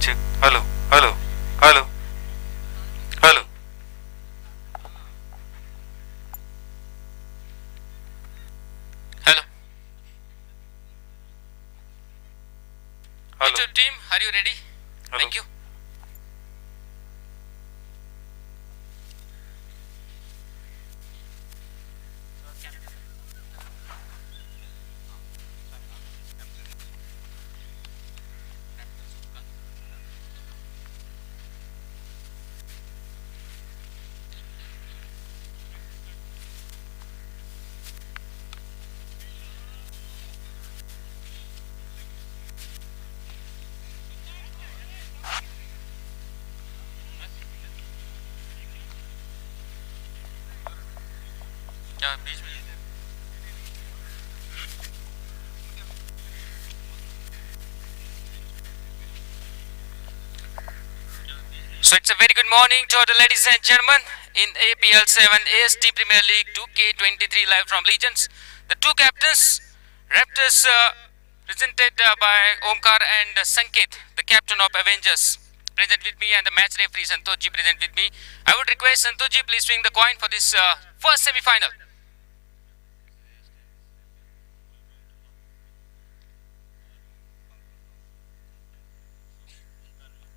check. Hello, hello, hello, hello, Hello. hello, YouTube team, are you ready? hello. Thank you. क्या बीच में So it's a very good morning to all the ladies and gentlemen in APL 7 AST Premier League 2K23 live from Legions. The two captains, Raptors presented by Omkar and Sanket, the captain of Avengers, present with me, and the match referee Santoji present with me. I would request Santoji please swing the coin for this first semi-final.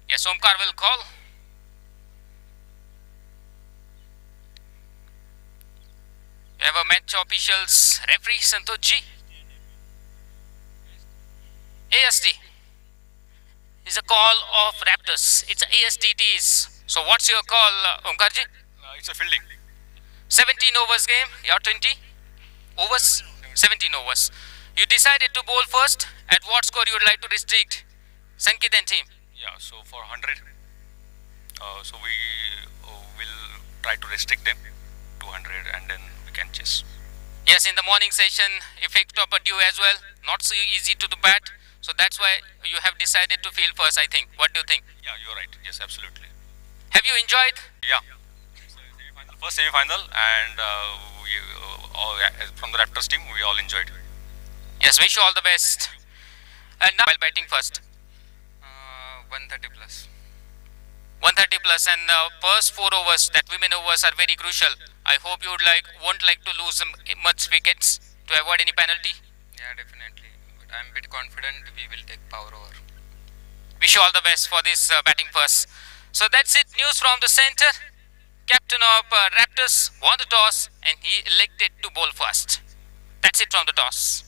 Yes, Omkar will call. We have a match officials referee Santoji. AST is a call of Raptors. It's ASTTs. So what's your call, Omkarji? It's a fielding. 17 overs game. Yeah, 20 overs. 17 overs. You decided to bowl first. At what score you would like to restrict Sankit and team? Yeah, so for 100, so we will try to restrict them to 100 and then we can chase. Yes, in the morning session, effect of a dew as well. Not so easy to do bat. So that's why you have decided to field first, I think. What do you think? Yeah, you're right. Yes, absolutely. Have you enjoyed? Yeah. First semi-final, and from the Raptors team, we all enjoyed. Yes, wish you all the best. And now, while batting first. 130 plus. 130 plus, and first 4 overs, that women overs are very crucial. I hope you won't like to lose much wickets to avoid any penalty. Yeah, definitely. But I'm a bit confident we will take power over. Wish you all the best for this batting first. So that's it. News from the center. Captain of Raptors won the toss and he elected to bowl first. That's it from the toss.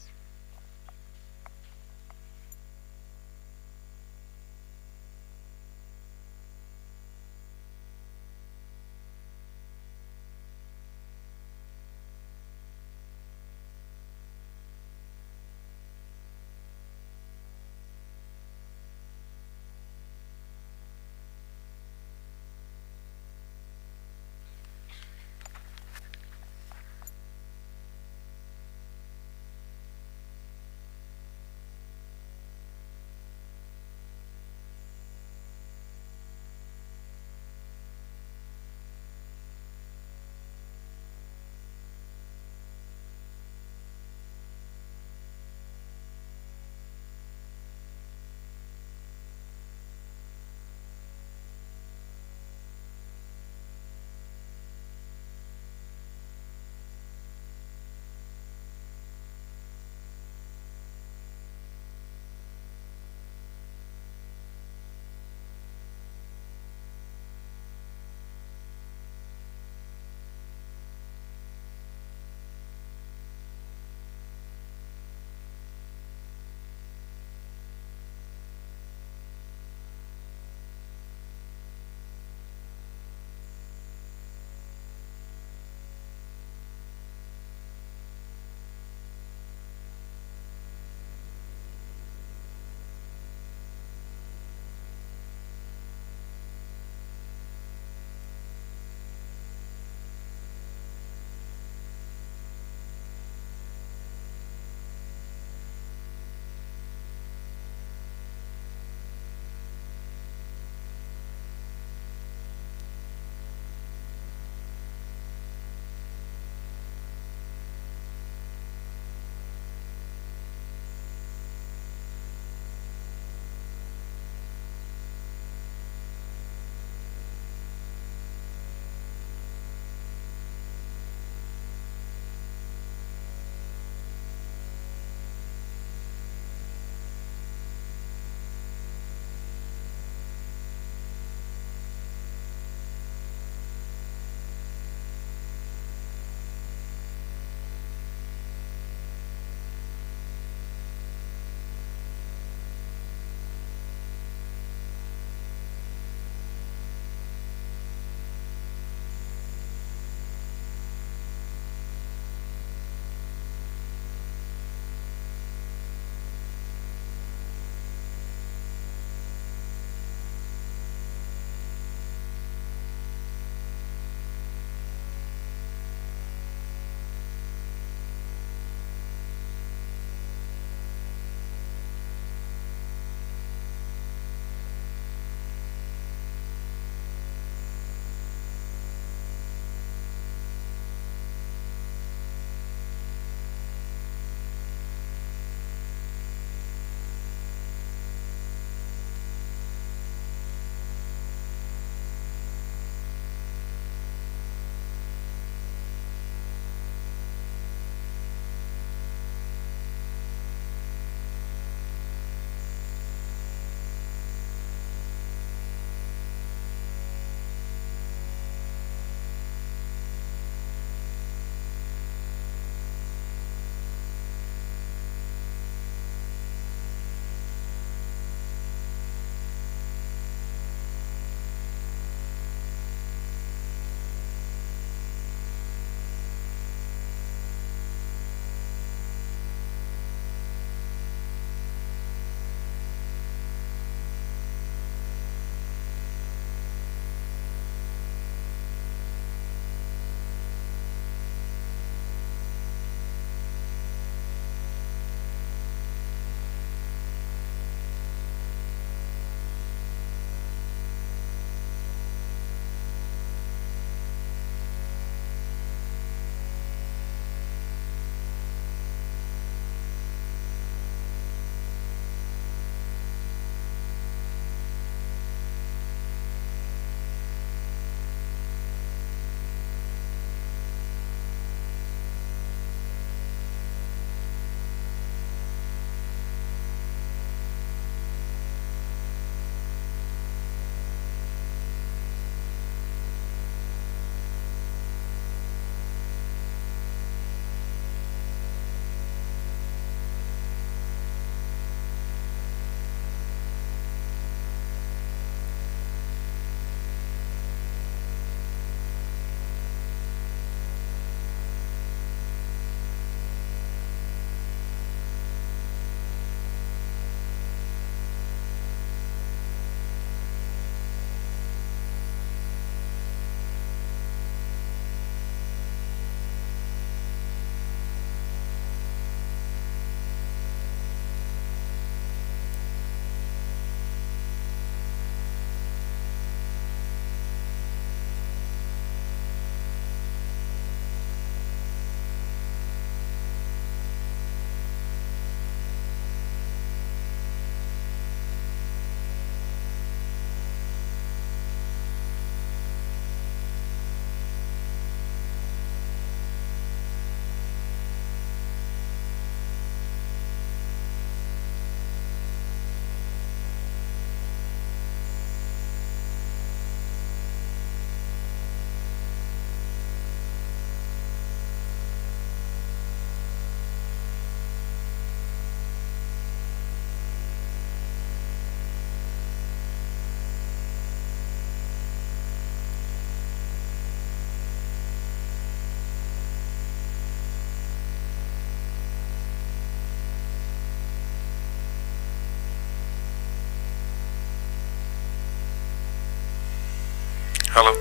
Hello.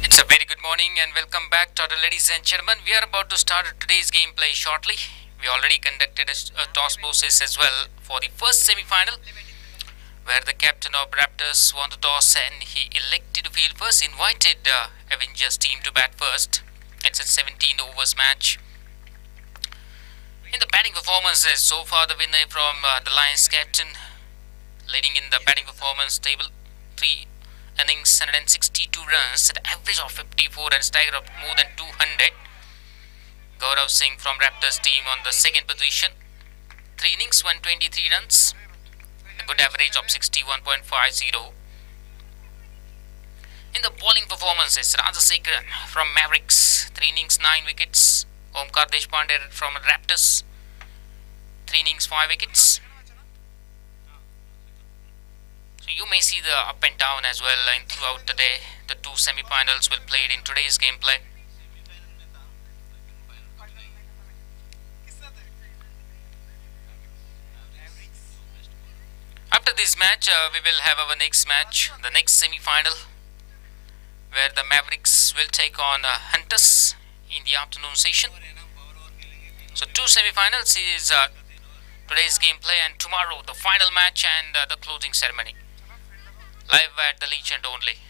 It's a very good morning and welcome back to our ladies and gentlemen. We are about to start today's gameplay shortly. We already conducted a toss process as well for the first semi-final, where the captain of Raptors won the toss and he elected to field first, invited Avengers team to bat first. It's a 17 overs match. In the batting performances, so far the winner from the Lions captain, leading in the batting performance table, 3 innings, 162 runs at an average of 54 and stagger of more than 200. Gaurav Singh from Raptors team on the second position, 3 innings, 123 runs, a good average of 61.50. In the bowling performances, Rajasekharan from Mavericks, 3 innings, 9 wickets. Omkar Deshpande from Raptors, 3 innings, 5 wickets. So you may see the up and down as well throughout the day. The two semi-finals will played in today's gameplay. After this match, we will have our next match, the next semi-final, where the Mavericks will take on Hunters in the afternoon session. So two semi-finals is today's gameplay, and tomorrow the final match and the closing ceremony, live at the Legend only.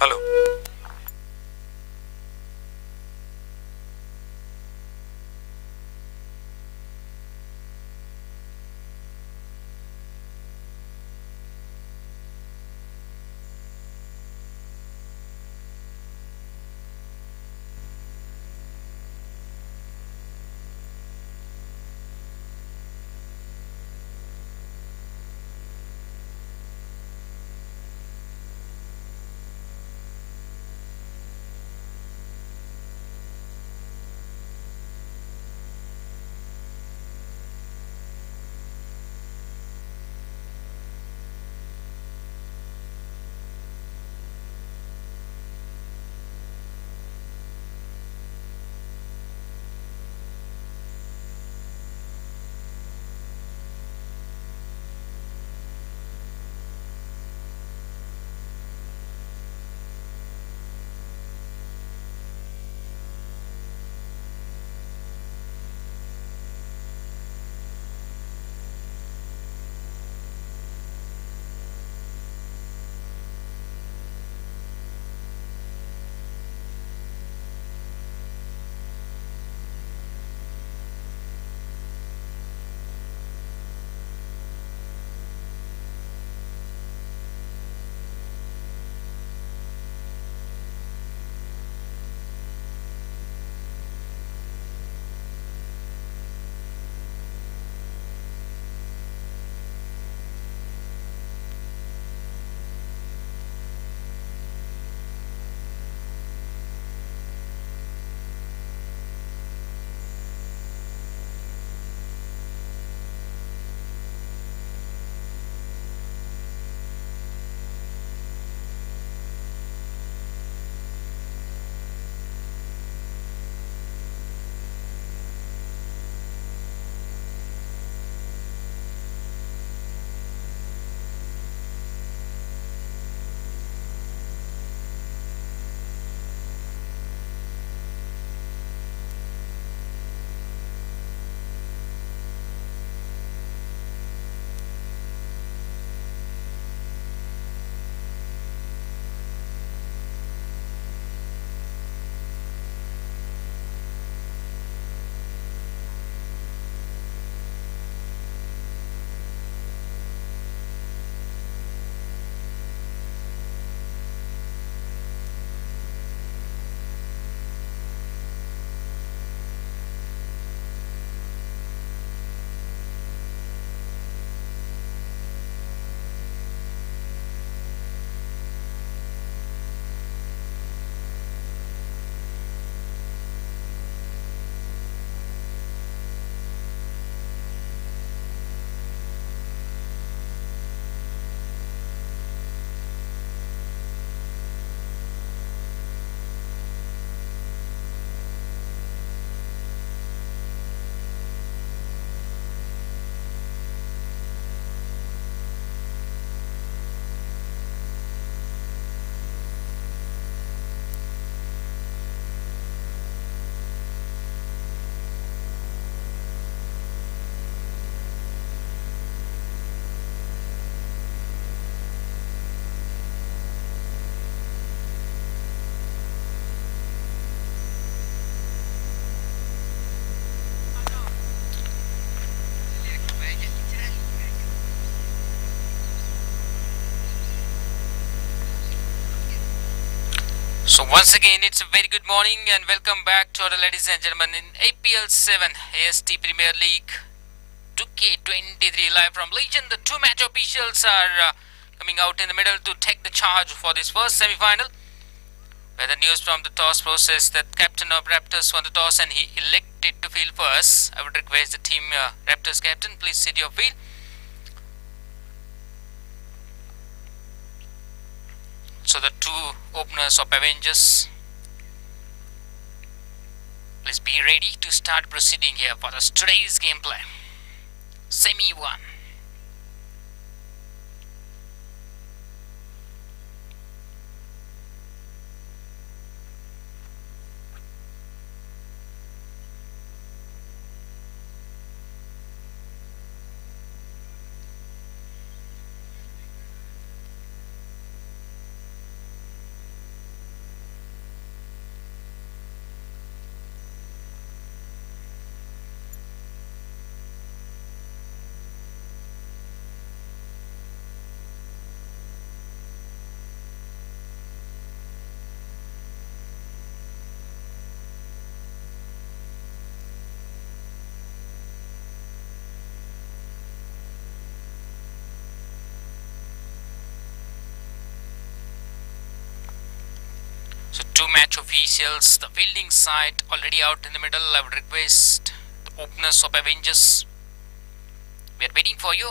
Hello. So once again, it's a very good morning and welcome back to our ladies and gentlemen in APL 7 AST Premier League 2K23 live from Legion. The two match officials are coming out in the middle to take the charge for this first semi-final, where the news from the toss process that captain of Raptors won the toss and he elected to field first. I would request the team Raptors captain, please sit your field. So the two openers of Avengers, please be ready to start proceeding here for today's gameplay. Semi 1. So two match officials, the fielding side already out in the middle. I would request the openers of Avengers. We are waiting for you.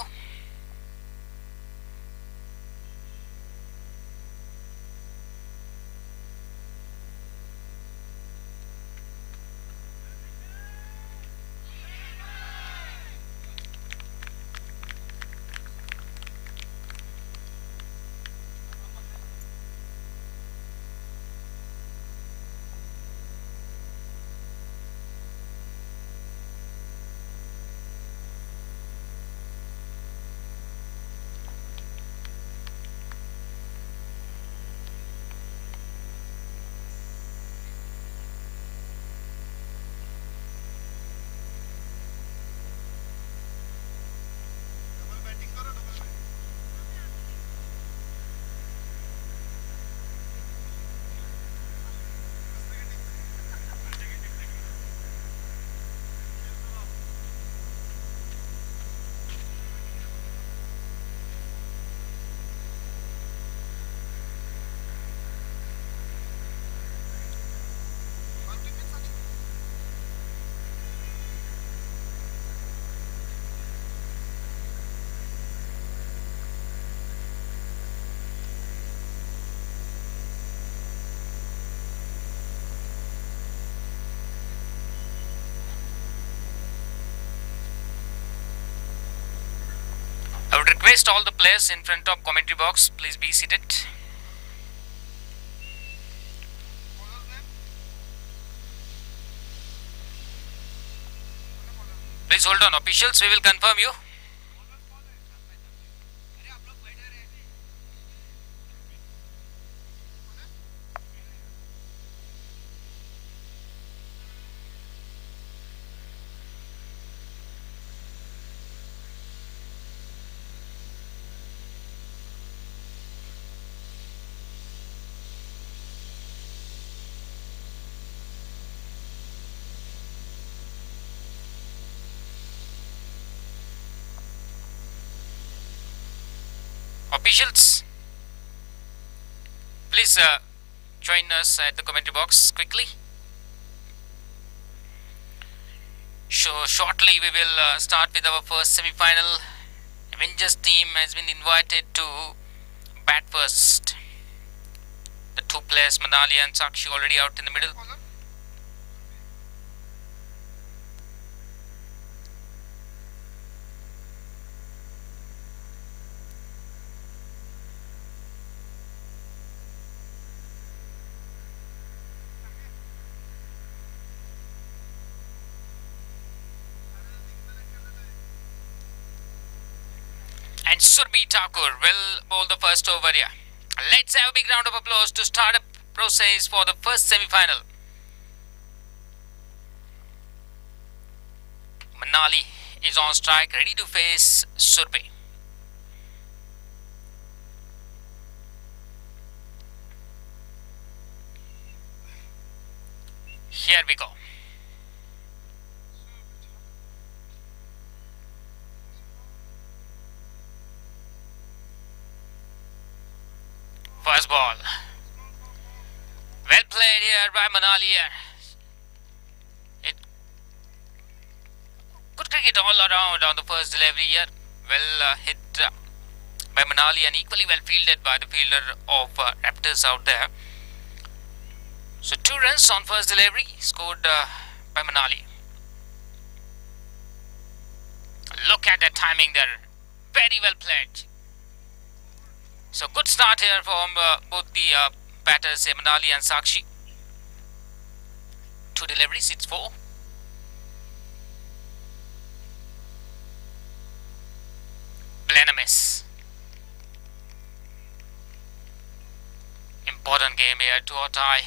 I would request all the players in front of commentary box, please be seated. Please hold on, officials, we will confirm you. Officials, please join us at the commentary box quickly. So shortly we will start with our first semi-final. Avengers team has been invited to bat first. The two players, Manali and Sakshi, already out in the middle. And Surbi Thakur will bowl the first over here. Let's have a big round of applause to start a process for the first semi-final. Manali is on strike, ready to face Surbi. Here we go. First ball. Well played here by Manali. It good cricket all around on the first delivery here. Well hit by Manali and equally well fielded by the fielder of Raptors out there. So 2 runs on first delivery scored by Manali. Look at that timing there. Very well played. So good start here from both the batters, Manali and Sakshi. 2 deliveries, it's 4. Blenamis. Important game here, 2 or tie.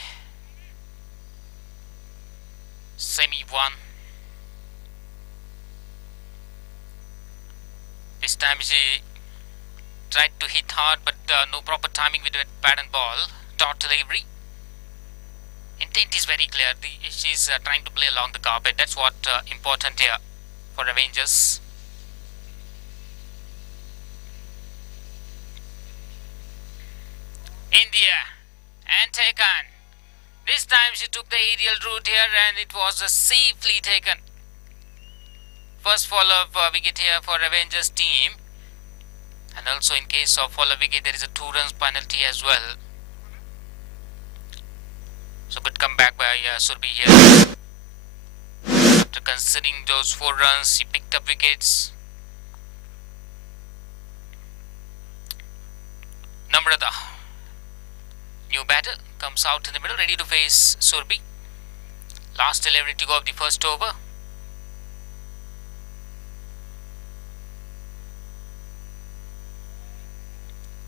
Semi 1. This time she tried to hit hard, but no proper timing with the bat and ball. Dot delivery. Intent is very clear. She's trying to play along the carpet. That's what important here for Avengers. India and taken. This time she took the aerial route here and it was safely taken. First follow-up wicket here for Avengers team. And also in case of follow wicket there is a 2 runs penalty as well. So good comeback by Surbi here. After considering those 4 runs, he picked up wickets. Namrata, new batter, comes out in the middle, ready to face Surbi. Last delivery to go of the first over.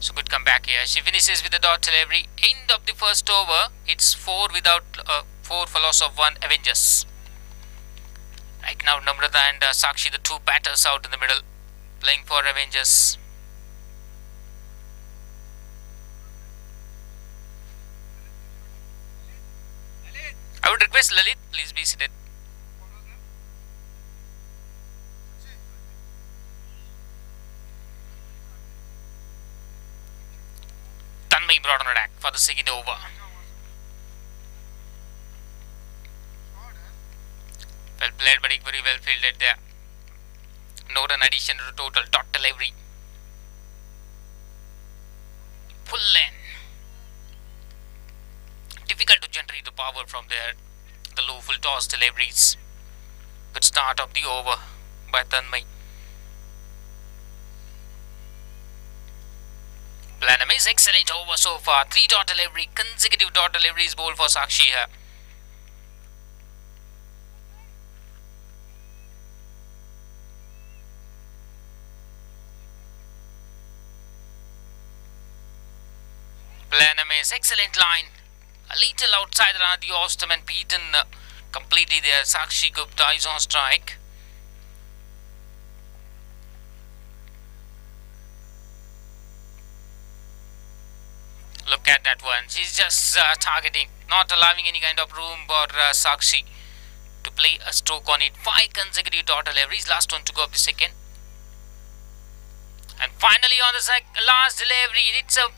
So good comeback here. She finishes with the dot delivery. End of the first over. It's 4 without 4 for loss of 1 Avengers. Right now Namrata and Sakshi, the 2 batters out in the middle, playing for Avengers. I would request Lalit, please be seated. Tanmay brought on attack for the second over. Well played, but very well fielded there. No run addition to the total. Dot delivery. Full lane. Difficult to generate the power from there. The low full toss deliveries. Good start of the over by Tanmay. Planam is excellent over so far. 3 dot delivery. Consecutive dot deliveries bowled for Sakshi here. Planam is excellent line. A little outside around the Ostam and beaten completely there. Sakshi Gupta is on strike. Look at that one. She's just targeting, not allowing any kind of room for Sakshi to play a stroke on it. 5 consecutive dot deliveries. Last one to go of the second. And finally on the last delivery, it's a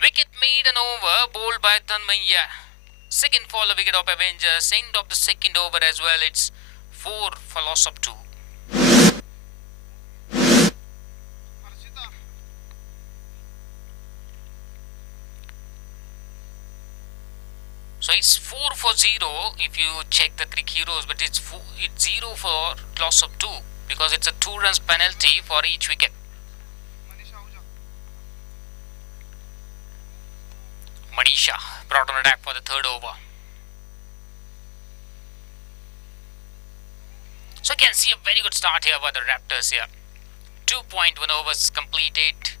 wicket made and over, bowled by Tanmay. Second follow wicket of Avengers. End of the second over as well. It's 4 for loss of 2. So it's 4 for 0 if you check the Crick Heroes, but it's 0 for loss of 2 because it's a 2 runs penalty for each wicket. Manisha brought on attack for the third over. So you can see a very good start here by the Raptors here. 2.1 overs completed.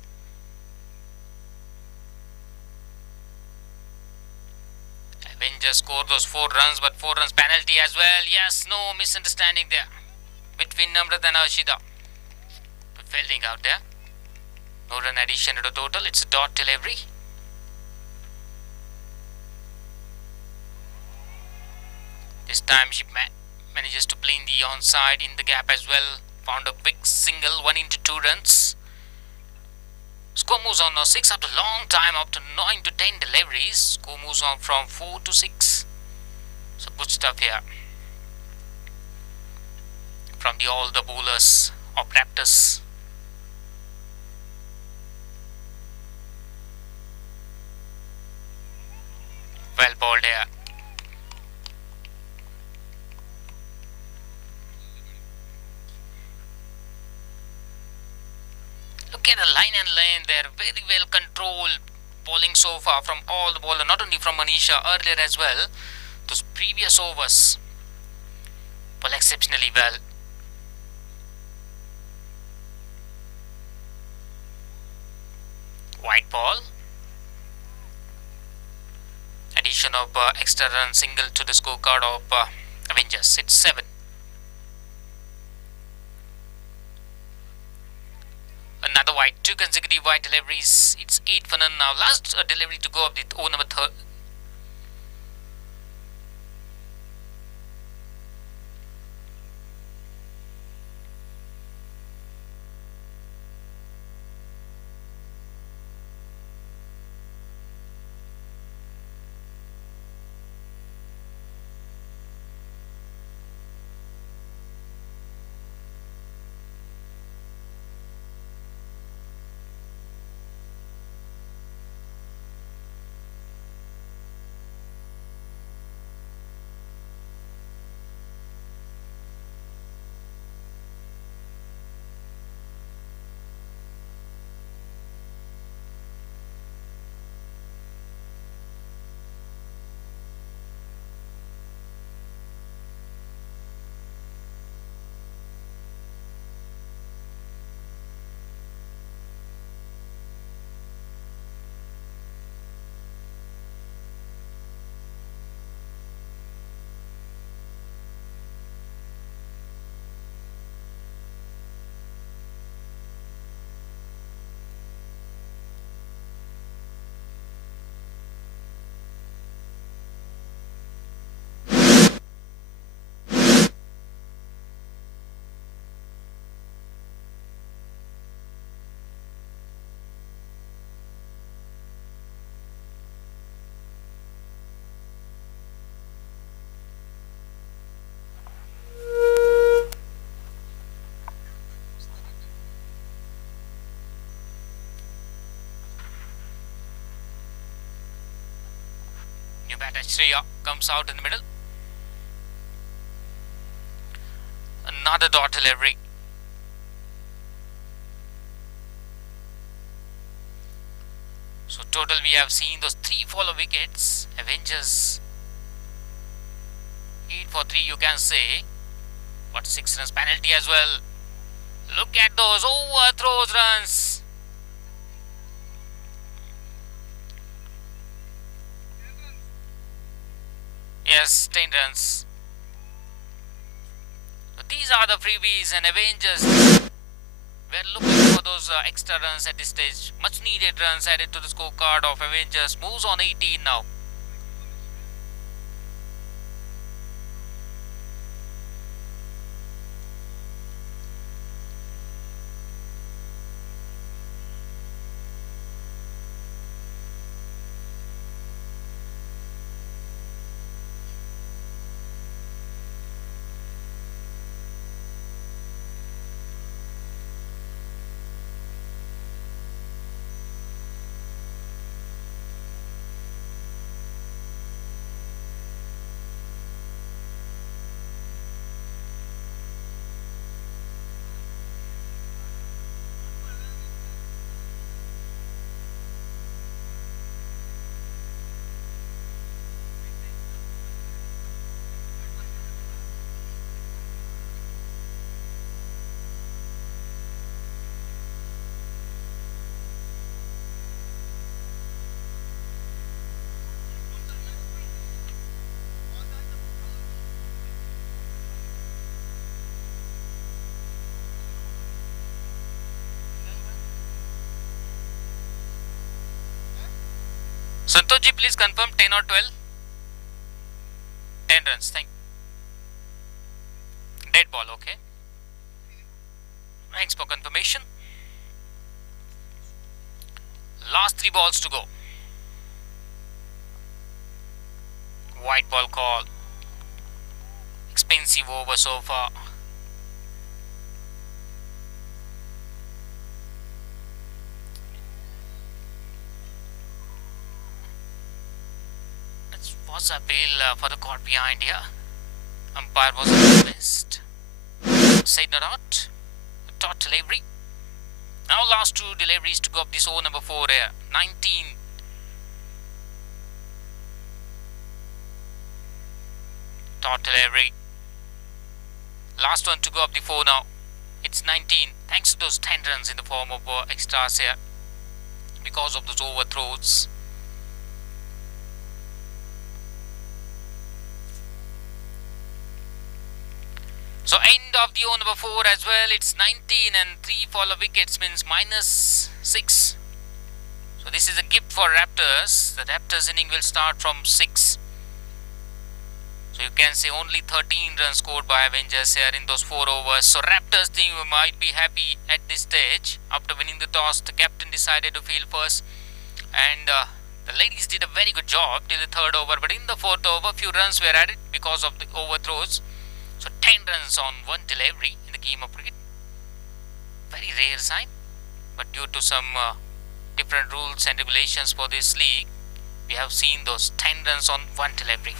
Avengers score those 4 runs, but 4 runs penalty as well. Yes, no misunderstanding there between Namrata and Arshida. Good fielding out there. No run addition to the total. It's a dot delivery. This time she manages to play in the onside in the gap as well. Found a big single, 1 into 2 runs. Score moves on now 6 after a long time, after 9 to 10 deliveries. Score moves on from 4 to 6. So good stuff here from all the bowlers of Raptors. Well bowled here. Look at the line and lane there, very well controlled bowling so far from all the bowlers, not only from Manisha, earlier as well. Those previous overs bowl exceptionally well. White ball. Addition of extra run single to the scorecard of Avengers. It's 7. Another white, 2 consecutive white deliveries. It's 8 for none now. Last delivery to go of the over number 3. New batter Shreya comes out in the middle. Another dot delivery. So total we have seen those 3 follow wickets. Avengers 8 for 3 you can say. But 6 runs penalty as well. Look at those overthrows runs. Yes, 10 runs. So these are the freebies, and Avengers we're looking for those extra runs at this stage. Much needed runs added to the scorecard of Avengers. Moves on 18 now. Santoji, please confirm 10 or 12. 10 runs, thank you. Dead ball, okay. Thanks for confirmation. Last 3 balls to go. White ball call. Expensive over so far. That was a bail for the caught behind here. Umpire was impressed. Said not. Dot delivery. Now last 2 deliveries to go up this over number 4 here. 19. Dot delivery. Last one to go up the 4 now. It's 19. Thanks to those 10 runs in the form of extras here. Because of those overthrows. So end of the over number 4 as well. It's 19 and 3 follow wickets means minus 6. So this is a gift for Raptors. The Raptors inning will start from 6. So you can say only 13 runs scored by Avengers here in those 4 overs. So Raptors team might be happy at this stage. After winning the toss, the captain decided to field first. And the ladies did a very good job till the 3rd over. But in the 4th over, few runs were added because of the overthrows. So 10 runs on 1 delivery in the game of cricket. Very rare sign. But due to some different rules and regulations for this league, we have seen those 10 runs on 1 delivery.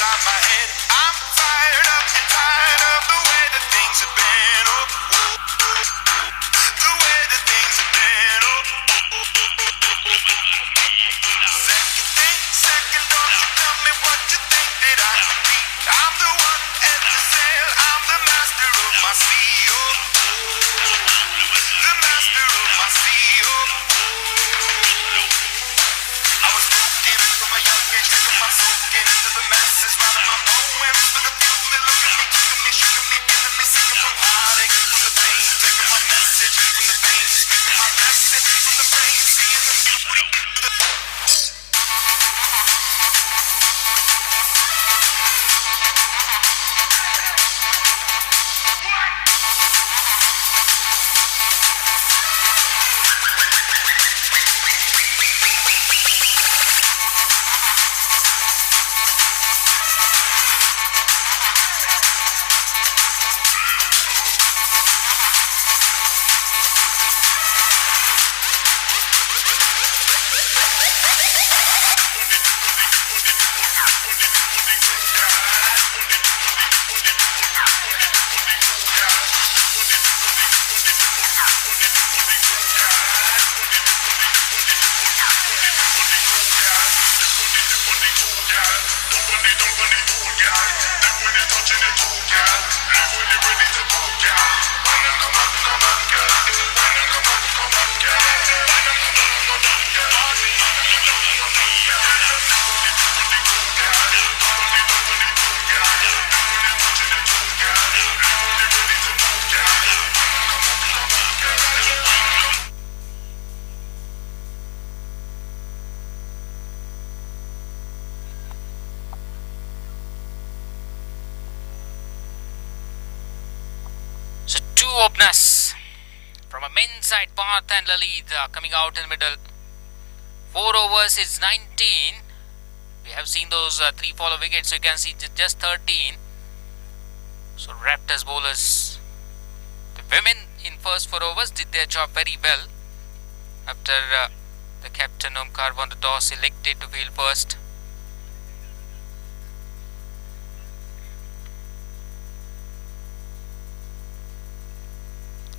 inside my head. I'm fired up and tired of the way that things have been. Oh, the way that things have been. Oh, second, don't you tell me what you think that I could be. I'm the one at the sail. I'm the master of my sea. Oh, the master of my sea. Oh, I was broken from a young age, taking my soul into the masses, writing my poems for the few that look at me, kicking me, shaking me, getting me, singing from heartache, from the pain, taking my message from the veins, speaking my lesson from the brain, seeing the beauty. So two openers from a men's side, Parth and Lalit coming out in the middle. 4 overs is 19. We have seen those 3 follow wickets, so you can see just 13. So Raptors bowlers, the women in first 4 overs did their job very well. After the captain Omkar won the toss, elected to field first.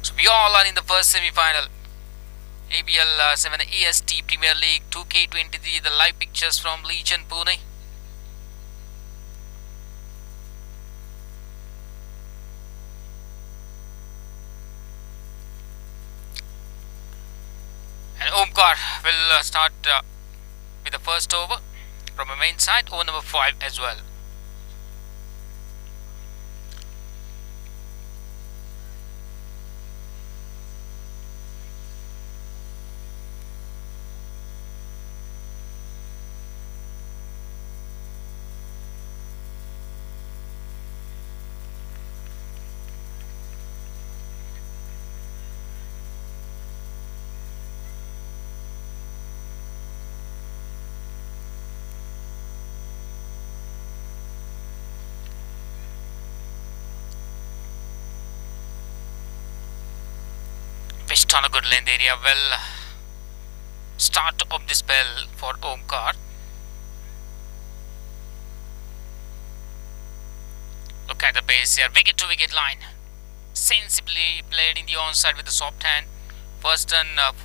So we all are in the first semi-final. ABL 7 AST Premier League 2K23, the live pictures from Legion Pune. And Omkar will start with the first over from a main side, over number 5 as well. Pitched on a good length area. Well, start of the spell for Omkar. Look at the pace here. Wicket to wicket line. Sensibly played in the onside with the soft hand. First run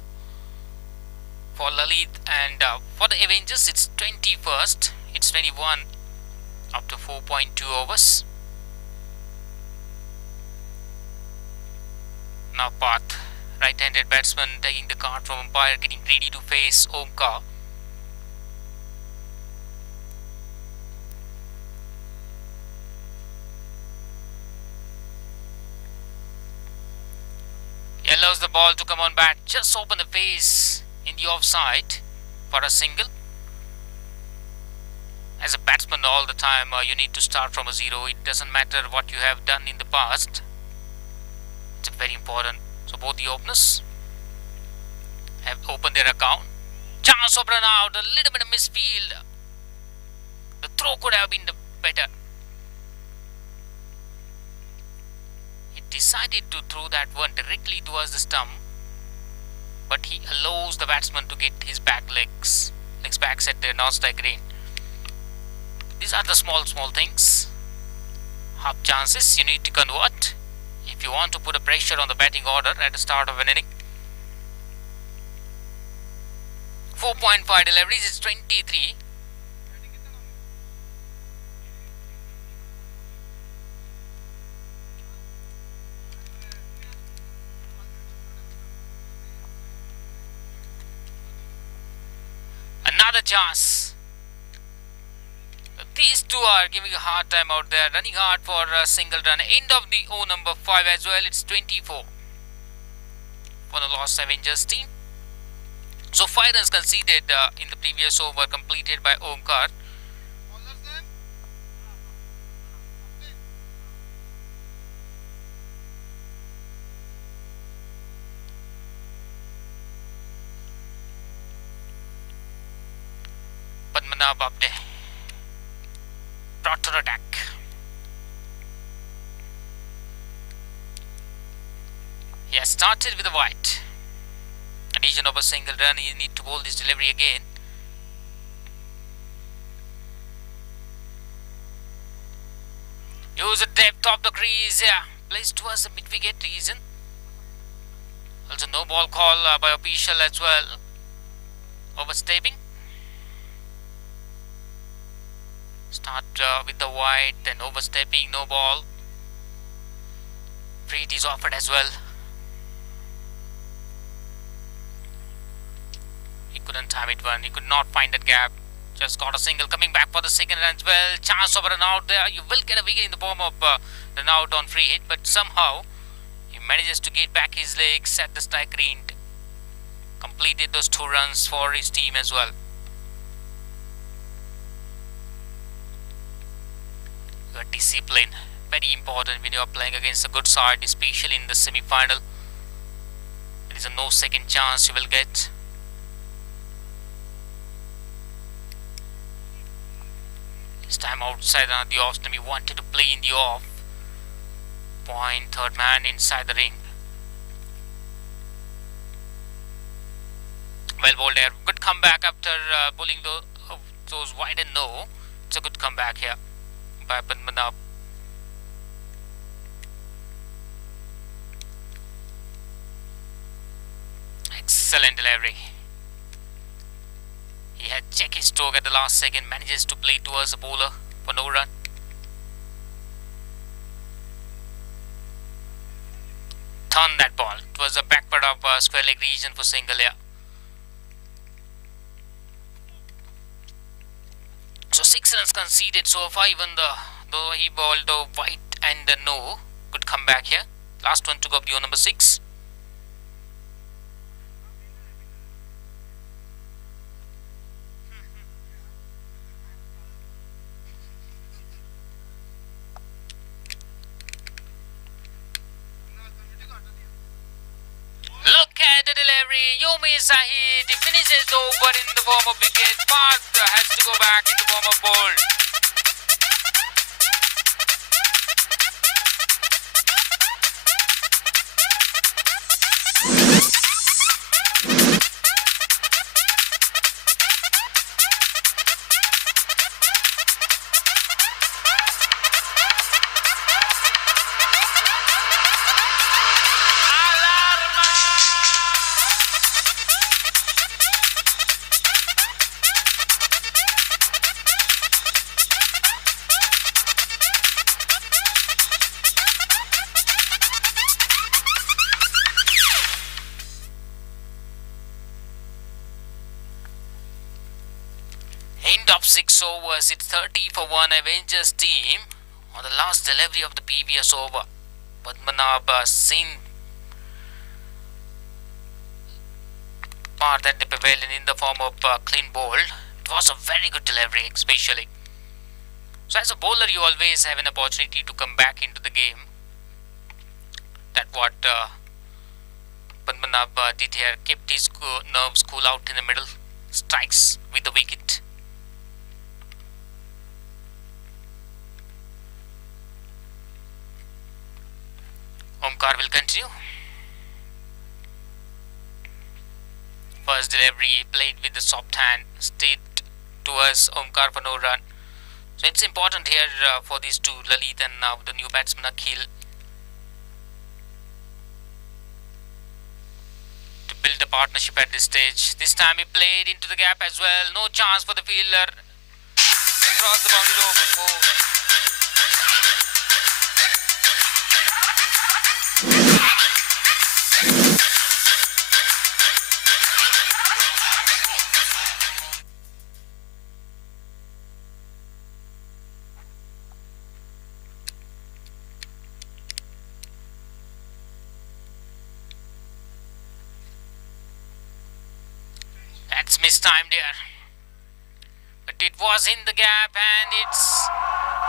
for Lalit, and for the Avengers it's 21st. It's 21 up to 4.2 overs. Now Parth, right-handed batsman, taking the card from umpire, getting ready to face Omkar. He allows the ball to come on bat, just open the face in the offside for a single. As a batsman, all the time you need to start from a zero. It doesn't matter what you have done in the past. It's very important. So both the openers have opened their account. Chance of run out, a little bit of misfield. The throw could have been better. He decided to throw that one directly towards the stump, but he allows the batsman to get his back legs back at the non-strike range. These are the small things. Half chances you need to convert if you want to put a pressure on the batting order at the start of an inning. 4.5 deliveries is 23. Another chance. These two are giving a hard time out there, running hard for a single run. End of the O number 5 as well. It's 24 for the lost Avengers team. So 5 runs conceded in the previous over completed by Omkar. Padmanabh Abde brought to attack. He has started with a white. Addition of a single run, he need to bowl this delivery again. Use the depth of the crease, placed towards the mid-wicket region. Also no ball call by official as well. Overstepping. Start with the wide, then overstepping, no ball. Free hit is offered as well. He couldn't time it one, he could not find that gap. Just got a single, coming back for the second run as well. Chance of a run out there. You will get a wicket in the form of run out on free hit, but somehow he manages to get back his legs at the strike end. Completed those 2 runs for his team as well. Your discipline, very important when you are playing against a good side, especially in the semi-final. There is a no second chance you will get. This time outside the off stump, he wanted to play in the off. Point, third man inside the ring. Well bowled there. Good comeback after bowling those wide and no. It's a good comeback here by Padmanabh. Excellent delivery. He had checked his stroke at the last second, manages to play towards the bowler for no run. Turn that ball. It was a backward of square leg region for single here. So 6 runs conceded so far, even though he bowled the white and the no. Good comeback here. Last one took up the number 6. Look at the delivery. Yomi Sahid finishes over in the form of wicket. But has to go back in the form of ball. End of 6 overs, it's 30 for 1 Avengers team on the last delivery of the previous over. Padmanabh seen part at the pavilion in the form of clean bowled. It was a very good delivery, especially. So as a bowler, you always have an opportunity to come back into the game. That's what Padmanabh did here. Kept his nerves cool out in the middle. Strikes with the wicket. Omkar will continue. First delivery played with the soft hand, stayed towards Omkar for no run. So it's important here for these two, Lalit and now the new batsman Akhil, to build a partnership at this stage. This time he played into the gap as well. No chance for the fielder. Across the boundary rope. Oh. That's mistimed there. But it was in the gap and it's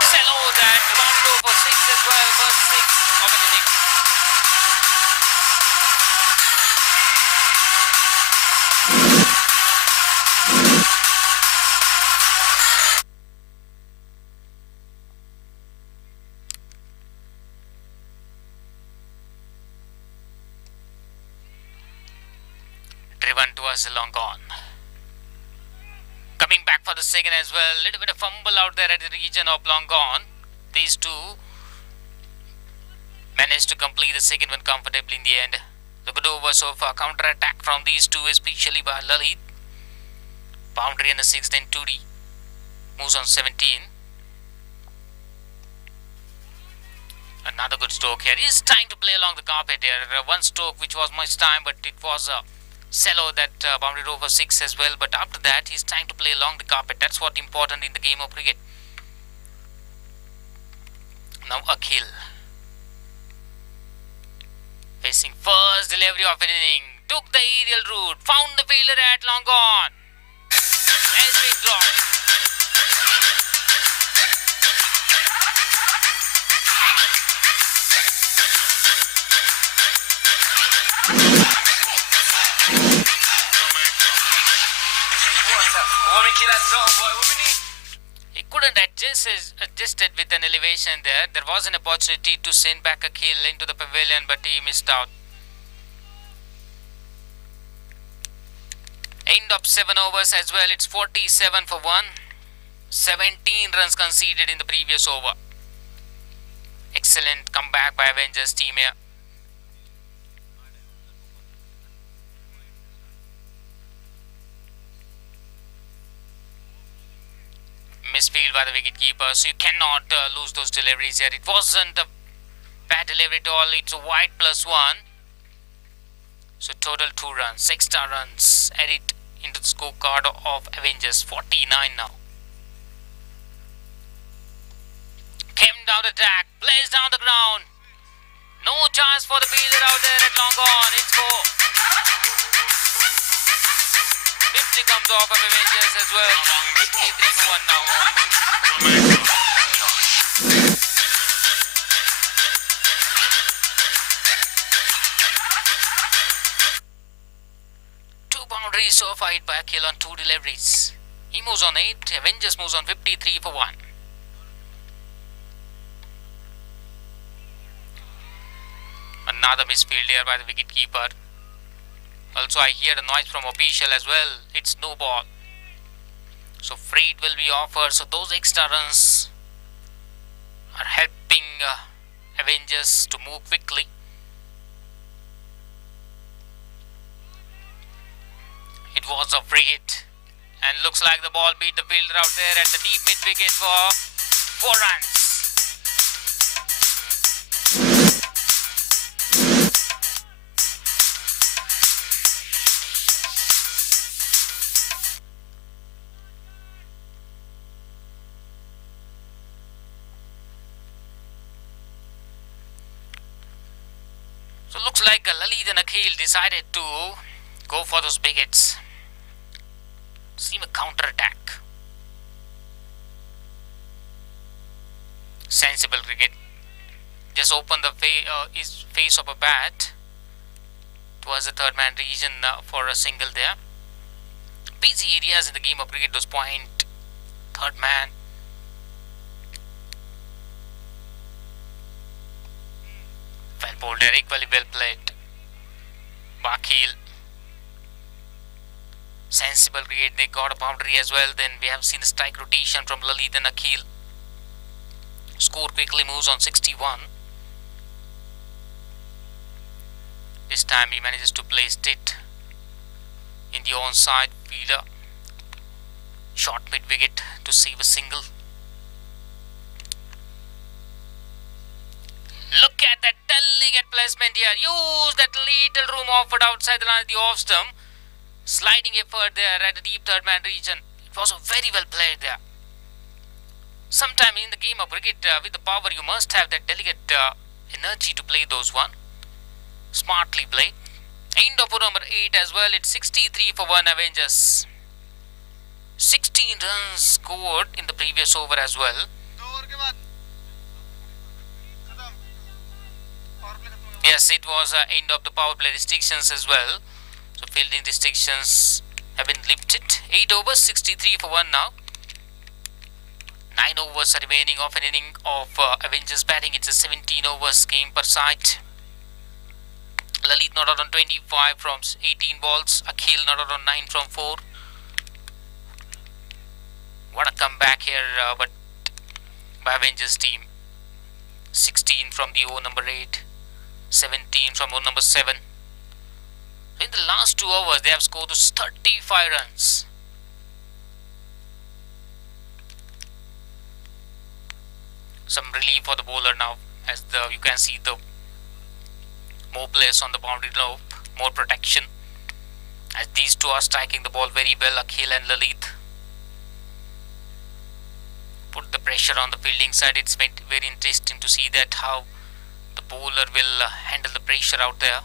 Cello that rounded over 6 as well. First 6 of an inning. Driven towards the long gone. Coming back for the second as well. Little bit of fumble out there at the region of long gone. These two managed to complete the second one comfortably in the end. The good over so far. Counter attack from these two, especially by Lalit. Boundary in the 6th, then 2D. Moves on 17. Another good stroke here. He's trying to play along the carpet here. One stroke which was much time, but it was a Cello that bounded over 6 as well. But after that, he's trying to play along the carpet. That's what important in the game of cricket. Now Akhil. Facing first delivery of an inning. Took the aerial route. Found the fielder at long gone. Has been dropped. He couldn't adjust it with an elevation there. There was an opportunity to send back Akhil into the pavilion, but he missed out. End of 7 overs as well. It's 47 for 1. 17 runs conceded in the previous over. Excellent comeback by Avengers team here. Misfield by the wicketkeeper, so you cannot lose those deliveries here. It wasn't a bad delivery at all. It's a wide +1. So total 2 runs, extra runs added into the scorecard of Avengers. 49 now. Came down the track, placed down the ground. No chance for the fielder out there at long on. It's 4. 50 comes off of Avengers as well. 53 for 1 now. Two boundaries so far hit by Akhil on 2 deliveries. He moves on 8. Avengers moves on 53 for 1. Another misfield here by the wicketkeeper. Also, I hear the noise from official as well. It's no ball. So freight will be offered. So those extra runs are helping Avengers to move quickly. It was a free hit. And looks like the ball beat the fielder out there at the deep mid wicket for 4 runs. So looks like Lalit and Akhil decided to go for those big hits. Seem a counter attack. Sensible cricket. Just open the face of a bat towards the third man region for a single there. Busy areas in the game of cricket, those point, third man. Well bowled there, equally well played. Akhil. Sensible cricket, they got a boundary as well. Then we have seen the strike rotation from Lalit and Akhil. Score quickly moves on 61. This time he manages to place it in the onside fielder. Short mid wicket to save a single. Look at that delicate placement here. Use that little room offered outside the line of the off stump. Sliding effort there at the deep third man region. It was a very well played there. Sometime in the game of cricket, with the power, you must have that delicate energy to play those one. Smartly played. End of number 8 as well. It's 63 for 1 Avengers. 16 runs scored in the previous over as well. Yes, it was end of the power play restrictions as well. So fielding restrictions have been lifted. 8 overs, 63 for 1 now. 9 overs are remaining of an inning of Avengers batting. It's a 17 overs game per side. Lalit not out on 25 from 18 balls. Akhil not out on 9 from 4. What a comeback here, but by Avengers team. 16 from the over number 8. 17 from over number 7. In the last 2 overs, they have scored 35 runs. Some relief for the bowler now, as you can see the more players on the boundary lope, more protection, as these two are striking the ball very well, Akhil and Lalit. Put the pressure on the fielding side. It's very interesting to see that how the bowler will handle the pressure out there.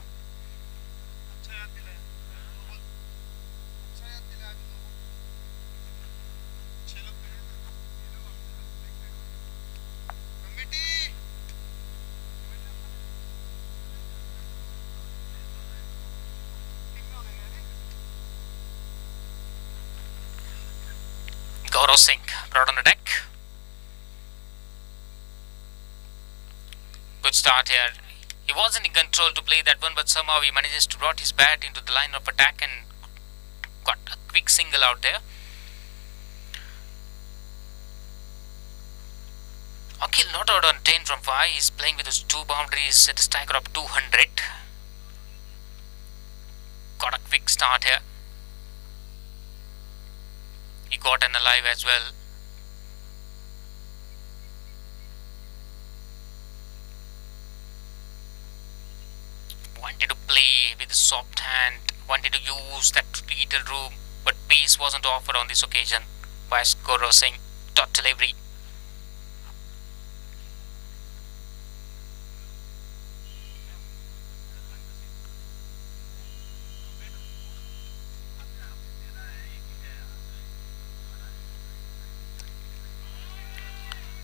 Gaurav Singh brought on the deck. Good start here. He wasn't in control to play that one, but somehow he manages to brought his bat into the line of attack and got a quick single out there. Akhil not out on 10 from 5. He's playing with his 2 boundaries at a striker of 200. Got a quick start here. He got an alive as well. Wanted to play with a soft hand, wanted to use that little room, but pace wasn't offered on this occasion by Gaurav Singh. Dot delivery.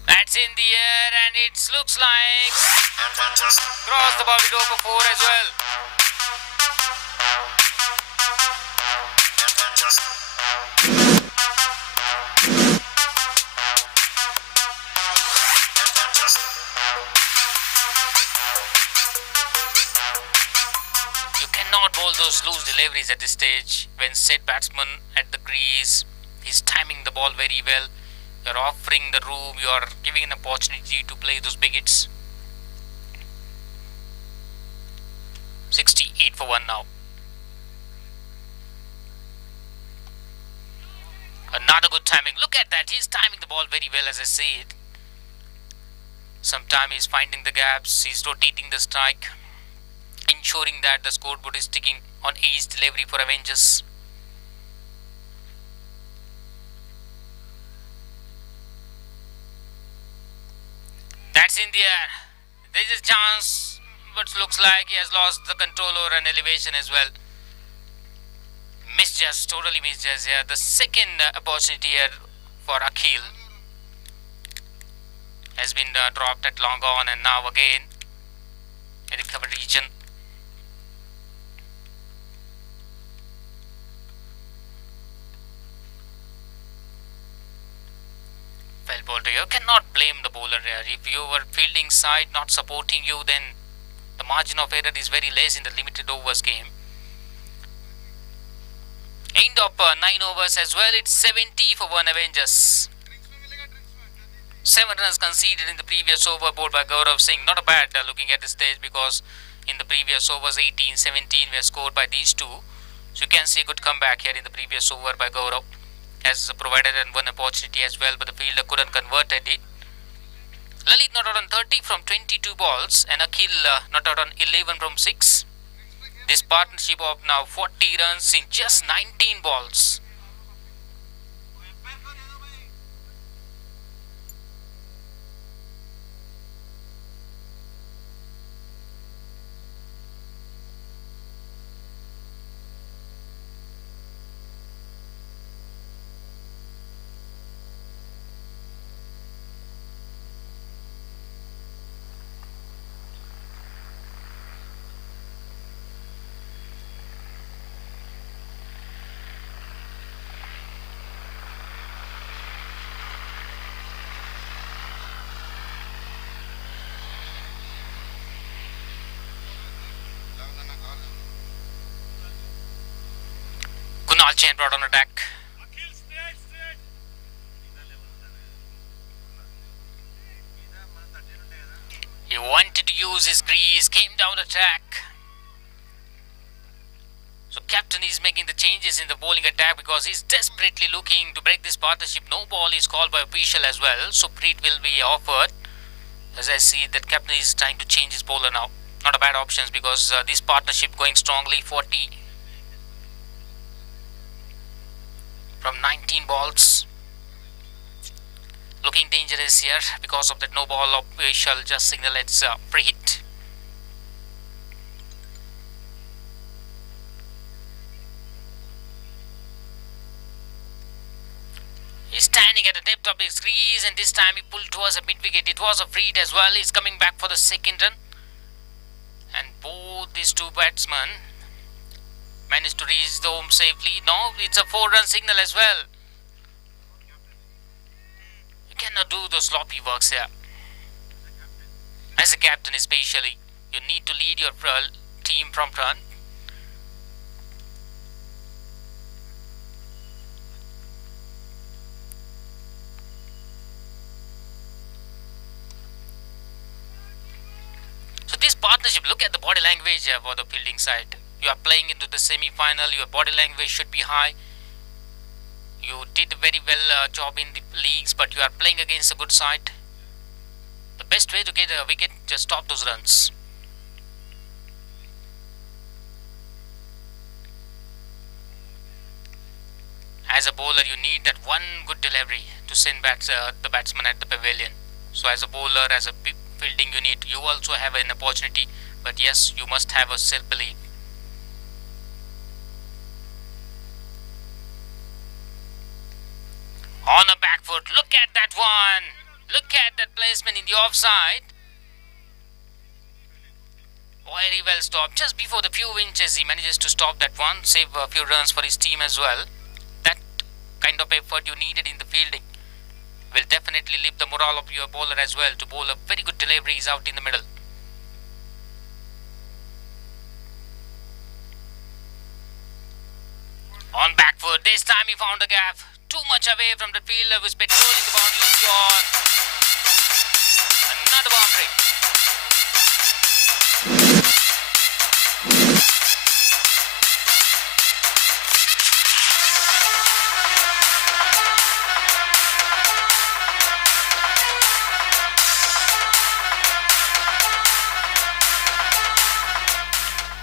That's in the air, and it looks like cross the boundary over 4 as well. You cannot bowl those loose deliveries at this stage. When said batsman at the crease, he's timing the ball very well. You're offering the room, you're giving an opportunity to play those big hits. 68 for 1 now. Another good timing. Look at that. He's timing the ball very well, as I said. Sometimes he's finding the gaps. He's rotating the strike, ensuring that the scoreboard is ticking on each delivery for Avengers. That's in the air. There's a chance, but looks like he has lost the control over an elevation as well. Misjudged, totally misjudged here. The second opportunity here for Akhil has been dropped at long on, and now again a recovered region. Well bowled. You cannot blame the bowler here. If you were fielding side not supporting you, then the margin of error is very less in the limited overs game. End of 9 overs as well. It's 70 for 1 Avengers. 7 runs conceded in the previous over, bowled by Gaurav Singh. Not a bad looking at the stage, because in the previous overs 18, 17 were scored by these two. So you can see a good comeback here in the previous over by Gaurav. Has provided and one opportunity as well, but the fielder couldn't convert it. Lalit not out on 30 from 22 balls, and Akhil not out on 11 from 6. This partnership of now 40 runs in just 19 balls. Kunal Jain brought on attack. He wanted to use his crease, came down attack. So captain is making the changes in the bowling attack because he's desperately looking to break this partnership. No ball is called by official as well, so Preet will be offered. As I see that captain is trying to change his bowler now. Not a bad options, because this partnership going strongly. 40 from 19 balls. Looking dangerous here because of that no ball official just signal it's free hit. He's standing at the depth of his crease, and this time he pulled towards a mid-wicket. It was a free hit as well. He's coming back for the second run. And both these two batsmen managed to reach the home safely. No, it's a 4-run signal as well. You cannot do those sloppy works here. As a captain especially, you need to lead your team from front. So this partnership, look at the body language for the fielding side. You are playing into the semi-final, your body language should be high. You did a very well job in the leagues, but you are playing against a good side. The best way to get a wicket, just stop those runs. As a bowler, you need that one good delivery to send the batsman at the pavilion. So as a bowler, as a fielding unit, you also have an opportunity, but yes, you must have a self-belief. On a back foot, look at that one. Look at that placement in the offside. Very well stopped. Just before the few inches, he manages to stop that one, save a few runs for his team as well. That kind of effort you needed in the fielding will definitely lift the morale of your bowler as well, to bowl a very good deliveries out in the middle. On back foot, this time he found the gap. Too much away from the fielder who was patrolling the boundary. On another boundary.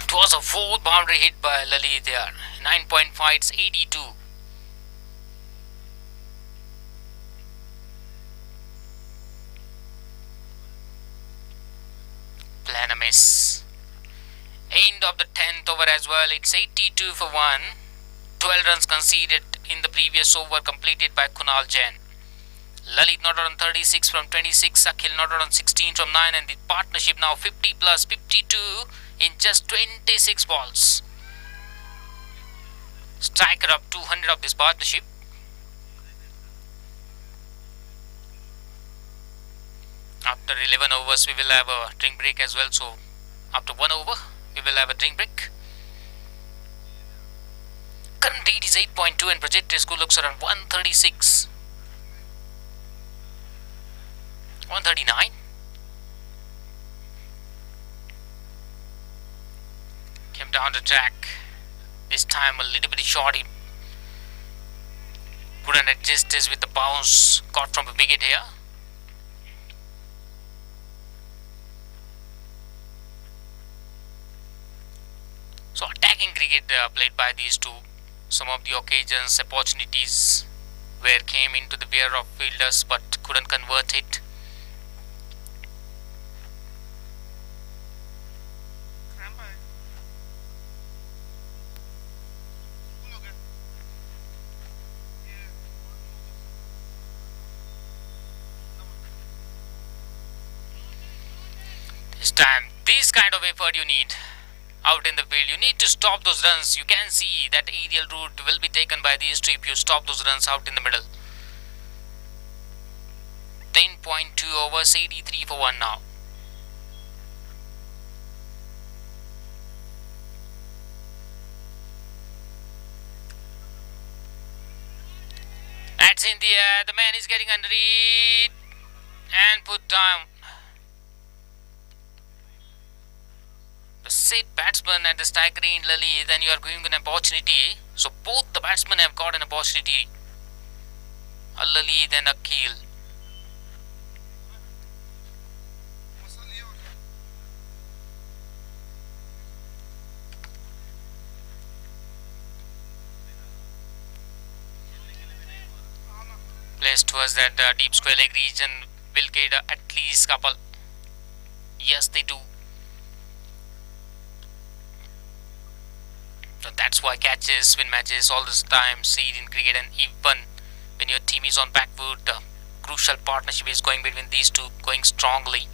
It was a fourth boundary hit by Lalit there. 9.5, it's 82. Plan a miss. End of the 10th over as well. It's 82 for 1. 12 runs conceded in the previous over, completed by Kunal Jain. Lalit not out on 36 from 26. Akhil not out on 16 from 9. And the partnership now 50 plus 52 in just 26 balls. Striker up 200 of this partnership. After 11 overs, we will have a drink break as well. So after 1 over, we will have a drink break. Current rate is 8.2 and projected score looks around 136. 139. Came down the track. This time a little bit short. He couldn't adjust this with the bounce. Caught from a wicket here. So attacking cricket played by these two. Some of the occasions, opportunities where came into the wear of fielders but couldn't convert it. This time, this kind of effort you need out in the field. You need to stop those runs. You can see that aerial route will be taken by these two if you stop those runs out in the middle. 10.2 overs, 83 for 1 now. That's in the air. The man is getting under it and put down. The safe batsman at the strike range, Lali, then you are giving an opportunity. So both the batsmen have got an opportunity. A Lali, then Akhil. Placed towards that deep square leg region will get at least couple. Yes, they do. So that's why catches win matches all this time. See it in cricket, and even when your team is on back foot, the crucial partnership is going between these two, going strongly.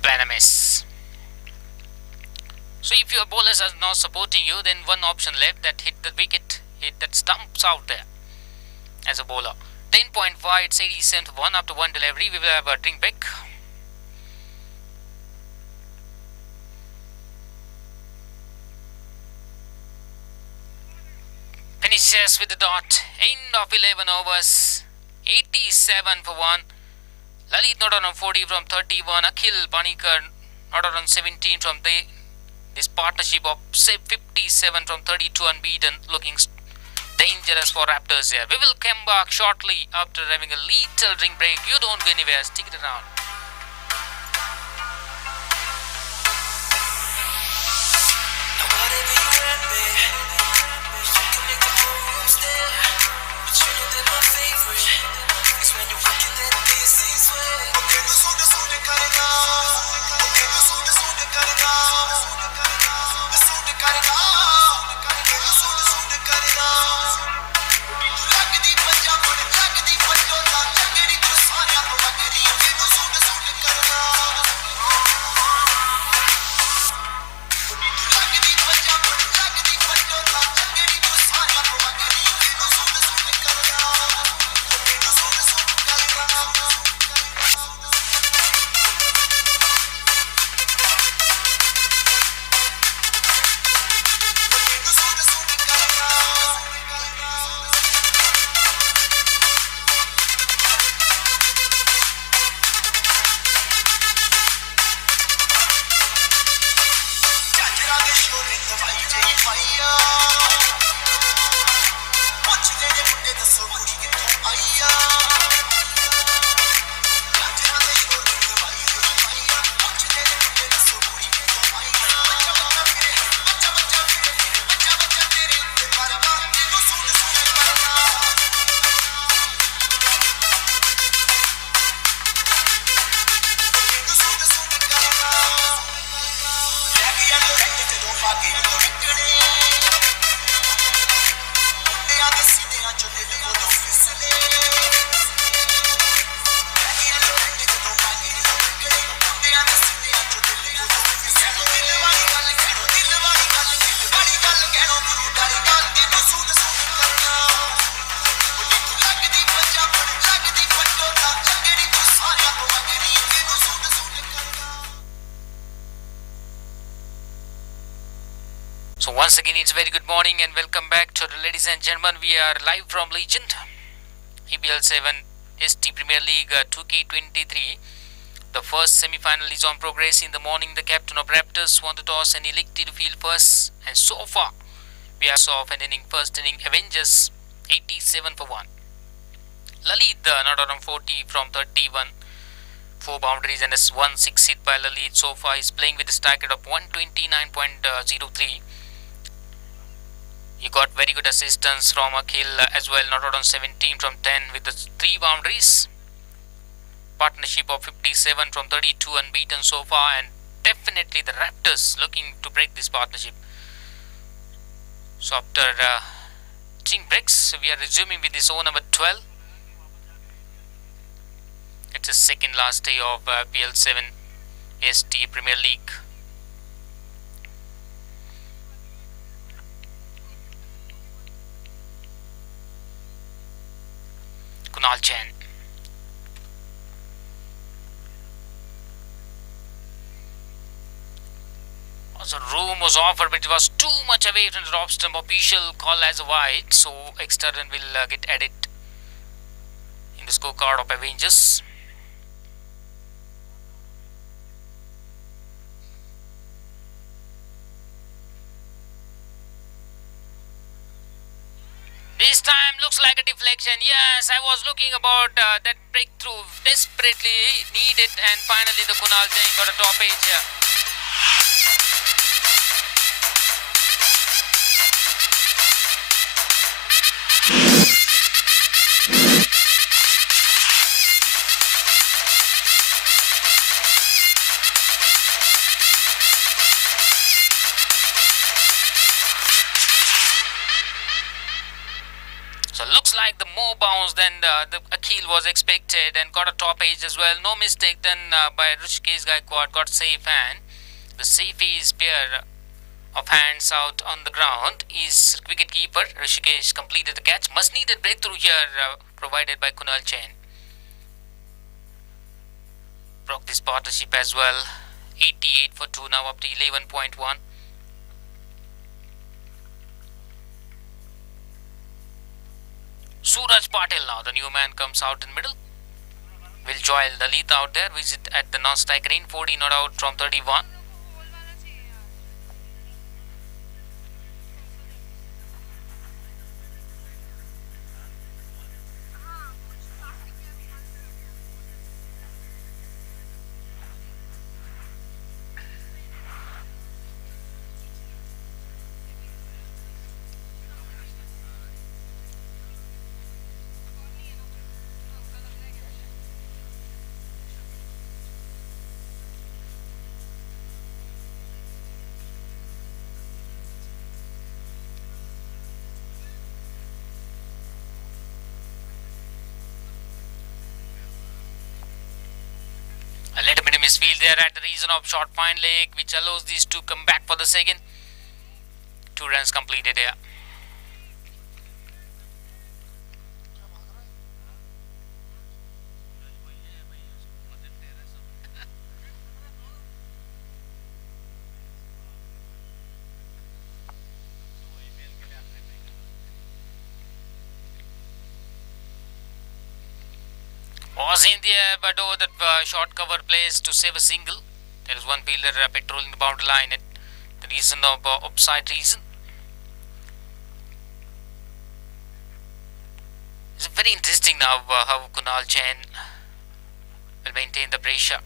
Planamis. So if your bowlers are not supporting you, then one option left, that hit the wicket, hit that stumps out there as a bowler. 10.5, it's 87 for 1 after 1 delivery. We will have a drink break. Finishes with the dot. End of 11 overs. 87 for 1. Lalit not on 40 from 31. Akhil Panikar not on 17 from this partnership of 57 from 32 unbeaten, looking dangerous for Raptors here. We will come back shortly after having a little drink break. You don't go anywhere. Stick it around. Once again, it's very good morning and welcome back to the ladies and gentlemen. We are live from Legend, EPL 7 ST Premier League 2K23. The first semi-final is on progress. In the morning, the captain of Raptors won the toss and elected to field first. And so far, we are off an inning, first inning, Avengers 87 for 1. Lalit not out on 40 from 31. 4 boundaries and a 1-6 hit by Lalit. So far, he's playing with a strike rate of 129.03. He got very good assistance from Akhil as well, not out on 17 from 10 with the 3 boundaries. Partnership of 57 from 32 unbeaten so far, and definitely the Raptors looking to break this partnership. So after drink breaks, we are resuming with this over number 12. It's the second last day of PL7 ST Premier League. Kunal Chen. Also, room was offered, but it was too much away from the top stump. Official call as a wide, so extra run will get added in the scorecard of Avengers. This time looks like a deflection. Yes, I was looking about that breakthrough desperately needed, and finally the Kunal Jain got a top edge here. So looks like the more bounce than the Akhil was expected, and got a top edge as well. No mistake done by Rishikesh Gaikwad, got safe hand. The safest pair of hands out on the ground is wicket keeper. Rishikesh completed the catch. Much needed breakthrough here provided by Kunal Chen. Broke this partnership as well. 88 for 2 now up to 11.1. Suraj Patil now, the new man, comes out in middle. Will join Lalit out there. Visit at the non-strike range. 40 not out from 31. A little bit of misfield there at the reason of short fine leg, which allows these to come back for the second. 2 runs completed here. Was in the air, but over that short cover place to save a single. There is one fielder patrolling the boundary line at the reason of offside reason. It's very interesting now how Kunal Chen will maintain the pressure.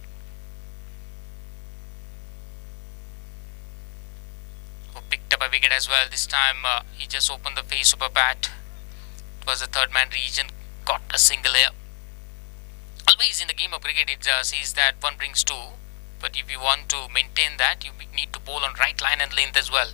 Who picked up a wicket as well. This time he just opened the face of a bat. It was the third man region, got a single here. Always in the game of cricket it says that 1 brings 2, but if you want to maintain that, you need to bowl on right line and length as well.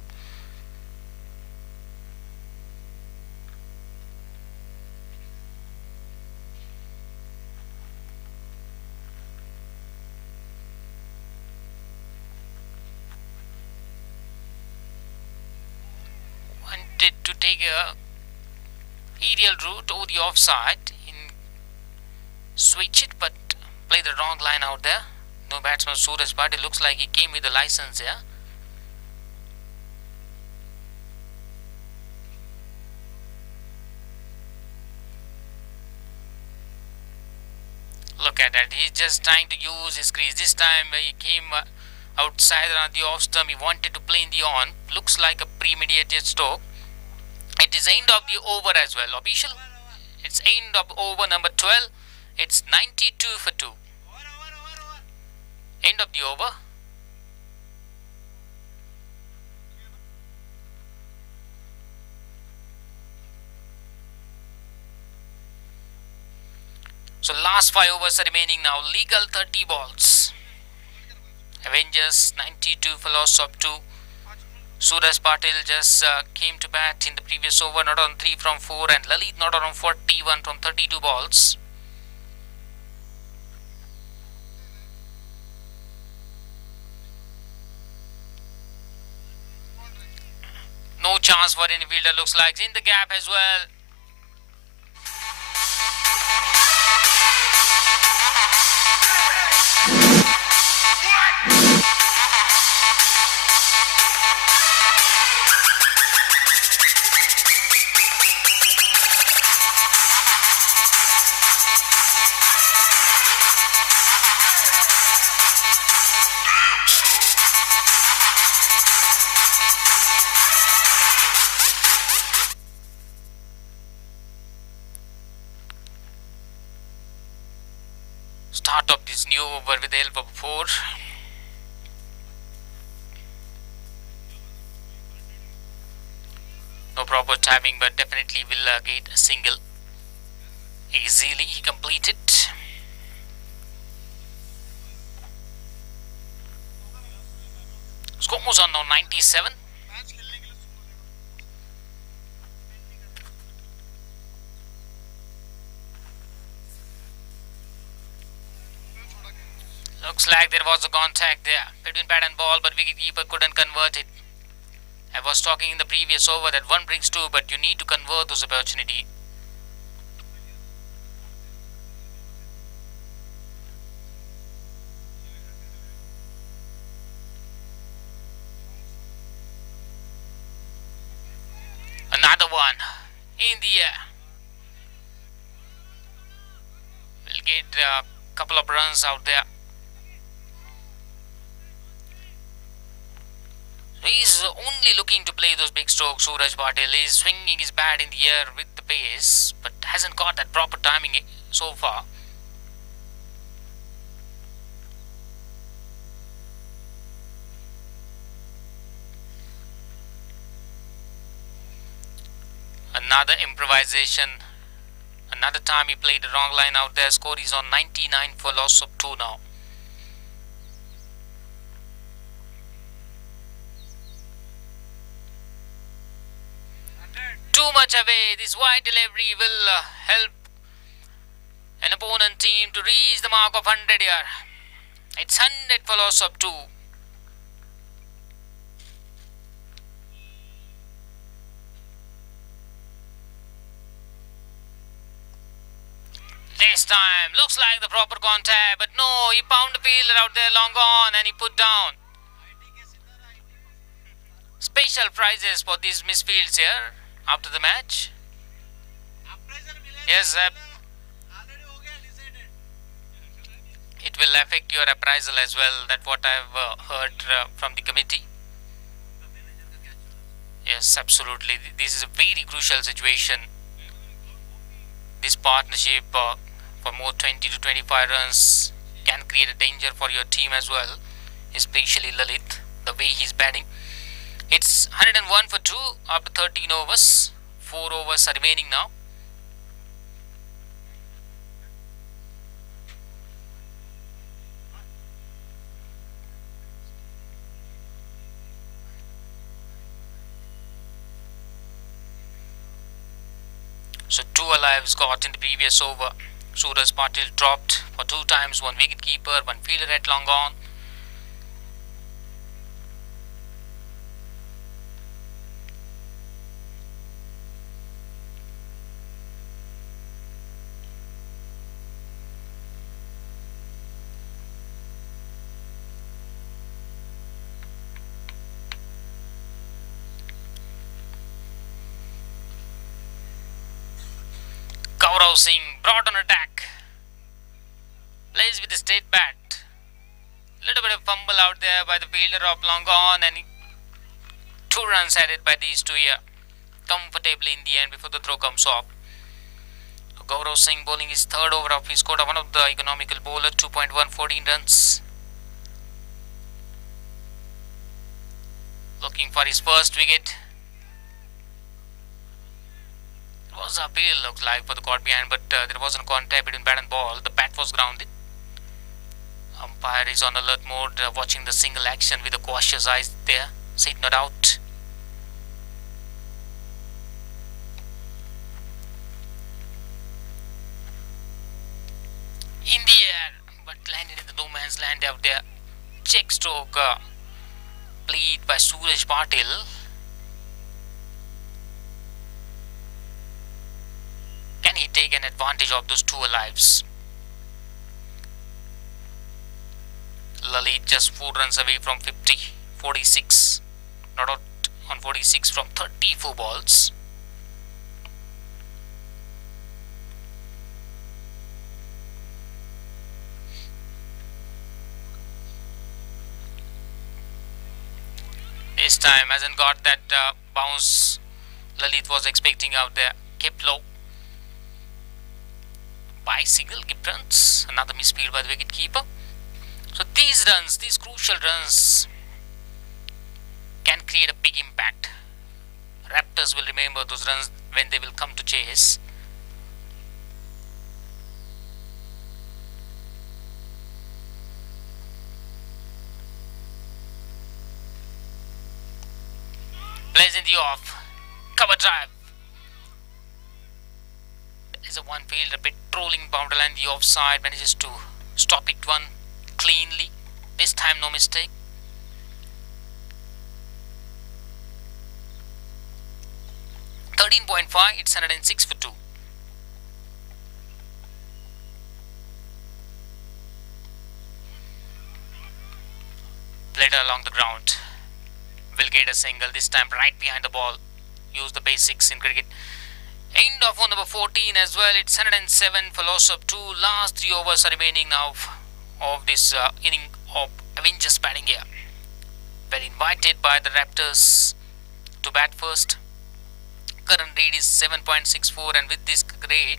Wanted to take a aerial route over the offside, switch it, but play the wrong line out there. No batsman Suraj Patil, looks like he came with a license here. Look at that. He's just trying to use his crease. This time he came outside on the off stump. He wanted to play in the on. Looks like a premeditated stroke. It is end of the over as well. Official. It's end of over number 12. It's 92 for 2. End of the over. So last 5 overs are remaining now. Legal 30 balls. Avengers 92 for loss of 2. Suraj Patil just came to bat in the previous over, not on 3 from 4, and Lalit not on 41 from 32 balls. No chance for any fielder, looks like. In the gap as well. Start of this new over with the help of 4. No proper timing, but definitely will get a single. Easily he completed. Score moves on now 97. Looks like there was a contact there between bat and ball, but wicketkeeper couldn't convert it. I was talking in the previous over that 1 brings 2, but you need to convert those opportunities. Another one in the air. We'll get a couple of runs out there. He's only looking to play those big strokes. Suraj Patil is swinging his bat in the air with the pace, but hasn't got that proper timing so far. Another improvisation. Another time he played the wrong line out there. Score is on 99 for loss of 2 now. Too much away. This wide delivery will help an opponent team to reach the mark of 100 here. It's 100 for loss of 2. This time looks like the proper contact, but no, he found the fielder out there long gone and he put down. Special prizes for these misfields here after the match. Yes, it will affect your appraisal as well. That's what I've heard from the committee. Yes, absolutely. This is a very crucial situation. This partnership for more 20 to 25 runs can create a danger for your team as well, especially Lalit, the way he's batting. It's 101 for 2 after 13 overs. 4 overs are remaining now. So 2 alives got in the previous over. Suraj Patil dropped for 2 times, 1 wicketkeeper, 1 fielder at long on. Singh brought on attack. Plays with the straight bat. Little bit of fumble out there by the fielder of long on, and 2 runs added by these two here comfortably in the end before the throw comes off. Gaurav Singh bowling his third over of his scored one of the economical bowler, 2.114 runs. Looking for his first wicket. It was a appeal, looks like, for the caught behind, but there wasn't contact between bat and ball. The bat was grounded. Umpire is on alert mode, watching the single action with a cautious eyes there. Said not out. In the air, but landed in the no man's land out there. Check stroke played by Suraj Patil. Can he take an advantage of those two alives? Lalit just 4 runs away from 50, 46. Not out on 46 from 34 balls. This time hasn't got that bounce Lalit was expecting out there. Kept low. Bicycle, Gibb runs. Another misfield by the wicket keeper. So these runs, these crucial runs, can create a big impact. Raptors will remember those runs when they will come to chase. Plays in the off. Cover drive. There is a one fielder patrolling boundary line, the offside, manages to stop it one cleanly. This time no mistake. .5, it's 106 for 2. Played along the ground. Will get a single, this time right behind the ball. Use the basics in cricket. End of over number 14 as well. It's 107 for loss of 2. Last 3 overs are remaining now of this inning of Avengers batting here. Were invited by the Raptors to bat first. Current rate is 7.64, and with this rate,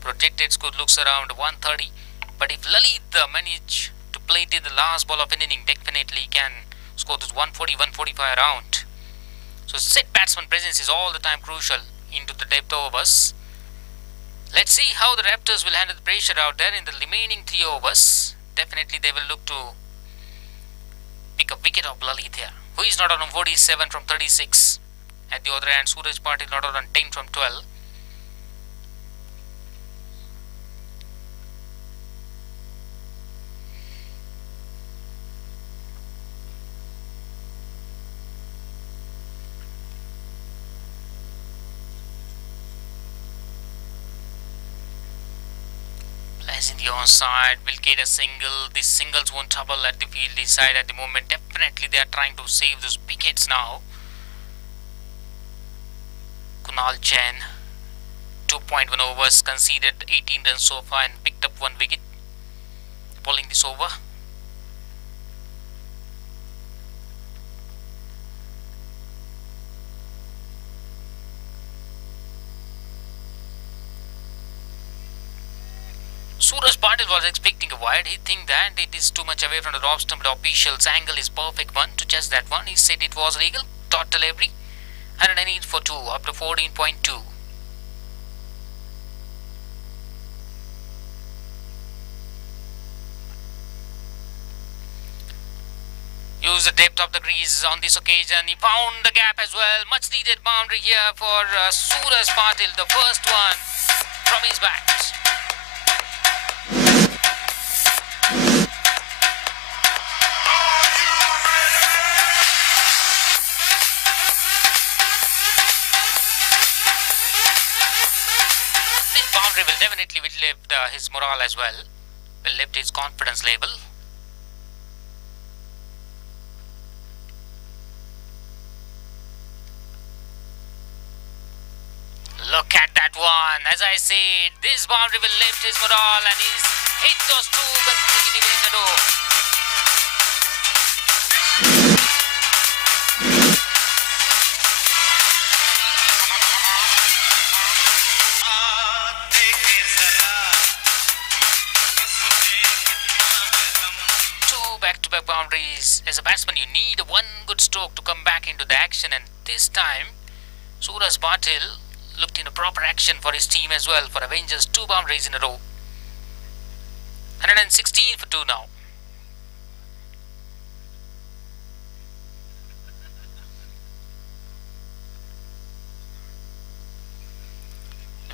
projected score looks around 130. But if Lalit manage to play till the last ball of an inning, definitely can score this 140, 145 around. So set batsman presence is all the time crucial into the depth overs. Let's see how the Raptors will handle the pressure out there in the remaining 3 overs. Definitely they will look to pick a wicket of Lalit here, who is not out on 47 from 36. At the other hand, Suraj Patil not out on 10 from 12. Plays in the onside, will get a single. These singles won't trouble at the field side at the moment. Definitely they are trying to save those wickets now. Kunal Jain, 2.1 overs, conceded 18 runs so far and picked up 1 wicket. Bowling this over. Suraj Patil was expecting a wide. He think that it is too much away from the off stump. The official's angle is perfect one to just that one. He said it was legal. Total every 108 for 2 up to 14.2. Use the depth of the crease on this occasion. He found the gap as well. Much needed boundary here for Suraj Patil. The first one from his bat. Will definitely lift his morale as well, will lift his confidence level. Look at that one. As I said, this boundary will lift his morale and he's Hit those two consecutive in a row. Two back-to-back boundaries. As a batsman, you need one good stroke to come back into the action, and this time Suraj Patil looked in a proper action for his team as well. For Avengers, two boundaries in a row. 116 for 2 now.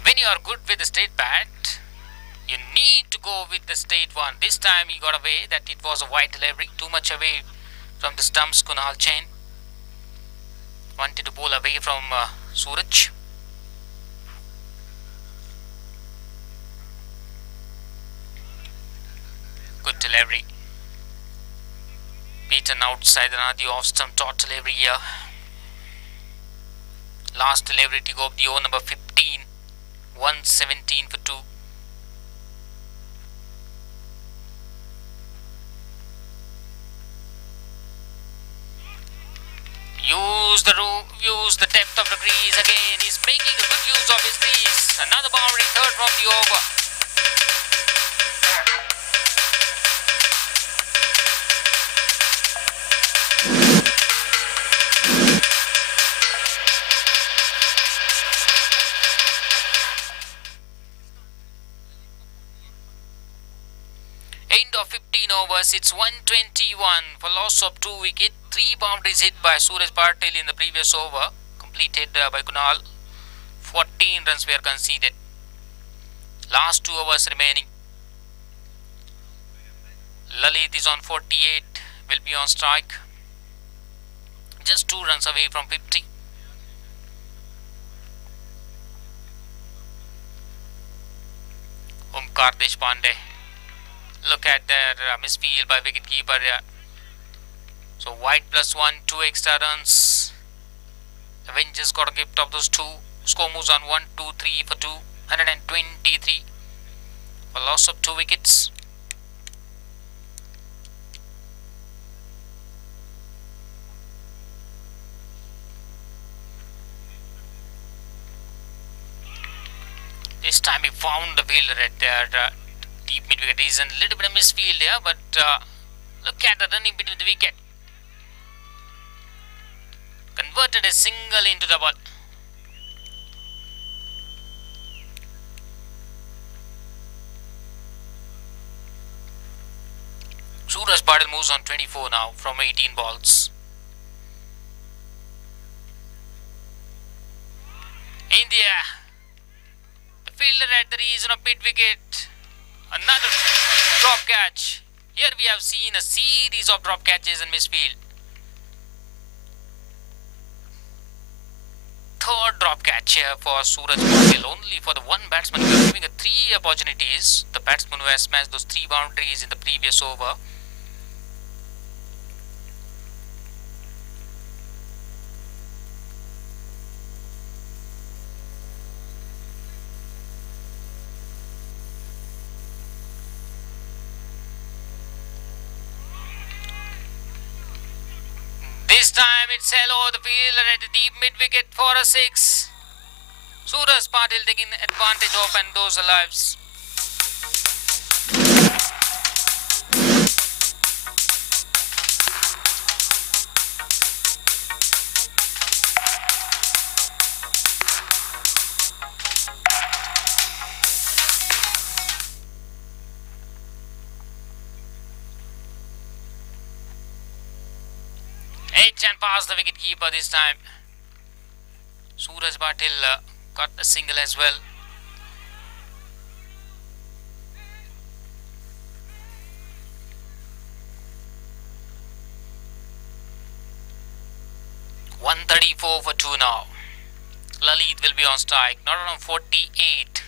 When you are good with the straight bat, you need to go with the straight one. This time he got away, that it was a wide delivery, too much away from the stumps. Kunal Chain wanted to bowl away from Suraj. Good delivery. Beaten outside the off stump, top delivery here. Last delivery to go up the over number 15. 117 for 2. Use the depth of the crease again. He's making a good use of his crease. Another boundary, third from the over. End of 15 overs, it's 121 for loss of 2 wickets. 3 boundaries hit by Suraj Patil in the previous over, completed by Kunal. 14 runs were conceded. Last 2 overs remaining. Lalit is on 48, will be on strike. Just 2 runs away from 50. Omkar Deshpande. Look at their misfield by wicketkeeper. So white +1, 2 extra runs. Avengers got a gift of those 2. Score moves on 1, 2, 3 for 2. 123 for loss of 2 wickets. This time he found the fielder at their deep mid-wicket. He's in a little bit of misfield here, but look at the running between the wicket. Converted a single into the ball. Suraj Patil moves on 24 now from 18 balls. India. The fielder at the region of mid-wicket. Another drop catch. Here we have seen a series of drop catches in misfield. Third drop catch here for Suraj Patil. Only for the one batsman. We are giving 3 opportunities. The batsman who has smashed those 3 boundaries in the previous over. This time it's hello the fielder at the deep mid-wicket for a 6. Suraj Patil taking advantage of and those lives. And past the wicketkeeper this time. Suraj Patil got a single as well. $134 for 2 now. Lalit will be on strike, not around 48.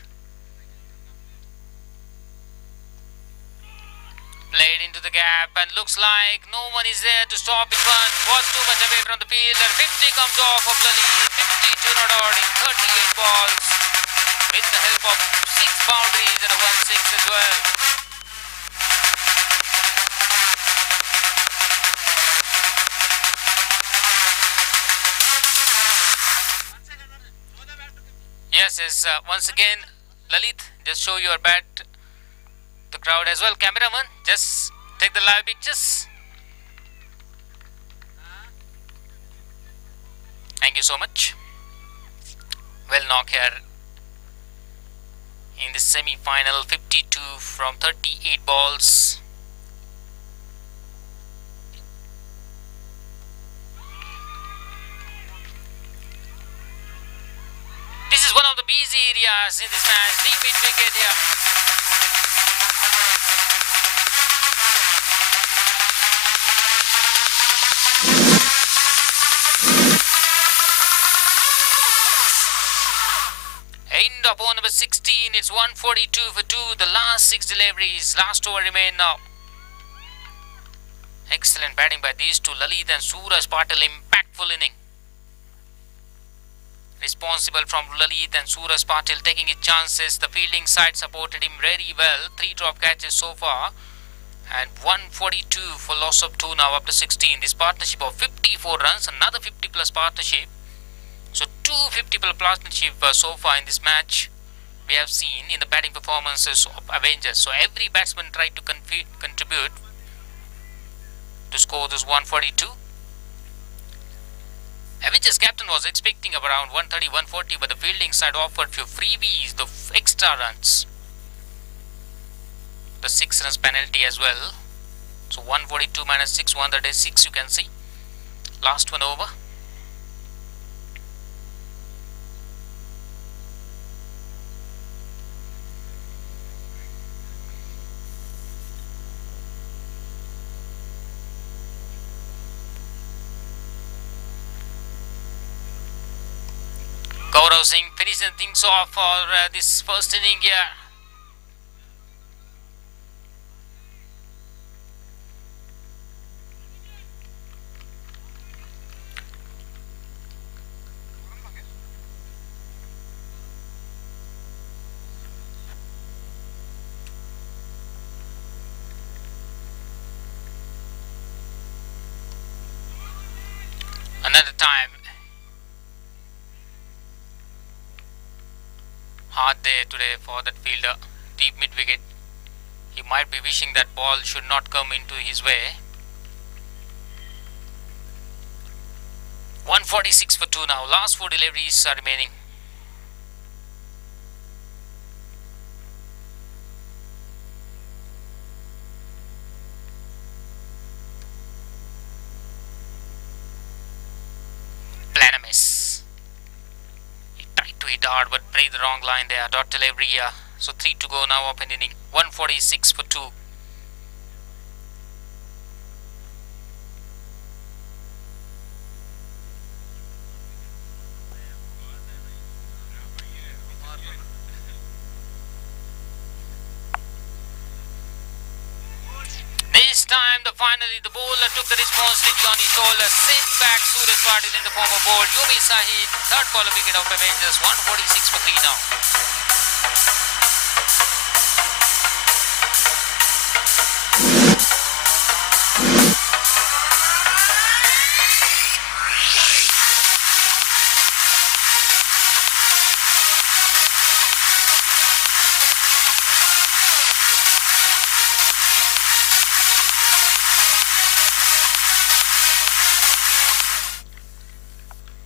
Played into the gap and looks like no one is there to stop it. One was too much away from the fielder. 50 comes off of Lalit. 52 not out in 38 balls with the help of 6 boundaries and a 1-6 as well. Yes, once again, Lalit, just show your bat to the crowd as well. Cameraman, just take the live pictures. Thank you so much. Well knock here in the semi-final, 52 from 38 balls. This is one of the busy areas in this match. Deep mid wicket here. End of over number 16. It's 142 for 2. The last 6 deliveries. Last over remain now. Excellent batting by these two, Lalit and Suraj Patil. Impactful inning. Responsible from Lalit and Suraj Patil, taking his chances. The fielding side supported him very well. 3 drop catches so far. And 142 for loss of 2 now up to 16. This partnership of 54 runs. Another 50 plus partnership. So 250 plus partnership so far in this match we have seen in the batting performances of Avengers. So every batsman tried to contribute to score this 142. Avengers captain was expecting around 130, 140, but the fielding side offered few freebies, the extra runs. The 6 runs penalty as well. So 142 minus 6, 136 you can see. Last one over. Gaurav Singh finishing things off for this first inning here. Another time. Hard day today for that fielder, deep mid wicket. He might be wishing that ball should not come into his way. 146 for 2 now. Last 4 deliveries are remaining. Plan a miss. He tried to hit hard but played the wrong line there. Dot delivery here. So 3 to go now, open inning. 146 for 2. This time, finally, the bowler took the responsibility on his shoulders. Sent back Suraj Patil in the form of ball. Yumi Sahid, third follow wicket of Avengers. 146 for 3 now.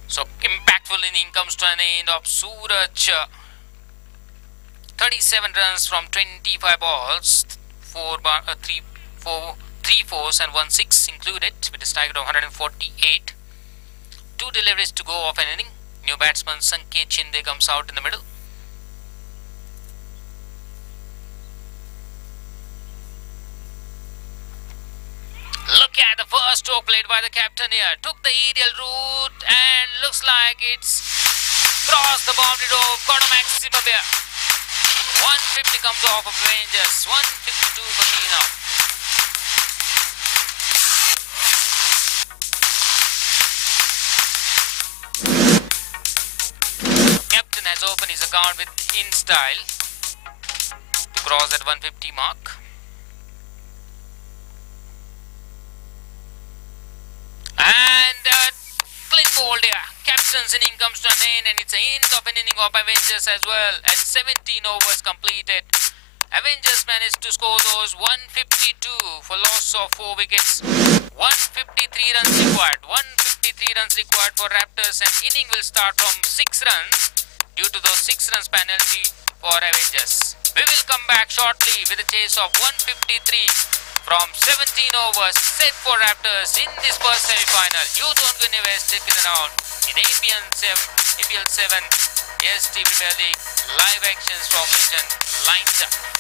So impactful inning comes to an end of Suraj. 37 runs from 25 balls, 3 fours and 1 6 included, with a strike rate of 148. 2 deliveries to go of an inning. New batsman Sanket Shinde comes out in the middle. Look at the first stroke played by the captain here. Took the aerial route and looks like it's crossed the boundary rope. Got a maximum here. 150 comes off of Avengers. 152 for 3 now. Captain has opened his account with in style to cross that 150 mark. And clean bowled here. Captain Houston's inning comes to an end, and it's the end of an inning of Avengers as well. At 17 overs completed, Avengers managed to score those 152 for loss of 4 wickets. 153 runs required. 153 runs required for Raptors, and inning will start from 6 runs due to those 6 runs penalty for Avengers. We will come back shortly with a chase of 153 from 17 overs set for Raptors in this first semi-final. You don't go anywhere, stick it around in APL 7 ST Premier League live actions from Legend lines up.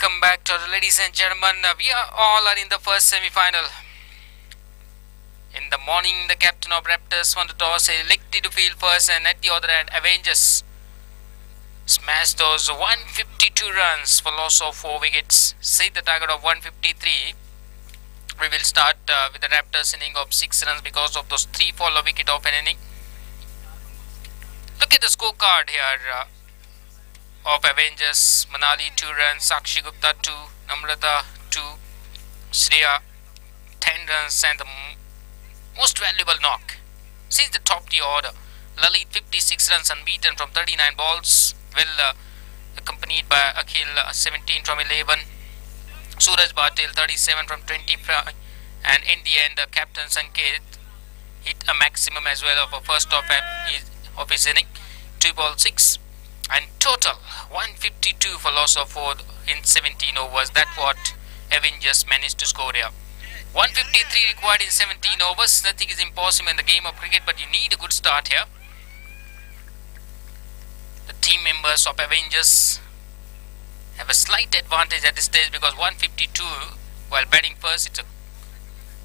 Welcome back to the ladies and gentlemen. We are all are in the first semi-final. In the morning, the captain of Raptors won the toss, elected to field first, and at the other end, Avengers smashed those 152 runs for loss of 4 wickets. Set the target of 153. We will start with the Raptors inning of 6 runs because of those 3 follow wicket of an inning. Look at the scorecard here of Avengers. Manali 2 runs, Sakshi Gupta 2, Namrata 2, Shreya 10 runs, and the most valuable knock since the top tier order, Lalit 56 runs unbeaten from 39 balls, well accompanied by Akhil 17 from 11, Suraj Patil 37 from 25, and in the end captain Sanket hit a maximum as well of a first of his inning, 2 ball 6, and total 152 for loss of 4 in 17 overs. That's what Avengers managed to score here. 153 required in 17 overs. Nothing is impossible in the game of cricket, but you need a good start here. The team members of Avengers have a slight advantage at this stage because 152 while batting first, it's a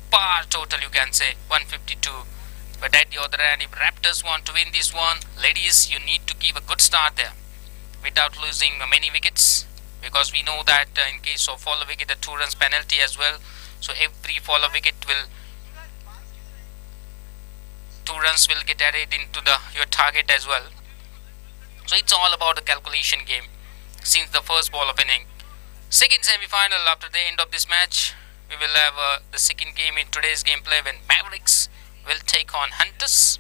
par total, you can say, 152. But at the other end, if Raptors want to win this one, ladies, you need to give a good start there without losing many wickets, because we know that in case of follow wicket, the 2 runs penalty as well. So every follow wicket will 2 runs will get added into your target as well. So it's all about the calculation game since the first ball of inning. Second semi-final, after the end of this match, we will have the second game in today's gameplay when Mavericks will take on Hunters.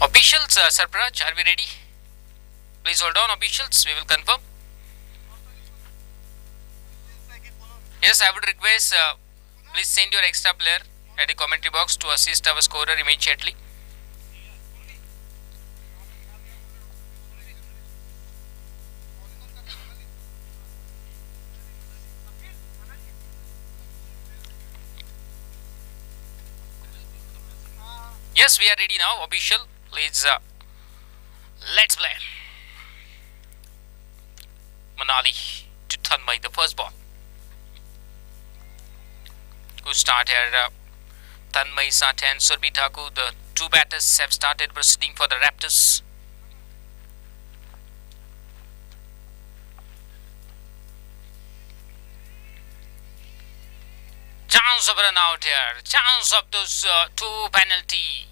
Officials, Sarparaj, are we ready? Please hold on, officials, we will confirm. Yes, I would request, please send your extra player at the commentary box to assist our scorer immediately. Yes, we are ready now, official. Please, let's play. Manali to Tanmay, the first ball. Good start here. Tanmay Sate and Surbi Thakur, the 2 batters have started proceeding for the Raptors. Chance of run out here. Chance of those 2 penalty.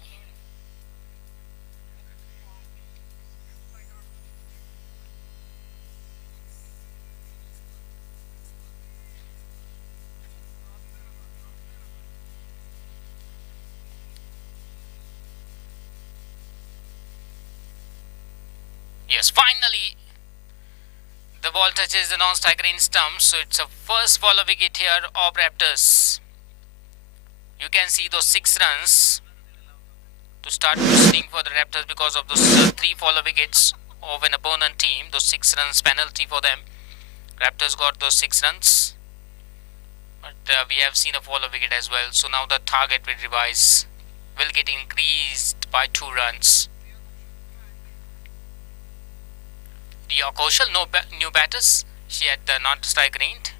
Yes, finally the ball touches the non-striker in stumps, so it's a first follow wicket here of Raptors. You can see those 6 runs to start proceeding for the Raptors because of those 3 follow wickets of an opponent team. Those 6 runs penalty for them. Raptors got those 6 runs, but we have seen a follow wicket as well. So now the target will revise, will get increased by 2 runs. Dia Kaushal, no new batters. She had not strike rate.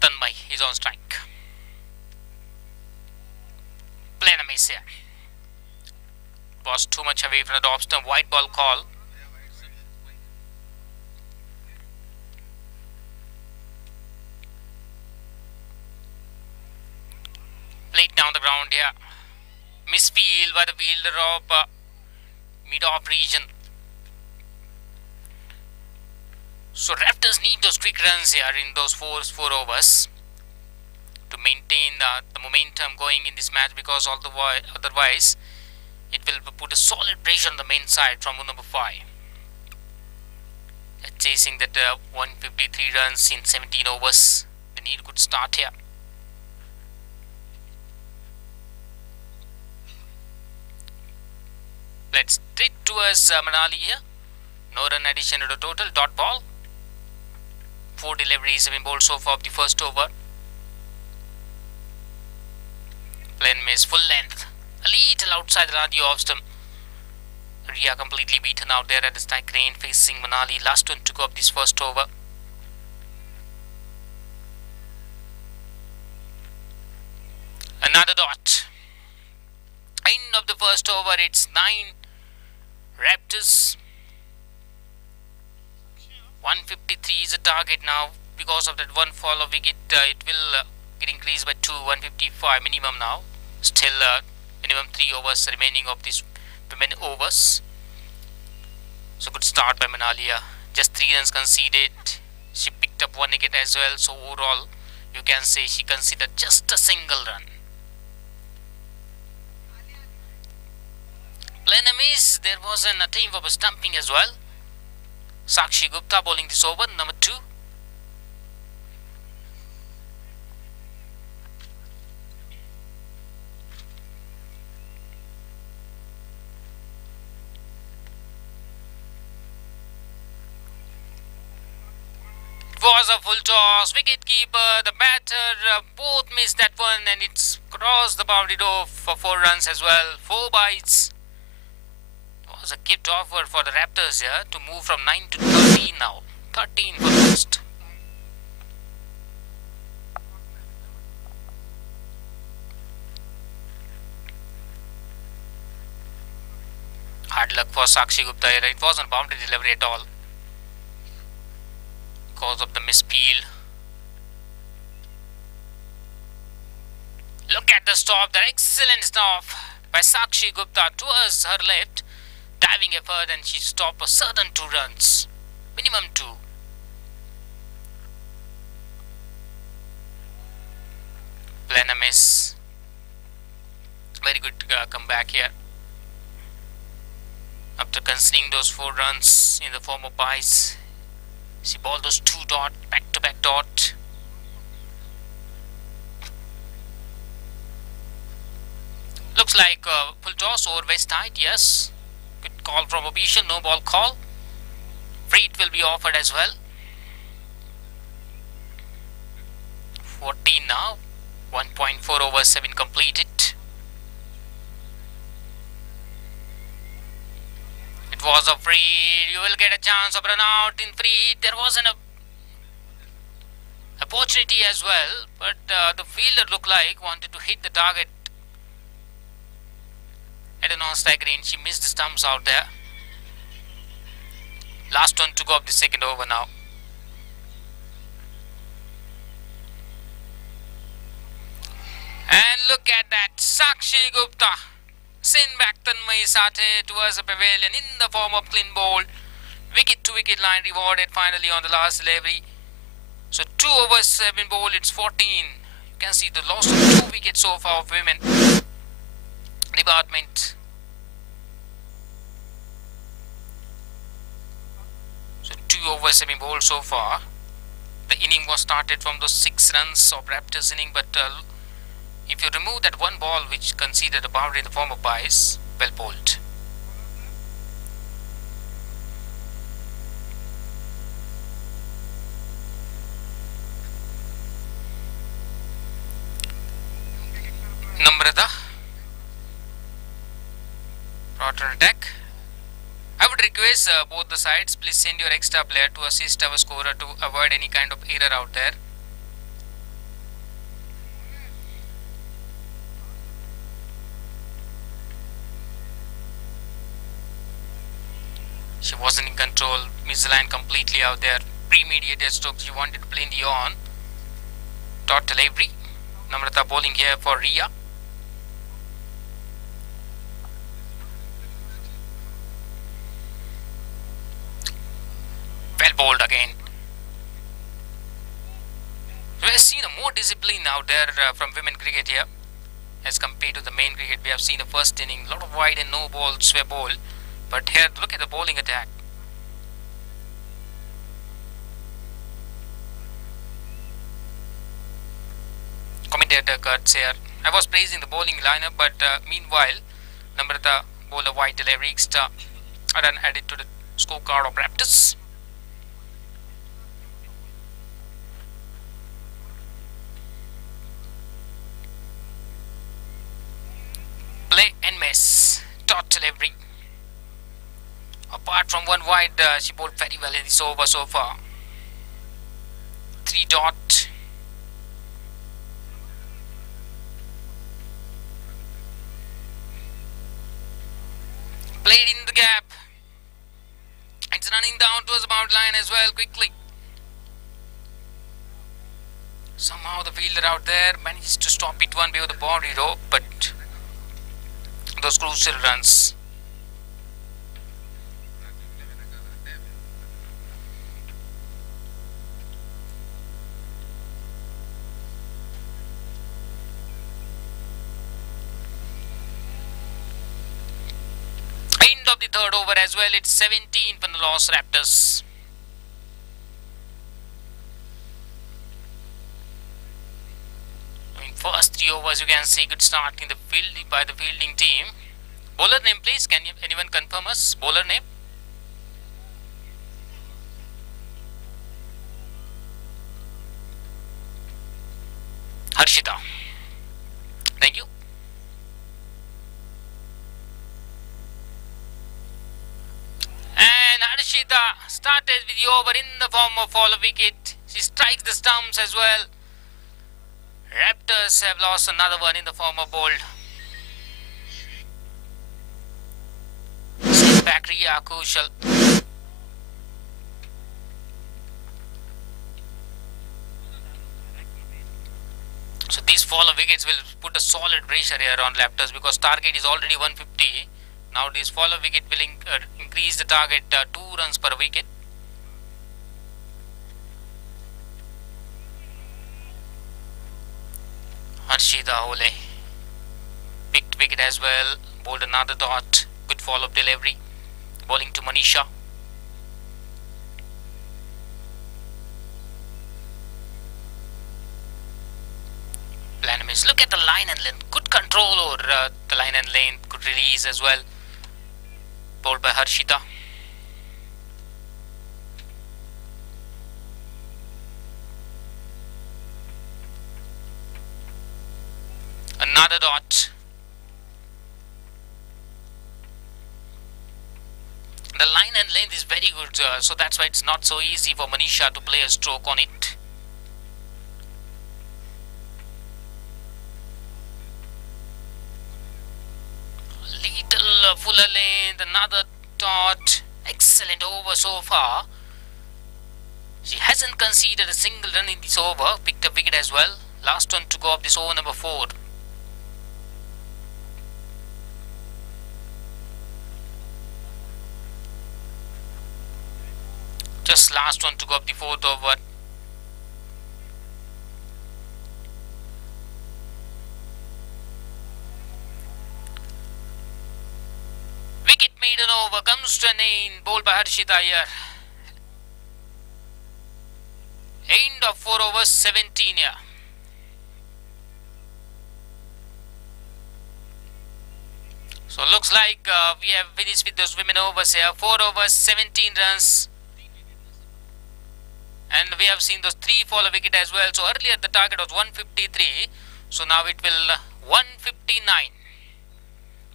Tanmay is on strike. Plain a miss here. Was too much away from the off stump. White ball call. Played down the ground here. Misfield by the fielder of mid-off region. So Raptors need those quick runs here in those four overs to maintain the momentum going in this match, because otherwise it will put a solid pressure on the main side from number 5. They're chasing that 153 runs in 17 overs. They need a good start here. Let's straight towards Manali here. No run addition to the total. Dot ball. 4 deliveries have been bowled so far of the first over. Plain miss, full length. A little outside the off stump. Ria completely beaten out there at the strike range, facing Manali. Last one to go up this first over. Another dot. End of the first over. It's 9 Raptors. 153 is a target now. Because of that one fall of wicket, it will get increased by 2, 155 minimum now. Still minimum 3 overs remaining of these women overs. So good start by Manalia. Just 3 runs conceded. She picked up 1 wicket as well. So overall, you can say she conceded just a single run. Plenamis, there was an attempt of a stumping as well. Sakshi Gupta bowling this over, number 2. It was a full toss. Wicket keeper, the batter, both missed that one, and it's crossed the boundary door for 4 runs as well. 4 bites. It was a gift offer for the Raptors here to move from 9 to 13 now. 13 for first. Hard luck for Sakshi Gupta here. It wasn't boundary delivery at all because of the mispeel. Look at the stop there. Excellent stop by Sakshi Gupta towards her left. Diving effort, and she stopped a certain 2 runs. Minimum 2. Plena miss. Very good comeback here. After conceding those 4 runs in the form of byes, she bowled those 2 dot, back-to-back dot. Looks like full toss over West Side, yes. Good call from official, no ball call. Free hit will be offered as well. 14 now. 1.4 overs have been completed. It was a free. You will get a chance of run out in free hit. There was an opportunity as well, but the fielder looked like wanted to hit the target at a non-strike range. She missed the stumps out there. Last one to go up the second over now. And look at that, Sakshi Gupta send back Tanmay Sathe towards the pavilion in the form of clean bowl. Wicket to wicket line rewarded finally on the last delivery. So 2 overs have been bowled. It's 14. You can see the loss of 2 wickets so far of women department. So 2 overs have been bowled so far. The inning was started from those 6 runs of Raptors inning, but if you remove that one ball which conceded a boundary in the form of byes, well bowled. Namrata brought her attack. I would request both the sides, please send your extra player to assist our scorer to avoid any kind of error out there. She wasn't in control, misaligned completely out there. Pre-mediated stroke, she wanted to play in the on. Total every. Namrata bowling here for Ria. Well bowled again. We have seen a more discipline out there from women cricket here as compared to the main cricket. We have seen the first inning, a lot of wide and no balls were bowled. But here, look at the bowling attack. Commentator cuts here. I was praising the bowling lineup, but meanwhile, Namrata bowled a wide delivery extra run added to the scorecard of Raptors. Play and miss. Total delivery. Apart from one wide, she bowled very well in this over so far. 3 dot. Played in the gap. It's running down towards the boundary line as well quickly. Somehow the fielder out there manages to stop it one way with the boundary rope, but those crucial runs. End of the third over as well. It's 17 for the loss Raptors. In first 3 overs, you can see good start in the fielding by the fielding team. Bowler name, please. Can anyone confirm us? Bowler name. Harshita. Thank you. And Harshita started with the over in the form of follow wicket. She strikes the stumps as well. Raptors have lost another one in the form of bold. Send back Ria Kushal. So these follow wickets will put a solid pressure here on Raptors because target is already 150. Now this follow wicket will increase the target 2 runs per wicket. Harshita Ole picked wicket as well, bowled another dot, good follow-up delivery, bowling to Manisha. Plan miss. Look at the line and length, good control over the line and length, good release as well, bowled by Harshita. Another dot. The line and length is very good, so that's why it's not so easy for Manisha to play a stroke on it. Little fuller length, another dot. Excellent over so far. She hasn't conceded a single run in this over. Picked a wicket as well. Last one to go of this over number 4. Just last one to go up the 4th over. Wicket made an over, comes to an end, bowled by Harshita here. End of 4 overs, 17 here. So looks like we have finished with those women overs here. 4 overs, 17 runs. And we have seen those 3 follow wicket as well. So earlier the target was 153. So now it will 159.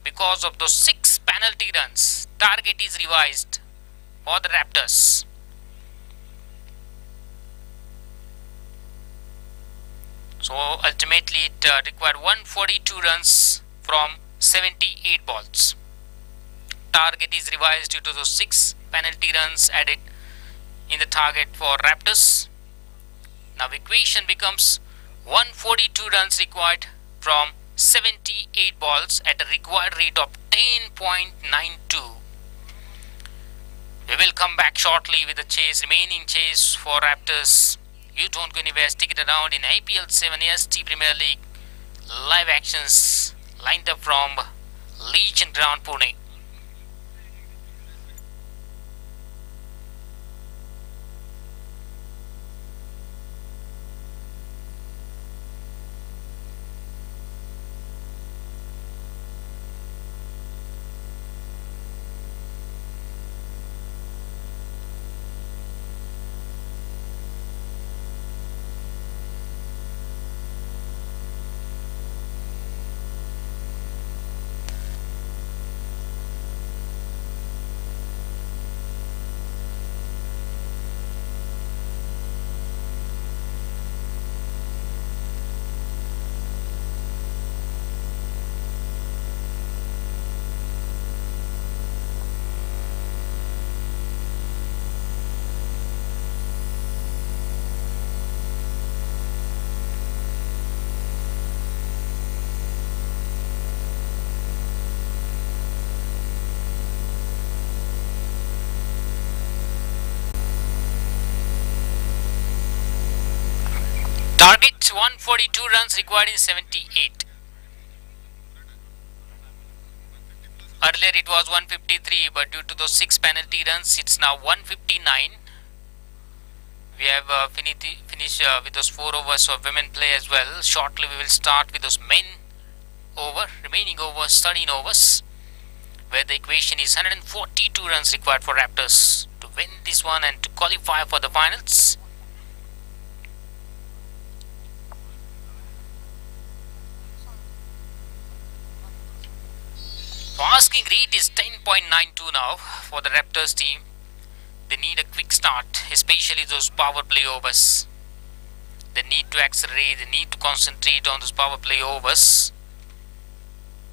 Because of those 6 penalty runs. Target is revised for the Raptors. So ultimately it required 142 runs from 78 balls. Target is revised due to those 6 penalty runs added in the target for Raptors. Now equation becomes 142 runs required from 78 balls at a required rate of 10.92. We will come back shortly with the remaining chase for Raptors. You don't go anywhere, stick it around in IPL 7 AST Premier League. Live actions lined up from Legion Ground, Pune. Target 142 runs required in 78. Earlier it was 153, but due to those 6 penalty runs, it's now 159. We have finished with those 4 overs of women play as well. Shortly we will start with those men remaining overs, 13 overs, where the equation is 142 runs required for Raptors to win this one and to qualify for the finals. Asking rate is 10.92 now for the Raptors team. They need a quick start, especially those power play overs. They need to accelerate, they need to concentrate on those power play overs.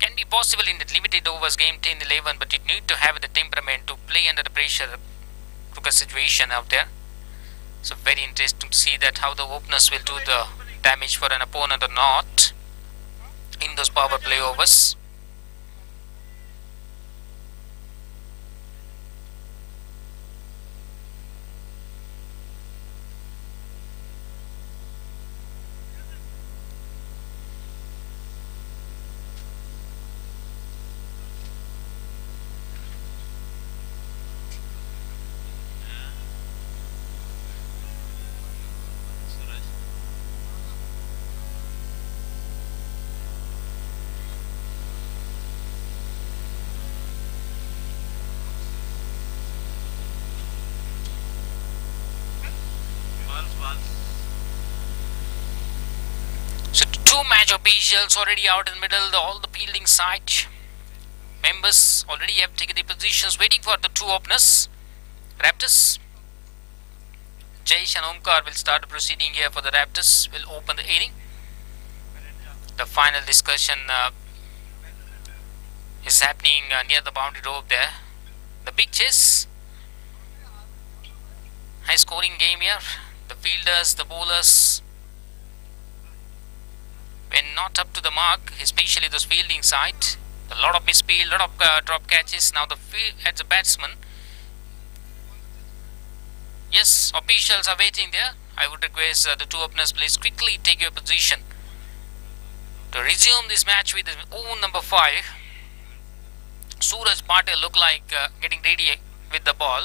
Can be possible in the limited overs game 10-11, but you need to have the temperament to play under the pressure, critical situation out there. So very interesting to see that how the openers will do the damage for an opponent or not in those power play overs. So 2 match officials already out in the middle, all the fielding side members already have taken their positions waiting for the 2 openers. Raptors. Jayesh and Omkar will start the proceeding here for the Raptors, will open the inning. The final discussion is happening near the boundary rope there. The big chase. High scoring game here. The fielders, the bowlers, when not up to the mark, especially those fielding side. A lot of misfield, a lot of drop catches. Now at the batsman. Yes, officials are waiting there. I would request the 2 openers please quickly take your position to resume this match with his own number 5. Suraj Patel look like getting ready with the ball.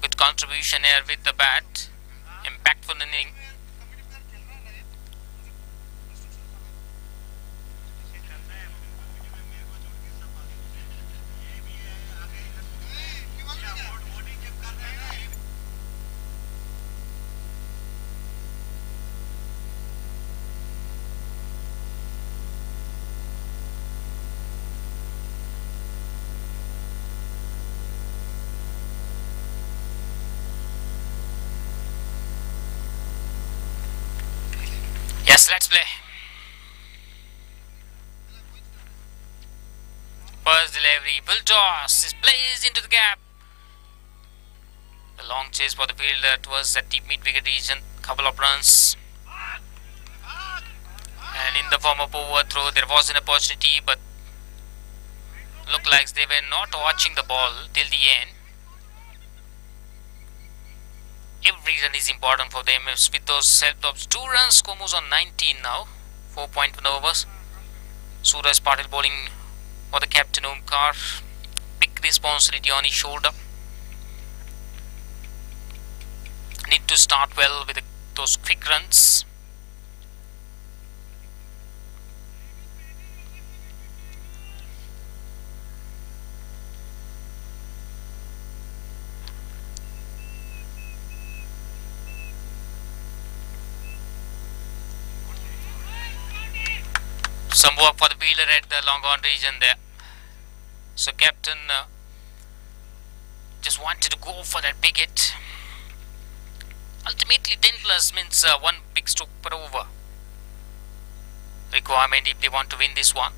Good contribution here with the bat. Impactful inning. Yes, let's play. First delivery, full toss is placed into the gap. The long chase for the fielder towards that deep mid-wicket region. Couple of runs. And in the form of overthrow, there was an opportunity, but looked like they were not watching the ball till the end. Every run is important for them. With those self-tops, 2 runs, score moves on 19 now. 4.1 overs. Suraj Patil bowling for the captain Omkar. Big responsibility on his shoulder. Need to start well with those quick runs. Some work for the fielder at the long on region there. So captain just wanted to go for that big hit. Ultimately 10 plus means 1 big stroke per over requirement if they want to win this one.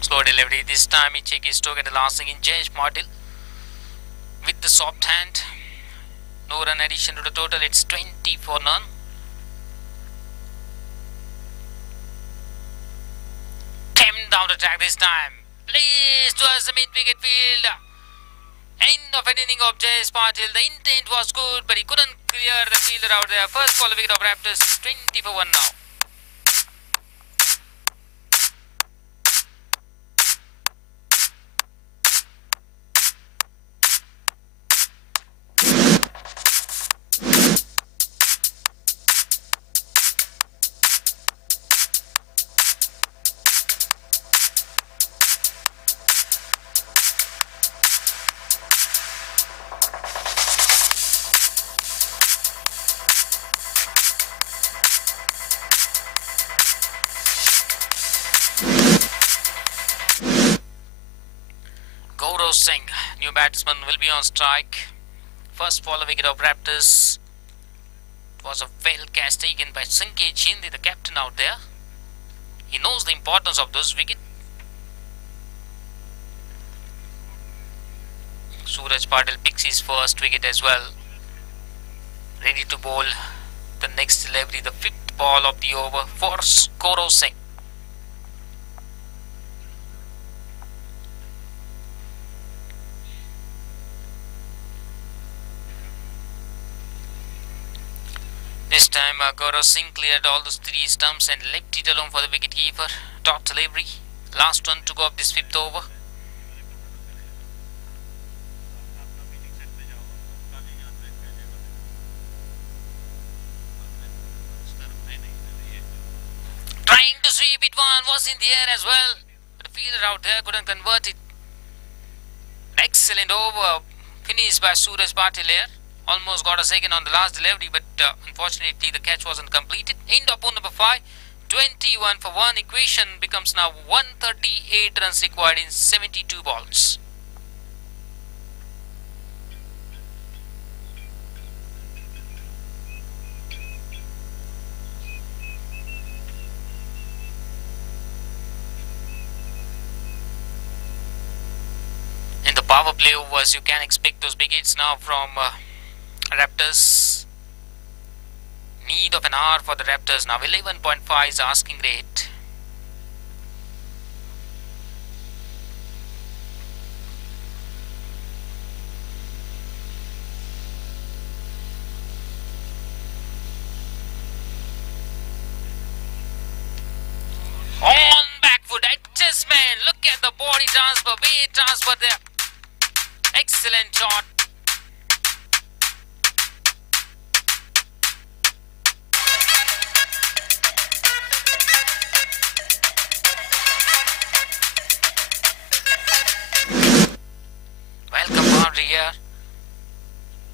Slow delivery this time. He checked his stroke at the last second. Jayesh Patil with the soft hand. No run addition to the total. It's 20 for none. Down the track this time. Placed towards the mid-wicket field. End of an inning of Jayesh Patil. The intent was good, but he couldn't clear the fielder out there. First ball wicket of Raptors is 20 for 1 now. Singh, new batsman, will be on strike. First follow wicket of Raptors. It was a well catch taken by Sanket Chindi, the captain out there. He knows the importance of those wickets. Suraj Patil picks his first wicket as well. Ready to bowl the next delivery, the 5th ball of the over for Gaurav Singh. This time Gaurav Singh cleared all those 3 stumps and left it alone for the wicketkeeper. Top delivery. Last one to go of this 5th over. Trying to sweep it, one was in the air as well. But the fielder out there couldn't convert it. Excellent over finished by Suraj Patil here. Almost got a second on the last delivery, but unfortunately the catch wasn't completed. End up on number 5, 21 for 1. Equation becomes now 138 runs required in 72 balls. In the power play overs, you can expect those big hits now from Raptors. Need of an hour for the Raptors now. 11.5 is asking rate. On back foot adjustment. Look at the body transfer, weight transfer there. Excellent shot. Here,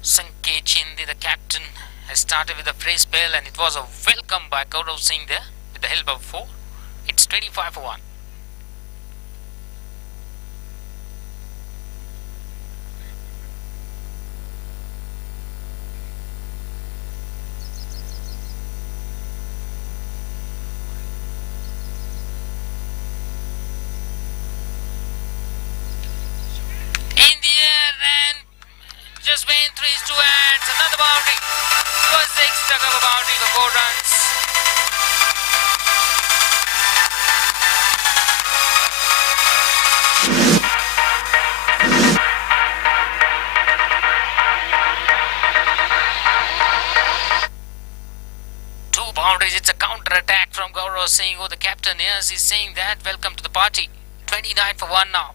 Sanket Chindi, the captain, has started with a fresh spell, and it was a welcome by Gaurav Singh there with the help of 4. It's 25 for 1. over boundary for 4 runs. Boundaries, it's a counter attack from Gaurav Singh, who the captain is. He's saying that welcome to the party. 29 for 1 now.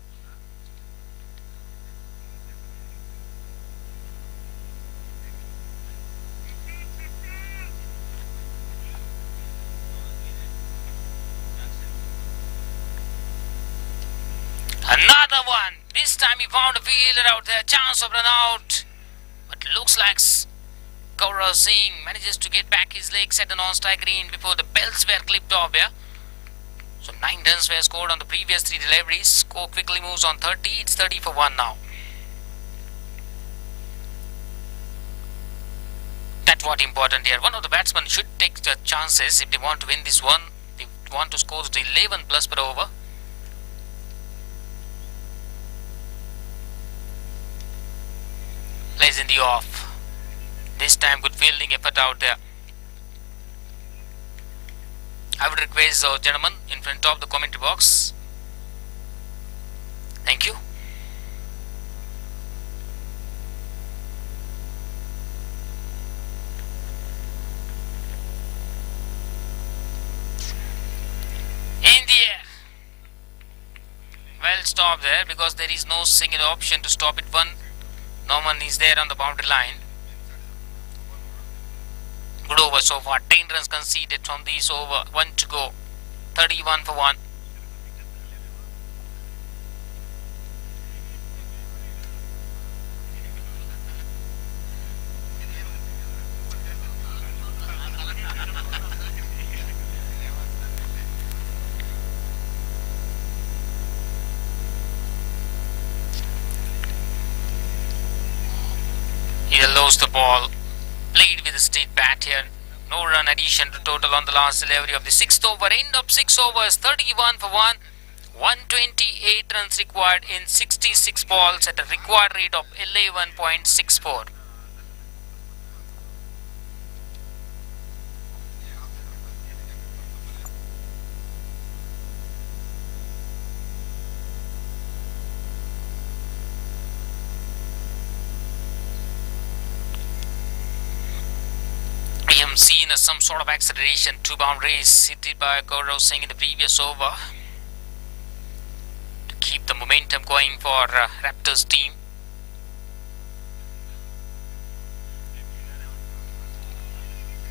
Another one. This time he found a fielder out there. Chance of run out. But looks like Gaurav Singh manages to get back his legs at the non-strike green before the belts were clipped off here. So 9 runs were scored on the previous 3 deliveries. Score quickly moves on 30. It's 30 for 1 now. That's what important here. One of the batsmen should take the chances if they want to win this one. They want to score the 11 plus per over. Plays in the off. This time good fielding effort out there. I would request the gentleman in front of the commentary box. Thank you. In the air. Well stopped there because there is no single option to stop it. Norman is there on the boundary line. Good over so far. 10 runs conceded from this over. 1 to go. 31 for 1. He lost the ball. Played with a straight bat here. No run addition to total on the last delivery of the 6th over. End of 6 overs. 31 for 1. 128 runs required in 66 balls at a required rate of 11.64. We have seen some sort of acceleration. 2 boundaries hit by Gaurav Singh in the previous over to keep the momentum going for Raptors team.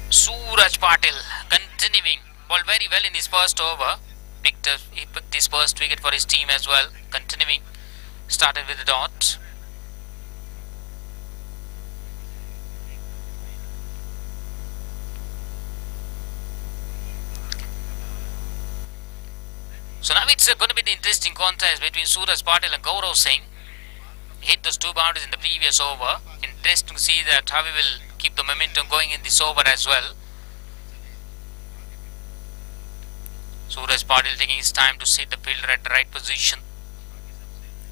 Suraj Patil continuing. Ball very well in his first over. He picked his first wicket for his team as well. Continuing. Started with a dot. So now it's going to be the interesting contest between Suraj Patil and Gaurav Singh. Hit those 2 boundaries in the previous over. Interesting to see that how he will keep the momentum going in this over as well. Suraj Patil taking his time to set the fielder at the right position.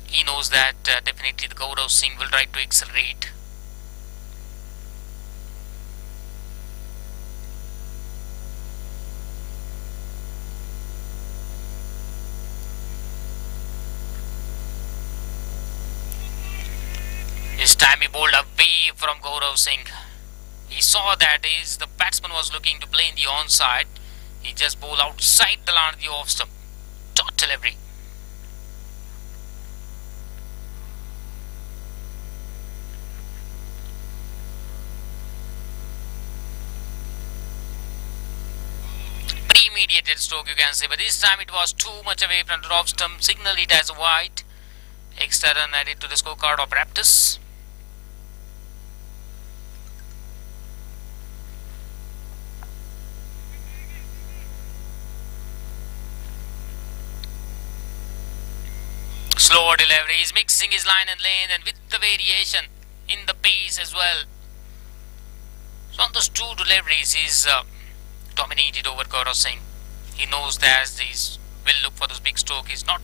He knows that definitely the Gaurav Singh will try to accelerate. This time he bowled away from Gaurav Singh. He saw that the batsman was looking to play in the onside. He just bowled outside the line of the off stump. Dot delivery. Premeditated stroke, you can say, but this time it was too much away from the off stump. Signal it as a wide. Extra run added to the scorecard of Raptors. Slower delivery. He's mixing his line and lane and with the variation in the pace as well. So on those 2 deliveries, he's dominated over Gaurav Singh. He knows that he's will look for those big stroke. He's not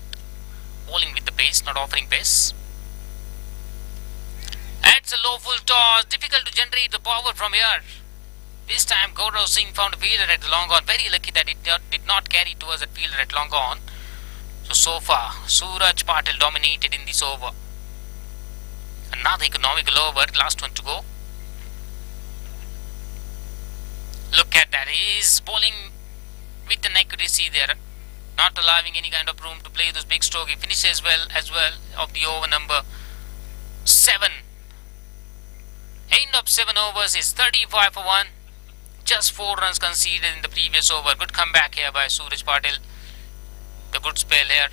bowling with the pace, not offering pace. And it's a low full toss. Difficult to generate the power from here. This time Gaurav Singh found a fielder at the long on. Very lucky that it did not carry towards that fielder at long on. So far, Suraj Patil dominated in this over. Another economical over, last one to go. Look at that, he is bowling with an accuracy there, not allowing any kind of room to play those big stroke. He finishes well as well of the over number 7. End of 7 overs is 35 for 1. Just 4 runs conceded in the previous over. Good comeback here by Suraj Patil. The good spell here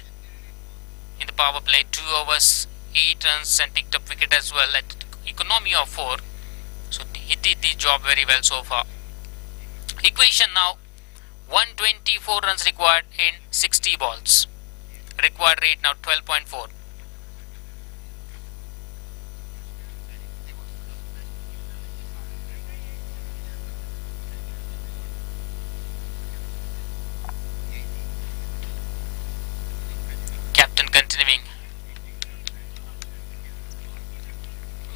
in the power play. 2 overs, 8 runs and picked up wicket as well at economy of 4. So he did the job very well so far. Equation now, 124 runs required in 60 balls. Required rate now 12.4. Captain continuing.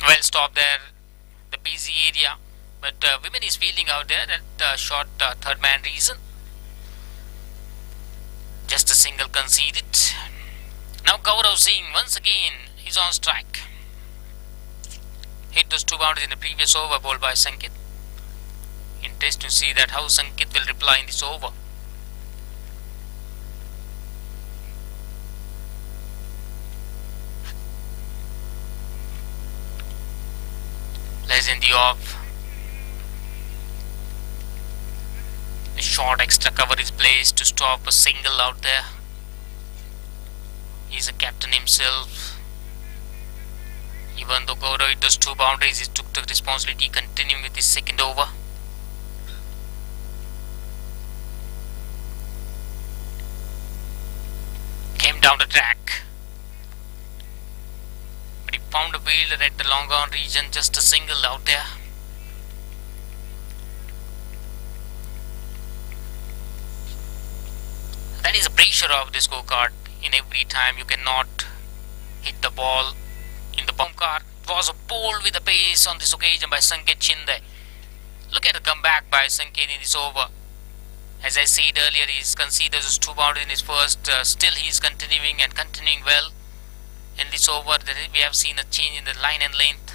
Well stopped there, the busy area. But women is fielding out there at short third man reason. Just a single conceded. Now Gaurav Singh once again is on strike. Hit those 2 boundaries in the previous over bowled by Sankit. Interesting to see that how Sankit will reply in this over. Legend the off. A short extra cover is placed to stop a single out there. He's a captain himself. Even though Gaurav hit those 2 boundaries, he took the responsibility continuing with his second over. Came down the track. But he found a fielder at the long on region, just a single out there. That is the pressure of the scorecard. In every time you cannot hit the ball in the bump car. It was a pole with a pace on this occasion by Sanket Chinde. Look at the comeback by Sanket in this over. As I said earlier, he's conceded those 2 boundaries in his first. Still he is continuing well. In this over, we have seen a change in the line and length.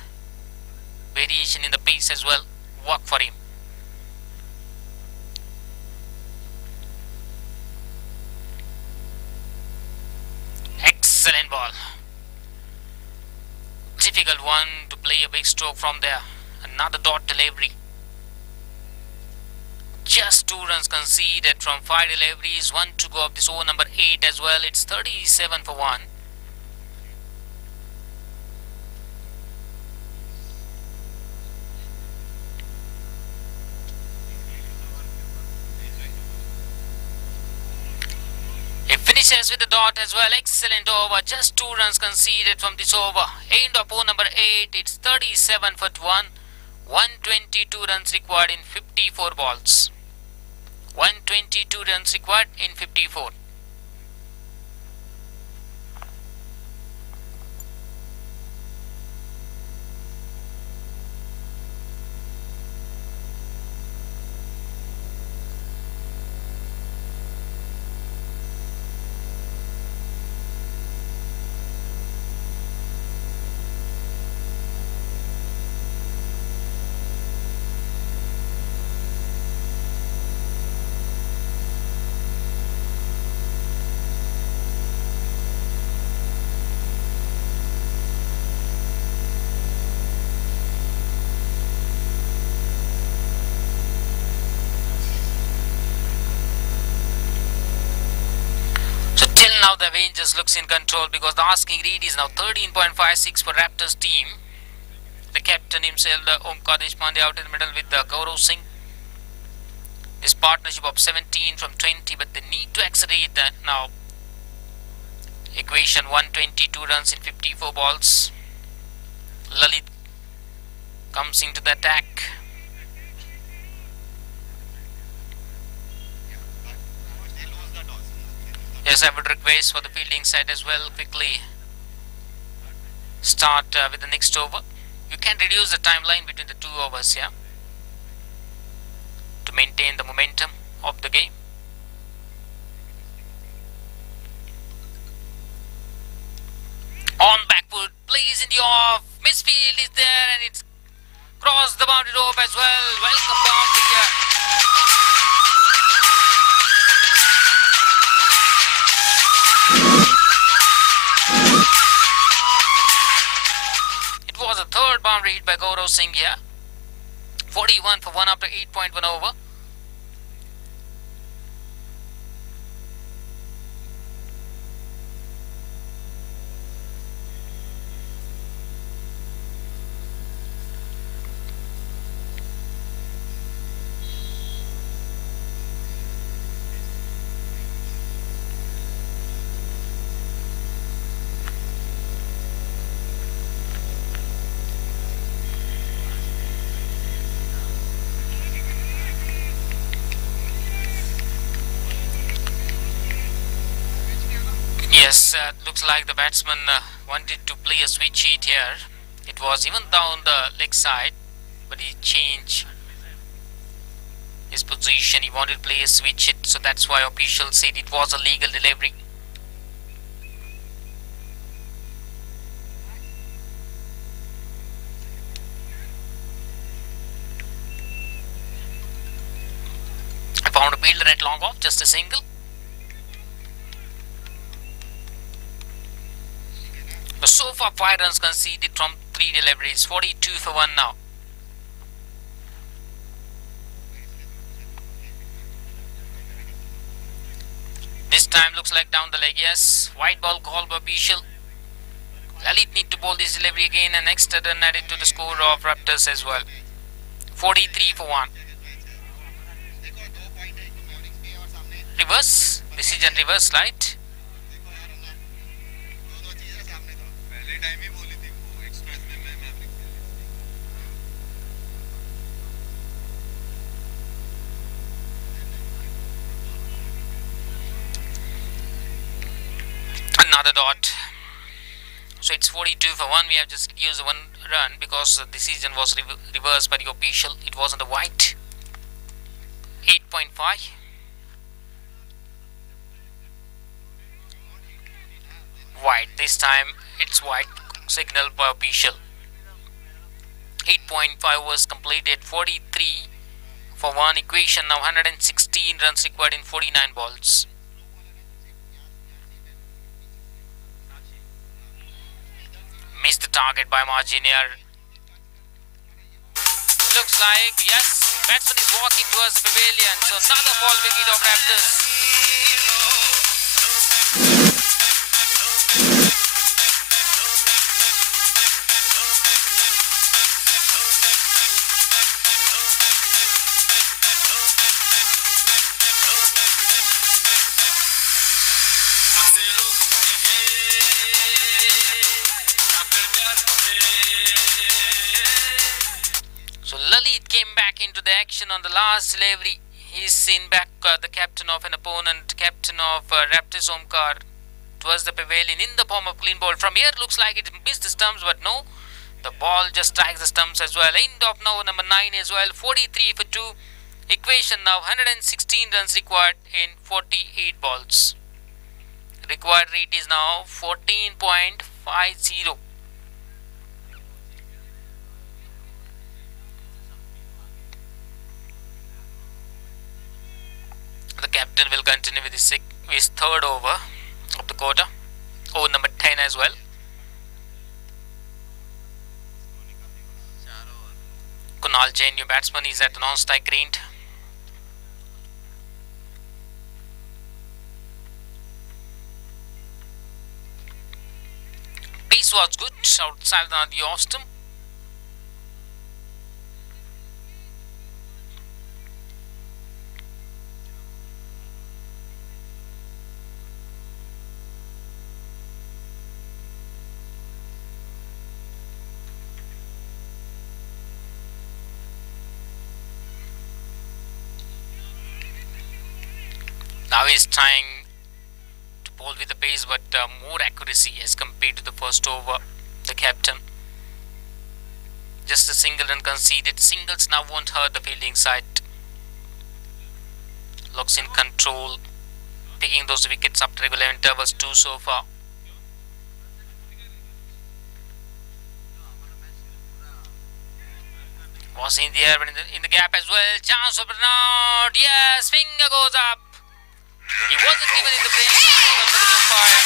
Variation in the pace as well. Work for him. Excellent ball. Difficult one to play a big stroke from there. Another dot delivery. Just 2 runs conceded from 5 deliveries. 1 to go of this over number 8 as well. It's 37 for 1. He finishes with the dot as well. Excellent over. Just 2 runs conceded from this over. End of over number 8. It's 37 for 1. 122 runs required in 54 balls. 122 runs required in 54. Now the Avengers looks in control because the asking read is now 13.56 for Raptors team. The captain himself, Omkar Deshpande, out in the middle with Gaurav Singh. This partnership of 17 from 20, but they need to accelerate that now. Equation 122 runs in 54 balls. Lalit comes into the attack. Yes, I would request for the fielding side as well, quickly start with the next over. You can reduce the timeline between the 2 overs here. maintain the momentum of the game. On back foot, plays in the off. Misfield is there and it's crossed the boundary rope as well. Welcome boundary here. It was a third boundary hit by Gaurav Singh here. 41 for 1 after 8.1 over. Yes, looks like the batsman wanted to play a switch hit here. It was even down the leg side, but he changed his position. He wanted to play a switch hit, so that's why officials said it was a legal delivery. I found a fielder at long off, just a single. So far 5 runs conceded from 3 deliveries, 42 for 1 now. This time looks like down the leg, yes. White ball called by official. Lalit need to bowl this delivery again and extra run added to the score of Raptors as well. 43 for 1. Reverse, decision reverse, right? Another dot. So it's 42 for 1. We have just used 1 run because the decision was reversed by the official. It wasn't a white. 8.5. White. This time it's white signal by official. 8.5 was completed. 43 for 1. Equation now 116 runs required in 49 balls. Missed the target by margin here. Looks like, yes, batsman is walking towards the pavilion. So another ball wicket of Raptors. So Lalit came back into the action on the last delivery. He's seen back the captain of an opponent, captain of Raptors Omkar, towards the pavilion in the form of clean ball. From here looks like it missed the stumps, but no, the ball just strikes the stumps as well. End of now number 9 as well. 43 for 2. Equation now 116 runs required in 48 balls. Required rate is now 14.50. The captain will continue with his third over of the quarter. Over number 10 as well. Kunal Jain, new batsman, is at the non-strike range. Pace was good outside the off stump. Now he's trying to bowl with the pace, but more accuracy as compared to the first over. The captain. Just a single run conceded. Singles now won't hurt the fielding side. looks in control, picking those wickets after regular intervals, 2 so far. Was in the air, but in the gap as well. Chance for Bernard. Yes, finger goes up. He wasn't even in the plane. For the umpire.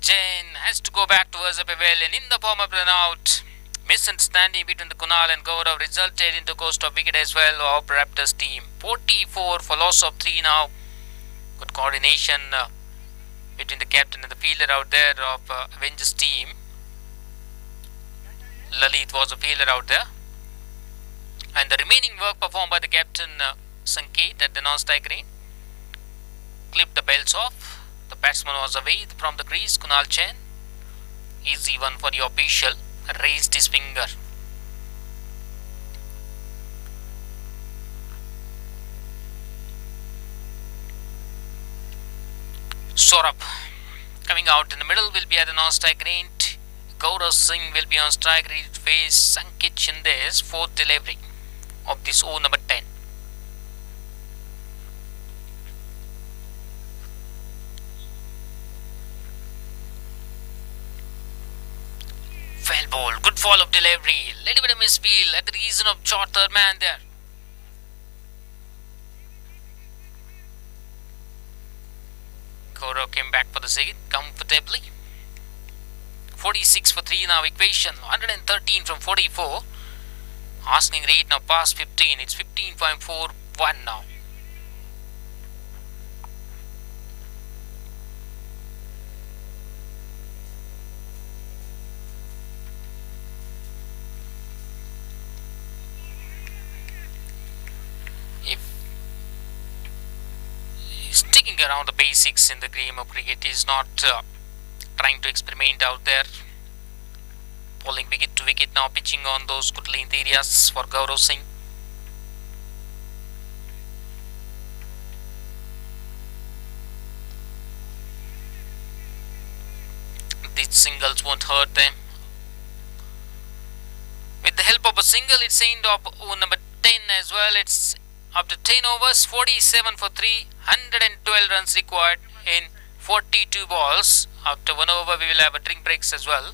Jain has to go back towards the pavilion in the form of run out. Misunderstanding between the Kunal and Gaurav resulted into cost of wicket as well of Raptors team. 44 for loss of 3 now. Good coordination between the captain and the fielder out there of Avengers team. Lalit was a fielder out there. And the remaining work performed by the captain Sanket at the non-strike green. Clipped the belts off. The batsman was away from the crease. Kunal Jain, easy one for the official, raised his finger. Saurabh coming out in the middle will be at the non-strike green. Gaurav Singh will be on strike ready to face Sanket Shinde's fourth delivery of this over number 10. Well ball, good fall of delivery, little bit of misfeel at the reason of short third man there. Gaurav came back for the second comfortably. 46 for 3 now equation, 113 from 44. Asking rate now past 15, it's 15.41 now. Sticking around the basics in the game of cricket, is not trying to experiment out there. Bowling wicket to wicket now, pitching on those good length areas for Gaurav Singh. These singles won't hurt them. With the help of a single, it's end of over number 10 as well. It's after 10 overs, 47 for 3, 112 runs required in 42 balls. After 1 over, we will have a drink breaks as well.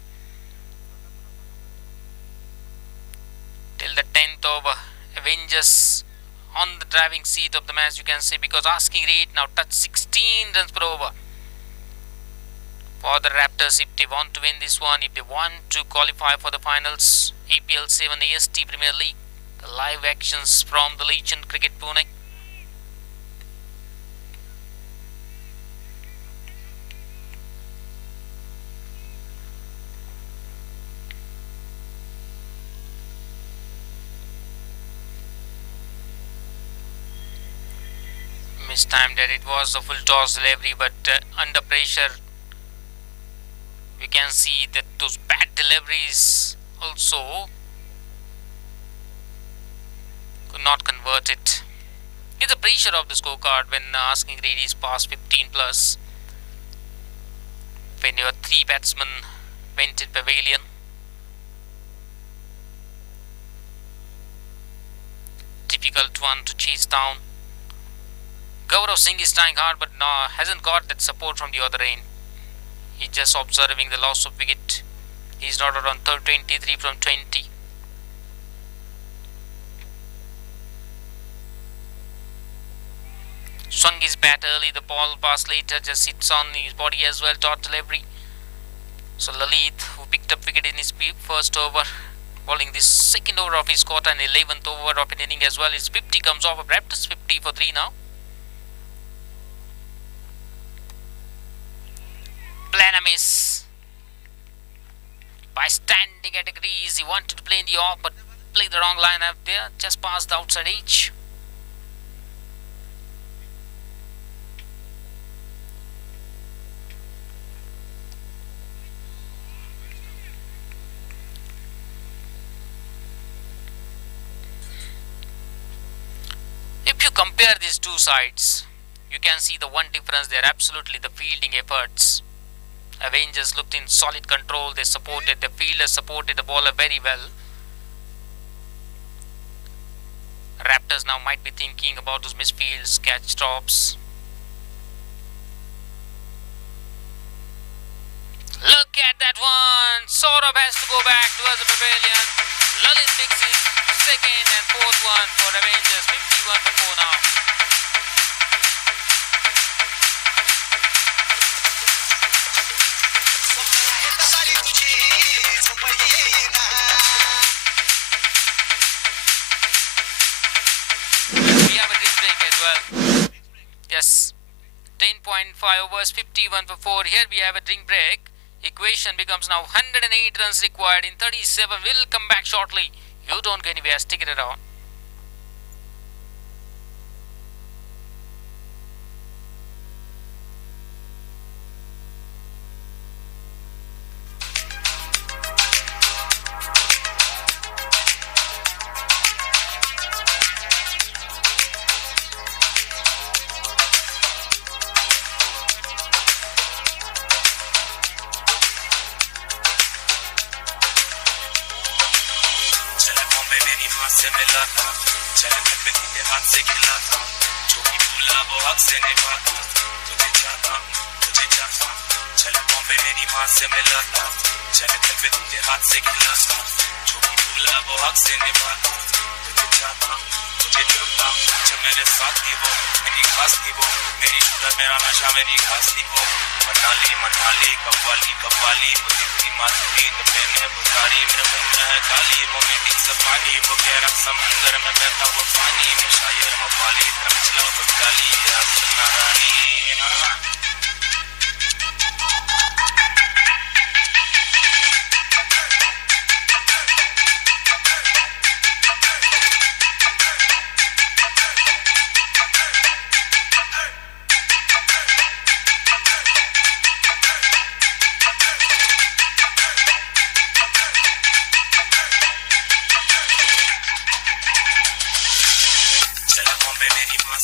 Till the 10th over, Avengers on the driving seat of the match, you can say, because asking rate now touch 16 runs per over. For the Raptors, if they want to win this one, if they want to qualify for the finals, APL 7 AST Premier League, the live actions from the Legend Cricket Pune. Mistimed that it was a full toss delivery, but under pressure we can see that those bad deliveries also could not convert it. It's the pressure of the scorecard when asking rate is past 15 plus. When your 3 batsmen went in pavilion. Difficult one to chase down. Gaurav Singh is trying hard, but hasn't got that support from the other end. He's just observing the loss of wicket. He's not around 23 from 20. Swung his bat early, the ball passed later, just sits on his body as well, dot delivery. So Lalit, who picked up wicket in his first over, bowling this second over of his quarter and 11th over of an inning as well. His 50 comes off of Raptors, 50 for 3 now. Plan a miss. By standing at a crease, he wanted to play in the off, but played the wrong line out there, just past the outside edge. you compare these two sides, you can see the one difference there, absolutely the fielding efforts. Avengers looked in solid control, they supported, the fielders supported the bowler very well. Raptors now might be thinking about those misfields, catch stops. Look at that one! Saurabh has to go back towards the pavilion. Lalit picks his second and fourth one for Avengers, 51 for 4 now. We have a drink break as well. Yes, 10.5 overs, 51 for 4. Here we have a drink break. Equation becomes now 108 runs required in 37. We'll come back shortly. You don't go anywhere, stick it around. से मिला था, चले मैं भी तेरे हाथ से खिला था, जो भी भूला वो हक से निभा था, तुझे चाहता, चले बॉम्बे मेरी माँ से मिला था, चले मैं भी तेरे हाथ से खिला था, जो भी भूला वो हक से निभा था, तुझे चाहता, तुझे चाहता, जब मेरे साथ थी वो, मेरी खास थी वो, मेरी शुद्ध मेरा नशा मेरी खास थी वो, मनाली कव्वाली वो दिखती माथी तो मैंने बुखारी मेरे मुंह में है काली वो मेरी सफानी वो गहरा समंदर में बहता वो पानी में शायर मवाली तरचला वो काली या सुना रानी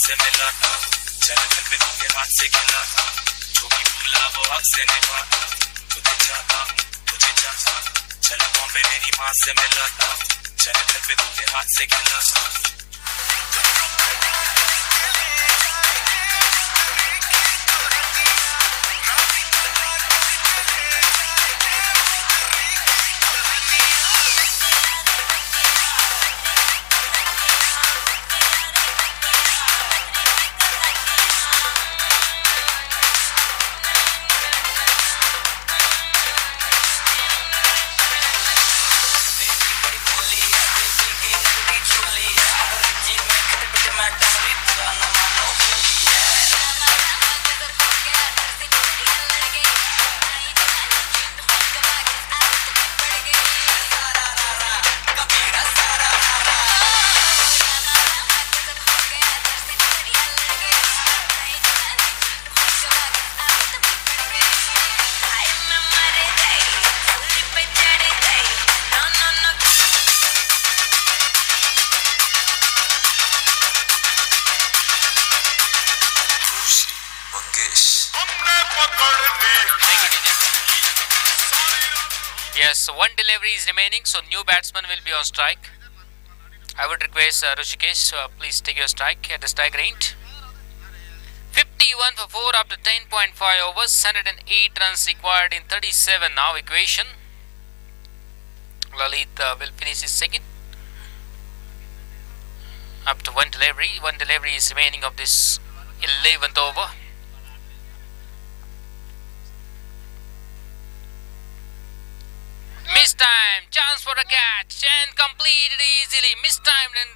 से मिला था, चले मैं भी तेरे हाथ से खिला था, जो भी भूला वो हक से निभा था, तुझे चाहता, चले बॉम्बे मेरी माँ से मिला था, चले मैं भी तेरे हाथ से खिला था. Yes, one delivery is remaining, so new batsman will be on strike. I would request Rushikesh, please take your strike at the strike range. 51 for 4 after 10.5 overs, 108 runs required in 37 now equation. Lalit will finish his second. Up to one delivery is remaining of this 11th over. Missed time, chance for a catch and completed easily. Missed time and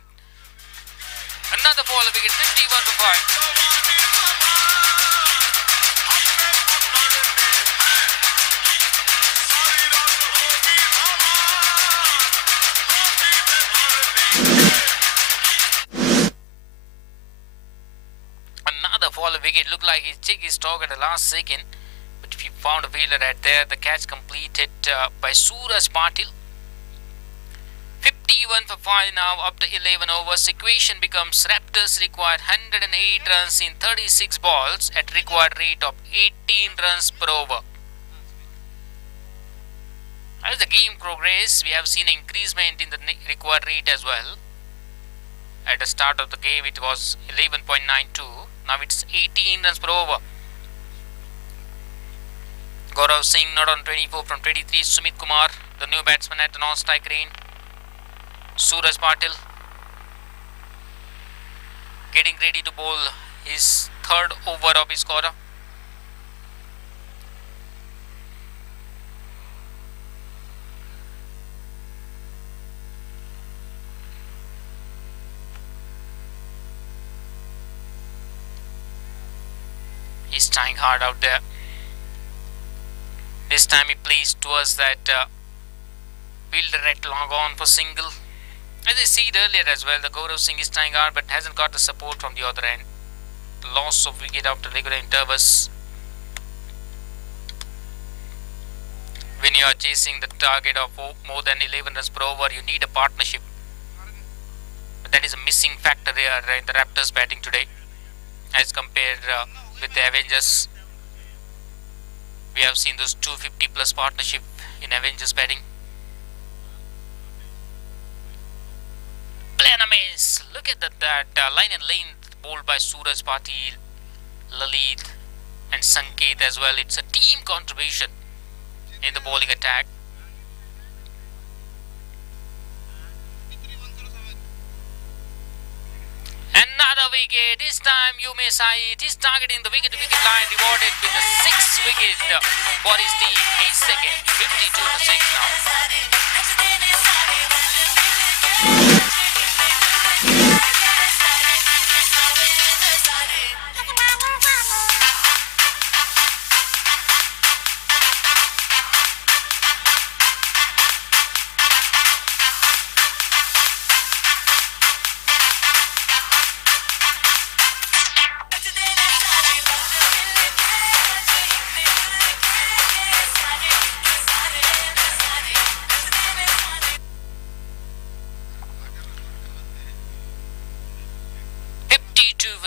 another ball wicket, 51 to 5. Another fall wicket, looked like he checked his dog at the last second. But if he found a fielder right there, the catch completed by Suraj Patil. 51 21 for 5 now after 11 overs. Situation becomes Raptors required 108 runs in 36 balls at required rate of 18 runs per over. As the game progresses, we have seen an increasement in the required rate as well. At the start of the game, it was 11.92. Now it's 18 runs per over. Gaurav Singh not on 24 from 23. Sumit Kumar, the new batsman at the non-strike range. Suraj Patil getting ready to bowl his third over of his quarter. He's trying hard out there. This time he plays towards that fielder at long on for single. As I said earlier as well, the Gaurav Singh is trying hard but hasn't got the support from the other end. Loss of wicket after regular intervals. When you are chasing the target of more than 11 runs per over, you need a partnership. But that is a missing factor here in the Raptors batting today as compared with the Avengers. We have seen those 250 plus partnership in Avengers batting. Plan a miss. Look at that line and lane bowled by Suraj Patil, Lalit and Sanket as well. It's a team contribution in the bowling attack. Another wicket. This time you may say it is targeting the wicket-to-wicket line, rewarded with a 6th wicket for his team. 8 seconds, 52 for 6 now.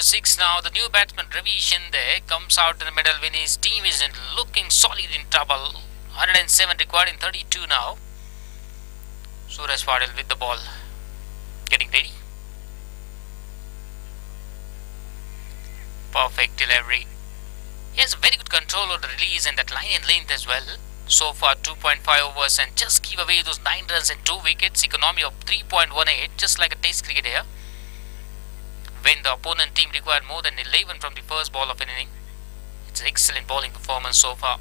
6 now. The new batsman Ravi Shinde comes out in the middle when his team isn't looking solid in trouble. 107 required in 32 now. Suraj Patil with the ball. Getting ready. Perfect delivery. He has a very good control of the release and that line and length as well. So far 2.5 overs and just give away those 9 runs and 2 wickets. Economy of 3.18, just like a test cricket here. When the opponent team required more than 11 from the first ball of an inning. It's an excellent bowling performance so far.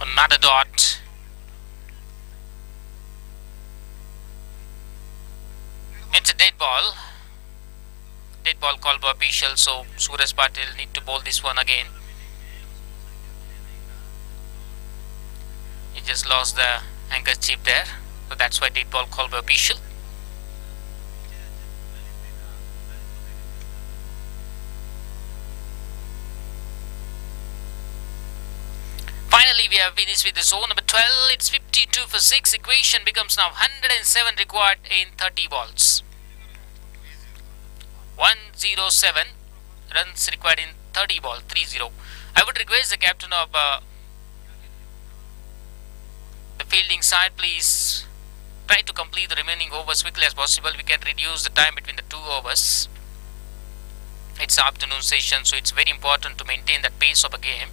Another dot. It's a dead ball. Dead ball called by official, so Suraj Patil need to bowl this one again. He just lost the handkerchief there, so that's why dead ball called by official. Finally, we have finished with the zone number 12. It's 52 for 6. Equation becomes now 107 required in 30 balls. 107 runs required in 30 balls. 3-0. I would request the captain of the fielding side, please try to complete the remaining overs quickly as possible. We can reduce the time between the 2 overs. It's afternoon session, so it's very important to maintain that pace of a game.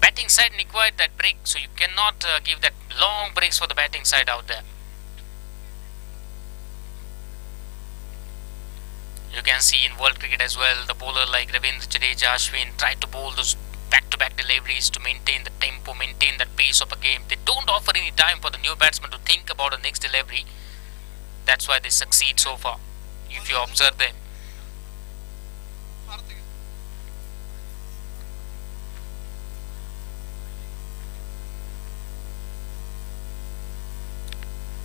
Batting side required that break, so you cannot give that long breaks for the batting side out there. You can see in world cricket as well, the bowler like Ravindra Jadeja, Ashwin try to bowl those back-to-back deliveries to maintain the tempo, maintain that pace of a game. They don't offer any time for the new batsman to think about the next delivery. That's why they succeed so far, if you observe them.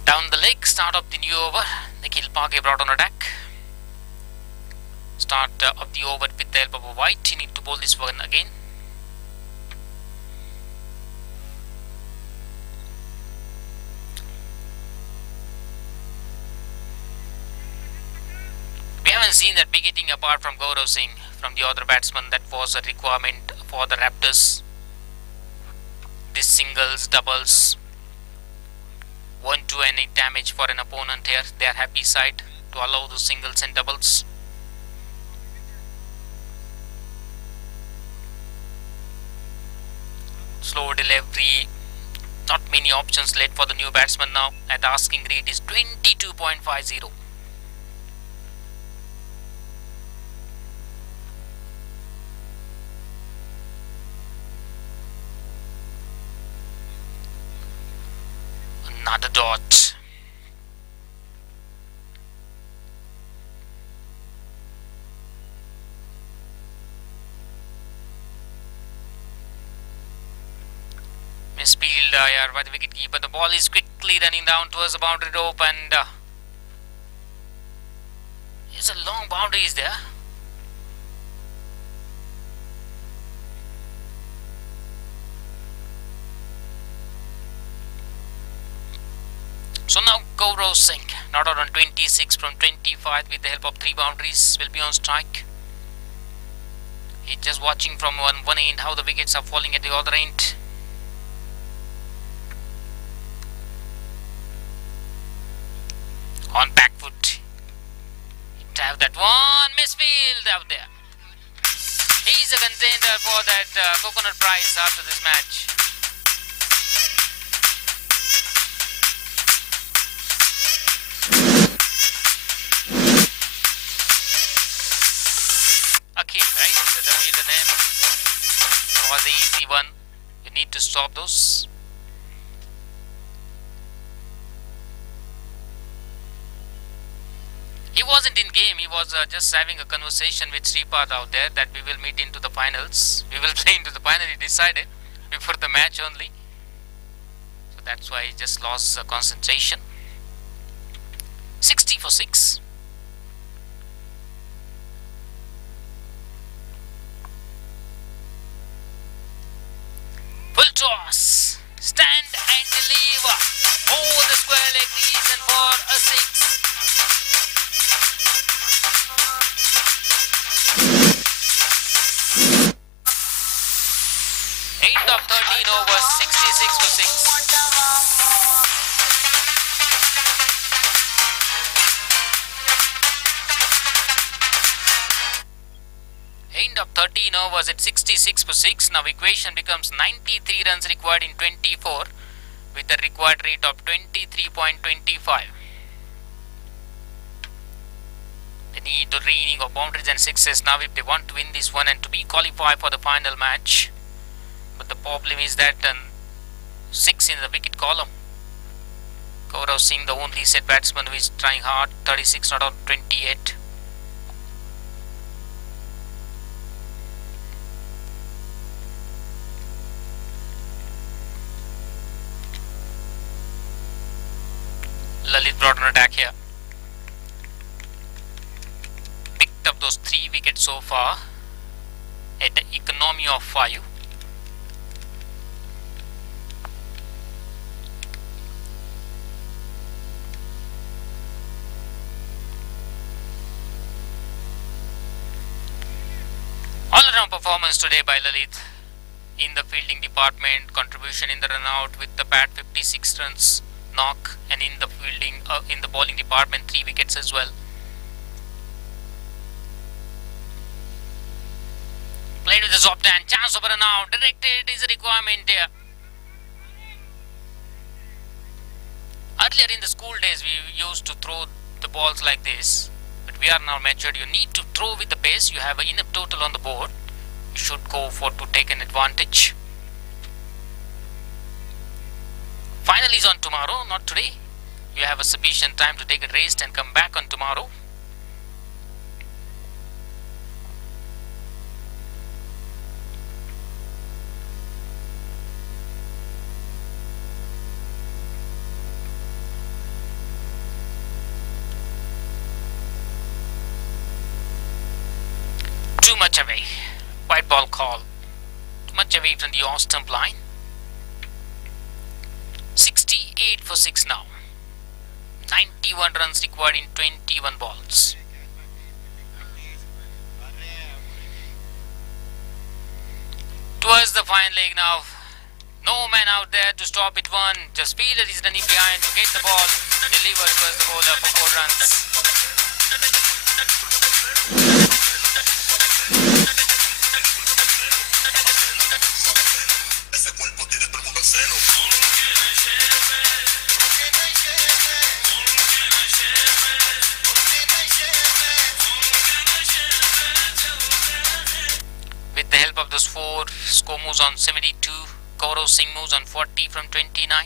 Down the leg, start of the new over. Nikhil Page brought on a deck. start of the over with the help of a white. He need to bowl this one again. We haven't seen that big hitting apart from Gaurav Singh from the other batsman. That was a requirement for the Raptors. This singles, doubles, 1-2 any damage for an opponent here. They are happy side to allow the singles and doubles. Slow delivery, not many options left for the new batsman now, and the asking rate is 22.50. Another dot. Misfield here by the wicket keeper. The ball is quickly running down towards the boundary rope, and it's a long boundary is there. So now Gaurav Singh, not out on 26 from 25 with the help of 3 boundaries, will be on strike. He's just watching from one end how the wickets are falling at the other end. On back foot. He'd have that one, misfield out there. He's a contender for that coconut prize after this match. Okay, right? So the fielder name was the easy one. You need to stop those. He wasn't in game. He was just having a conversation with Sripath out there that we will meet into the finals. We will play into the final. He decided before the match only. So that's why he just lost concentration. 60 for 6. Full toss. Stand and deliver. Oh, the square leg reason for a 6. End of 13 overs, 66 for 6. End of 13 overs at 66 for 6. Now equation becomes 93 runs required in 24 with a required rate of 23.25. They need the reining of boundaries and sixes now if they want to win this one and to be qualified for the final match. But the problem is that 6 in the wicket column. Gaurav Singh, the only set batsman who is trying hard, 36 not out of 28. Lalit brought an attack here. Picked up those 3 wickets so far at the economy of 5. All-around performance today by Lalit in the fielding department, contribution in the run-out with the bat, 56 runs knock, and in the fielding, in the bowling department, 3 wickets as well. Played with the soft hand, chance over and out, directed is a requirement here. Earlier in the school days, we used to throw the balls like this. But we are now matured. You need to throw with the pace. You have an enough total on the board. You should go for to take an advantage. Final is on tomorrow, not today. You have a sufficient time to take a rest and come back on tomorrow. much away. White ball call. Too much away from the off stump line. 68 for 6 now. 91 runs required in 21 balls. Towards the fine leg now. No man out there to stop it one. Just fielder is running behind to get the ball delivered towards the bowler for 4 runs. With the help of those 4, score moves on 72. Gaurav Singh moves on 40 from 29.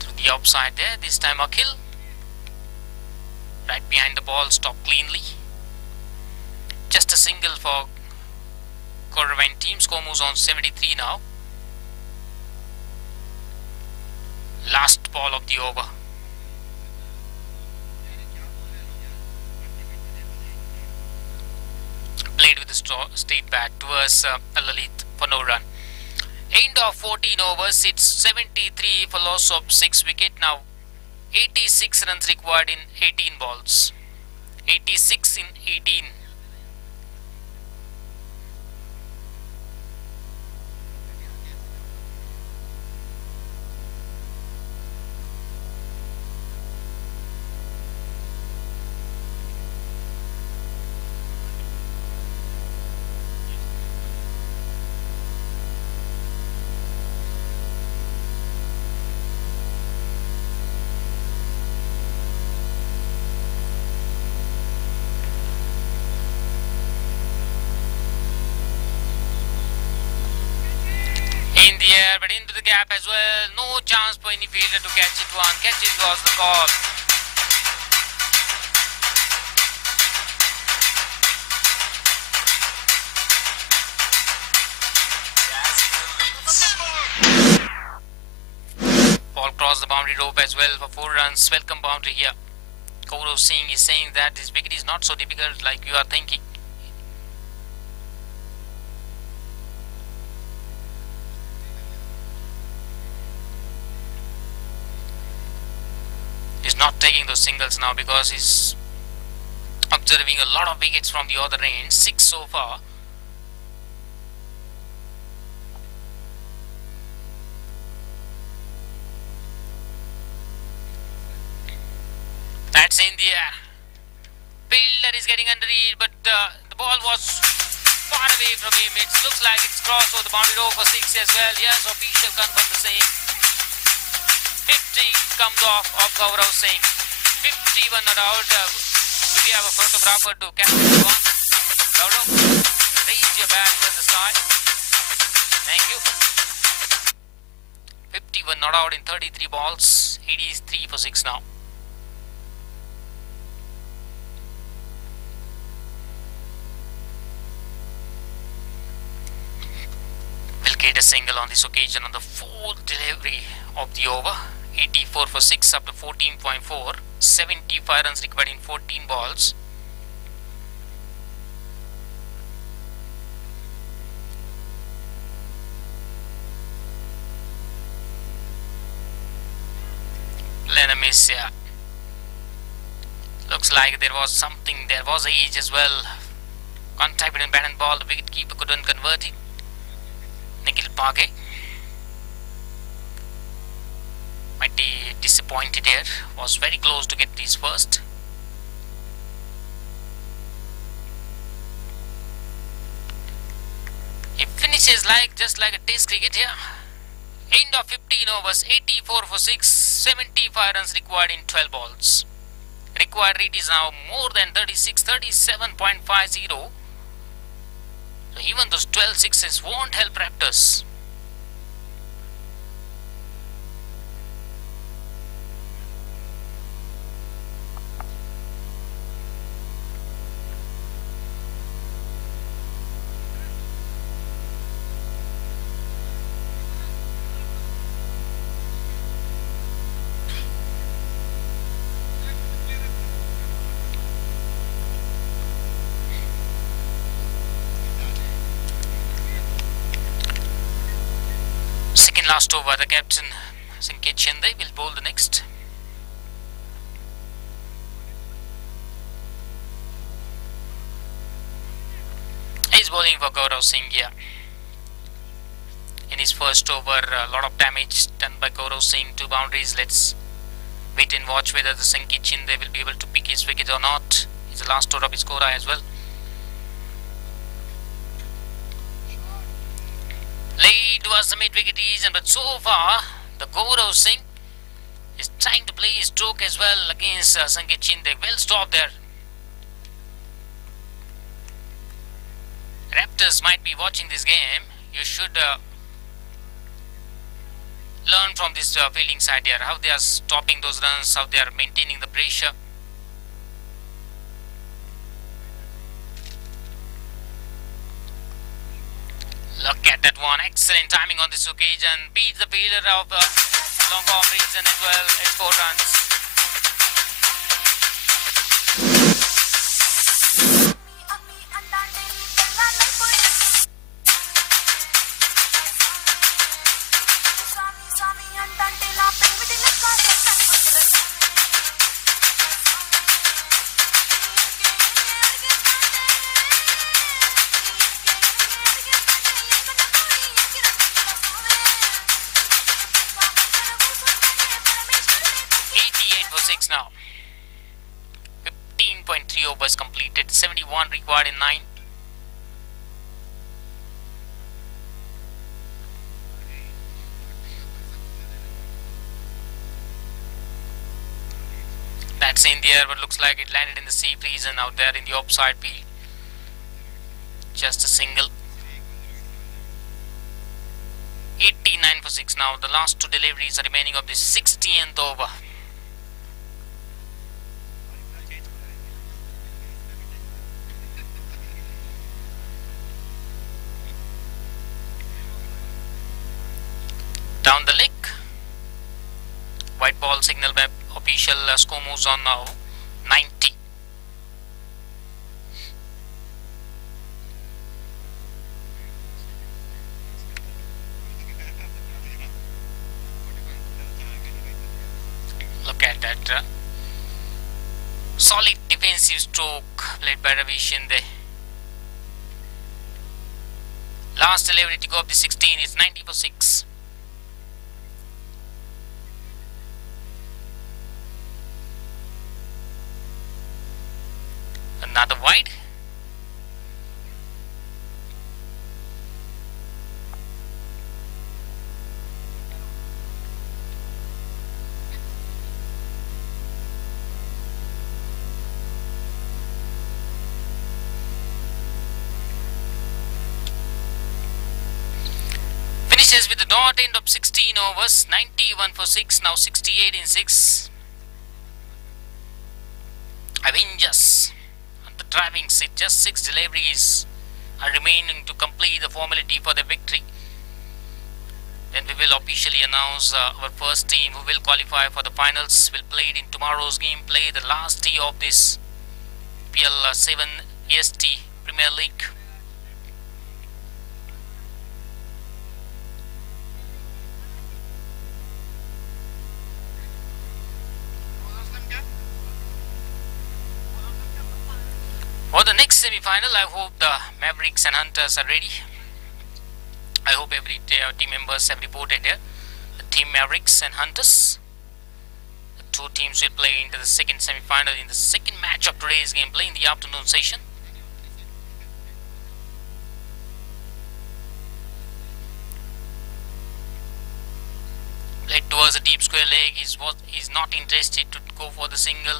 Through the upside there, this time Akhil. Right behind the ball, stopped cleanly. Just a single for Corrigan team. Score moves on 73 now. Last ball of the over. Played with the straight bat towards Lalit for no run. End of 14 overs, it's 73 for loss of 6 wicket. Now 86 runs required in 18 balls. 86 in 18. In the air, but into the gap as well. No chance for any fielder to catch it one. Catch it was the call. Ball crossed the boundary rope as well for 4 runs. Welcome boundary here. Gaurav Singh is saying that this wicket is not so difficult like you are thinking. He's not taking those singles now because he's observing a lot of wickets from the other end. 6 so far. That's in the air. Fielder is getting under it, but the ball was far away from him. It looks like it's crossed over the boundary rope for 6 as well. Yes, official confirmed the same. 50 comes off of Gaurav Singh. 51 not out. Do we have a photographer to capture this one? Gaurav, raise your bat towards the sky. Thank you. 51 not out in 33 balls. 83 for 6 now. Will get a single on this occasion on the 4th delivery of the over. 84 for 6 up to 14.4. 75 runs required in 14 balls. Lena miss here. Looks like there was something. There was a edge as well. Contact between bat and ball. The wicket keeper couldn't convert it. Nikhil Page might be disappointed here. Was very close to get these first. He finishes just like a test cricket here. End of 15 overs. 84 for 6. 75 runs required in 12 balls. Required rate is now more than 36. 37.50. So even those 12 sixes won't help Raptors. last over, the captain Sanket Shinde will bowl the next. He's bowling for Gaurav Singh here. In his first over, a lot of damage done by Gaurav Singh, 2 boundaries. Let's wait and watch whether the Sanket Shinde will be able to pick his wicket or not. It's the last over of his scorer as well. Late was the mid-wicket reason, but so far the Gaurav Singh is trying to play his stroke as well against Sanket Shinde. Well stopped there. Raptors might be watching this game. You should learn from this fielding side here, how they are stopping those runs, how they are maintaining the pressure. Look at that one, excellent timing on this occasion. Beats the fielder of long off reason as well. It's 4 runs. Now 15.3 overs completed, 71 required in 9. That's in the air, but looks like it landed in the sea breeze and out there in the offside field. Just a single. 89 for 6 now. The last 2 deliveries are remaining of the 60th over. Down the leg. White ball signal by official. Score moves on now. 90. Look at that. Solid defensive stroke played by Ravi Shinde. Last delivery to go of the 16 is 90 for 6. Another wide. Finishes with the dot end of 16 overs, 91 for 6, now 68 in 6. Avengers driving seat, just 6 deliveries are remaining to complete the formality for the victory. Then we will officially announce our first team who will qualify for the finals. Will play it in tomorrow's gameplay, the last day of this PL 7 EST Premier League. For the next semi-final, I hope the Mavericks and Hunters are ready. I hope every team members have reported here. The team Mavericks and Hunters. The 2 teams will play into the second semi-final in the second match of today's gameplay in the afternoon session. Played towards the deep square leg. He's not interested to go for the single.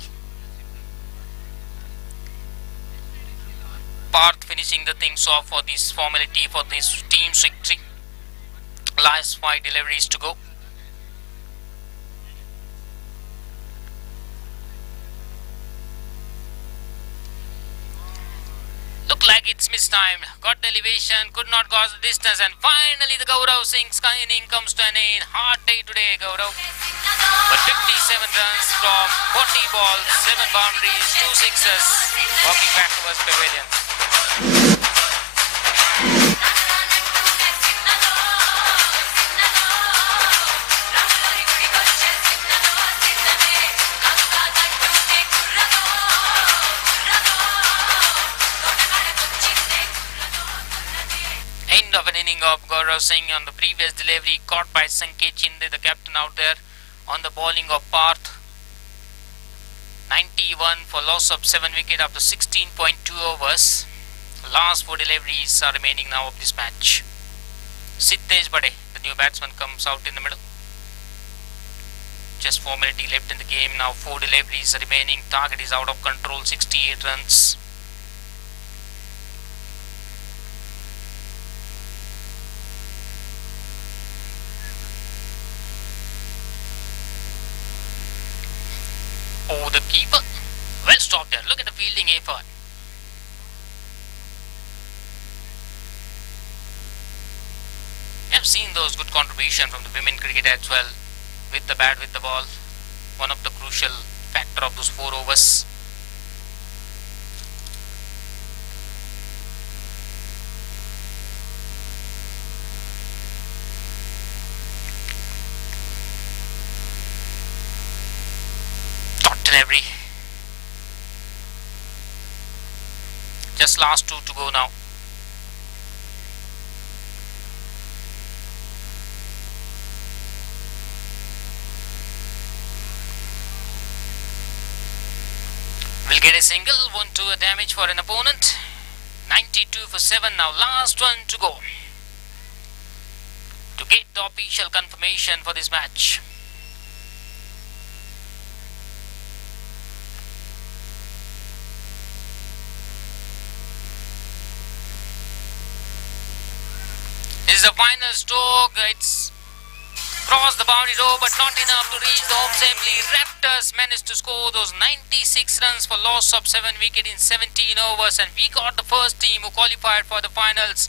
Parth finishing the things off for this formality for this team's victory. Last 5 deliveries to go. Look like it's missed time. Got the elevation, could not cross the distance, and finally the Gaurav Singh's inning comes to an end. Hard day today, Gaurav. But 57 runs from 40 balls, 7 boundaries, 2 sixes. Walking back towards pavilion. end of an inning of Gaurav Singh on the previous delivery, caught by Sanket Chinde, the captain out there, on the bowling of Parth. 91 for loss of 7 wicket after 16.2 overs. Last 4 deliveries are remaining now of this match. Siddesh Bade, the new batsman, comes out in the middle. Just 4 minutes left in the game now. 4 deliveries remaining. Target is out of control. 68 runs. Oh, the keeper. Well stopped there. Look at the fielding effort. I've seen those good contribution from the women cricket as well. With the bat, with the ball. One of the crucial factor of those 4 overs. Dot delivery. Just last 2 to go now. Will get a single, 1-2 a damage for an opponent. 92 for 7 now, last one to go. To get the official confirmation for this match. This is the final stroke. It's crossed the boundary row, but not enough to reach the home safely. Raptors managed to score those 96 runs for loss of 7 wickets in 17 overs, and we got the first team who qualified for the finals.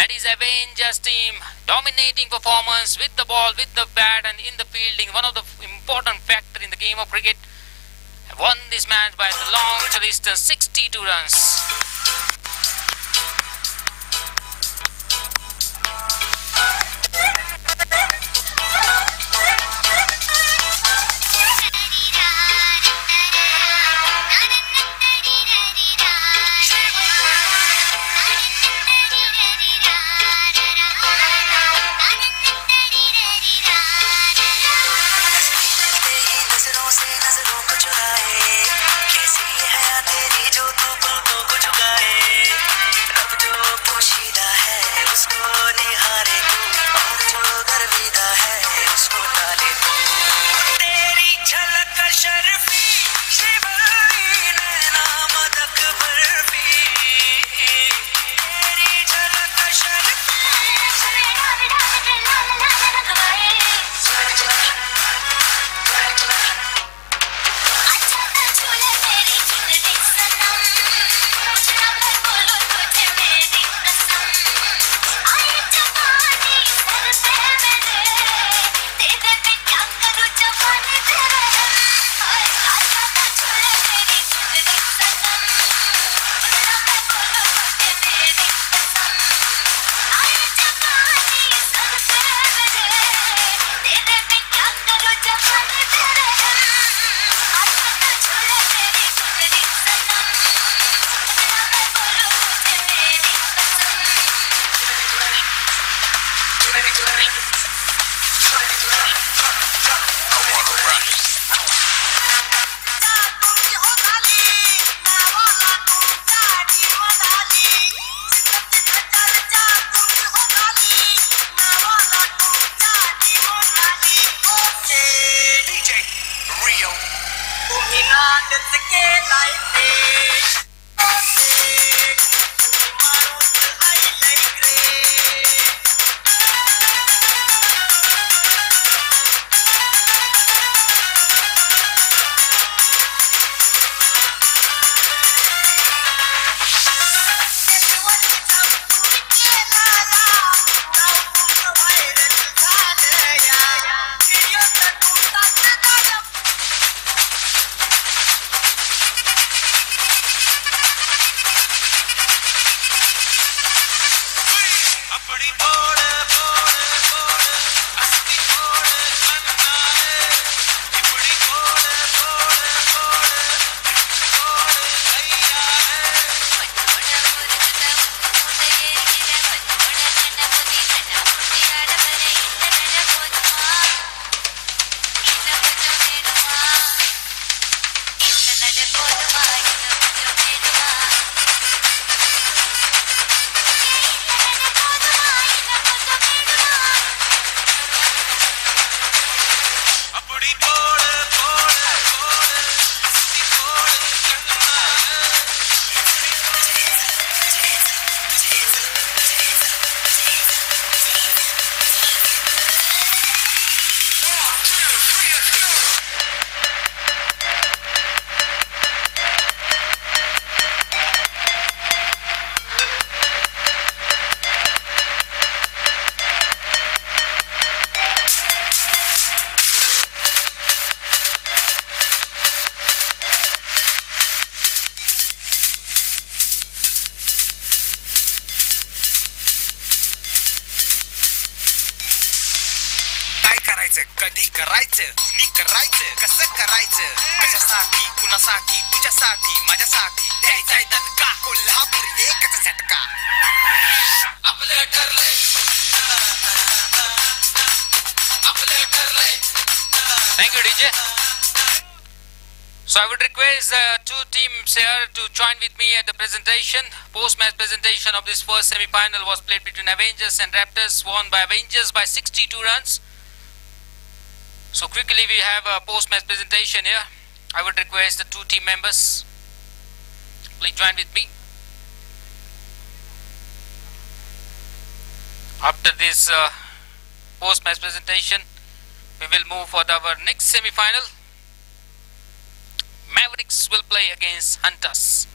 That is Avengers team. Dominating performance with the ball, with the bat, and in the fielding. One of the important factor in the game of cricket. Have won this match by the long distance, 62 runs. करायचं कधी करायचं मी करायचं कसं करायचं कशासाठी कुणासाठी तुझ्यासाठी माझ्यासाठी द्यायचा दणका कोल्हापूर एकच झटका आपलं ठरलंय आपलं ठरलंय. Thank you, DJ. So I would request two teams here to join with me at the presentation. Post-match presentation of this first semi-final was played between Avengers and Raptors, won by Avengers by 62 runs. So quickly we have a post-match presentation here. I would request the two team members, please join with me. After this post-match presentation, we will move for our next semi-final. Mavericks will play against Hunters.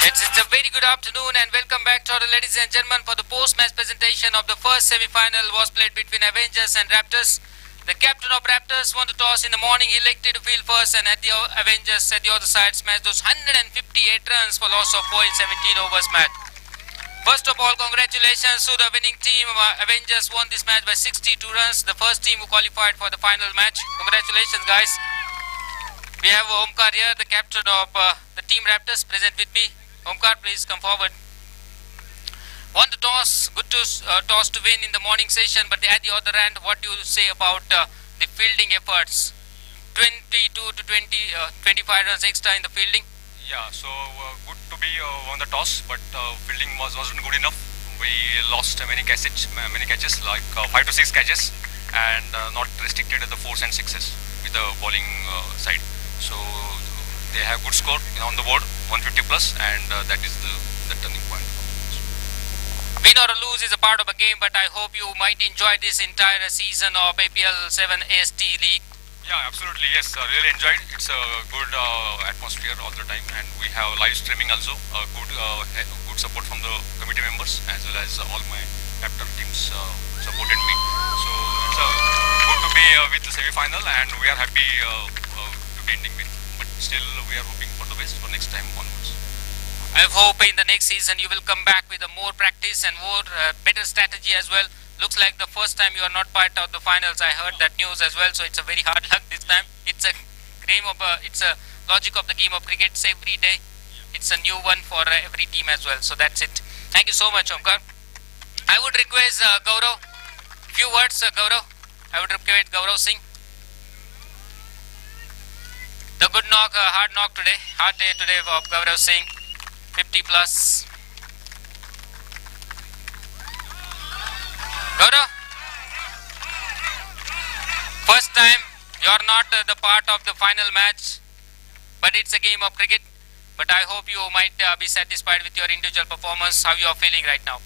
It's a very good afternoon and welcome back to all the ladies and gentlemen for the post-match presentation of the first semi-final was played between Avengers and Raptors. The captain of Raptors won the toss in the morning. He elected to field first and at the Avengers at the other side smashed those 158 runs for loss of 4 in 17 overs match. First of all, congratulations to the winning team. Avengers won this match by 62 runs. The first team who qualified for the final match. Congratulations, guys. We have Omkar here, the captain of the team Raptors, present with me. Omkar, please come forward. Won the toss, good to toss to win in the morning session, but at the other end, what do you say about the fielding efforts? 22 to 25 runs extra in the fielding. Yeah, so good to be on the toss, but fielding wasn't good enough. We lost many catches, like 5 to 6 catches, and not restricted at the 4s and 6s with the bowling side. So they have good score on the board, 150 plus, and that is the turning point. Win or lose is a part of a game, but I hope you might enjoy this entire season of APL 7 AST League. Yeah, absolutely, yes, really enjoyed. It's a good atmosphere all the time, and we have live streaming also, good support from the committee members as well as all my captain teams supported me. So it's good to be with the semi-final, and we are happy to be ending with, but still we are hoping for the best for next time onwards. I hope in the next season you will come back with a more practice and more better strategy as well. Looks like the first time you are not part of the finals. I heard that news as well, so it's a very hard luck this time. It's a game of it's a logic of the game of cricket. It's every day. It's a new one for every team as well. So that's it. Thank you so much, Omkar. I would request Gaurav. Few words, Gaurav. I would request Gaurav Singh. The good knock, hard knock today. Hard day today of Gaurav Singh. 50 plus. Gaurav, first time you are not the part of the final match, but it's a game of cricket. But I hope you might be satisfied with your individual performance. How you are feeling right now?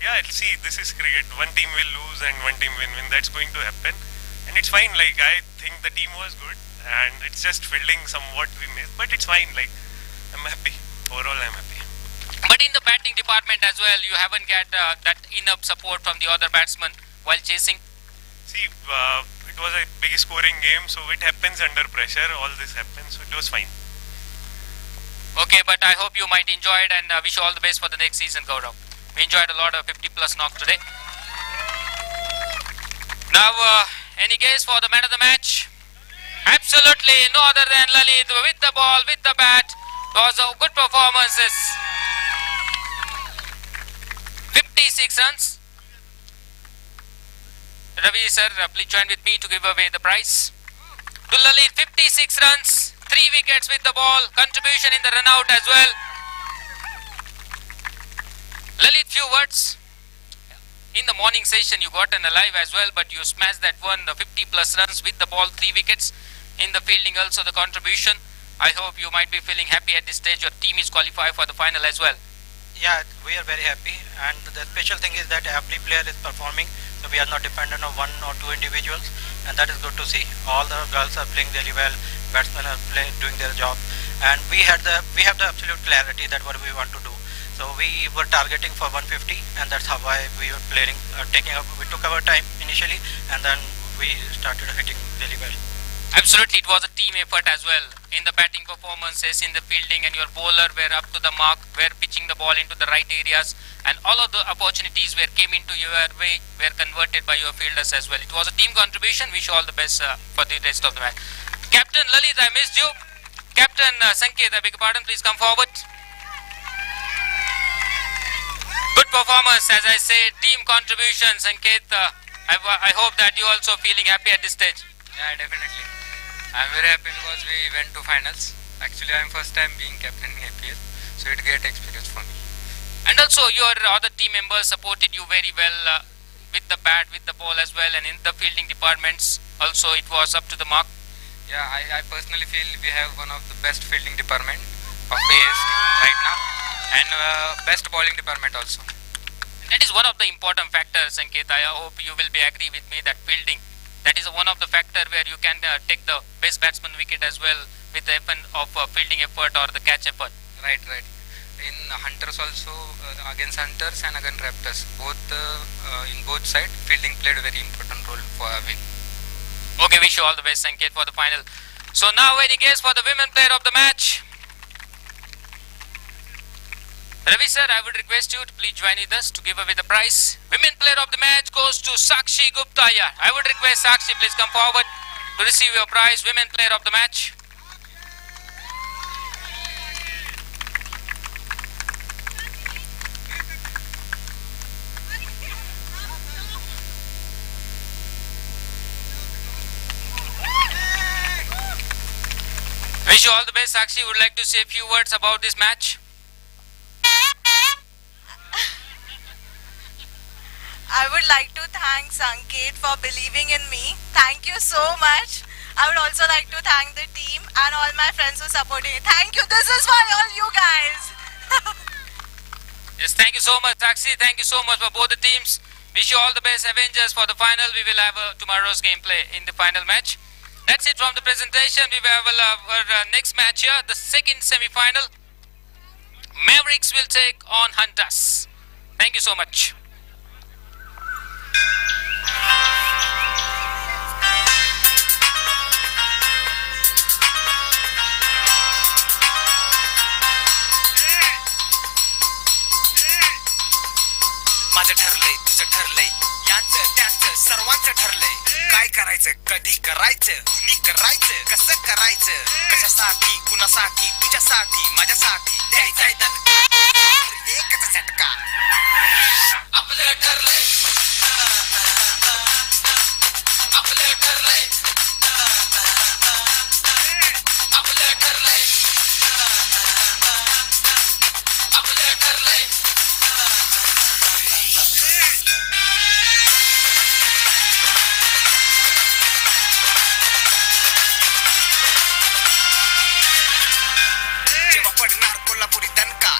Yeah, see, this is cricket. One team will lose and one team will win. That's going to happen. And it's fine. Like, I think the team was good. And it's just fielding somewhat we missed. But it's fine. Like, I'm happy. Overall, I'm happy. But in the batting department as well, you haven't got that enough support from the other batsmen while chasing. See, it was a big scoring game. So it happens under pressure. All this happens. So it was fine. Okay, but I hope you might enjoy it and wish you all the best for the next season, Gaurav. We enjoyed a lot of 50 plus knock today. Now, any guess for the man of the match? Absolutely, no other than Lalit with the ball, with the bat. Was a good performances. 56 runs. Ravi sir, please join with me to give away the prize. To Lalit, 56 runs, 3 wickets with the ball, contribution in the run out as well. Lalit, few words. In the morning session, you got an alive as well, but you smashed that one, the 50 plus runs with the ball, 3 wickets. In the fielding also the contribution. I hope you might be feeling happy at this stage. Your team is qualified for the final as well. Yeah, we are very happy, and the special thing is that every player is performing, so we are not dependent on one or two individuals, and that is good to see. All the girls are playing really well, batsmen are doing their job, and we have the absolute clarity that what we want to do. So we were targeting for 150, and that's how why we were playing, we took our time initially, and then we started hitting really well. Absolutely, it was a team effort as well. In the batting performances, in the fielding, and your bowler were up to the mark, were pitching the ball into the right areas, and all of the opportunities were came into your way were converted by your fielders as well. It was a team contribution. Wish you all the best for the rest of the match. Captain Lalit, I missed you. Captain Sanket, I beg your pardon, please come forward. Good performance, as I say, team contribution. Sanket, I hope that you also feeling happy at this stage. Yeah, definitely. I'm very happy because we went to finals. Actually, I'm first time being captain in APL, so it's a great experience for me. And also your other team members supported you very well with the bat, with the ball as well, and in the fielding departments also it was up to the mark. Yeah, I personally feel we have one of the best fielding department of the AST right now, and best bowling department also. That is one of the important factors, Sanket. I hope you will be agree with me that fielding, that is one of the factor where you can take the best batsman wicket as well with the effort of fielding effort or the catch effort. Right. In Hunters also, against Hunters and against Raptors, both in both sides, fielding played a very important role for a win. Okay, wish you all the best, Sanket, for the final. So now any guess for the women player of the match? Ravi sir, I would request you to please join with us to give away the prize. Women player of the match goes to Sakshi Gupta. Yeah, I would request Sakshi, please come forward to receive your prize, women player of the match. Wish you all the best, Sakshi. Would like to say a few words about this match. I would like to thank Sanket for believing in me. Thank you so much. I would also like to thank the team and all my friends who supported me. Thank you. This is for all you guys. Yes, thank you so much, Sakshi. Thank you so much for both the teams. Wish you all the best, Avengers, for the final. We will have tomorrow's gameplay in the final match. That's it from the presentation. We will have our next match here, the second semi-final. Mavericks will take on Hunters. Thank you so much. माझं ठरलंय तुझं ठरलंय यांचं त्यांचं सर्वांचं ठरलंय काय करायचं कधी करायचं कुणी करायचं कसं करायचं कशासाठी कुणासाठी तुझ्यासाठी माझ्यासाठी द्यायचंय एकच झटका आपलं ठरलंय आपलं ठरलंय आपलं ठरलंय आपलं ठरलंय जेव्हा पडणार Kolhapuri दणका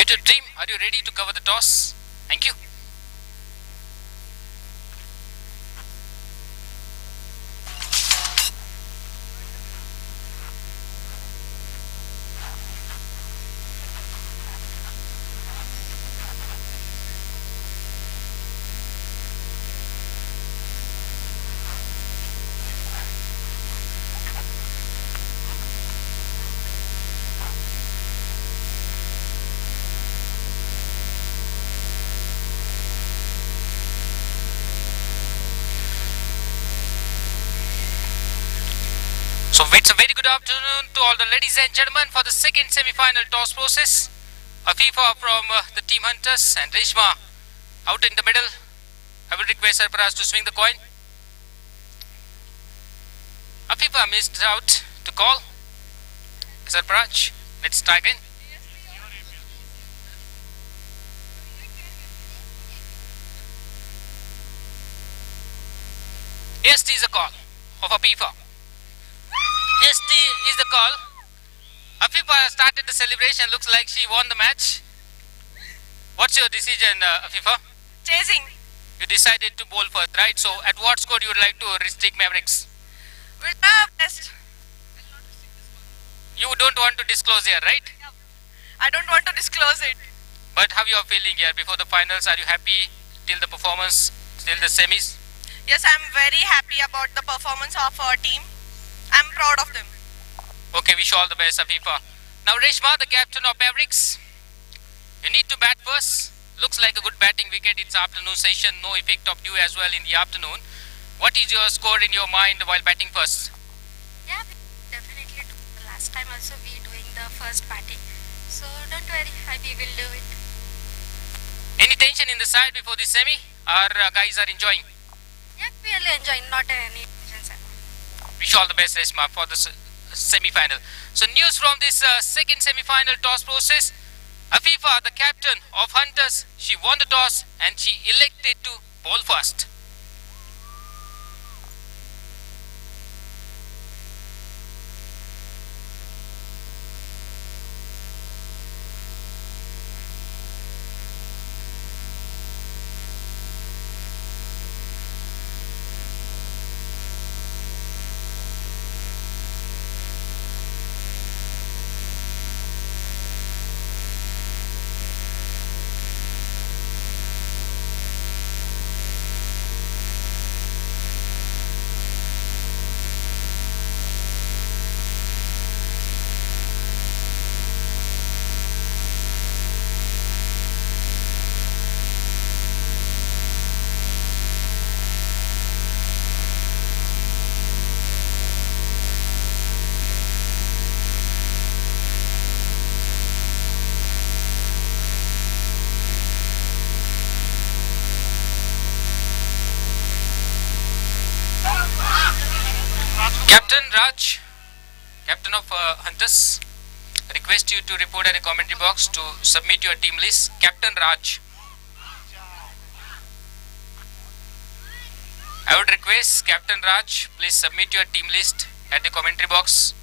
Muted team, are you ready to cover the toss? Thank you. So it's a very good afternoon to all the ladies and gentlemen for the second semi-final toss process. Afifa from the team Hunters and Reshma out in the middle. I will request Sarparaz to swing the coin. Afifa missed out to call. Sarparaz, let's try again. ST is a call of Afifa. ST is the call. Afifa started the celebration. Looks like she won the match. What's your decision, Afifa? Chasing. You decided to bowl first, right? So, at what score you would like to restrict Mavericks? We'll try our best. You don't want to disclose here, right? I don't want to disclose it. But how you are feeling here before the finals? Are you happy till the performance, till the semis? Yes, I'm very happy about the performance of our team. I'm proud of them. Okay, wish you all the best, Afifa. Now, Reshma, the captain of Mavericks. You need to bat first. Looks like a good batting wicket. It's afternoon session. No effect of dew as well in the afternoon. What is your score in your mind while batting first? Yeah, definitely. Last time also we doing the first batting. So don't worry, we will do it. Any tension in the side before the semi? Our guys are enjoying. Yeah, we will enjoy. Not any tension. Wish you all the best, Reshma, for the semi-final. So news from this second semi-final toss process. Afifa, the captain of Hunters, she won the toss and she elected to bowl first. Captain Raj, captain of Hunters, request you to report at the commentary box to submit your team list. Captain Raj. I would request Captain Raj, please submit your team list at the commentary box.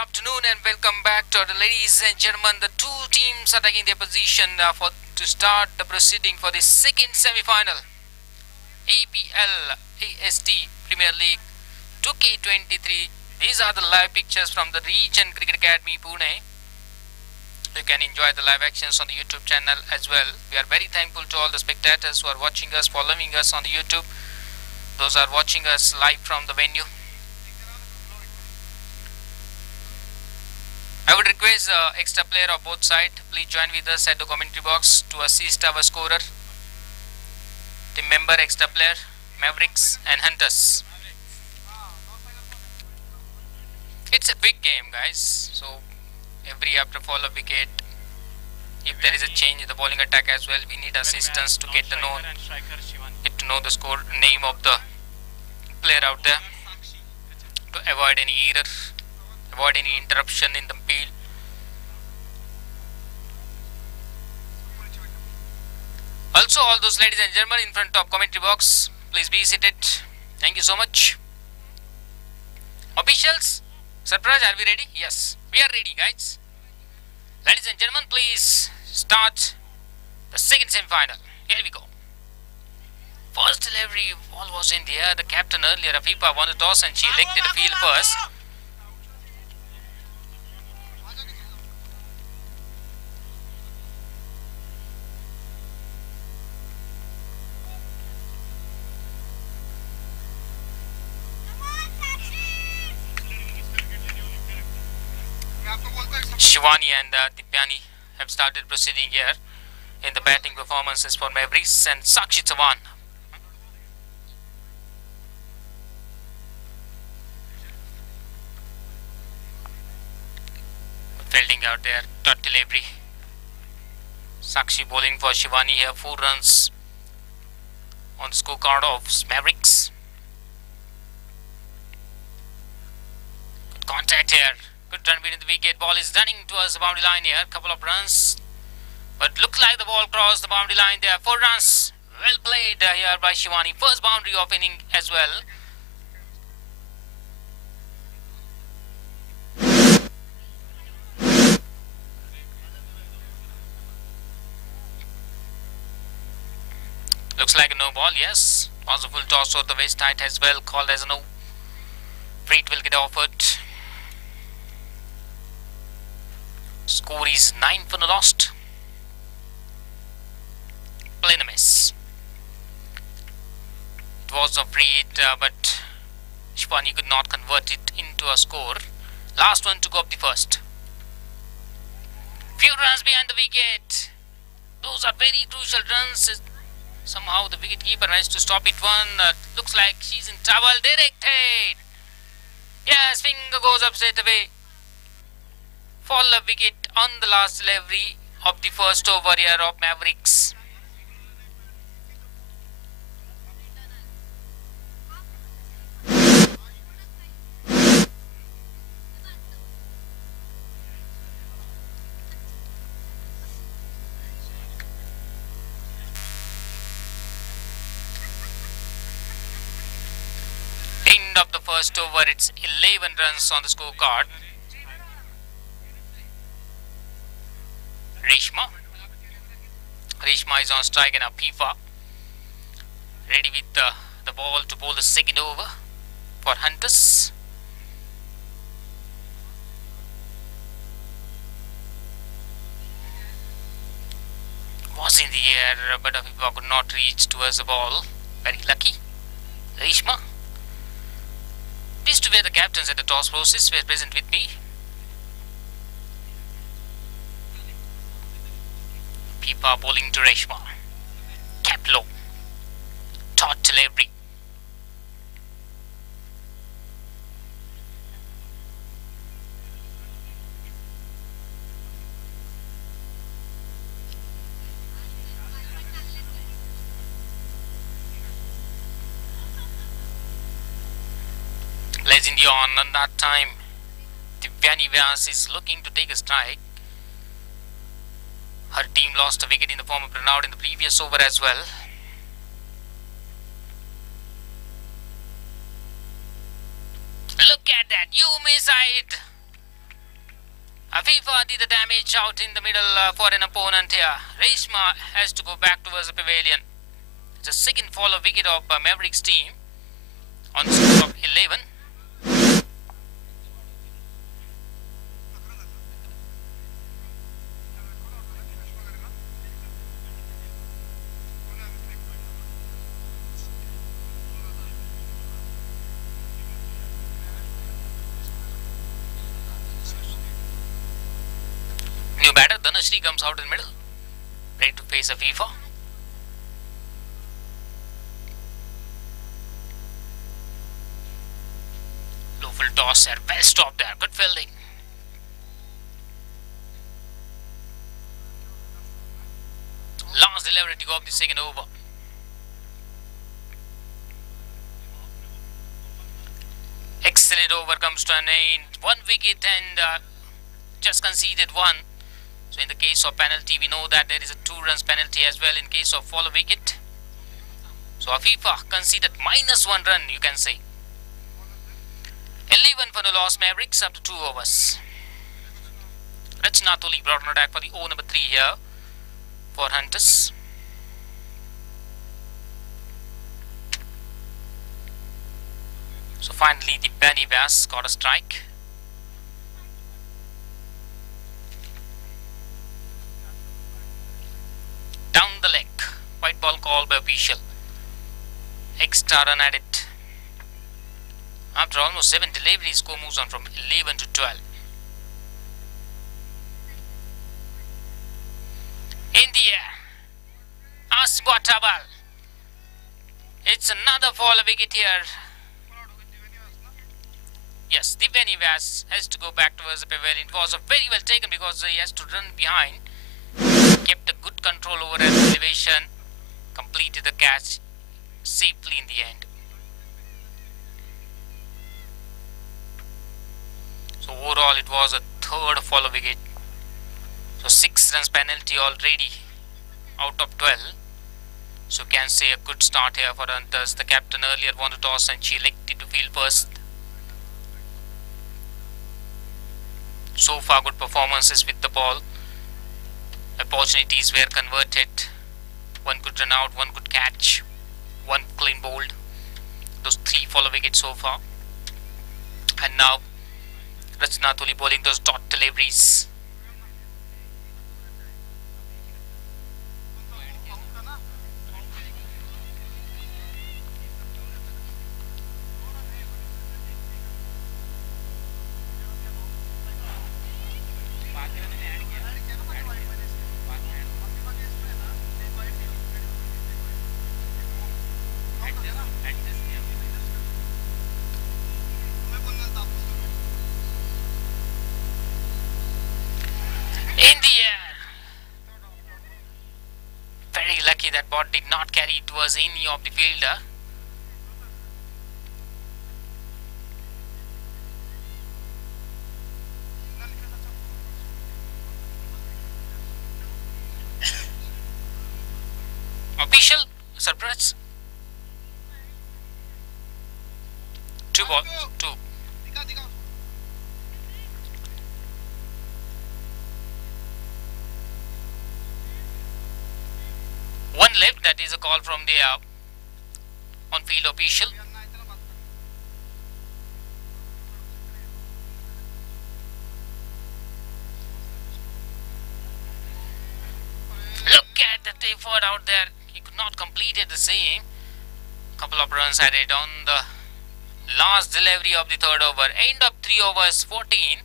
afternoon and welcome back to the ladies and gentlemen. The two teams are taking their position to start the proceeding for the second semi-final. APL AST Premier League 2K23. These are the live pictures from the Region Cricket Academy Pune. You can enjoy the live actions on the YouTube channel as well. We are very thankful to all the spectators who are watching us, following us on the YouTube. Those are watching us live from the venue. I would request extra player of both sides. Please join with us at the commentary box to assist our scorer. Team member, extra player, Mavericks and Hunters. It's a big game, guys. So every after fall of wicket, if there is a change in the bowling attack as well, we need assistance to get to know the score name of the player out there to avoid any error, avoid any interruption in the field. Also, all those ladies and gentlemen in front of commentary box, please be seated. Thank you so much. Officials, surprise, are we ready? Yes, we are ready, guys. Ladies and gentlemen, please start the second semi-final. Here we go. First delivery, ball was in the air. The captain earlier, Afifa, won the toss and she elected to field first. Shivani and Divyani have started proceeding here in the batting performances for Mavericks and Sakshi Chavan. Fielding out there, dot delivery. Sakshi bowling for Shivani here, 4 runs on scorecard of Mavericks. Good contact here. Good run beating the wicket. Ball is running towards the boundary line here. Couple of runs. But looks like the ball crossed the boundary line there. 4 runs. Well played here by Shivani. First boundary of inning as well. Looks like a no ball. Yes. Possible toss of the waist height as well. Called as a no. Free will get offered. Score is 9 for the lost. Plain a miss. It was a free hit, but Shivani could not convert it into a score. Last one to go up the first. Few runs behind the wicket. Those are very crucial runs. Somehow the wicket keeper managed to stop it. One looks like she's in trouble. Directed. Yes, finger goes up straight away. Fall of wicket on the last delivery of the first over here of Mavericks. End of the first over, it's 11 runs on the scorecard. Reshma is on strike and Afifa ready with the ball to bowl the second over for Hunters. Was in the air, but Afifa could not reach towards the ball. Very lucky. Reshma. These two were the captains at the toss process, were present with me. Pipa bowling to Reshma. Cap low. Taut delivery. Legend on that time. Divyani Vyas is looking to take a strike. Her team lost a wicket in the form of Pranav in the previous over as well. Look at that, you miss it. Afifa did the damage out in the middle for an opponent here. Reshma has to go back towards the pavilion. It's a second follow wicket of Mavericks team on the score of 11. New batter Dhanashri comes out in the middle, ready to face Afifa. Low full toss there, well stopped there, good fielding. Last delivery to go up the second over. Excellent over comes to an end. One wicket and just conceded one. So in the case of penalty, we know that there is a 2 runs penalty as well in case of follow wicket. So Afifa conceded -1 run, you can say. 11 for the lost Mavericks after 2 overs. Rachna Tuli brought on attack for the O number 3 here for Hunters. So finally the Benny Bass got a strike. Down the leg, white ball called by official. Extra run at it. After almost 7 deliveries, score moves on from 11 to 12. In the air, Aswatabal. It's another follow wicket here. Yes, the Benny Bass has to go back towards the pavilion. It was very well taken because he has to run behind. Kept a good control over at elevation, completed the catch safely in the end. So overall it was a 3rd follow wicket. So 6 runs penalty already out of 12. So can say a good start here for Hunters. The captain earlier won the toss and she elected to field first. So far good performances with the ball. Opportunities were converted. One could run out, one could catch, one clean bowled. Those 3 follow wickets so far. And now Rachna Tuli bowling those dot deliveries. In the air. Very lucky that ball did not carry it towards any of the fielder. Official surprise. 2 balls, 2. One left, that is a call from the on-field official. Look at the effort out there. He could not complete it the same. Couple of runs added on the last delivery of the 3rd over. End of 3 overs, 14.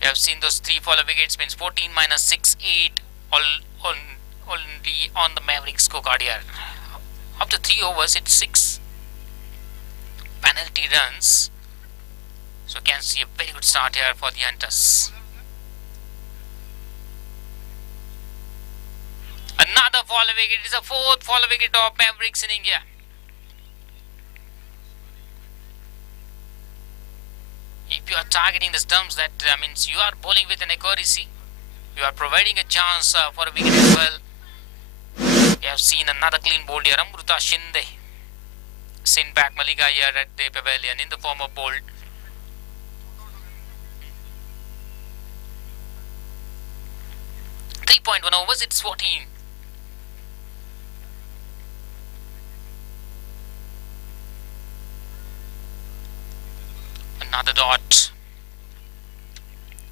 We have seen those 3 follow wickets means 14 minus 6, 8 only on the Mavericks scorecard here. After 3 overs, it's 6 penalty runs. So can see a very good start here for the Hunters. Another follow wicket. It is a 4th follow wicket of Mavericks in India. If you are targeting the stumps, that means you are bowling with an accuracy. You are providing a chance for a wicket as well. We have seen another clean bowled here. Amruta Shinde sent back Malika here at the pavilion in the form of bowled. 3.1 overs, it's 14. Another dot.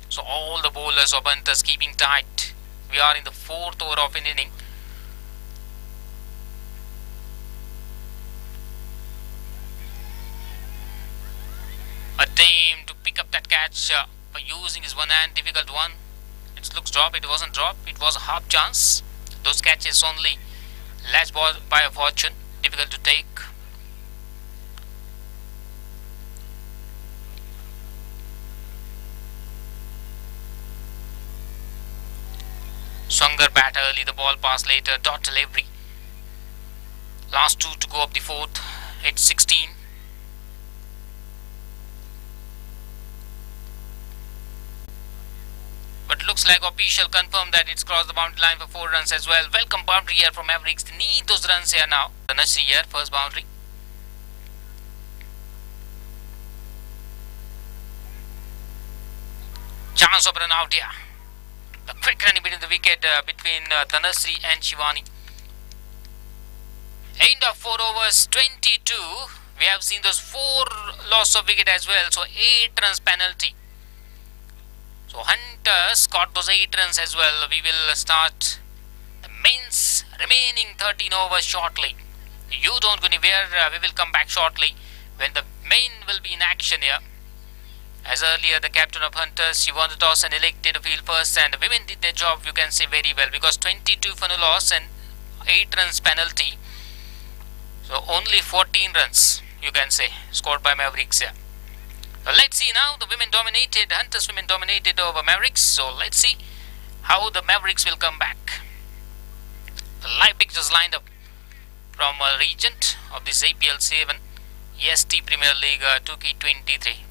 So all the bowlers of Hunters keeping tight. We are in the 4th over of an inning. Attempt to pick up that catch by using his one hand, difficult one. It looks drop, it wasn't drop, it was a half chance. Those catches only latched by a fortune, difficult to take. Swanger bat early, the ball pass later, dot delivery. Last 2 to go up the 4th, it's 16. But looks like official confirmed that it's crossed the boundary line for 4 runs as well. Welcome boundary here from Mavericks. They need those runs here now. The Nasri here, first boundary. Chance of run out here. The quick running between the wicket between Tanasri and Shivani. End of 4 overs, 22. We have seen those 4 loss of wicket as well. So 8 runs penalty. So Hunters got those 8 runs as well. We will start the men's remaining 13 overs shortly. You don't go anywhere. We will come back shortly when the men will be in action here. As earlier, the captain of Hunters, she won the toss and elected to field first, and the women did their job, you can say, very well, because 22 for no loss and 8 runs penalty. So only 14 runs, you can say, scored by Mavericks here. So let's see now. The women dominated, Hunters women dominated over Mavericks. So let's see how the Mavericks will come back. The live pictures lined up from a regent of this APL 7 EST Premier League 2K23.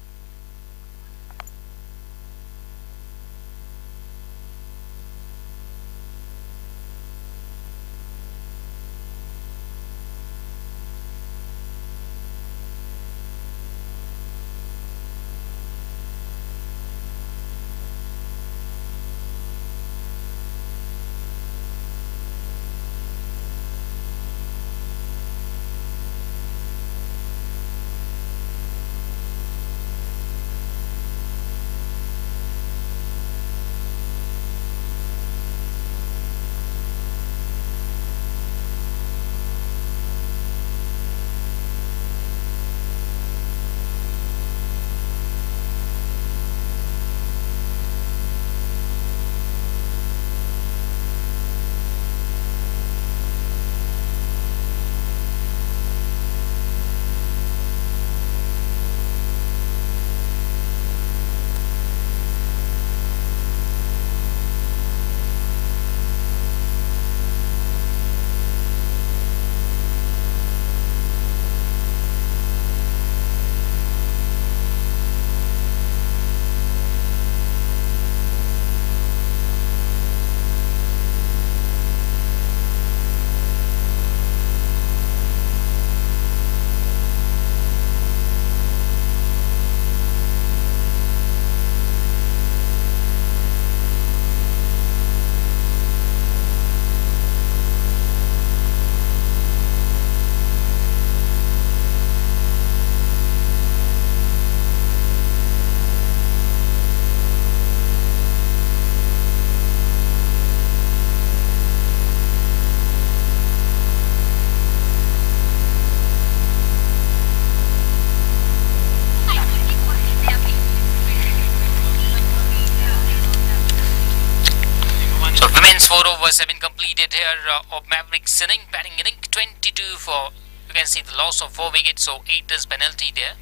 Four overs have been completed here of Mavericks inning, batting inning 22 for, you can see the loss of 4 wickets, so 8 is penalty there.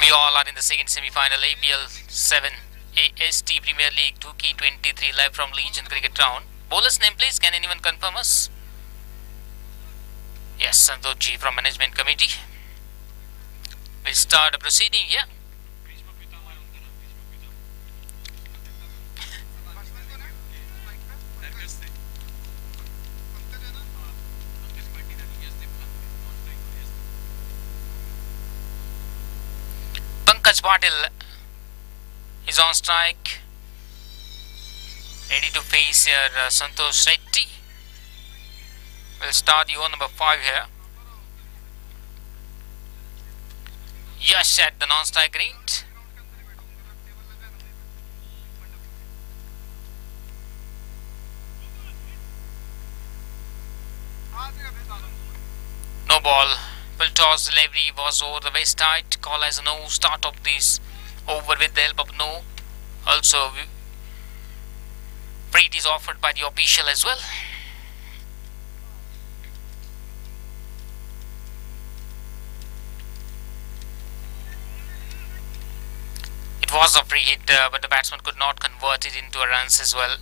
We all are in the second semi-final APL 7 AST Premier League 2K23 live from Legion Cricket Ground. Bowler's name please, can anyone confirm us? Yes, Santoji from Management Committee. We'll start a proceeding here. Pankaj Patil is on strike. Ready to face here Santosh Reddy. We'll start the over number 5 here. Yash at the non-strike range. No ball. Full toss delivery was over the waist tight. Call as a no. Start of this over with the help of no. Also, freight is offered by the official as well. It was a free hit, but the batsman could not convert it into a runs as well.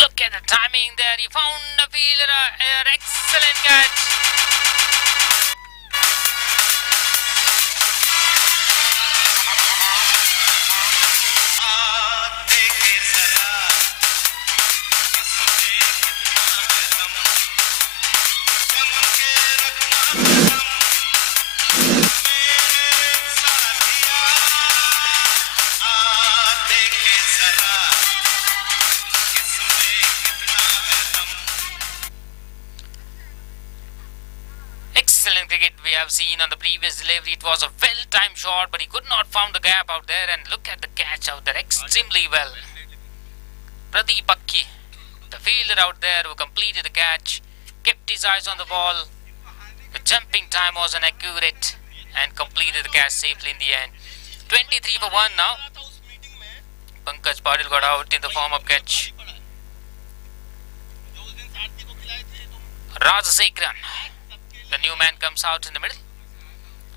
Look at the timing there. He found a fielder. An excellent catch. Excellent cricket we have seen on the previous delivery. It was a well-timed shot, but he could not find the gap out there. And look at the catch out there, extremely well. Pradeep Akki, the fielder out there who completed the catch, kept his eyes on the ball. The jumping time was inaccurate and completed the catch safely in the end. 23 for 1 now. Pankaj Patil got out in the form of catch. Rajasekharan, the new man, comes out in the middle.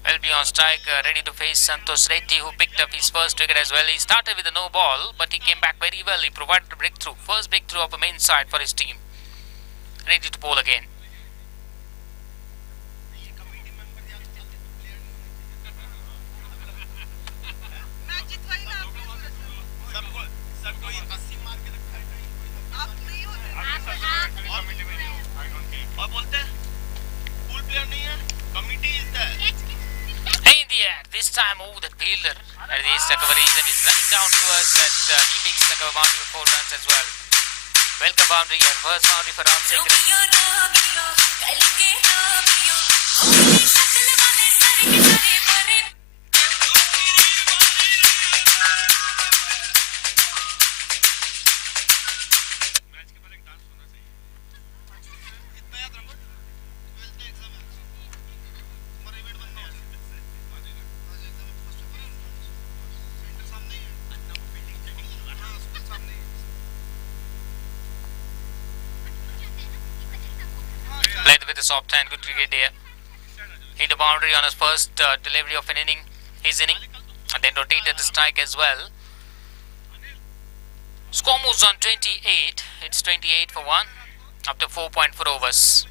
Will be on strike, ready to face Santosh Reddy, who picked up his first wicket as well. He started with a no ball, but he came back very well. He provided a breakthrough, first breakthrough of a main side for his team. Ready to bowl again. In the air, this time over the fielder at the east cover region is running down towards that he makes the cover boundary with 4 runs as well. Welcome boundary and first boundary for Rajasekharan. Played with a soft hand, good cricket here. Hit a boundary on his first delivery of his inning, and then rotated the strike as well. Score moves on 28. It's 28 for 1 after 4.4 overs.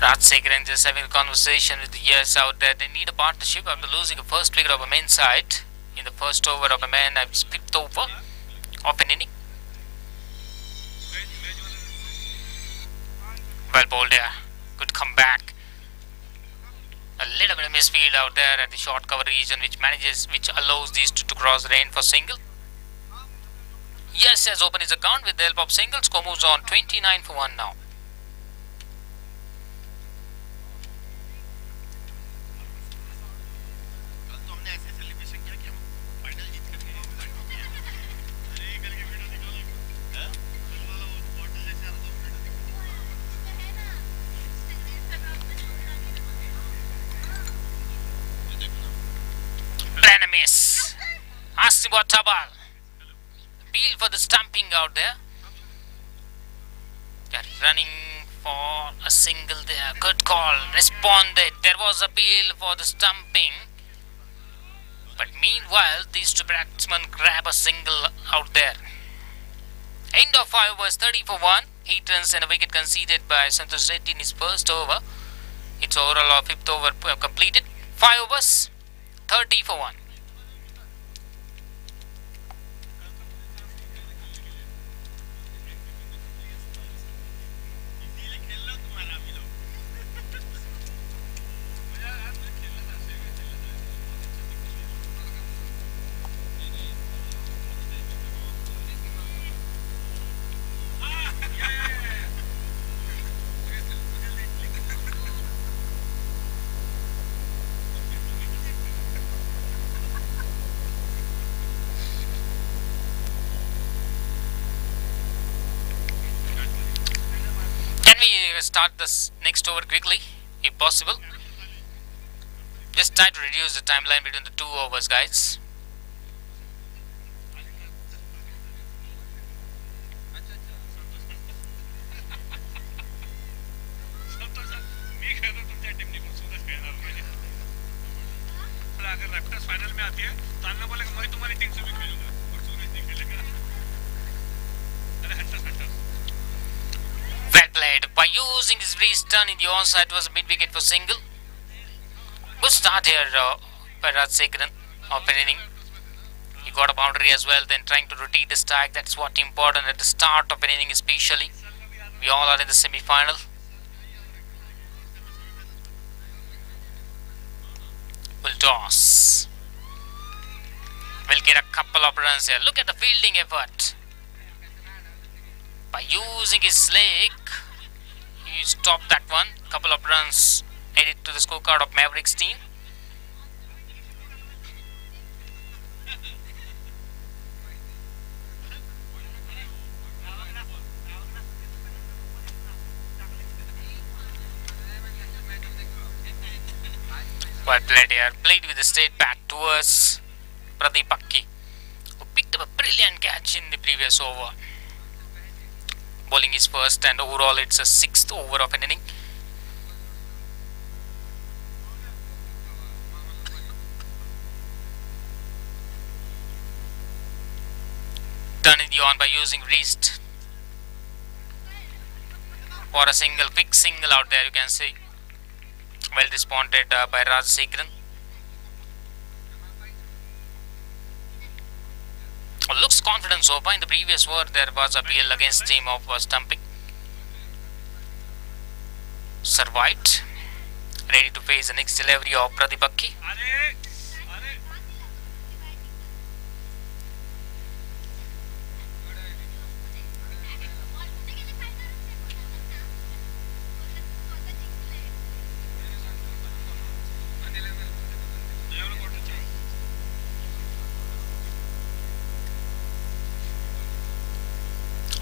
Rajasekharan just having a conversation with the years out there. They need a partnership after losing a first wicket of a main side in the first over of a man. I've fifth over of an inning. Well bowled there. Good comeback. A little bit of misfield out there at the short cover region, which allows these two to cross the lane for single. Yes has opened his account with the help of single. Score moves on 29 for 1 now. Tabal. Appeal for the stumping out there. They're running for a single there. Good call. Responded. There was appeal for the stumping. But meanwhile, these two batsmen grab a single out there. End of 5 was 30 for 1. 8 runs and a wicket conceded by Santosh Reddy in his first over. It's overall of 5th over completed. 5 overs, 30 for 1. Can we start this next over quickly, if possible? Just try to reduce the timeline between the 2 overs, guys. अगर raptors final में आती है तो अन्ना बोलेगा मैं तुम्हारी team से भी खेलूंगा और सूरज नहीं खेलेगा अरे hunters Well played. By using his wrist turn in the onside was a mid-wicket for single. Good start here by Rajsekharan of an inning. He got a boundary as well, then trying to rotate the strike. That's what important at the start of an inning especially. We all are in the semi-final. Will toss. Will get a couple of runs here. Look at the fielding effort. By using his leg, he stopped that one. Couple of runs added to the scorecard of Mavericks team. Well played here. Played with the straight back towards Pradeep Akki, who picked up a brilliant catch in the previous over. Bowling his first, and overall it's a 6th over of an inning. Turning the on by using wrist for a single, quick single out there, you can see. Well responded by Rajsekharan. Looks confident so far. In the previous over there was appeal against team of stumping. Survived. Ready to face the next delivery of Pradeep Akki.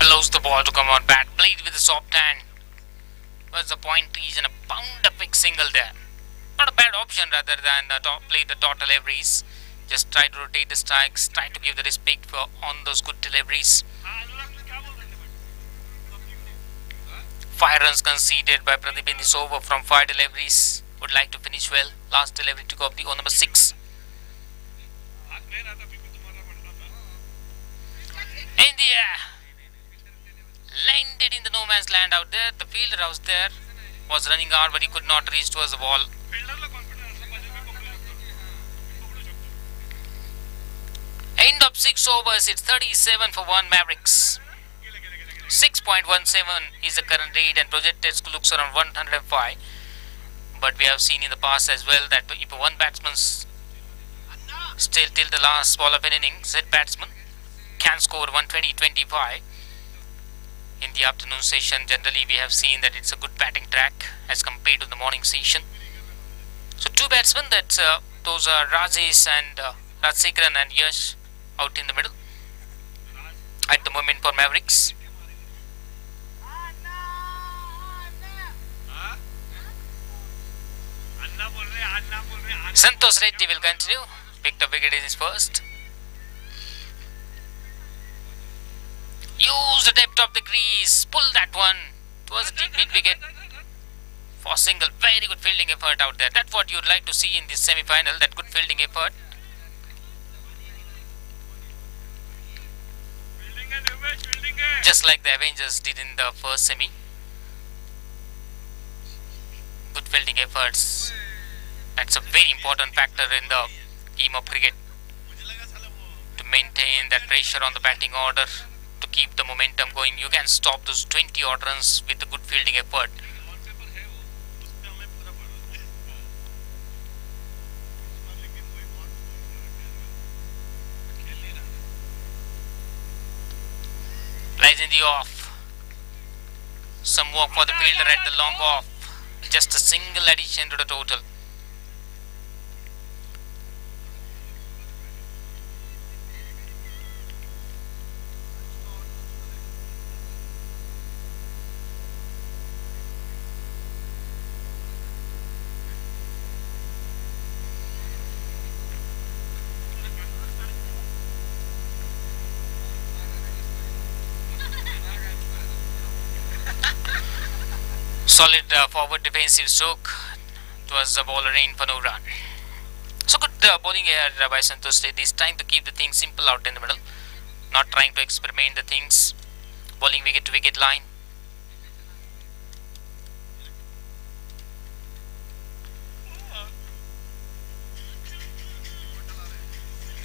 Allows the ball to come on bat. Played with the soft hand. Was the point is and a pound a quick single there. Not a bad option rather than play the dot deliveries. Just try to rotate the strikes. Try to give the respect for on those good deliveries. 5 runs conceded by Pradeep in this over from 5 deliveries. Would like to finish well. Last delivery took off the over number 6. In the air. Landed in the no man's land out there. The fielder was there. Was running hard, but he could not reach towards the ball. End of 6 overs. It's 37 for 1 Mavericks. 6.17 is the current rate, and projected looks around 105. But we have seen in the past as well that if one batsman still till the last ball of an inning, said batsman can score 120-25. In the afternoon session, generally we have seen that it's a good batting track as compared to the morning session. So 2 batsmen, those are Rajesh and Rajsekharan and Yash out in the middle at the moment for Mavericks. Santosh Reddy will continue. Picked a wicket in his first. use the depth of the crease, pull that one towards the deep mid wicket for single. Very good fielding effort out there. That's what you'd like to see in this semi-final, that good fielding effort. Just like the Avengers did in the first semi. Good fielding efforts. That's a very important factor in the game of cricket, to maintain that pressure on the batting order, to keep the momentum going. You can stop those 20 odd runs with a good fielding effort. Lies in the off. Some work for the fielder at the long off. Just a single addition to the total. Solid forward defensive stroke. It was a bowler in for no run. So good bowling here by Santosh Reddy. He's trying to keep the things simple out in the middle, not trying to experiment the things. Bowling wicket to wicket line.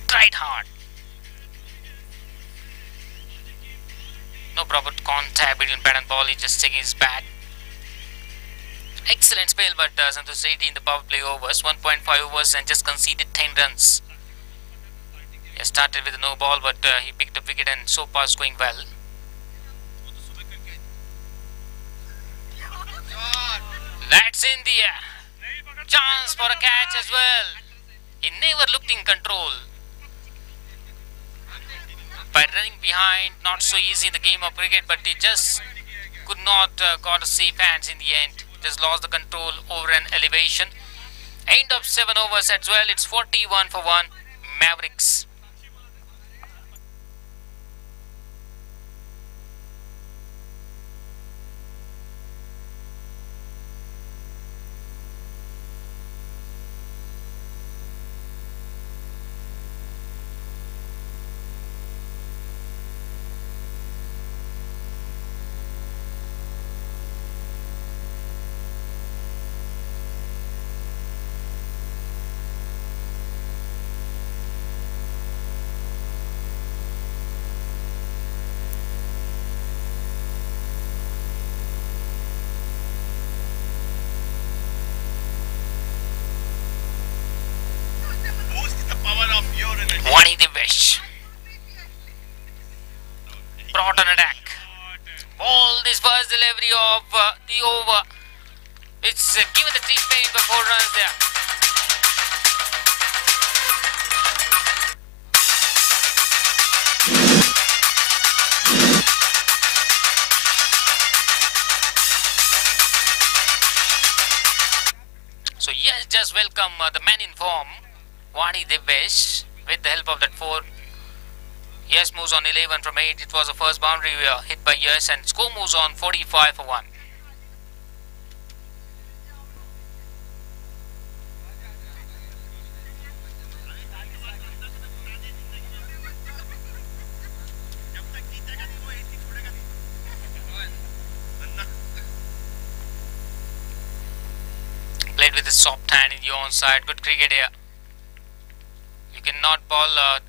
Tried hard. No proper contact between bat and ball. He's just taking his bat. Excellent spell, but Santosh Reddy in the power play overs, 1.5 overs, and just conceded 10 runs. He started with no ball, but he picked up wicket, and so far is going well. That's in the chance for a catch as well. He never looked in control. By running behind, not so easy in the game of cricket, but he just could not got a safe hands in the end. Just lost the control over an elevation. End of 7 overs as well. It's 41 for 1 Mavericks. Wani Divesh brought an attack. Ball this first delivery of the over. It's given the treatment for 4 runs there. So yes, just welcome the man in form, Wani Divesh, with the help of that 4. Yes moves on 11 from 8. It was the first boundary hit by Yes, and score moves on 45 for 1. Played with a soft hand in the onside. Good cricket here. You cannot bowl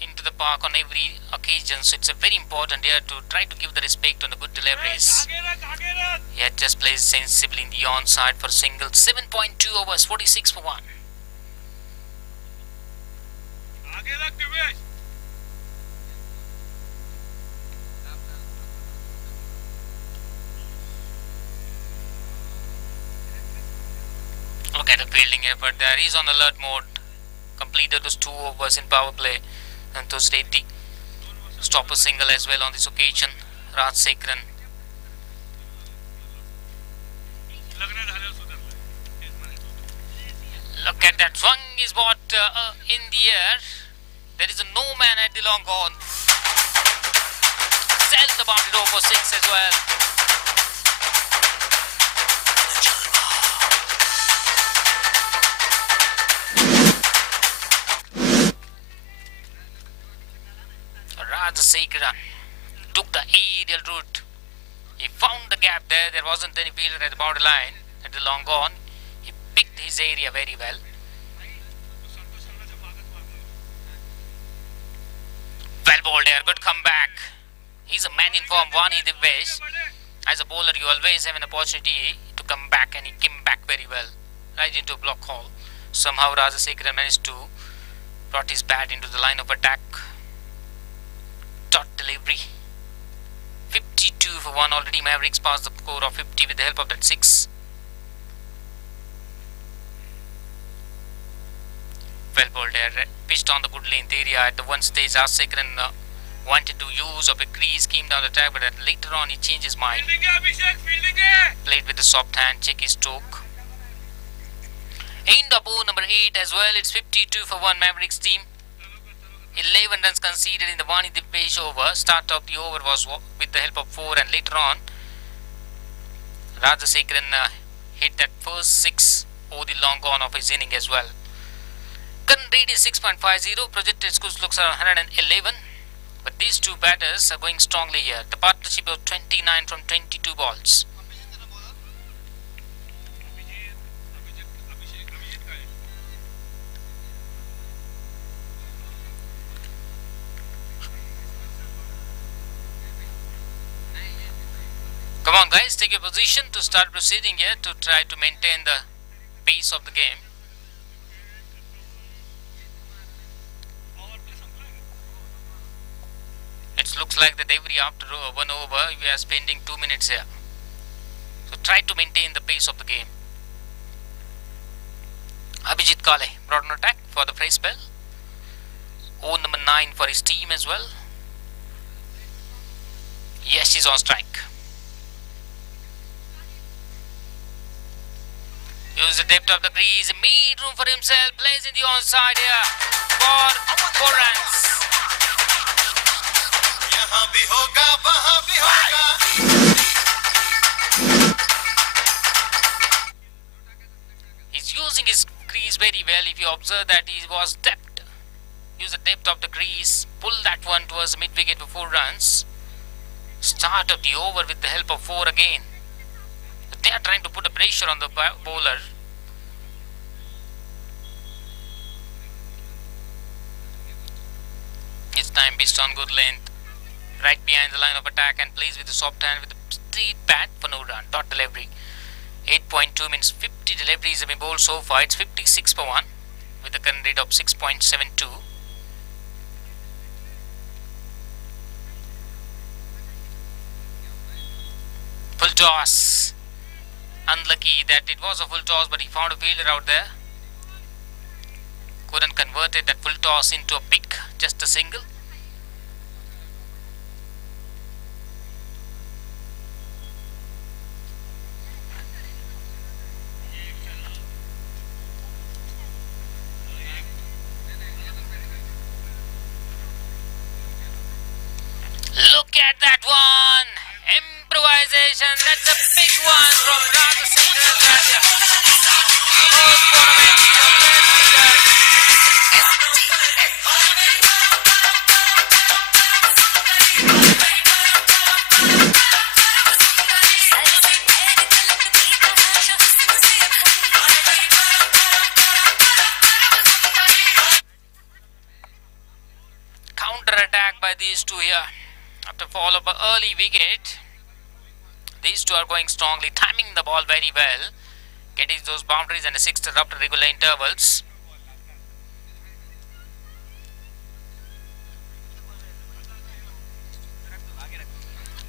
into the park on every occasion, so it's a very important here to try to give the respect on the good deliveries. He had just plays sensibly in the onside for single. 7.2 overs, 46 for 1. Look at the fielding effort there. He's on alert mode. Completed those 2 overs in power play. Santosh Reddy stop a single as well on this occasion. Raj Sekran. Look at that swung is what in the air. There is a no man at the long on. Sell the boundary row for 6 as well. Rajasekara took the aerial route. He found the gap there. There wasn't any fielder at the boundary line at the long on. He picked his area very well. Well bowled there. Good comeback. He's a man in form. Vani Divyesh. As a bowler, you always have an opportunity to come back, and he came back very well, right into a block hole. Somehow Rajasekara managed to brought his bat into the line of attack. Dot delivery. 52 for 1. Already Mavericks passed the score of 50 with the help of that 6. Well bowled there. Pitched on the good length area. At the one stage, Rajasekara wanted to use of a crease, came down the track, but later on he changed his mind. Played with the soft hand, check his stroke. In the over number 8 as well. It's 52 for 1 Mavericks team. 11 runs conceded in the Vani Divyesh over. Start of the over was with the help of 4, and later on Rajasekara hit that first 6 over the long on of his inning as well. Current rate is 6.50. Projected scores looks around 111. But these two batters are going strongly here. The partnership of 29 from 22 balls. Come on guys, take your position to start proceeding here to try to maintain the pace of the game. It looks like that every after one over we are spending 2 minutes here. So try to maintain the pace of the game. Abhijit Kale brought an attack for the fresh spell. Over number 9 for his team as well. Yes, he's on strike. Use the depth of the crease, made room for himself, plays in the onside here for 4 runs. He's using his crease very well. If you observe that he was depth, use the depth of the crease, pull that one towards the mid wicket for 4 runs. Start of the over with the help of 4 again. They are trying to put a pressure on the bowler. It's time pitched on good length, right behind the line of attack, and plays with the soft hand with the straight bat for no run. Dot delivery. 8.2 means 50 deliveries have been bowled so far. It's 56 for 1 with the current rate of 6.72. Full toss. Unlucky that it was a full toss, but he found a fielder out there. Couldn't convert it, that full toss, into a pick, just a single. Look at that one! Improvisation, that's a big one from Rajasekara. Goes for a match of counter attack by these two here. After fall of an early wicket, these two are going strongly, timing the ball very well, getting those boundaries and a 6th after regular intervals.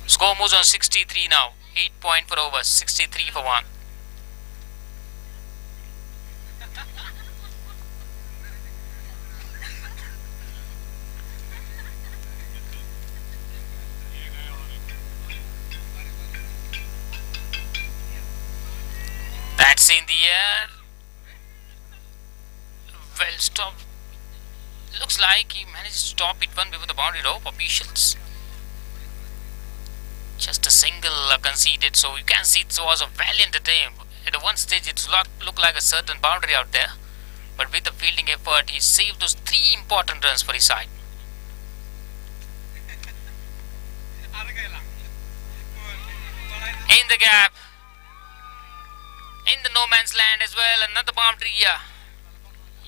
Score moves on 63 now. 8 point for over, 63 for 1. That's in the air. Well stopped. Looks like he managed to stop it one before the boundary rope. Officials. Just a single conceded, so you can see it was a valiant attempt. At one stage, it looked like a certain boundary out there, but with the fielding effort, he saved those 3 important runs for his side. In the gap, in the no man's land as well, another boundary here.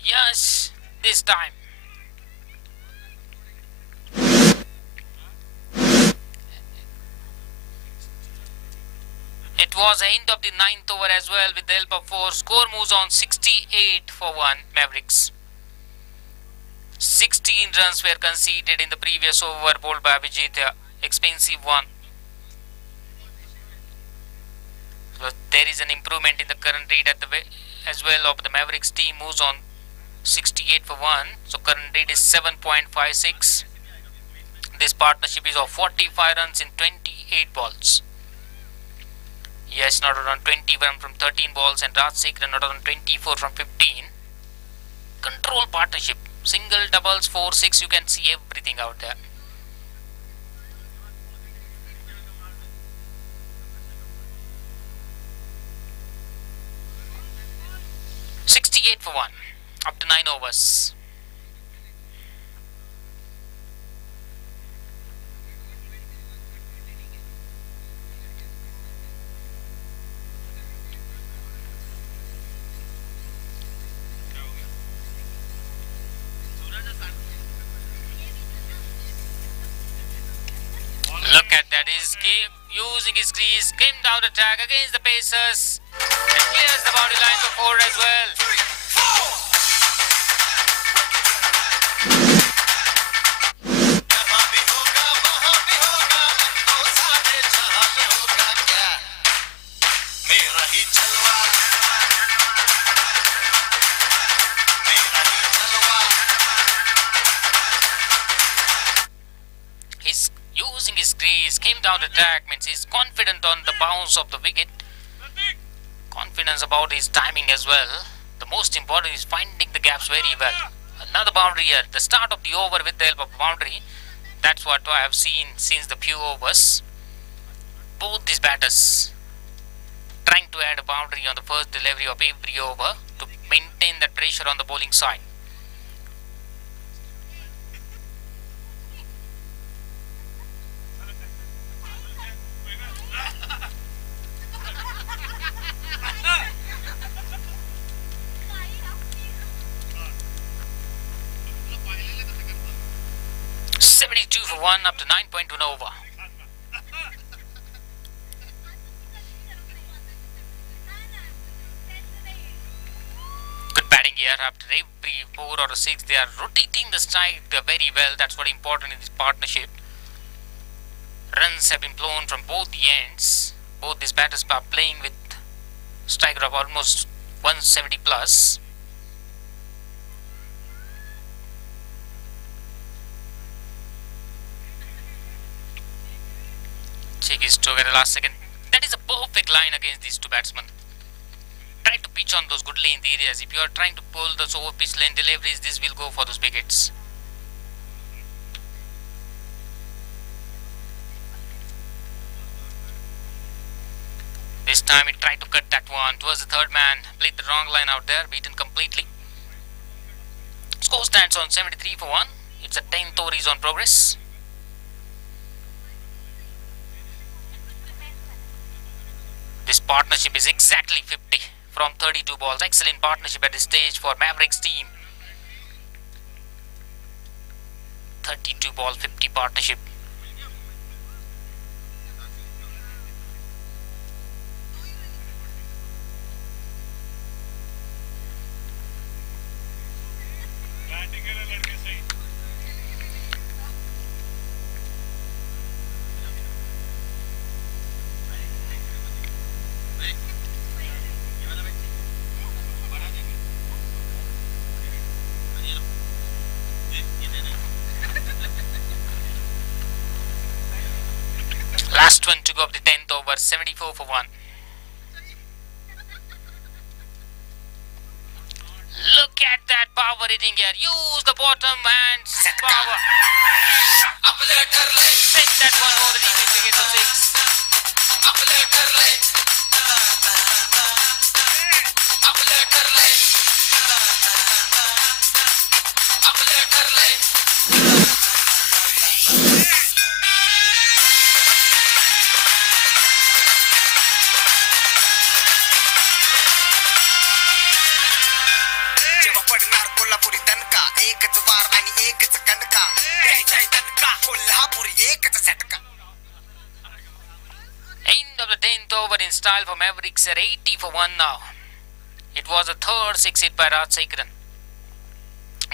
Yes, this time. It was the end of the 9th over as well with the help of 4. Score moves on 68-1 Mavericks. 16 runs were conceded in the previous over bowled by Abhijit, expensive one. So there is an improvement in the current rate at the way as well of the Mavericks team moves on 68-1. So current rate is 7.56. This partnership is of 45 runs in 28 balls. Yes, not around 21 from 13 balls, and Raj Sekhar not around 24 from 15. Control partnership. Single, doubles, 4, 6, you can see everything out there. (68-1) up to 9 overs. Look at that, he's using his crease, came down attack against the Pacers and clears the boundary line for 4 as well. He's using his crease, came down attack, means he's confident on the bounce of the wicket. Confidence about his timing as well. The most important is finding the gaps very well. Another boundary here, the start of the over with the help of boundary. That's what I have seen since the few overs. Both these batters trying to add a boundary on the first delivery of every over to maintain that pressure on the bowling side. For 1 up to 9.1 over. Good batting here. After every 4 or 6 they are rotating the strike very well. That's what important in this partnership. Runs have been blown from both the ends. Both these batters are playing with striker of almost 170 plus. Check his stroke at the last second. That is a perfect line against these two batsmen. Try to pitch on those good length areas. If you are trying to pull those over pitch lane deliveries, this will go for those wickets. This time it tried to cut that one towards the third man. Played the wrong line out there, beaten completely. Score stands on 73 for 1. It's a 10th over is on progress. This partnership is exactly 50 from 32 balls. Excellent partnership at this stage for Mavericks team. 32 ball 50 partnership. Last one to go of the 10th over, 74 for 1. Look at that power hitting here. Use the bottom and power. Send that one over the wicket of 6. जेव्हा पडणार कोल्हापुरी दणका एकच वार आणि एकच कणका द्यायचाय दणका कोल्हापुरी एकच झटका. End of the 10th over in style for Mavericks at 80 for 1 now. It was a third 6 hit by Rajsekharan.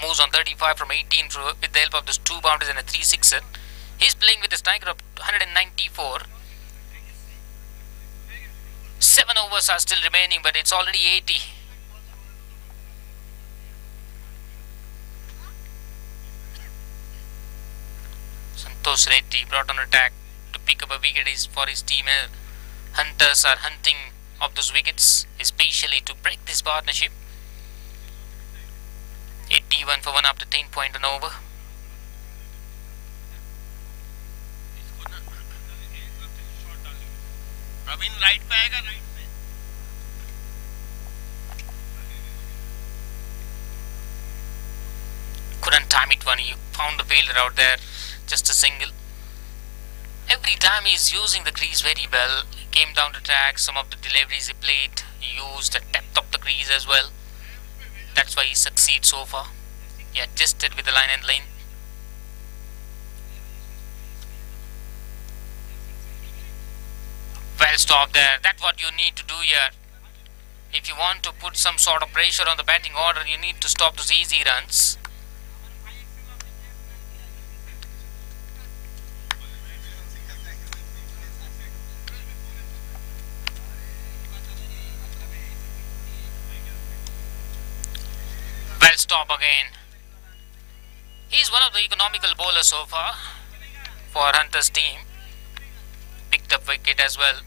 Moves on 35 from 18 with the help of those 2 boundaries and a 3-6er. He's playing with a striker of 194. 7 overs are still remaining, but it's already 80. Santosh Reddy brought on attack to pick up a wicket for his team. Hunters are hunting of those wickets, especially to break this partnership. 81 for 1 after 10.1 over. Praveen right पे आएगा right पे. Couldn't time it when he found the fielder out there. Just a single. Every time he's using the crease very well. He came down to track. Some of the deliveries he played, he used the depth of the crease as well. That's why he succeeds so far. He adjusted with the line and lane. Well stopped there. That's what you need to do here. If you want to put some sort of pressure on the batting order, you need to stop those easy runs. Well stop again. He's one of the economical bowlers so far for Hunter's team. Picked up wicket as well.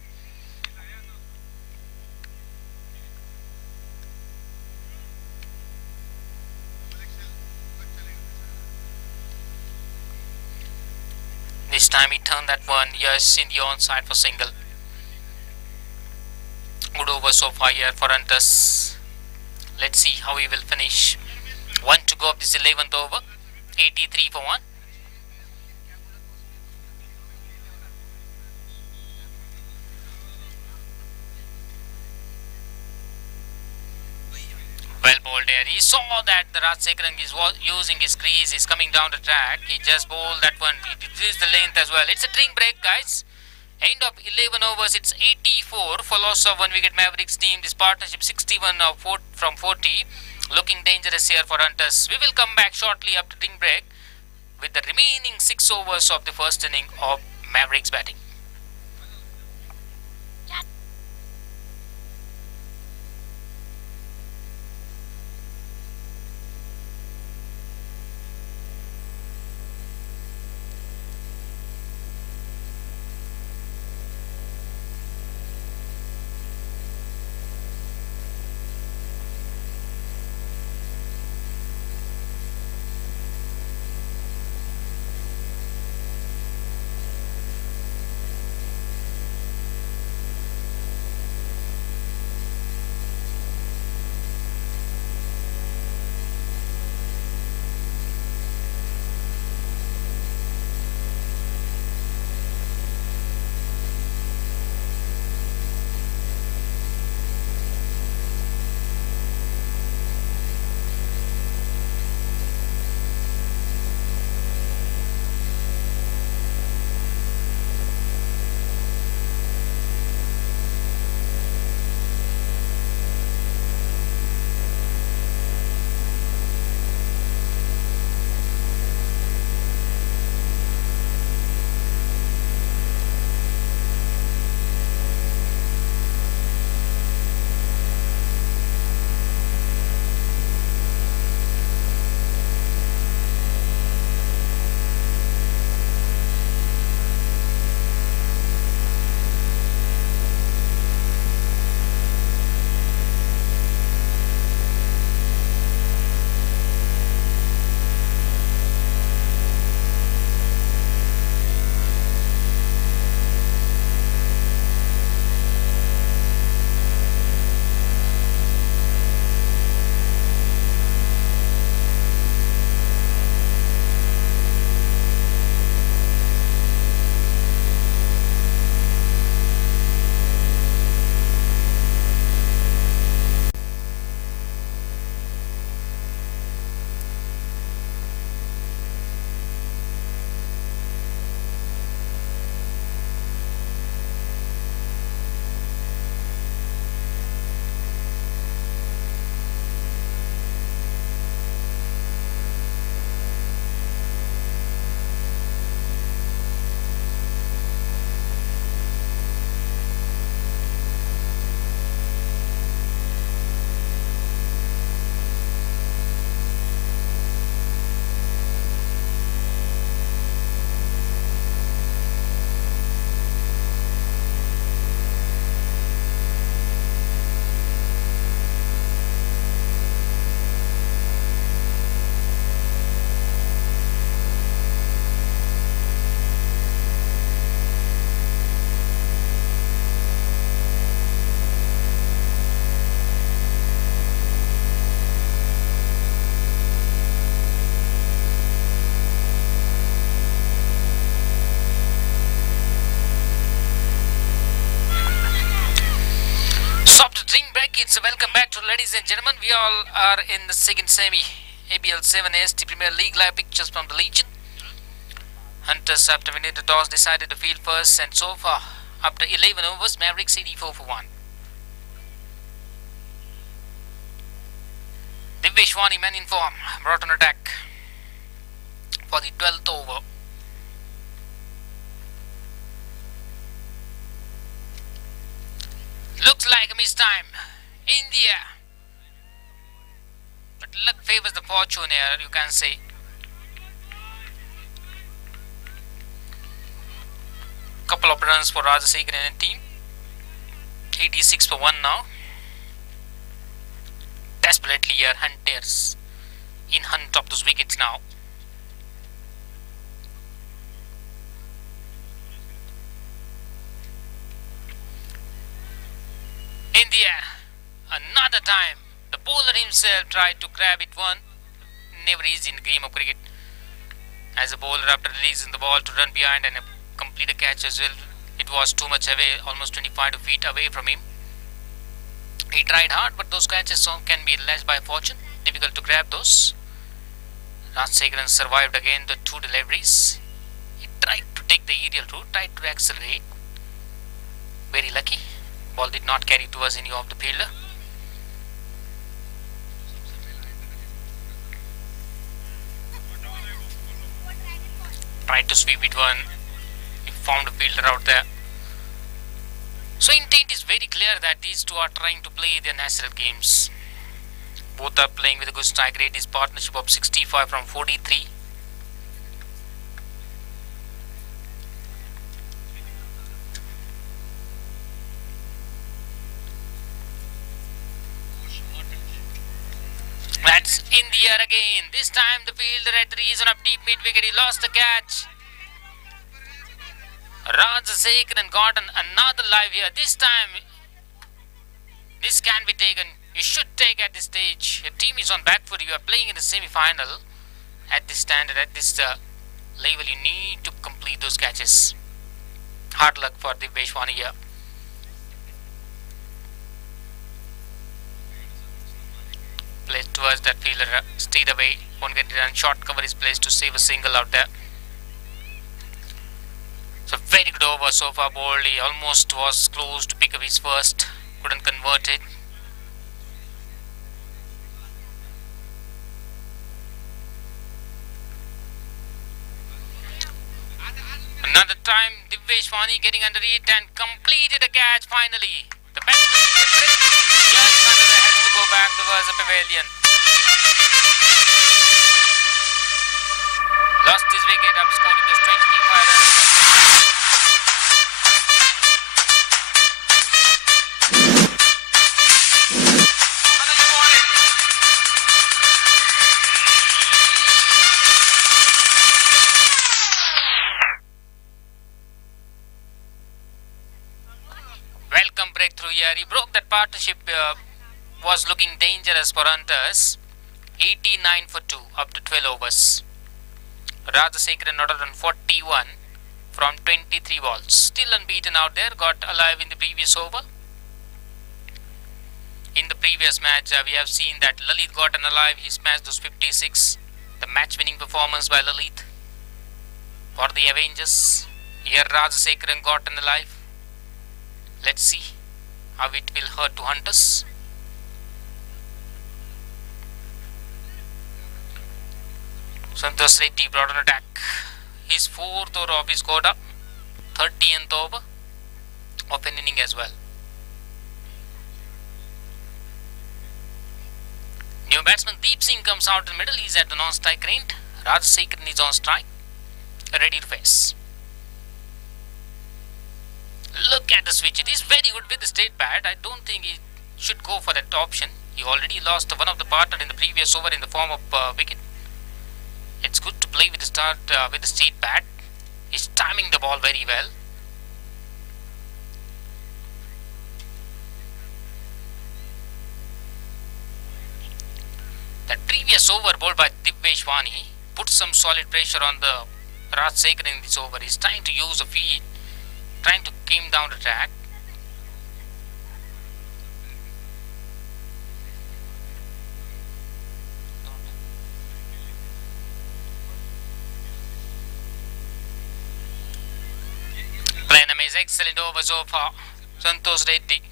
This time he turned that one, yes, in the onside for single. Good over so far here for Hunters. Let's see how he will finish. 1 to go of this 11th over. 83 for 1. Well bowled there. He saw that the Rajsekharan is using his crease. He's coming down the track. He just bowled that one. He decreased the length as well. It's a drink break, guys. End of 11 overs. It's 84 for loss of 1 wicket Mavericks team. This partnership 61 now from 40. Looking dangerous here for Hunters. We will come back shortly after drink break with the remaining 6 overs of the first inning of Mavericks batting. break. It's welcome back to ladies and gentlemen. We all are in the second semi. ABL 7 AST Premier League live pictures from the Legion. Hunters, after winning the toss, decided to field first, and so far, after 11 overs, Mavericks 84 for 1. Divishwani, man in form, brought on attack for the 12th over. Looks like a missed time. India. But luck favors the fortune here, you can say. Couple of runs for Rajasekhar and team. 86 for 1 now. Desperately here, Hunters in hunt of those wickets now. India, another time. The bowler himself tried to grab it one. Never easy in the game of cricket. As a bowler, after releasing the ball to run behind and complete a catch as well, it was too much away, almost 25 feet away from him. He tried hard, but those catches can be latched by fortune. Difficult to grab those. Rajasekharan survived again the 2 deliveries. He tried to take the aerial route, tried to accelerate. Very lucky. Ball did not carry towards any of the fielder. Tried to sweep it one. He found a fielder out there. So intent is very clear that these two are trying to play their natural games. Both are playing with a good strike rate. His partnership of 65 from 43. That's in the air again. This time the fielder at the reason of deep mid wicket. He lost the catch. Rajasekharan got another live here. This time, this can be taken. You should take at this stage. Your team is on back foot. You are playing in the semi-final. At this standard, at this level, you need to complete those catches. Hard luck for Divishwani here. Placed towards that fielder, stayed away. Won't get it done. Short cover is placed to save a single out there. So very good over so far bowled. He almost was close to pick up his first. Couldn't convert it. Another time Divishwani getting under it and completed the catch finally. The batsman just another has to go back towards the pavilion. Lost his wicket up, scoring just 25 runs. Welcome breakthrough here. He broke that partnership. Was looking dangerous for Hunters. 89 for 2 up to 12 overs. Rajasekharan not on 41 from 23 balls. Still unbeaten out there. Got alive in the previous over. In the previous match, we have seen that Lalit got an alive. He smashed those 56. The match-winning performance by Lalit for the Avengers. Here Rajasekharan got an alive. Let's see how it will hurt to Hunters. Santosh Reddy brought an attack. His 4th over of his quota. 30th over of an inning as well. New batsman Deep Singh comes out in the middle. He's at the non-strike range. Rajasekharan is on strike. Ready to face. Look at the switch. It is very good with the straight bat. I don't think he should go for that option. He already lost one of the partner in the previous over in the form of wicket. It's good to play with the start with the straight bat. He's timing the ball very well. That previous over bowled by Divishwani put some solid pressure on the Rajasekharan in this over. He's trying to use the feet, trying to came down the track. Excellent over so far. Santosh Reddy.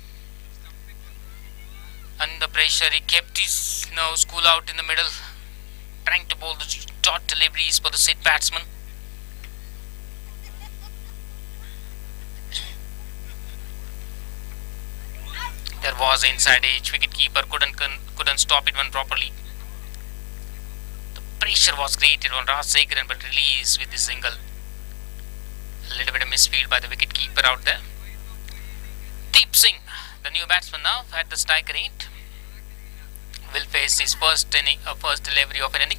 Under pressure, he kept his nerves cool out in the middle, trying to bowl the short deliveries for the sit batsman. There was inside edge. Wicketkeeper couldn't stop it one properly. The pressure was created on Rajsekharan but released with the single. A little bit of misfield by the wicketkeeper out there. Deep Singh, the new batsman now at the striker end, will face his first delivery of an inning.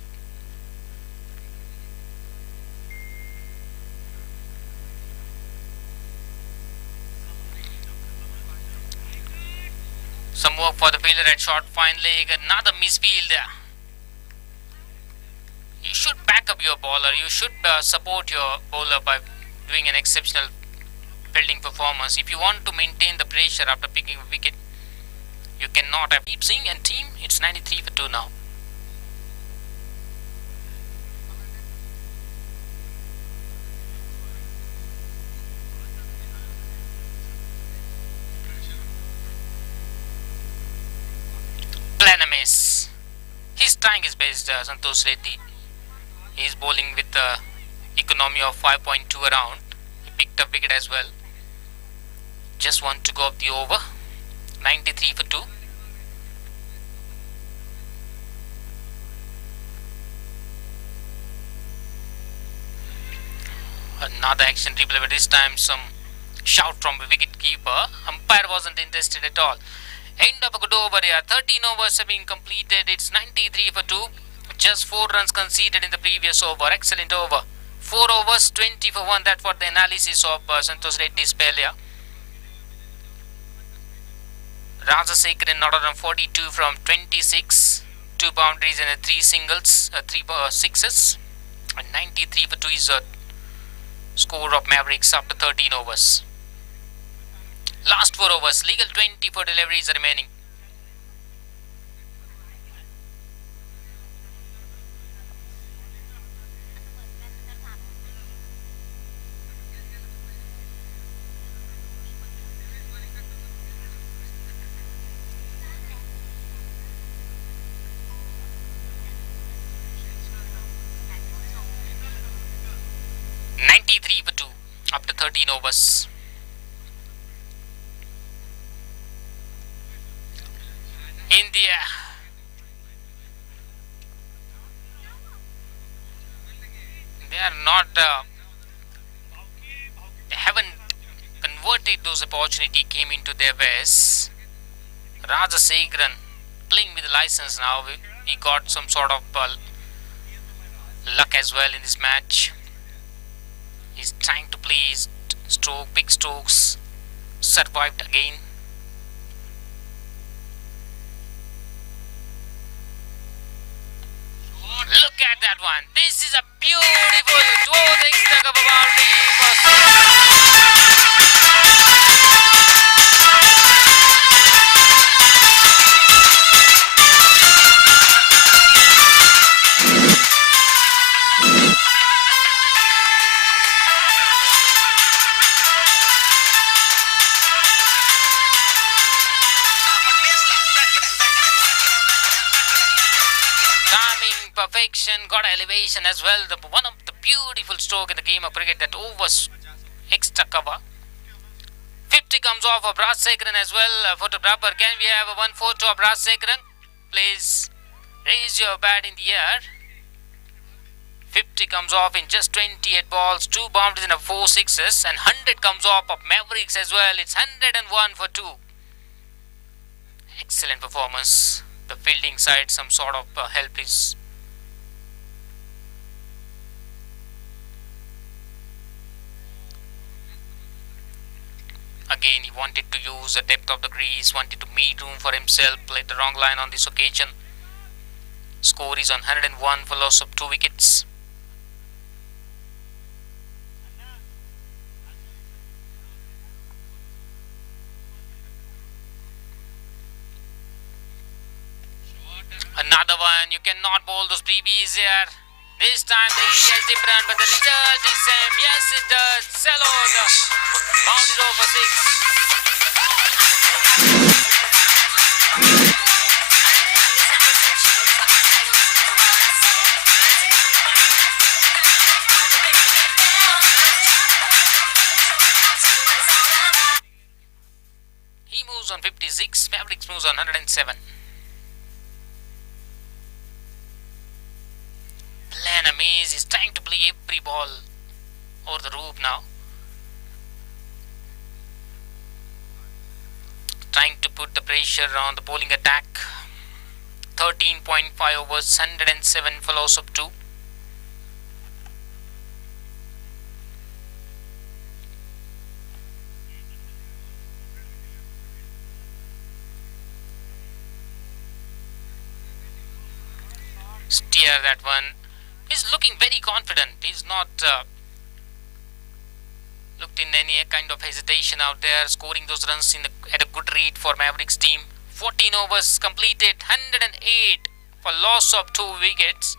Some work for the fielder at short, fine leg, another misfield there. You should back up your bowler, you should support your bowler by doing an exceptional fielding performance. If you want to maintain the pressure after picking a wicket, you cannot have Deep Singh and team. It's 93 for 2 now. Plan a miss. He's trying his best, Santosh Reddy. He's bowling with the economy of 5.2 around. He picked up wicket as well. Just want to go up the over. 93 for 2. Another action replay, but this time some shout from the wicket keeper. Umpire wasn't interested at all. End of a good over here. 13 overs have been completed. It's 93 for 2. Just 4 runs conceded in the previous over. Excellent over. 4 overs, 20 for 1. That's what the analysis of Santosh Reddy's spell here. Rajsekharan not around 42 from 26. 2 boundaries and 3 singles, 3 sixes. And 93 for 2 is a score of Mavericks after 13 overs. Last 4 overs, legal 24 deliveries are remaining. For 2 after 13 overs. India they are not they haven't converted those opportunity came into their ways. Rajsekharan playing with the license now. He got some sort of luck as well in this match. He's trying to play his big strokes, survived again. Look at that one. This is a beautiful 2 extra cover boundary. Perfection, got elevation as well. One of the beautiful stroke in the game of cricket, that overs extra cover. 50 comes off of Rajsekharan as well. Photographer, can we have a 1-4 of Rajsekharan? Please raise your bat in the air. 50 comes off in just 28 balls, 2 boundaries and 4 sixes, and 100 comes off of Mavericks as well. It's 101 for 2. Excellent performance. The fielding side, some sort of help is again. He wanted to use the depth of the crease, wanted to make room for himself, played the wrong line on this occasion. Score is on 101 for loss of 2 wickets. Another one. You cannot bowl those freebies here. This time the area is different, but the result is same. Yes, it does. Salute. Bounded over 6. He moves on 56. Mavericks moves on 107. Maze is trying to play every ball over the rope now. Trying to put the pressure on the bowling attack. 13.5 overs, 107 for loss of 2. Steer that one. He's looking very confident. He's not looked in any kind of hesitation out there, scoring those runs at a good rate for Mavericks team. 14 overs completed, 108 for loss of 2 wickets.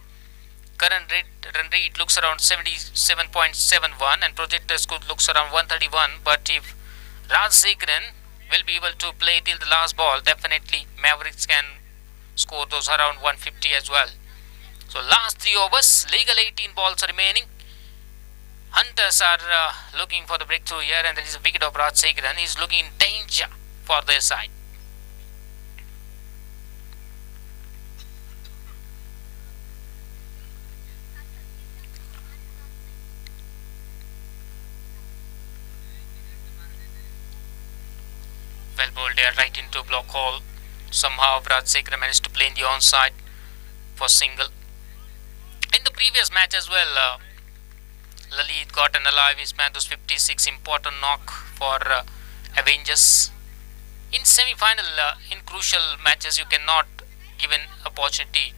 Current run rate looks around 77.71 and projected score looks around 131. But if Rajsekharan will be able to play till the last ball, definitely Mavericks can score those around 150 as well. So last 3 overs, legal 18 balls are remaining. Hunters are looking for the breakthrough here, and there is a wicket of Rajsekharan. He is looking in danger for their side. Well bowled there, right into a block hole. Somehow Rajsekharan managed to play in the onside for single. In the previous match as well, Lalit got an alive. His man was 56, important knock for Avengers. In semi-final, in crucial matches, you cannot give an opportunity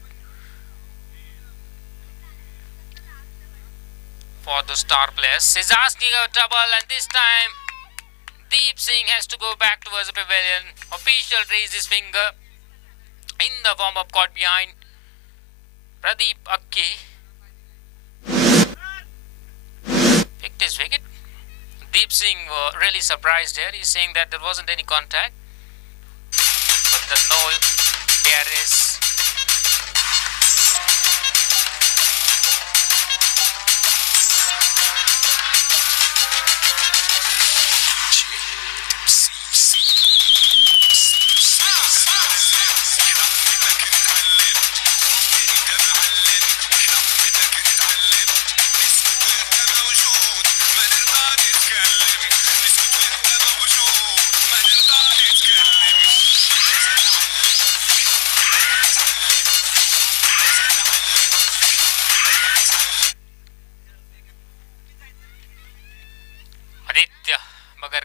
for the star players. He's asking a double, and this time Deep Singh has to go back towards the pavilion. Official raised his finger in the warm-up, caught behind. Pradeep Akki picked his wicket. Deep Singh really surprised here. He's saying that there wasn't any contact, but the no there is.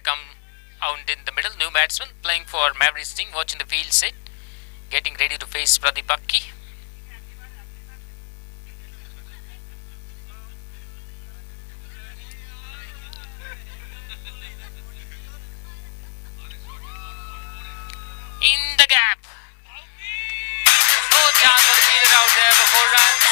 Come out in the middle, new batsman playing for Mavericks team, watching the field set, getting ready to face Pradeep Akki. In the gap, no chance for the fielder out there for 4 runs.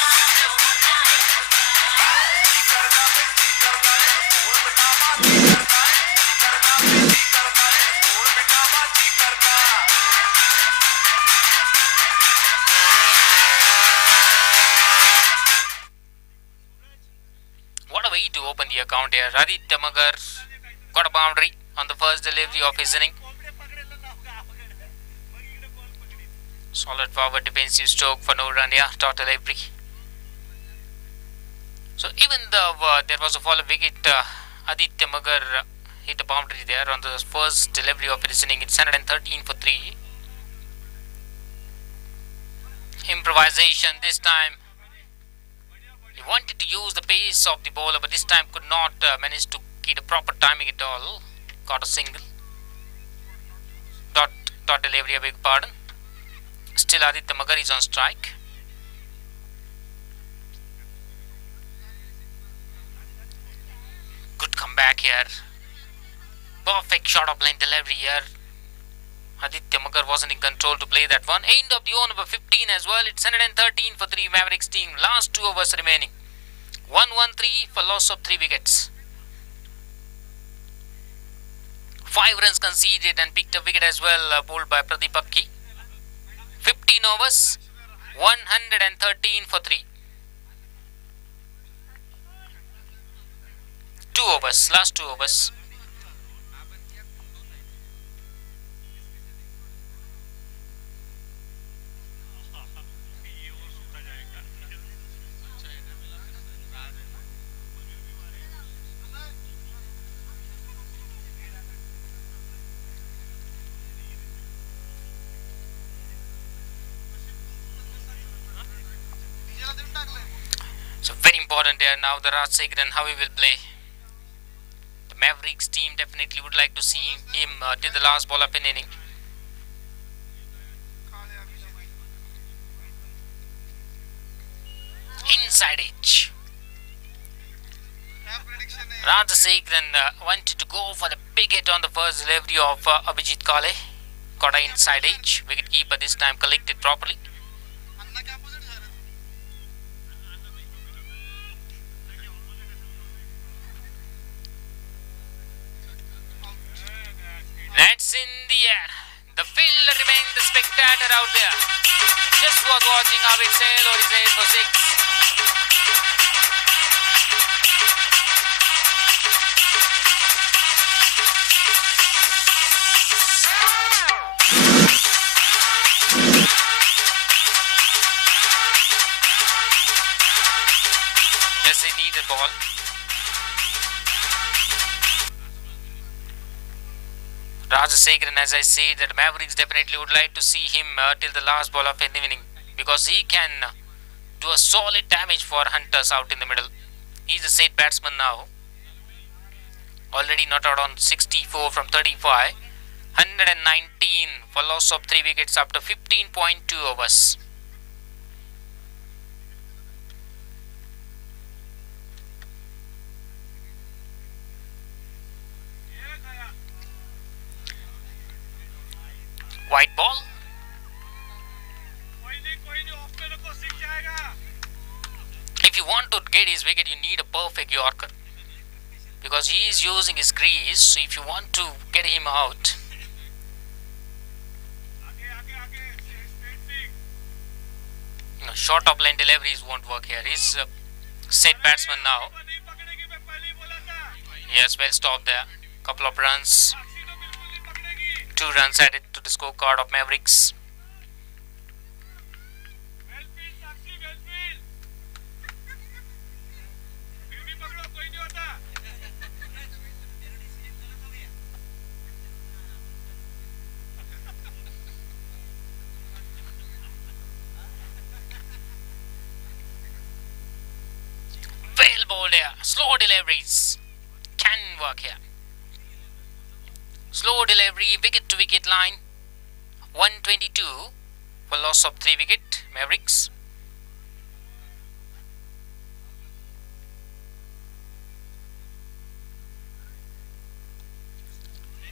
To open the account here. Aditya Magar got a boundary on the first delivery of his inning. Solid forward defensive stroke for no run here, total every. So even though there was a fall of wicket, Aditya Magar hit a boundary there on the first delivery of his inning. It's 113 for 3. Improvisation this time. He wanted to use the pace of the bowler, but this time could not manage to get a proper timing at all. Got a single. Dot delivery, I beg pardon. Still Aditya Magar is on strike. Good comeback here. Perfect shot of line delivery here. Aditya Magar wasn't in control to play that one. End of the over number 15 as well. It's 113 for 3 Mavericks team. Last 2 overs remaining. 1-1-3 for loss of 3 wickets. 5 runs conceded and picked a wicket as well, bowled by Pradeep Akki. 15 overs, 113 for 3. 2 overs, last 2 overs. So very important there now, the Raj Sekharan, how he will play. The Mavericks team definitely would like to see him till the last ball of an inning. Inside edge. Raj Sekharan wanted to go for the big hit on the first delivery of Abhijit Kale. Got an inside edge. Wicketkeeper this time collected properly. That's in the air. The field remains the spectator out there. Just was watching how it sailed or is it for 6. Yes, he needed ball. Raj Sekharan, as I say, that Mavericks definitely would like to see him till the last ball of an inning, because he can do a solid damage for Hunters out in the middle. He's a set batsman now. Already not out on 64 from 35. 119 for loss of 3 wickets after 15.2 overs. White ball. If you want to get his wicket, you need a perfect Yorker, because he is using his crease. So if you want to get him out, no, short of line deliveries won't work here. He's a set batsman now. Yes, well stopped there. Couple of runs. 2 runs added to the scorecard of Mavericks. Well bowled here. Slow deliveries can work here. Slow delivery, wicket to wicket line. 122 for loss of 3 wicket, Mavericks.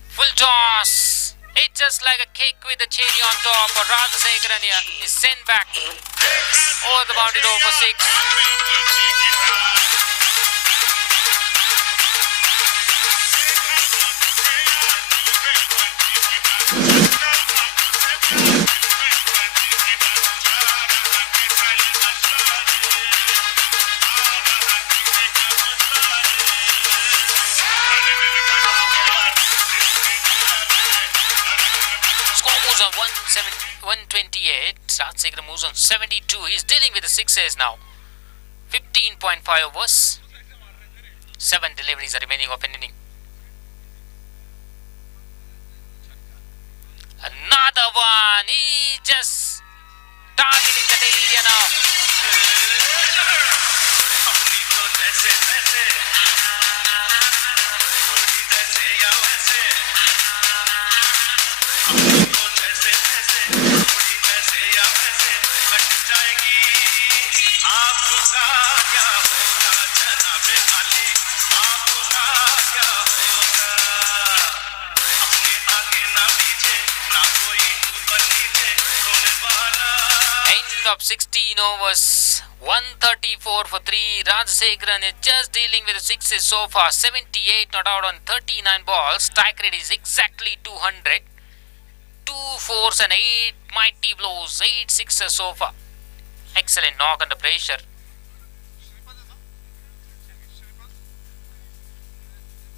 Full toss. It's just like a cake with a cherry on top. For Raj Sekharan here is sent back over the boundary door for 6. Moves on 128. Raj Sekharan moves on 72. He's dealing with the 6s now. 15.5 overs. 7 deliveries are remaining of an inning. Another one. He just targeting that area now. End of 16 overs, 134 for 3. Rajasekaran is just dealing with the sixes so far. 78 not out on 39 balls. Strike rate is exactly 200. 2 fours and 8 mighty blows. 8 sixes so far. Excellent knock under pressure.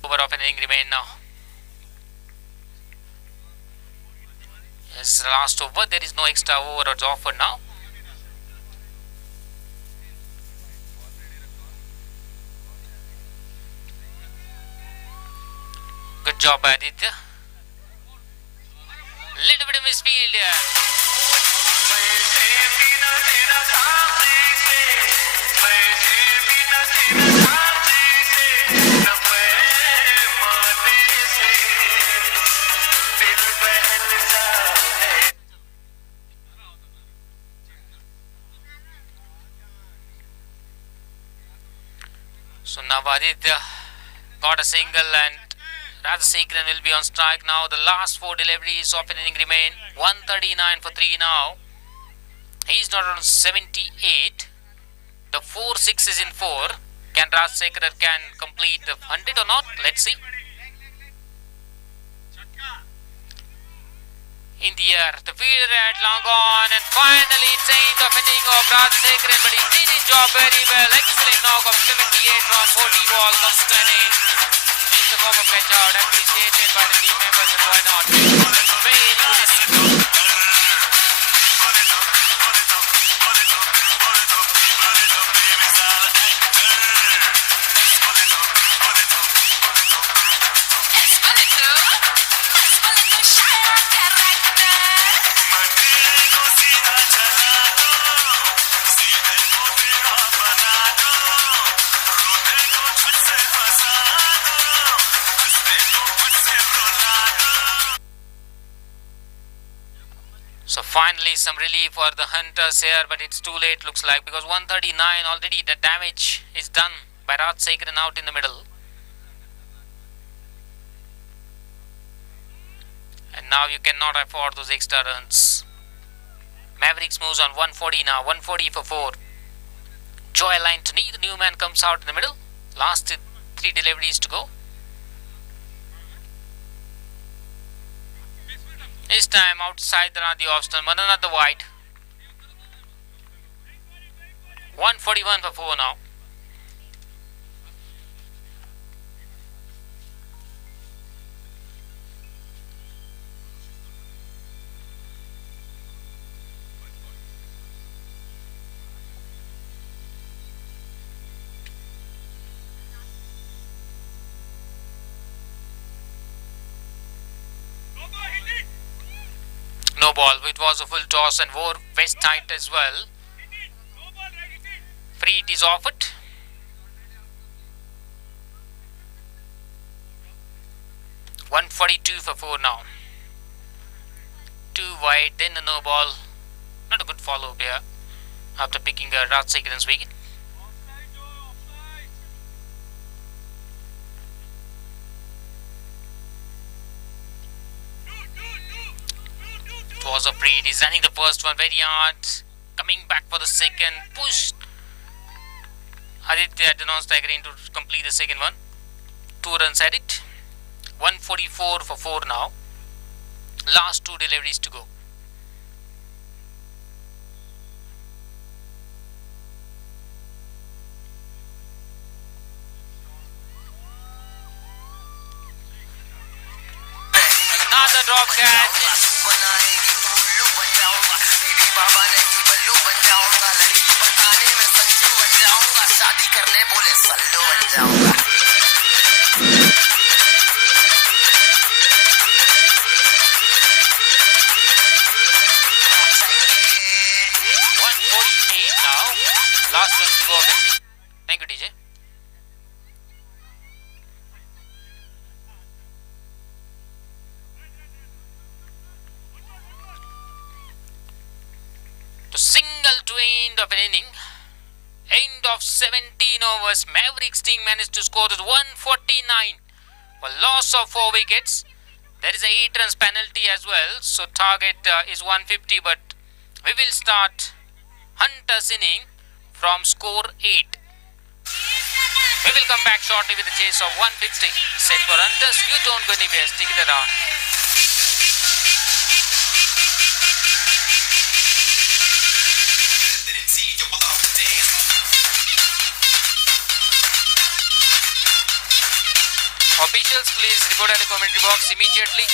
Over of an inning remain now. Yes, last over. There is no extra over or offer now. Good job, Aditya. Little bit of misfield here. So now Aditya got a single and Rajasekaran will be on strike now. The last 4 deliveries of an inning remain. 139 for 3 now. He's not on 78. The 4 6s in 4. Can Rajasekaran complete the 100 or not? Let's see. In the air, the fielder at long on, and finally it's the end of inning of Rajasekaran, but he did his job very well. Excellent knock of 78 from 40 balls of stunning. In the form of catch out, appreciated by the team members, and why not? Very good inning. So finally some relief for the Hunters here, but it's too late looks like, because 139 already the damage is done by Rajasekaran out in the middle. And now you cannot afford those extra runs. Mavericks moves on 140 now, 140 for 4. Joel Anthony, the new man, comes out in the middle. Last 3 deliveries to go. This time outside the off stump, another wide. 141 for 4 now. No ball. It was a full toss and wore west tight as well. Free it is offered. .142 for 4 now. 2 wide, then a no ball. Not a good follow up here after picking a Rajasekaran's wicket. Was a free. He's running the first one very hard. Coming back for the second. Push. Aditya had the non-strike in to complete the second one. 2 runs at it. 144 for 4 now. Last 2 deliveries to go. Another drop catch. Last one to go. Thank you, DJ. To single to end of an inning. End of 17 overs. Mavericks team managed to score this 149 for loss of 4 wickets. There is a 8 runs penalty as well. So target is 150, but we will start Hunter's inning from score 8. We will come back shortly with a chase of 150. Set for hunters, you don't go anywhere, stick it around. Officials, please report at the commentary box immediately.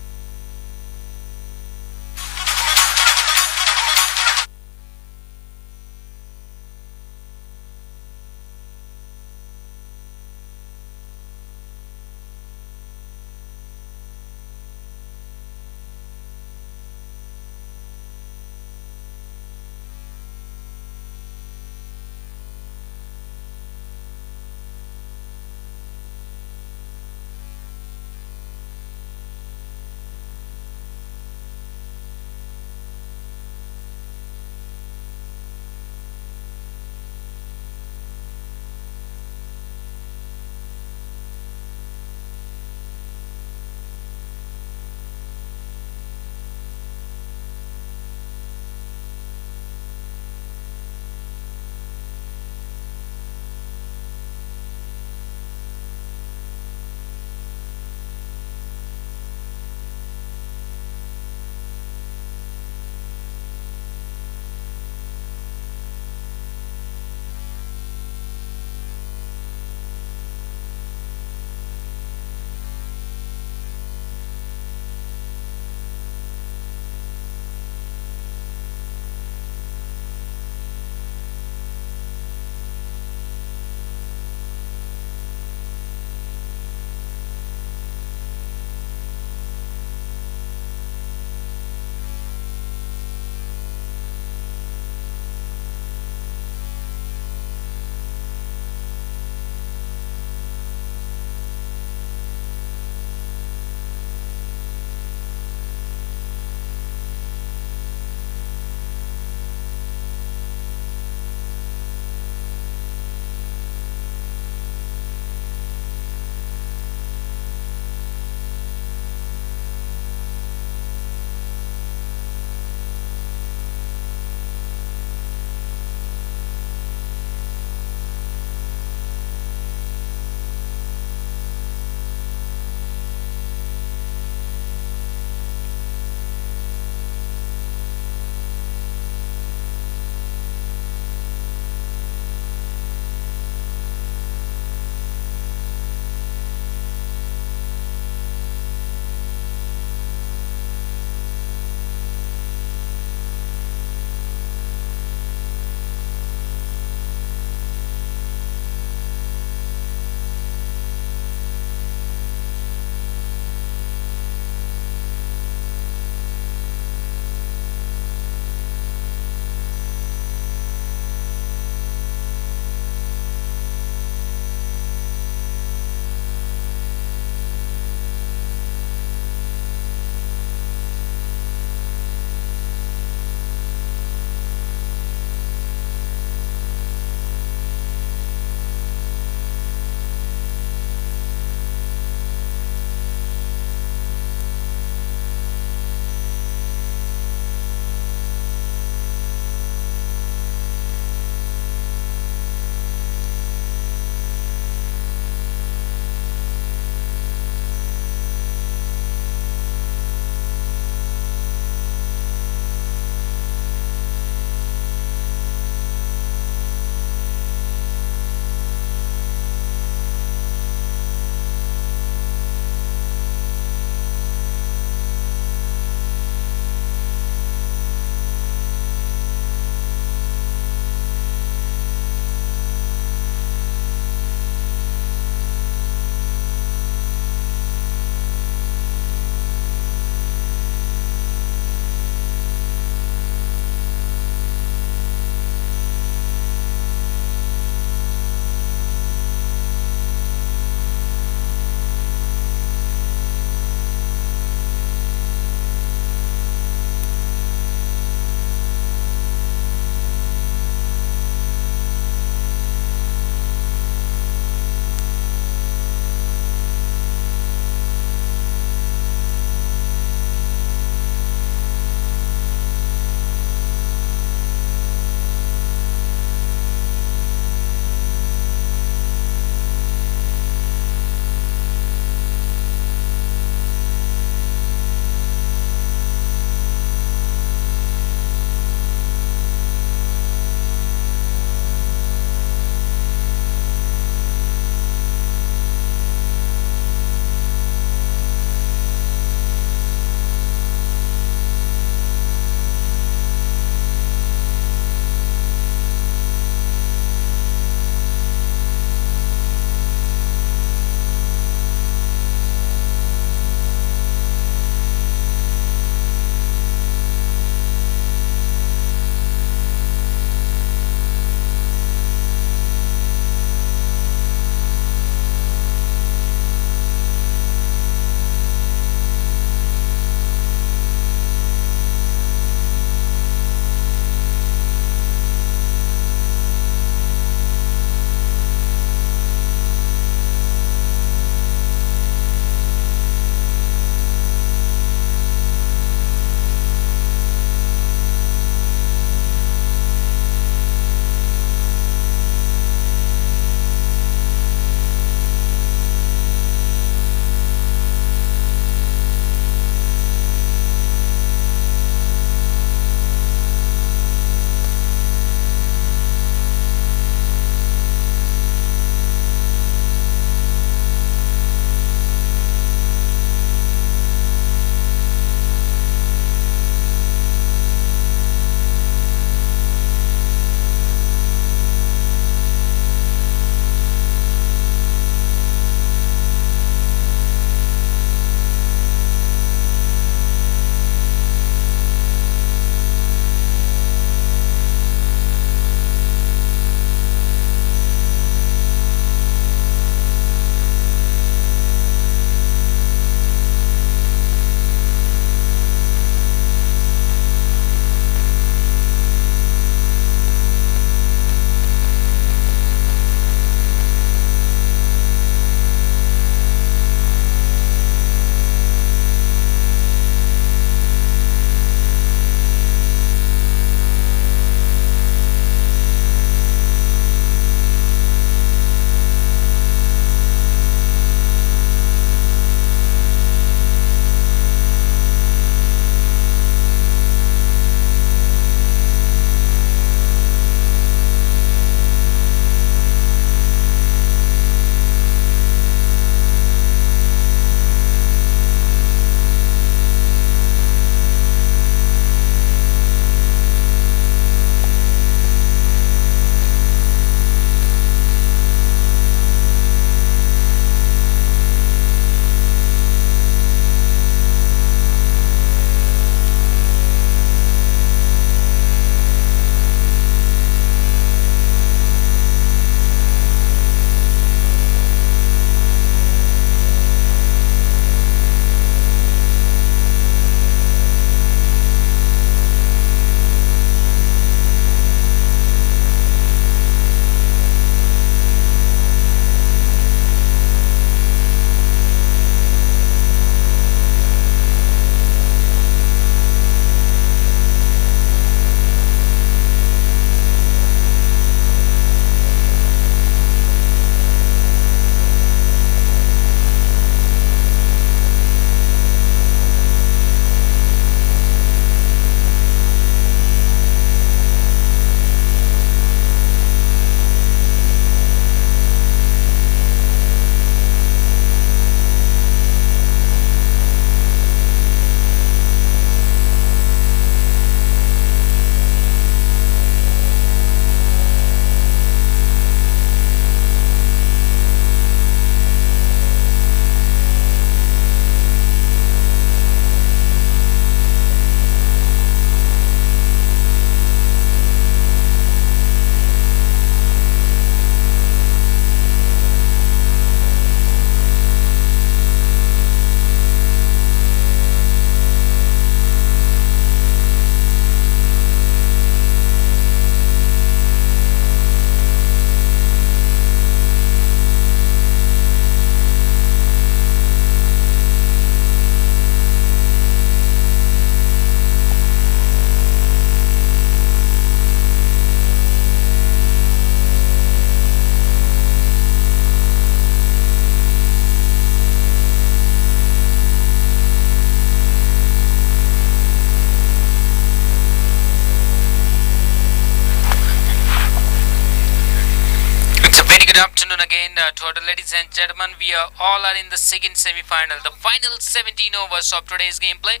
Good afternoon again to all the ladies and gentlemen. We are all are in the second semi-final, the final 17 overs of today's gameplay,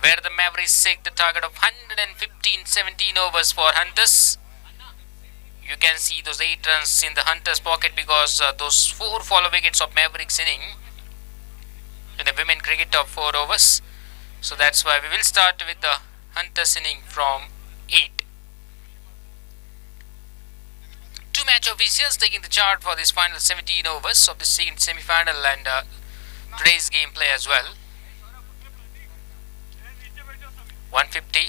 where the Mavericks take the target of 115-17 overs for Hunters. You can see those 8 runs in the Hunters' pocket because those 4 follow wickets of Mavericks inning in the women cricket of 4 overs. So that's why we will start with the Hunters inning from 8. 2 match officials taking the chart for this final 17 overs of the second semi-final and today's gameplay as well. 150.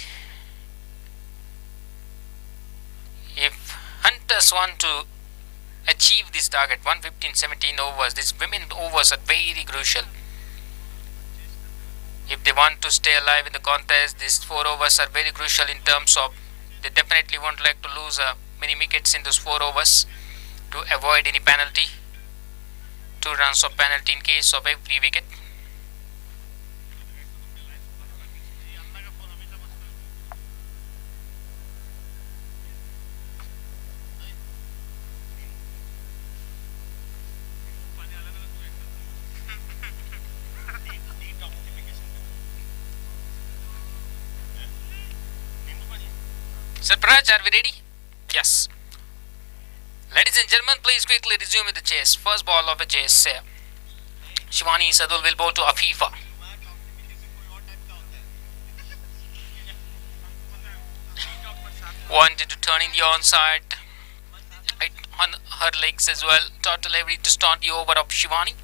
If Hunters want to achieve this target, 115-17 overs, these women overs are very crucial. If they want to stay alive in the contest, these 4 overs are very crucial in terms of they definitely won't like to lose many wickets in those 4 overs to avoid any penalty. 2 runs of penalty in case of every wicket. Sir Praj, are we ready? Yes. Ladies and gentlemen, please quickly resume with the chase. First ball of a chase. Shivani Sadul will bowl to Afifa. Wanted to turn in the onside. On her legs as well. Total every to start the over of Shivani.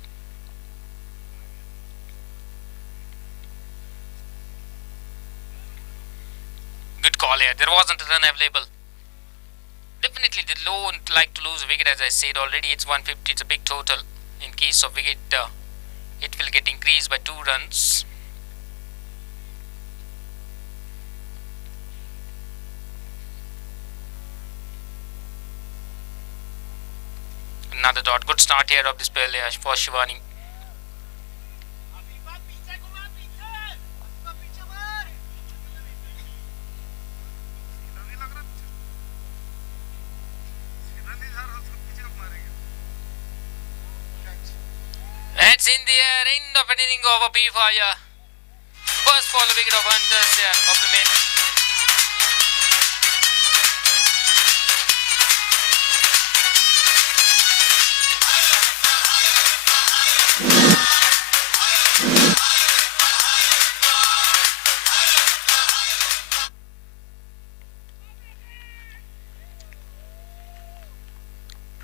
Good call here. There wasn't a run available. Definitely they don't like to lose a wicket, as I said already. It's 150. It's a big total. In case of wicket, it will get increased by 2 runs. Another dot. Good start here of this play for Shivani. It's in the end of an inning of a B-fire. First follow wicket of Hunters of women.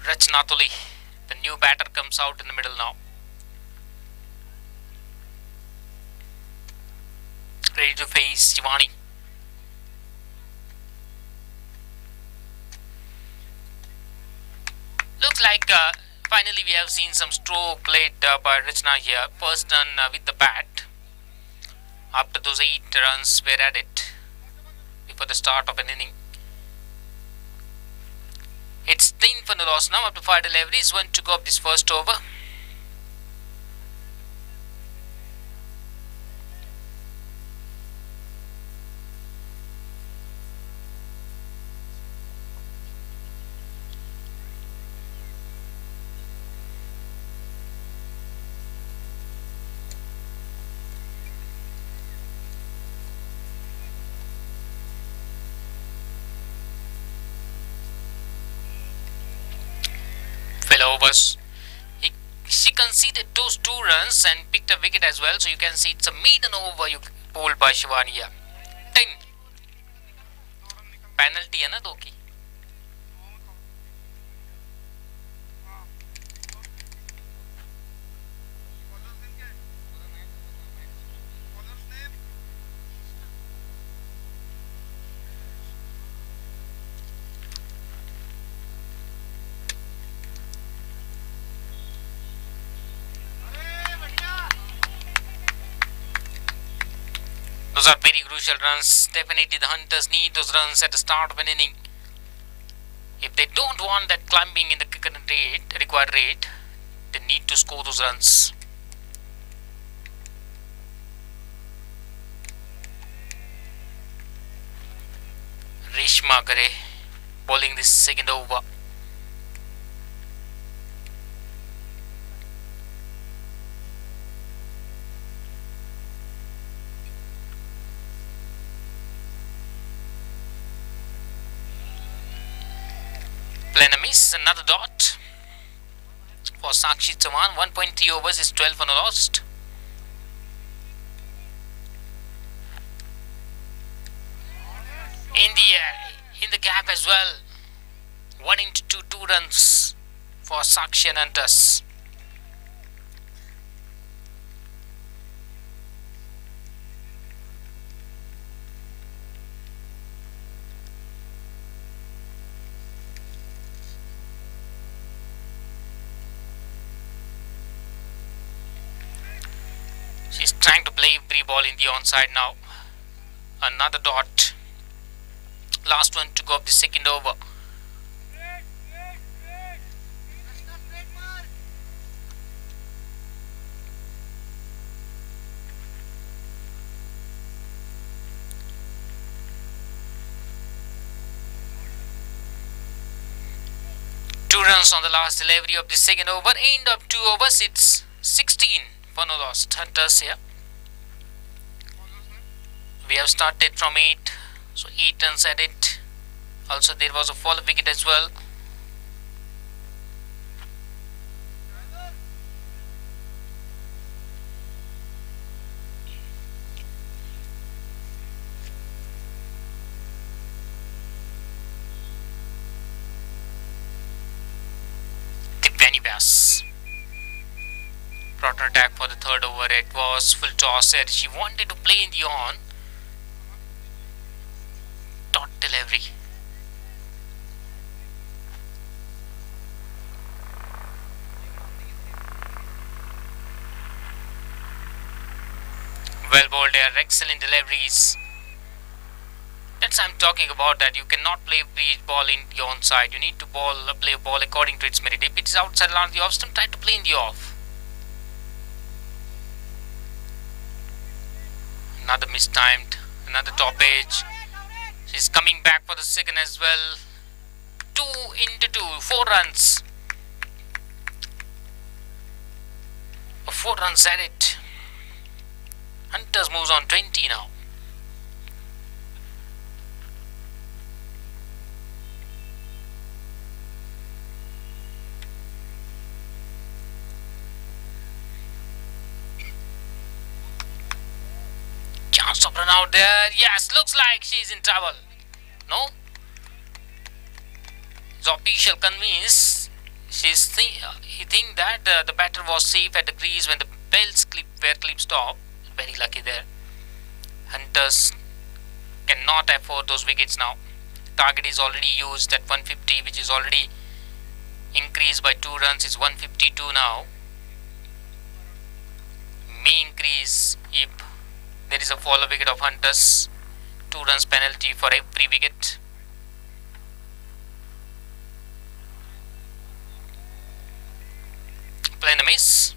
Rachnatuli, the new batter, comes out in the middle now. Ready to face Shivani. Looks like finally we have seen some stroke played by Rachna here. First run with the bat. After those 8 runs were added before the start of an inning. It's 10 for the loss now after 5 deliveries. 1 to go of this first over. Overs. She conceded those 2 runs and picked a wicket as well. So you can see it's a maiden over you bowled by Shivani here. 10. Penalty है ना 2 की. Those are very crucial runs. Definitely the Hunters need those runs at the start of an inning. If they don't want that climbing in the required rate, they need to score those runs. Reshma Gare bowling this second over. another dot for Sakshi Chavan. 1.3 overs is 12 for no lost. In the air, in the gap as well. 1 into 2, 2 runs for Sakshi and Antas. She's trying to play every ball in the onside now. Another dot. Last one to go of the second over. Two runs on the last delivery of the second over. End of 2 overs. It's 16 for no lost. Hunters here. We have started from 8. So 8 runs at it. Also there was a fall wicket as well. Tippani Bass brought an attack for the third over. It was full toss there. She wanted to play in the on. Dot delivery. Well bowled there. Excellent deliveries. That's I'm talking about, that you cannot play every ball in your own side. You need to play a ball according to its merit. If it is outside around the off stump, try to play in the off. Another mistimed, another top edge. She's coming back for the second as well. 2 into 2, 4 runs. 4 runs at it. Hunters moves on 20 now. Chance of run out there. Yes, looks like she's in trouble. No? The official convinced. He think that the batter was safe at the crease when the bells were clip stop. Very lucky there. Hunters cannot afford those wickets now. Target is already used at 150, which is already increased by 2 runs. It's 152 now. May increase if there is a follow wicket of Hunters. 2 runs penalty for every wicket. Playing a miss.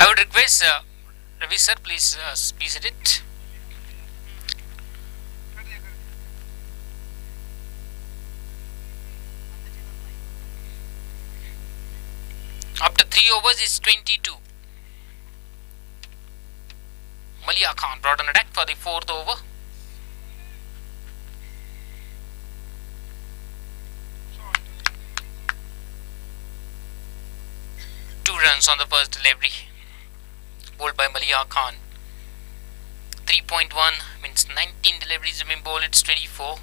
I would request Ravi sir, please be seated. After 3 overs is 22. Malia Khan brought on a deck for the 4th over. Two runs on the first delivery. Bowled by Malia Khan. 3.1 means 19 deliveries have been bowled. It's 24.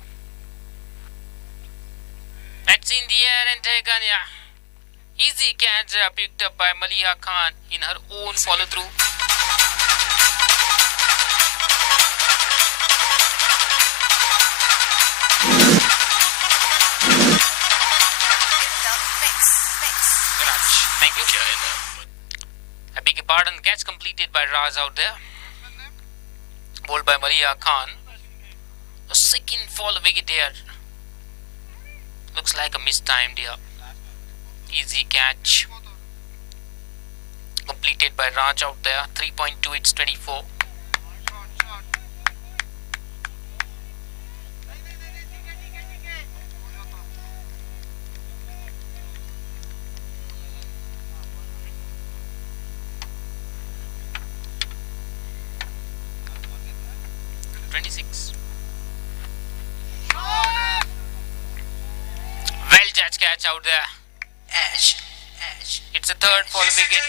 That's in the air and taken. Yeah. Easy catch picked up by Malia Khan in her own follow through. Thank you. I beg your pardon, catch completed by Raz out there. Bowled by Maria Khan. A second fall wicket here. Looks like a mistimed here. Easy catch. completed by Raj out there. 3.2, it's 24. Well judged catch out there. It's a third fall wicket.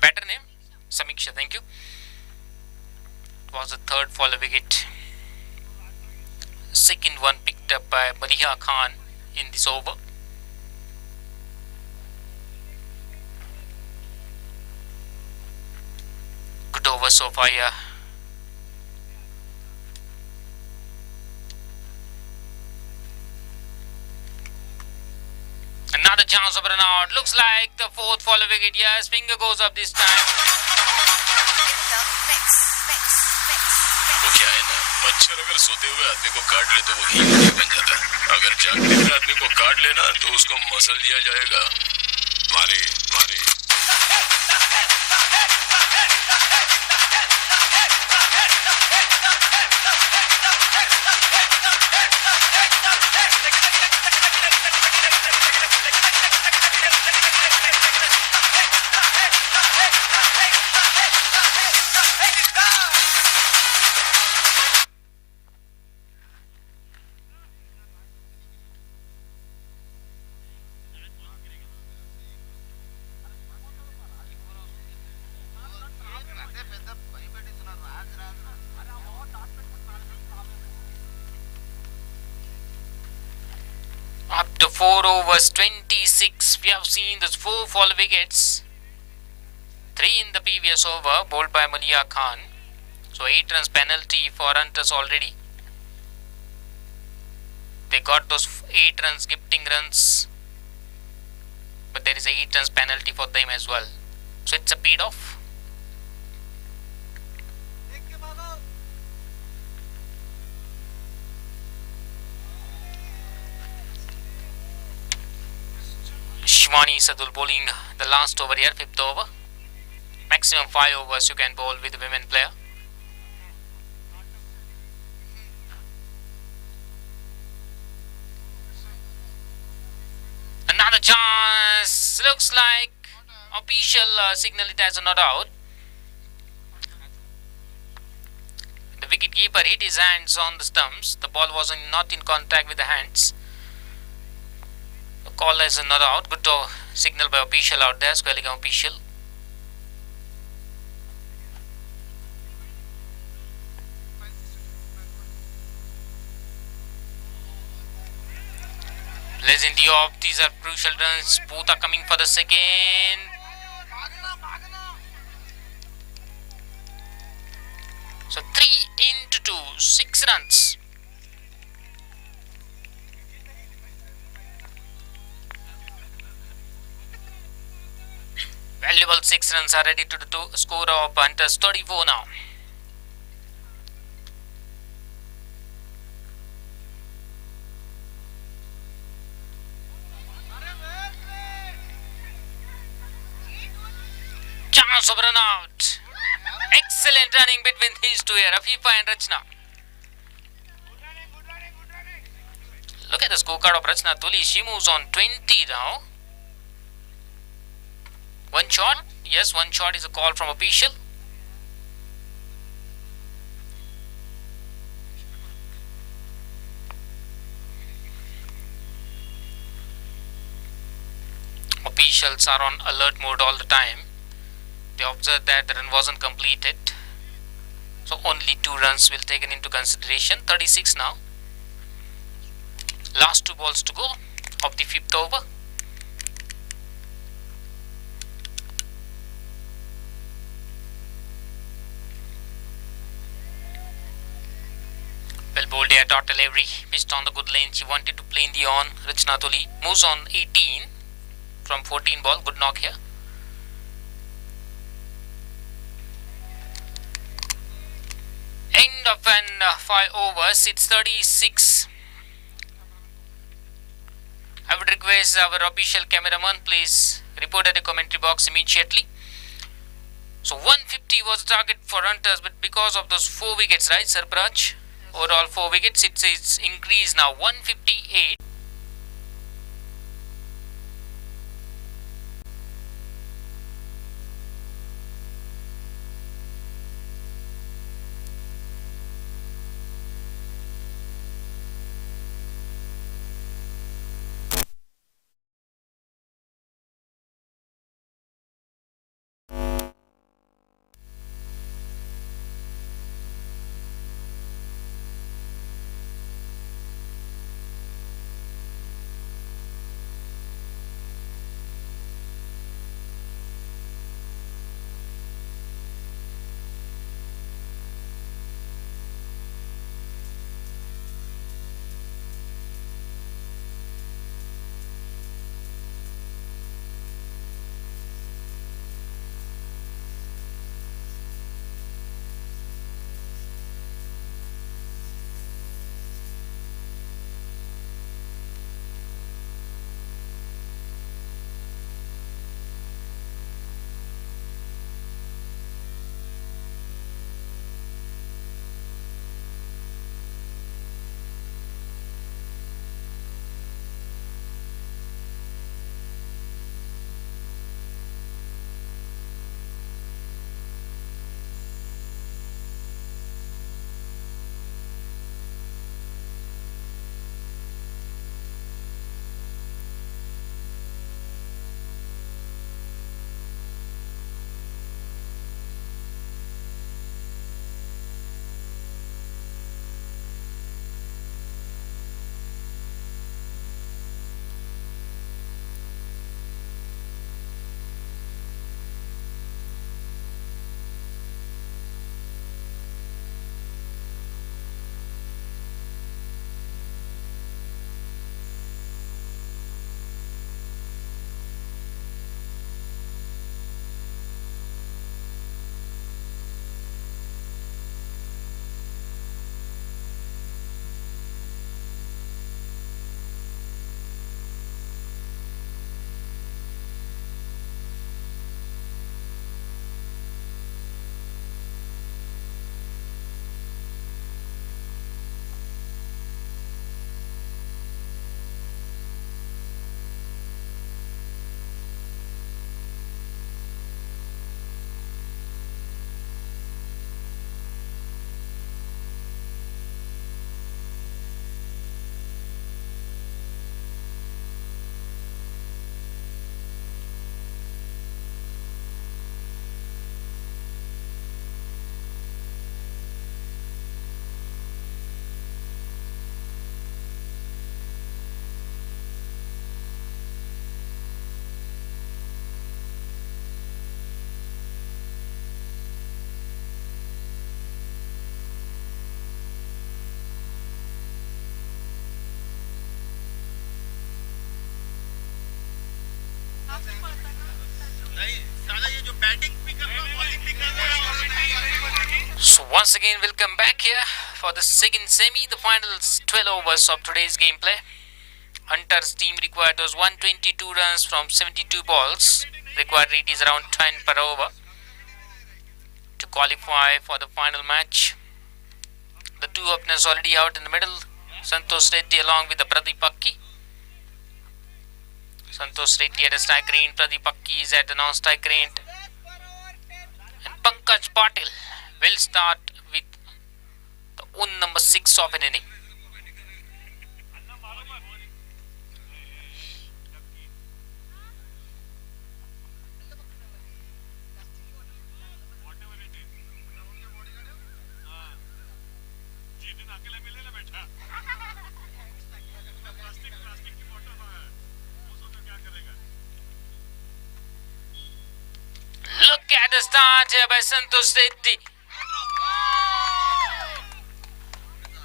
Better name? Samiksha, thank you. It was the third fall wicket. Second one picked up by Maliha Khan in this over. Good over so far, yeah. Another chance of a run out. Looks like the fourth fall wicket. Yes, finger goes up this time. वो क्या है ना, मच्छर अगर सोते हुए आदमी को काट ले तो वो हींग बन जाता है। अगर जागते हुए आदमी को काट लेना तो उसको मसल दिया जाएगा। मारे मारे Up to 4 overs, 26. We have seen those 4 fall wickets. 3 in the previous over, bowled by Malia Khan. So 8 runs penalty for Hunters already. They got those 8 runs, gifting runs. But there is a 8 runs penalty for them as well. So it's a paid off. Shivani Sadul bowling the last over here, 5th over. Maximum 5 overs you can bowl with a women player. Another chance. Looks like official signal it as a not out. The wicket keeper hit his hands on the stumps. The ball was not in contact with the hands. The call is not out. Good signal by official out there. Squellingham official. Legend Diop, these are crucial runs. Both are coming for the second. So 3 into 2, 6 runs. Valuable 6 runs are ready to the score of Hunters 34 now. Chance of run out. Excellent running between these two here, Afifa and Rachna. Look at the scorecard of Rachna Tuli. She moves on 20 now. One shot. Yes, one shot is a call from official. Officials are on alert mode all the time. They observed that the run wasn't completed. So only 2 runs will be taken into consideration. 36 now. Last 2 balls to go of the 5th over. Well bowled here, dot delivery. Pitched on the good lane. She wanted to play in the on. Rachna Toli moves on 18. from 14 ball. Good knock here. End of an 5 overs. It's 36. I would request our official cameraman, please report at the commentary box immediately. So 150 was the target for Hunters, but because of those 4 wickets, right, Sarpraj? Overall 4 wickets, it's increased now 158. So once again we'll come back here for the second semi, the final 12 overs of today's gameplay. Hunter's team required those 122 runs from 72 balls. Required rate is around 10 per over to qualify for the final match. The two openers already out in the middle. Santosh Reddy along with the Pradeep Pakki. Santosh Reddy at a strike rate, Pradeep Pakki is at a non-strike rate. And Pankaj Patil will start with the own number 6 of an inning. Look at the start here by Santosh Reddy.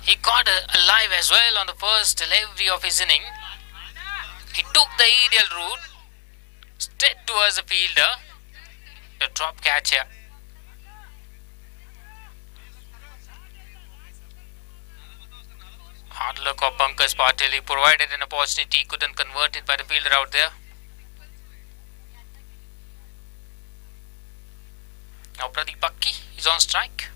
He got alive as well on the first delivery of his inning. He took the aerial route Straight towards the fielder. The drop catch here. Hard luck of Pankaj Patel. He provided an opportunity, couldn't convert it by the fielder out there. Now Pradeep Bakki is on strike.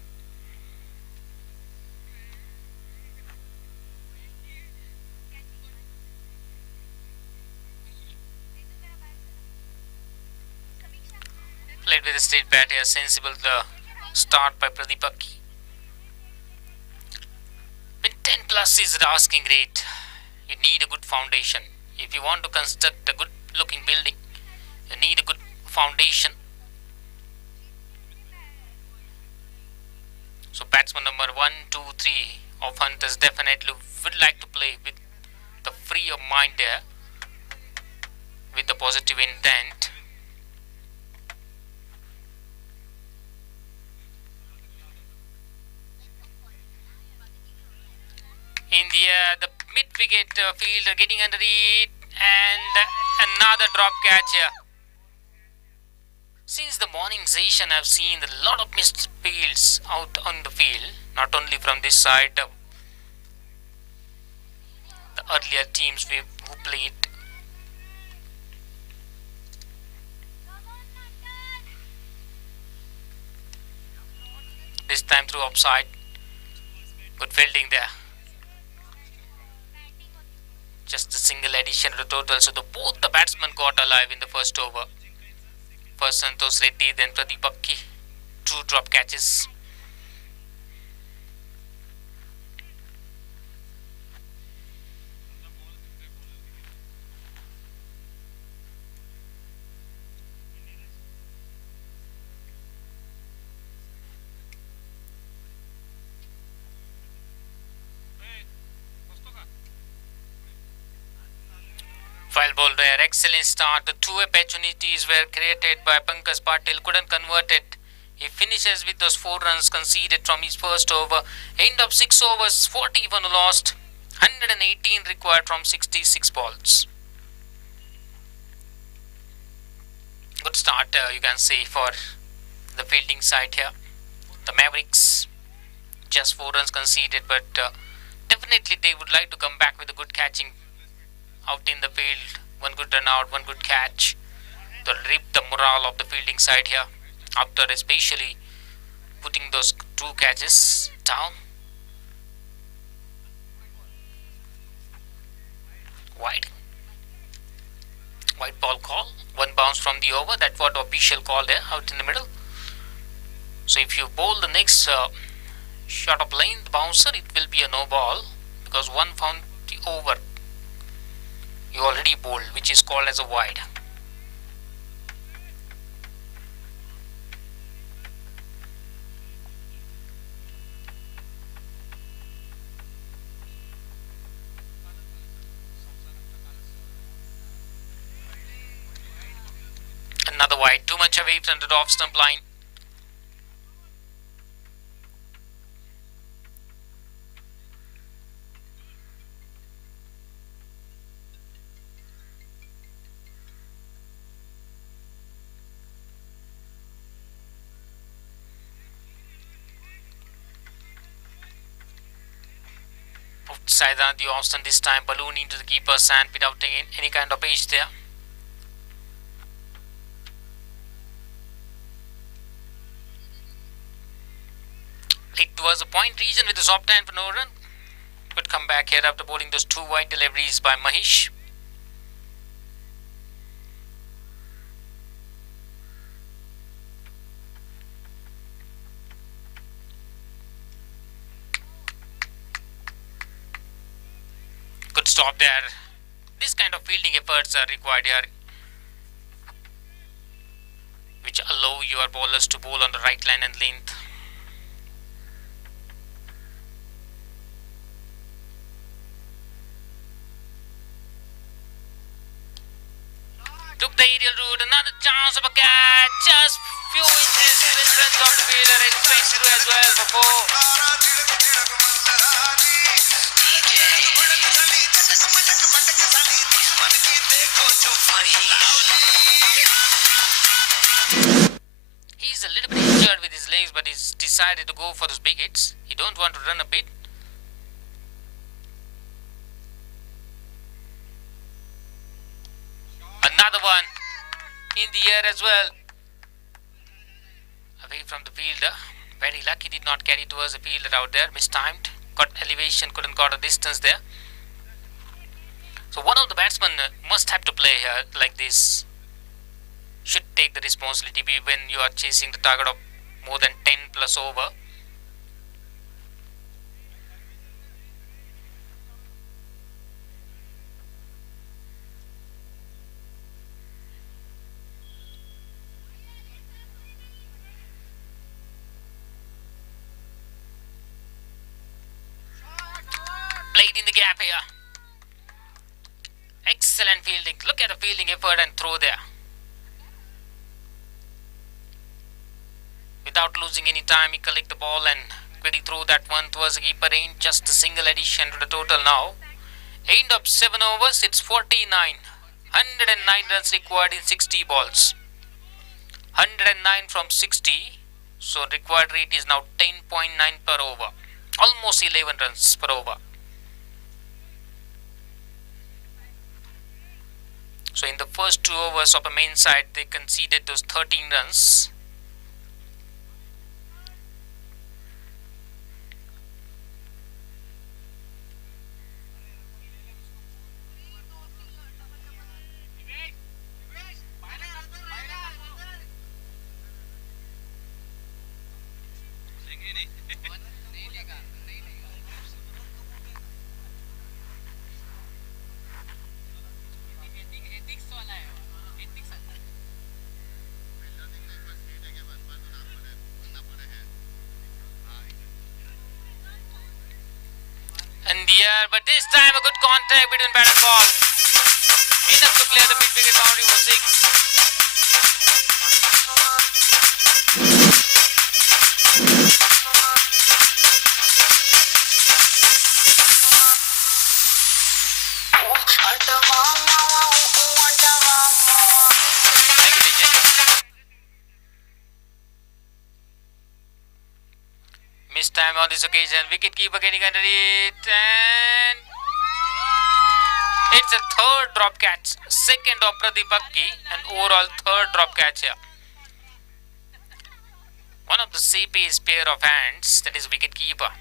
Played with a straight bat here. Sensible start by Pradeep Bakki. With 10 plus is the asking rate, you need a good foundation. If you want to construct a good looking building, you need a good foundation. So batsman number 1, 2, 3 of Hunters definitely would like to play with the free of mind there, with the positive intent. In the mid-wicket fielder getting under it, and another drop catch here. Since the morning session, I've seen a lot of missed fields out on the field, not only from this side, the earlier teams who played. This time through offside. Good fielding there. Just a single addition to the total, so both the batsmen got alive in the first over. First Santosh Reddy, then Pradeep Bakki. 2 drop catches. File ball there, excellent start. The 2 opportunities were created by Pankaj Patel, couldn't convert it. He finishes with those 4 runs conceded from his first over. End of 6 overs, 41 lost, 118 required from 66 balls. Good start, you can say, for the fielding side here. The Mavericks, just 4 runs conceded, but definitely they would like to come back with a good catching out in the field. 1 good run out, 1 good catch to rip the morale of the fielding side here, after especially putting those 2 catches down. Wide ball call, 1 bounce from the over. That's what official call there, out in the middle. So if you bowl the next shot of length bouncer, it will be a no ball, because 1 found the over you already bowled, which is called as a wide. Another wide, too much away from the off stump line. Outside the Austin this time, balloon into the keeper's hand without any kind of edge there. It was a point region with the soft hand for no run. Could come back here after bowling those 2 wide deliveries by Mahesh. Good stop there. This kind of fielding efforts are required here, which allow your bowlers to bowl on the right line and length. Took the aerial route, another chance of a catch, just few inches in front of the fielder, and straight through as well for 4. but he's decided to go for those big hits. He don't want to run a bit. Another one in the air as well. Away from the fielder. Very lucky, did not carry towards the fielder out there. Mistimed. Got elevation, couldn't got a distance there. So one of the batsmen must have to play here like this. Should take the responsibility when you are chasing the target of more than 10 plus over. Played in the gap here. Excellent fielding. Look at the fielding effort and throw there. Without losing any time, he collect the ball and quickly throw that one towards the keeper range. Just a single addition to the total now. End of 7 overs, it's 49. 109 runs required in 60 balls. 109 from 60. So required rate is now 10.9 per over. Almost 11 runs per over. So in the first 2 overs of the main side, they conceded those 13 runs. In the air, but this time a good contact between bat and ball. Enough to clear the mid-wicket boundary for 6. Thank you, DJ. Missed time on this occasion. Wicket keeper getting under it, and it's a third drop catch. Second of Pradeep Bakki, and overall third drop catch here. One of the safest pair of hands, that is wicket keeper.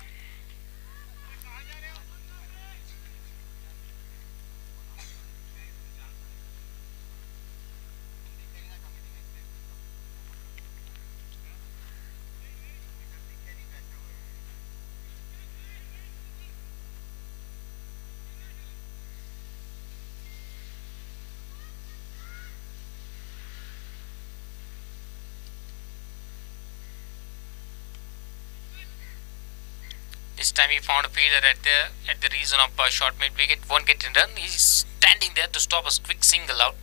This time he found a fielder at the reason of a short mid wicket, won't get in run. He's standing there to stop a quick single out.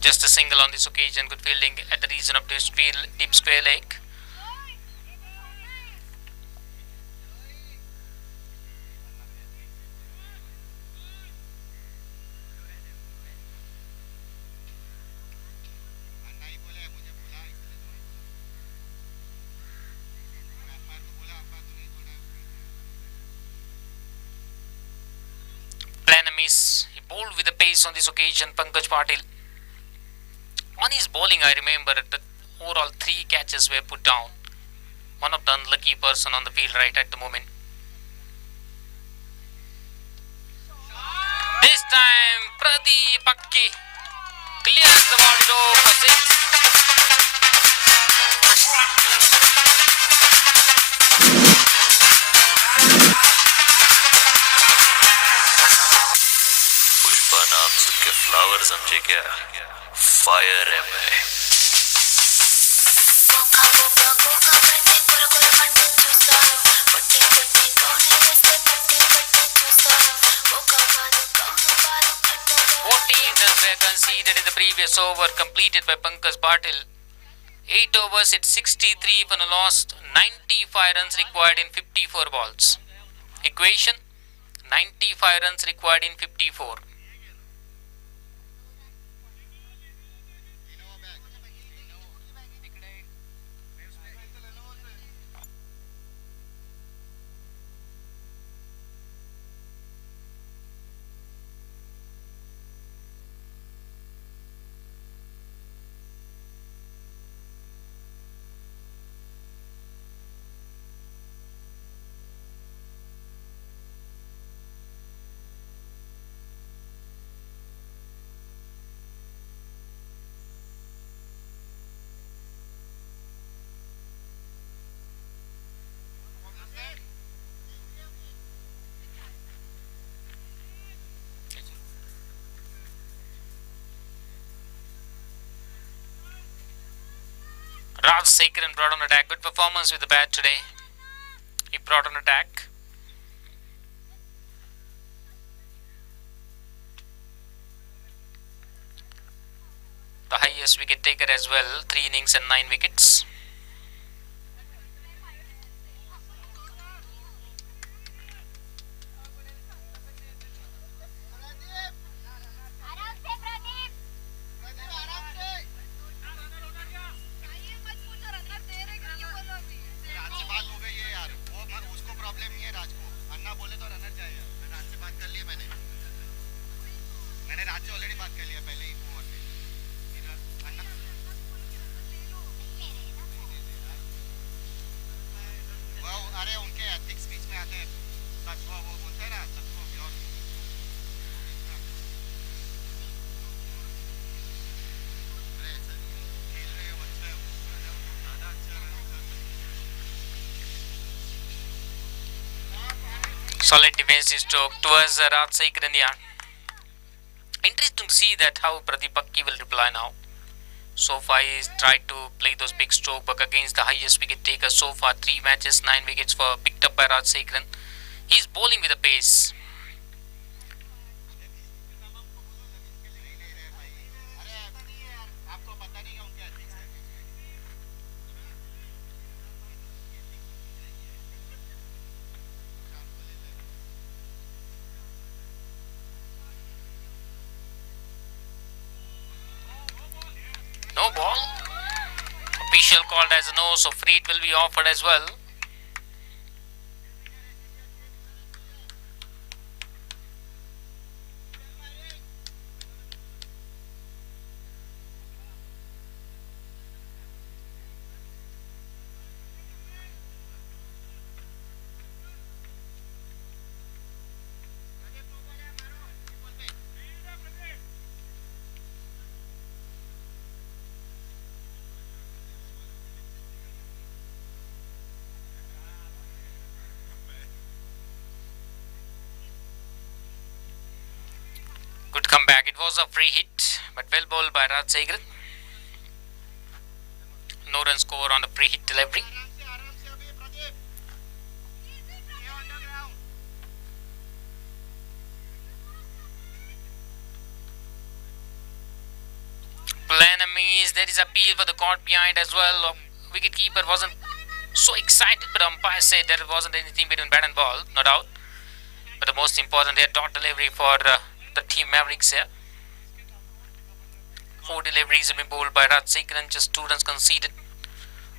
Just a single on this occasion. Good fielding at the reason of this deep square leg. He bowled with a pace on this occasion, Pankaj Patil. On his bowling, I remember the overall 3 catches were put down. One of the unlucky person on the field right at the moment. This time, Pradeep Bakki clears the boundary row for 6. नाम सुन के flower समझे क्या? Fire है मैं. Were conceded in the previous over, completed by Pankaj Patil. 8 overs at 63 for a loss, 95 runs required in 54 balls. Equation 95 runs required in 54. Raj Sekharan brought on attack. Good performance with the bat today. He brought on attack. The highest wicket taker as well. 3 innings and 9 wickets. Solid defensive stroke towards Raj Sekharan. Interesting to see that how Pradeep Pakki will reply now. So far he's tried to play those big stroke, but against the highest wicket taker so far, 3 matches, 9 wickets for picked up by Raj Sekharan. He's bowling with a pace. No ball. Official called as a no, so free it will be offered as well. Good comeback. It was a free hit, but well bowled by Raj Sekharan. No run score on the free hit delivery. Planamis, there is appeal for the caught behind as well. Wicket keeper wasn't so excited, but umpire said there wasn't anything between bat and ball, no doubt. But the most important here, dot delivery for the team Mavericks here. 4 deliveries have been bowled by Raj Sekharan, just 2 runs conceded.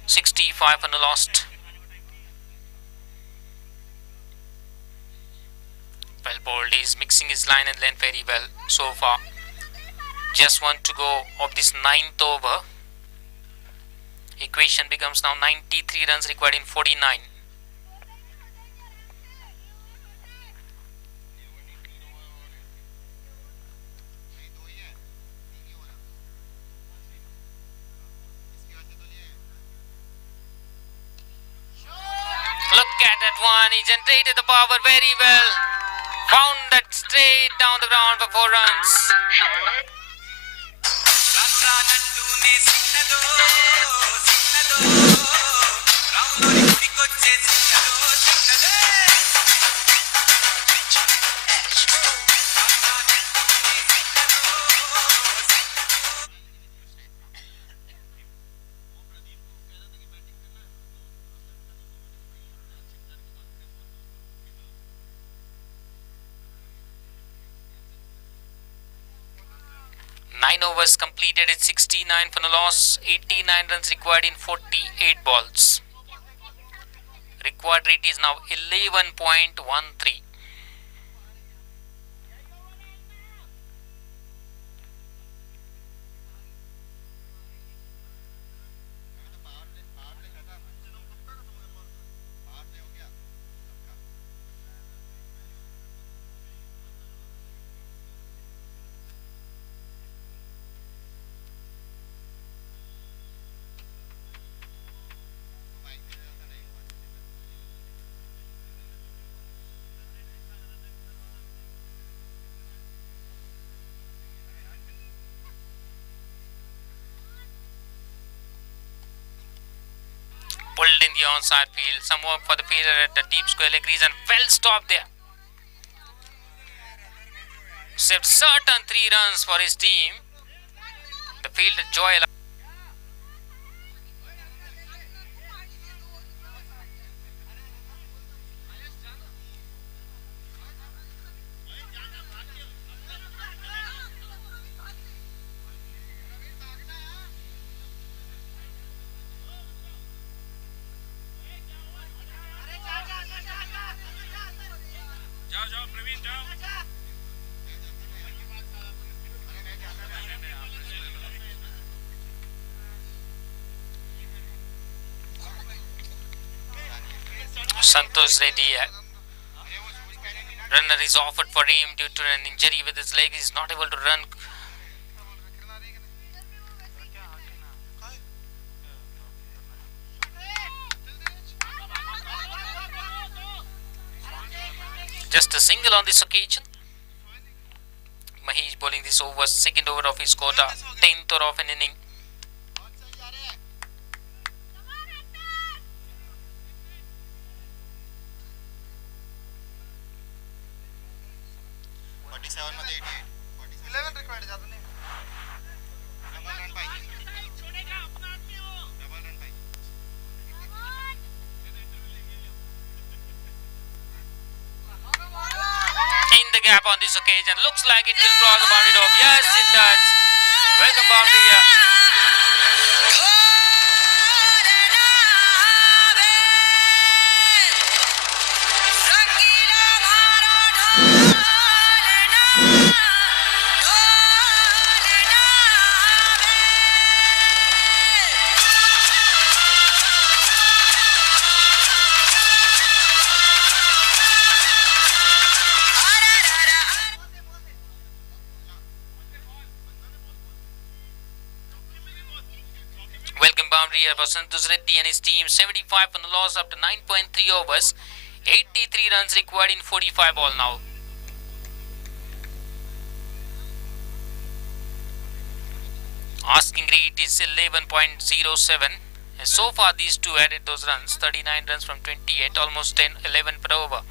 65 on the lost. Well bowled. He's mixing his line and length very well so far. Just one to go of this 9th over. Equation becomes now 93 runs required in 49. Look at that one, he generated the power very well. Found that straight down the ground for 4 runs. overs completed at 69 for the loss, 89 runs required in 48 balls. Required rate is now 11.13. Pulled in the onside field. Some work for the fielder at the deep square leg crease and well stopped there. Saved certain 3 runs for his team. The fielder Joel. Santosh Reddy, runner is offered for him due to an injury with his leg. He is not able to run. Just a single on this occasion. Mahesh bowling this over, second over of his quota, 10th over of an inning. Gap on this occasion. Looks like it will cross the boundary rope. Yes, it does. Welcome boundary here. Here for Santosh Reddy and his team, 75 on the loss after 9.3 overs, 83 runs required in 45 ball now. Asking rate is 11.07 and so far these two added those runs, 39 runs from 28, almost 10, 11 per over.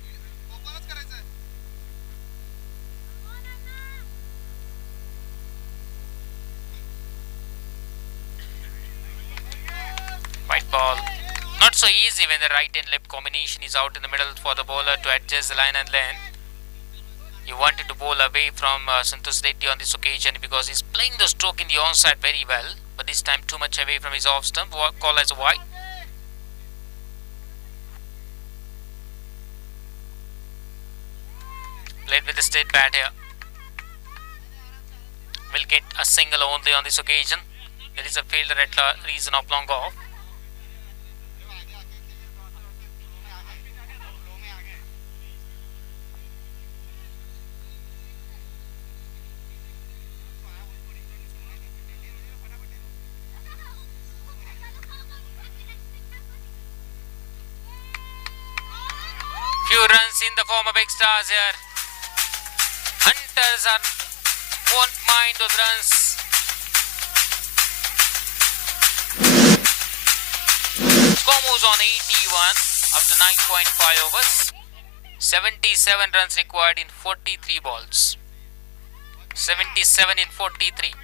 White ball. Not so easy when the right and left combination is out in the middle for the bowler to adjust the line and length. He wanted to bowl away from Santosh Reddy on this occasion because he's playing the stroke in the onside very well. But this time too much away from his off stump. Call as a wide. Played with the straight bat here. Will get a single only on this occasion. There is a fielder at reason of long off. Few runs in the form of extras here. Hunters won't mind those runs. Score moves on 81 after 9.5 overs. 77 runs required in 43 balls. 77 in 43.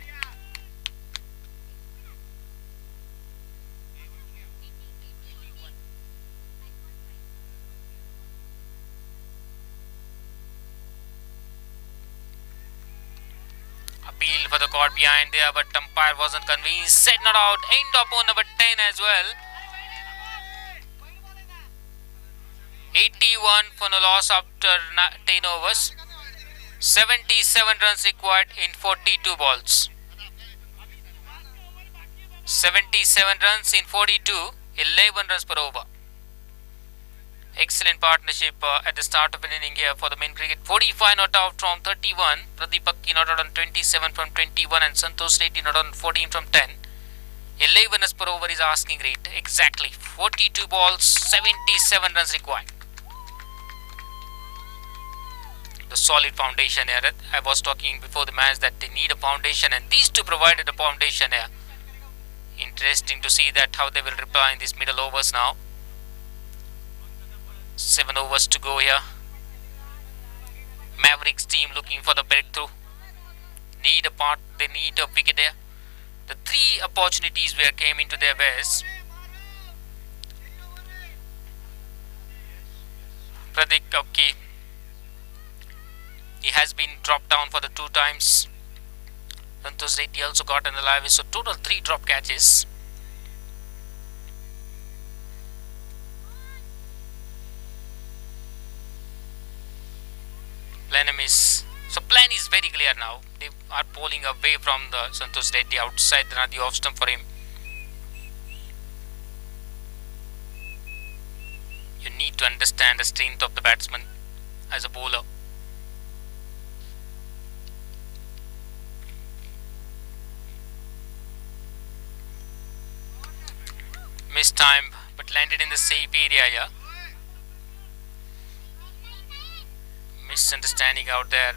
appeal for the caught behind there, but umpire wasn't convinced. Said not out. End up on number 10 as well. 81 for the loss after 10 overs. 77 runs required in 42 balls. 77 runs in 42, 11 runs per over. Excellent partnership at the start of an inning here for the men cricket. 45 not out from 31. Pradeep Akki not out on 27 from 21 and Santosh Reddy not out on 14 from 10. 11 runs per over is asking rate. Exactly. 42 balls, 77 runs required. The solid foundation here. I was talking before the match that they need a foundation, and these two provided a foundation here. Interesting to see that how they will reply in these middle overs now. 7 overs to go here. Mavericks team looking for the breakthrough. They need a wicket there. The 3 opportunities where came into their ways. Pradeep Akki, he has been dropped down for the 2 times. Santosh Reddy also got an alive, so total 3 drop catches. Plan is very clear now. They are pulling away from the Santosh Reddy outside the off stump for him. You need to understand the strength of the batsman as a bowler. Missed time, but landed in the safe area here. Misunderstanding out there.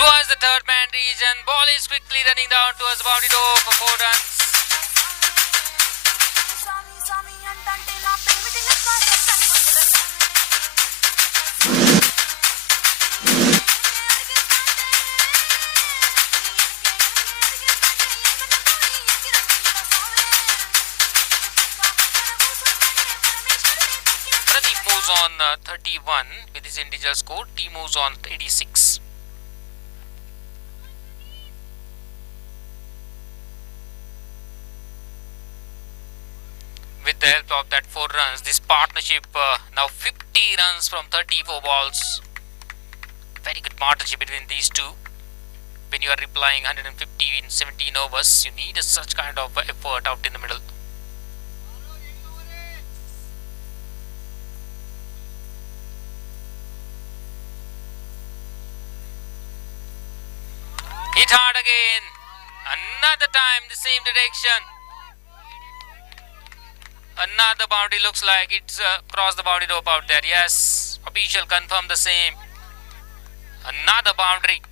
Towards the third man region, ball is quickly running down towards the boundary door for 4 runs. Pradeep moves on 31 with his individual score. Team moves on 86. With the help of that 4 runs, this partnership now 50 runs from 34 balls. Very good partnership between these two. When you are replying 150 in 17 overs, you need such kind of effort out in the middle. Hit hard again. Another time the same direction. Another boundary, looks like it's crossed the boundary rope out there. Yes, official confirmed the same. Another boundary.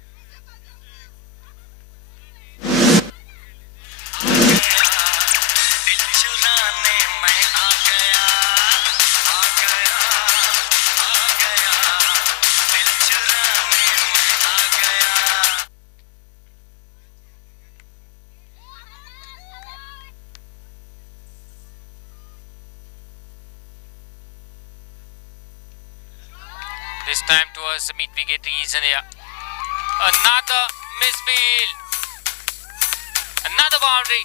This time towards the mid-wicket region here. Another misfield. Another boundary.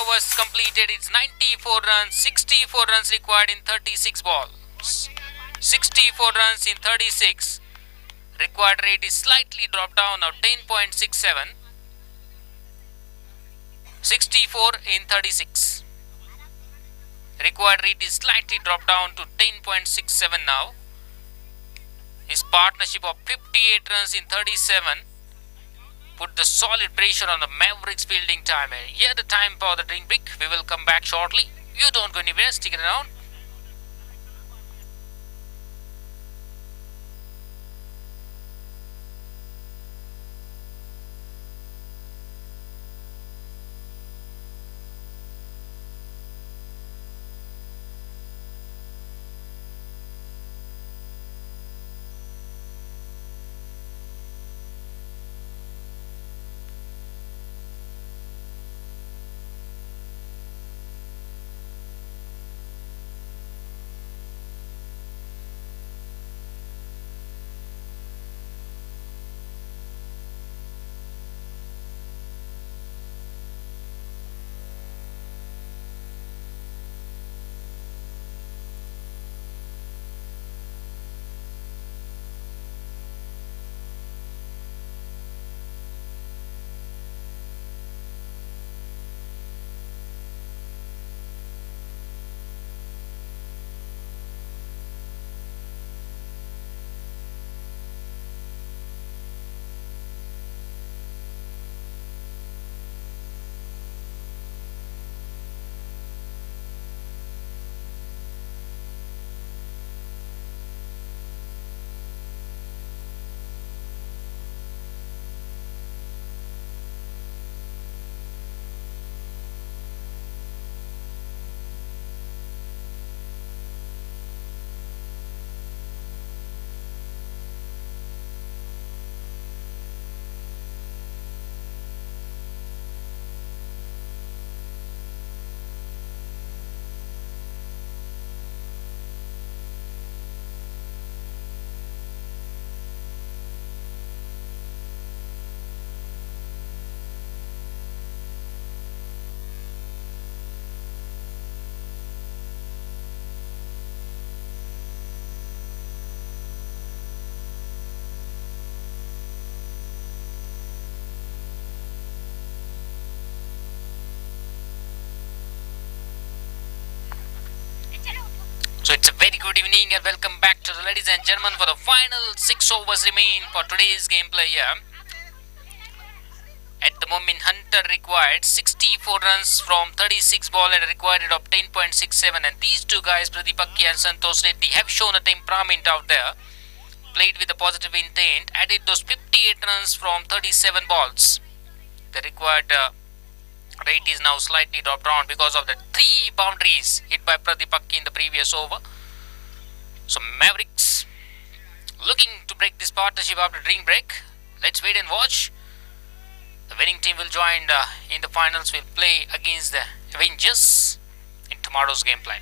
Overs completed. It's 94 runs, 64 runs required in 36 balls. 64 runs in 36. Required rate is slightly dropped down now, 10.67. 64 in 36. Required rate is slightly dropped down to 10.67 now. His partnership of 58 runs in 37 put the solid pressure on the Mavericks fielding time. And here the time for the drink break. We will come back shortly. You don't go anywhere. Stick around. So it's a very good evening and welcome back to the ladies and gentlemen for the final 6 overs remain for today's gameplay here. At the moment, Hunter required 64 runs from 36 ball at a required rate of 10.67, and these two guys, Pradipakki and Santosh Reddy, have shown a temperament out there. Played with a positive intent, added those 58 runs from 37 balls. The required rate is now slightly dropped down because of the 3 boundaries hit by Pradipakki in the previous over. So Mavericks looking to break this partnership after drink break. Let's wait and watch. The winning team will join in the finals, will play against the Avengers in tomorrow's gameplay.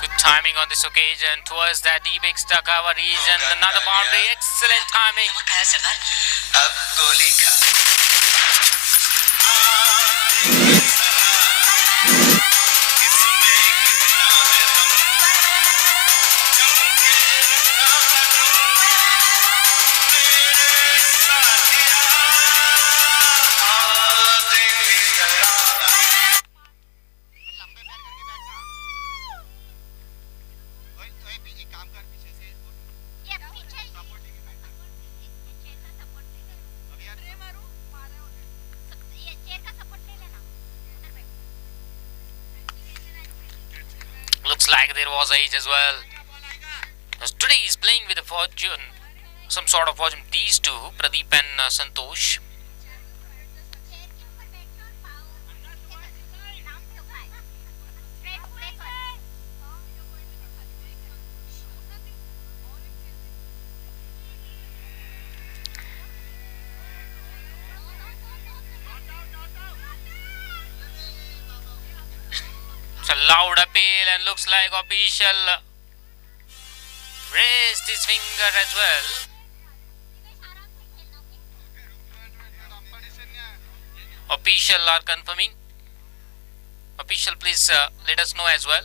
Good timing on this occasion towards that deep extra cover region. Another boundary, excellent timing. Looks like there was age as well. As today is playing with a fortune, some sort of fortune. These two, Pradeep and Santosh. It's a loud appeal and looks like official raised his finger as well. Official are confirming. Official, please let us know as well.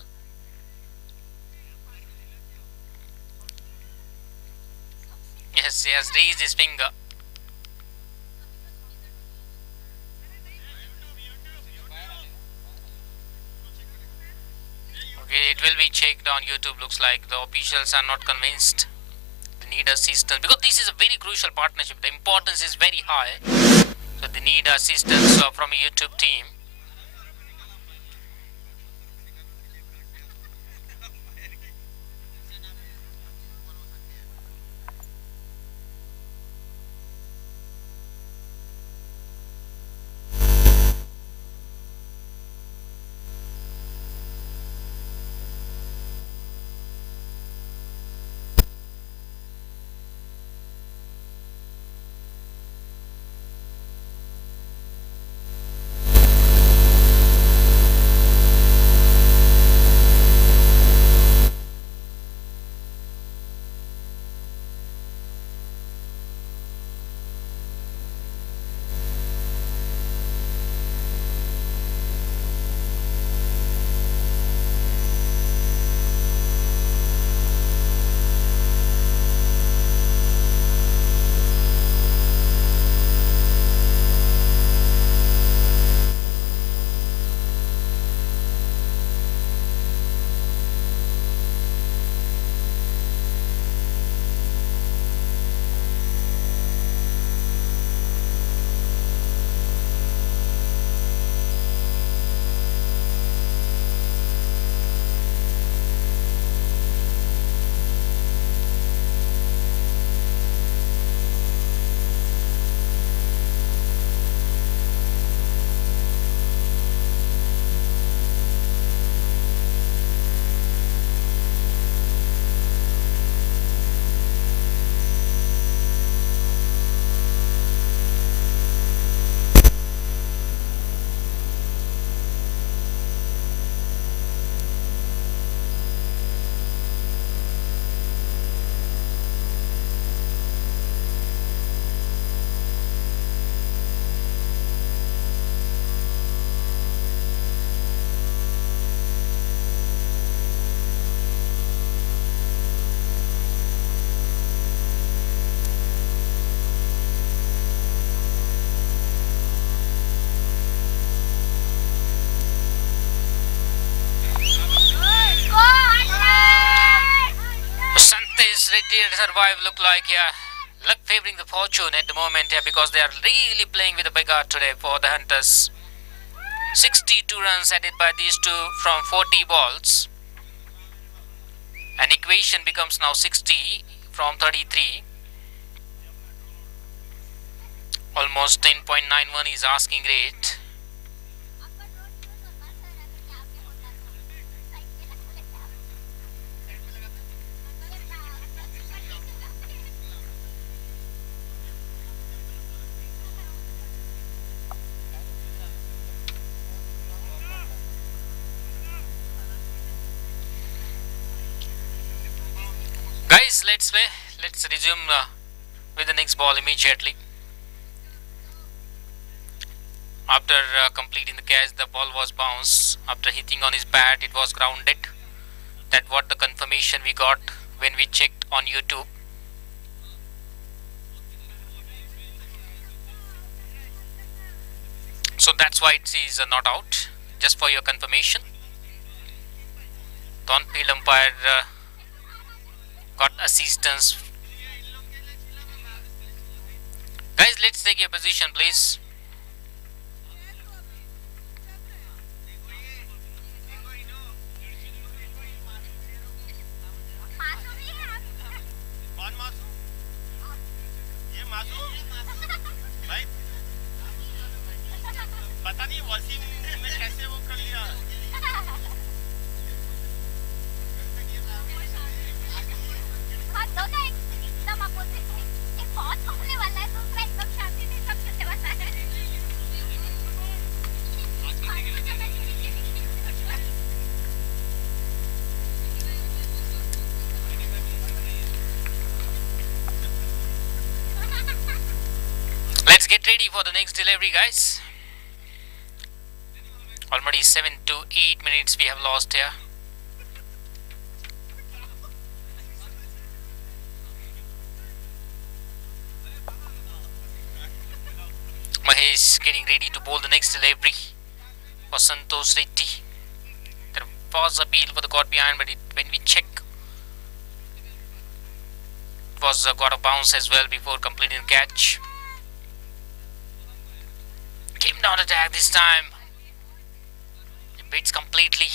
Yes, he has raised his finger. checked on YouTube, looks like the officials are not convinced. They need assistance because this is a very crucial partnership. The importance is very high, so they need assistance from a YouTube team. Did survive, look like, yeah, luck favoring the fortune at the moment, yeah, because they are really playing with a big heart today for the Hunters. 62 runs added by these two from 40 balls. An equation becomes now 60 from 33. Almost 10.91 is asking rate. Guys, let's play. Let's resume with the next ball immediately. After completing the catch, the ball was bounced. After hitting on his bat, it was grounded. That's what the confirmation we got when we checked on YouTube. So that's why it is not out. Just for your confirmation. The on-field umpire got assistance. Guys, let's take your position, please. पता नहीं वसीम ने कैसे वो कर लिया हाँ दोनों एकदम अपोजिट है एक बहुत घूमने वाला है दूसरा एकदम शांति से सब चलने वाला है Let's get ready for the next delivery, guys. Already 7 to 8 minutes we have lost here. Mahesh getting ready to bowl the next delivery for Santosh Reddy. They're was appeal for the caught behind, but when we check, it was got a bounce as well before completing the catch. Came down attack this time. It beats completely.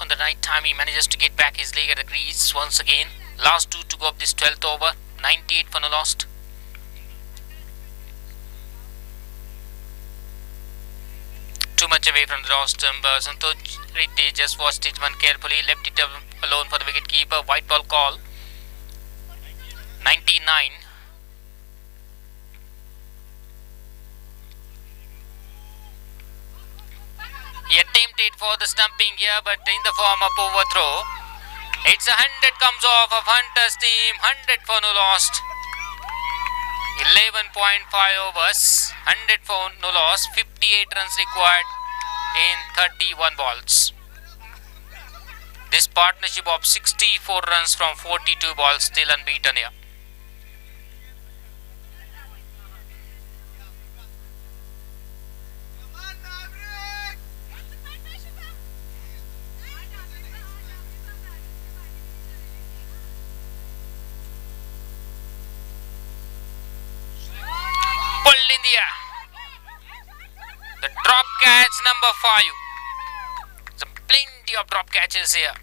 On the right time, he manages to get back his leg at the crease once again. Last 2 to go up this 12th over. 98 for no lost. Too much away from the draw stump. Santosh Reddy just watched it one carefully, left it alone for the wicket keeper. White ball call. 99. He attempted for the stumping here, but in the form of overthrow. It's 100 comes off of Hunter's team. 100 for no lost. 11.5 overs. 100 for no loss. 58 runs required in 31 balls. This partnership of 64 runs from 42 balls still unbeaten here. Pulled in the air. The drop catch number 5. Some plenty of drop catches here.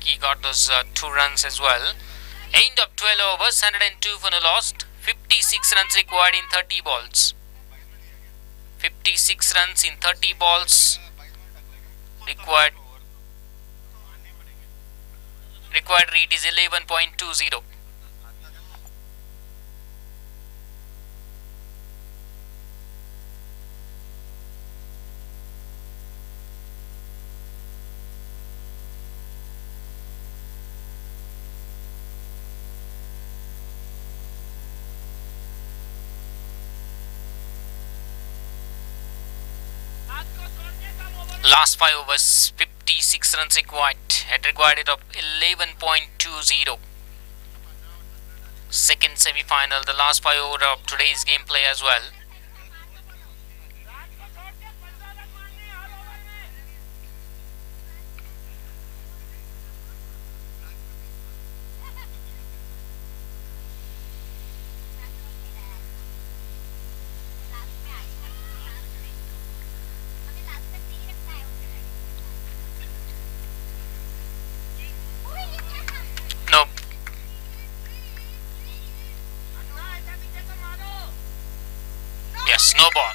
He got those 2 runs as well. End of 12 overs, 102 for no lost. 56 runs required in 30 balls. 56 runs in 30 balls required. Required rate is 11.20. Last 5 overs, 56 runs required. Had required it of 11.20. Second semi-final, the last 5 over of today's gameplay as well. Snowball.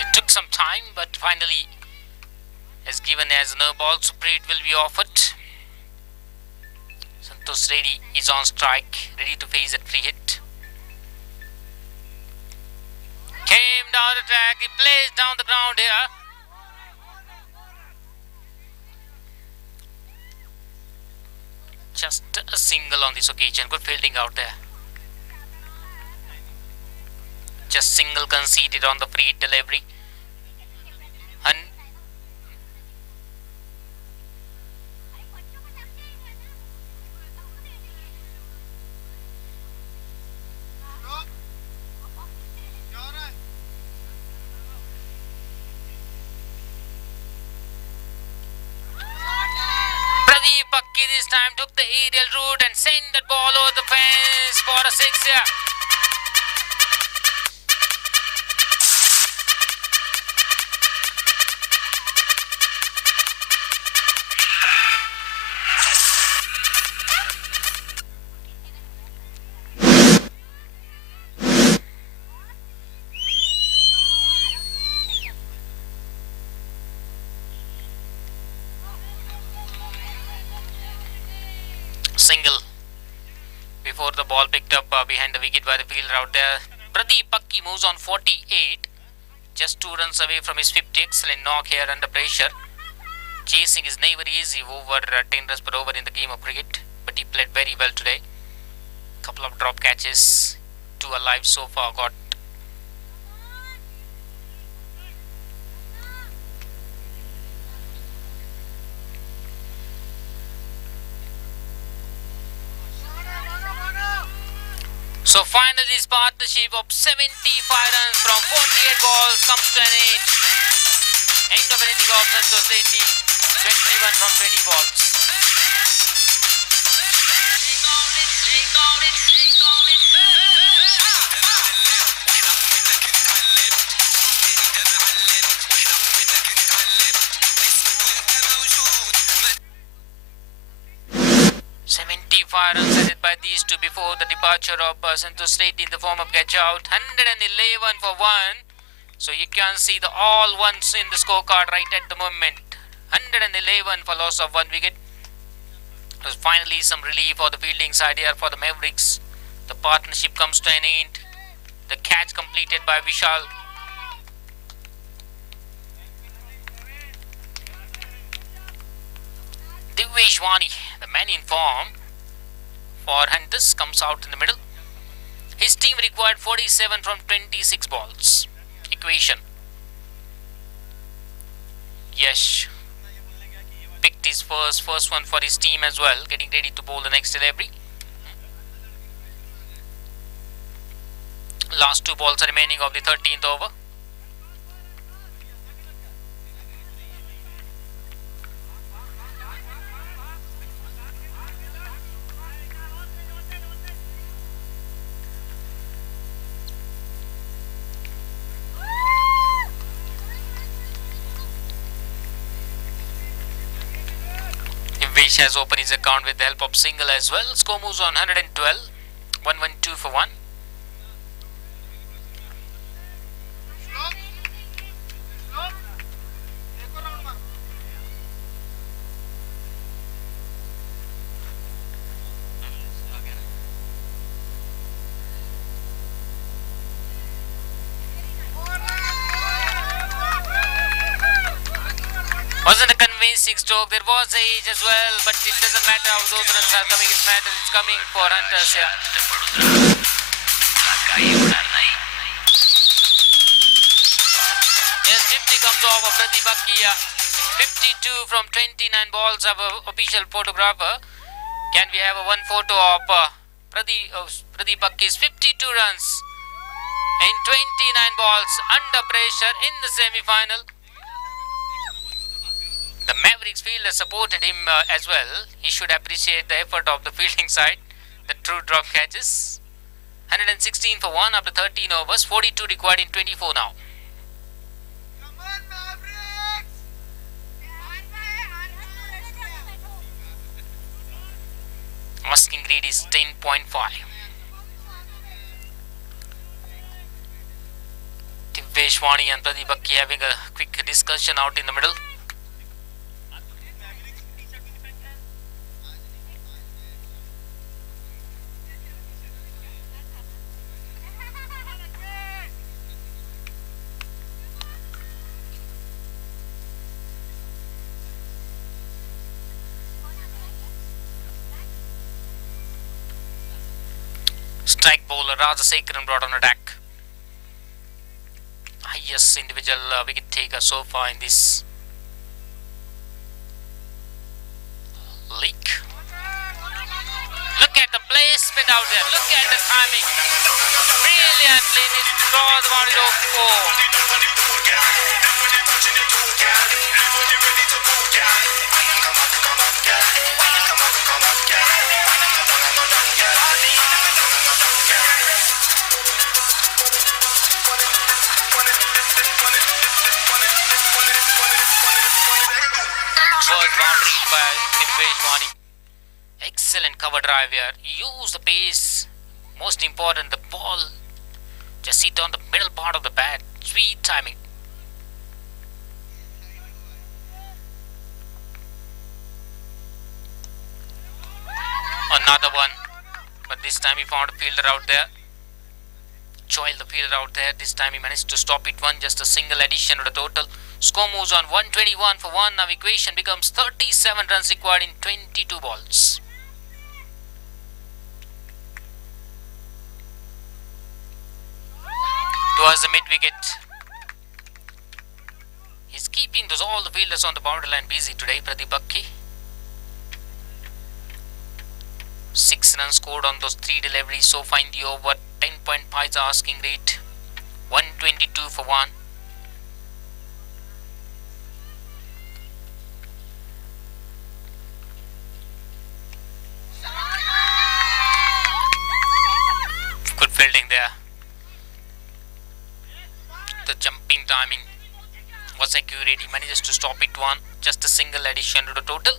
It took some time, but finally is given as no ball. Super it will be offered. Santosh Reddy is on strike, ready to face that free hit. Came down the track, he plays down the ground here. Just a single on this occasion. Good fielding out there. Just single conceded on the free delivery. And Pradeep Bakki this time took the aerial route and sent that ball over the fence for a 6 here. Single before the ball picked up behind the wicket by the fielder out there. Pradeep Bakki moves on 48, just 2 runs away from his 50. Excellent knock here under pressure. Chasing is never easy over 10 runs per over in the game of cricket, but he played very well today. Couple of drop catches, 2 alive so far got. So finally this partnership of 75 runs from 48 balls comes to an end. End of an inning of Santosh Reddy, 21 from 20 balls. Runs added by these two before the departure of Santosh Reddy in the form of catch out. 111 for 1. So you can see the all ones in the scorecard right at the moment. 111 for loss of 1 wicket. So finally some relief for the fielding side here for the Mavericks. The partnership comes to an end. The catch completed by Vishal. Diveshwani, the man in form for Hunters, comes out in the middle. His team required 47 from 26 balls. Equation. Yash picked his first one for his team as well, getting ready to bowl the next delivery. Last 2 balls are remaining of the 13th over. Vish has opened his account with the help of single as well. Score moves on 112. 112 for 1. Wasn't a convincing stroke. There was age as well, but it doesn't matter how those runs are coming. It matters. It's coming for Hunters here. Yes, 50 comes off of Pradeep Akkiya. 52 from 29 balls. Have a official photographer. Can we have a one photo of Pradeep Akkiya's 52 runs in 29 balls under pressure in the semi-final? The Mavericks fielder supported him as well. He should appreciate the effort of the fielding side. The true drop catches. 116 for 1 after 13 overs. 42 required in 24 now. Come on, Mavericks! Asking grade is 10.5. Diveshwani and Pradeep Akkiya having a quick discussion out in the middle. Strike bowler Rajasekharan brought on attack. Highest individual wicket taker so far in this league. Look at the placement out there. Look at the timing. Brilliantly it draws the boundary over 4. Boundary by Diveshwani. Excellent cover drive here. Use the pace. Most important, the ball just hit on the middle part of the bat. Sweet timing. Another one, but this time he found a fielder out there. Joel the fielder out there. This time he managed to stop it one. Just a single addition to the total. Score moves on 121 for 1. Now equation becomes 37 runs required in 22 balls. Towards the mid wicket. He's keeping all the fielders on the boundary line busy today, Pradeep Akki. 6 runs scored on those 3 deliveries. So find the over. 10.5 is the asking rate. 122 for 1. Good fielding there. The jumping timing was accurate. He manages to stop it one. Just a single addition to the total.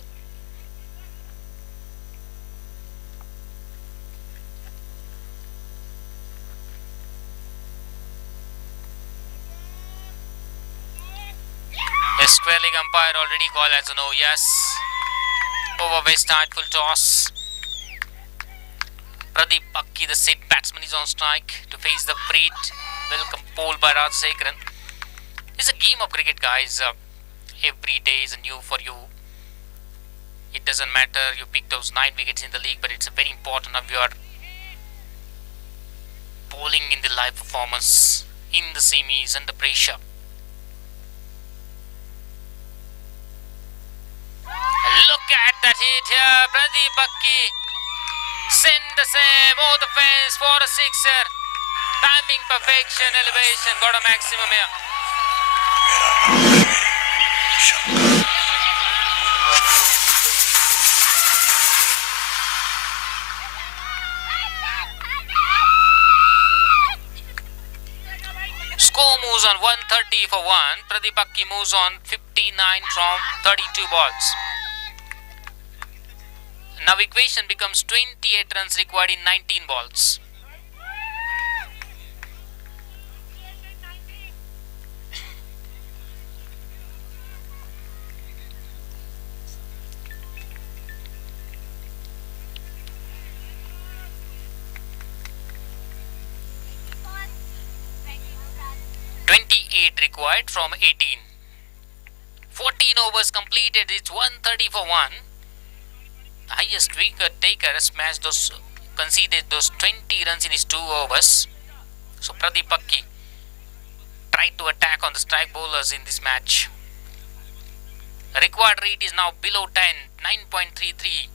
A square leg umpire already called as a no. Yes. Over West Full toss. Pradeep Pakki, the safe batsman, is on strike to face the freight. Welcome pole by Rajsekharan. It's a game of cricket, guys. Every day is new for you. It doesn't matter you pick those 9 wickets in the league, but it's very important of your bowling in the live performance, in the semis, under pressure. Look at that hit here. Pradeep Pakki send the same over the fence for a sixer. Timing perfection, elevation, got a maximum here. Score moves on 130 for 1. Pradeep Pakki moves on 59 from 32 balls. Now equation becomes 28 runs required in 19 balls. Required from 18. 14 overs completed. It's 130 for 1. Highest wicket taker smashed those, conceded those 20 runs in his 2 overs. So Pradeep Pakki tried to attack on the strike bowlers in this match. Required rate is now below 10, 9.33.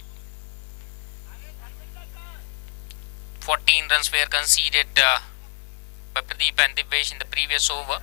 14 runs were conceded by Pradeep and Divyesh in the previous over.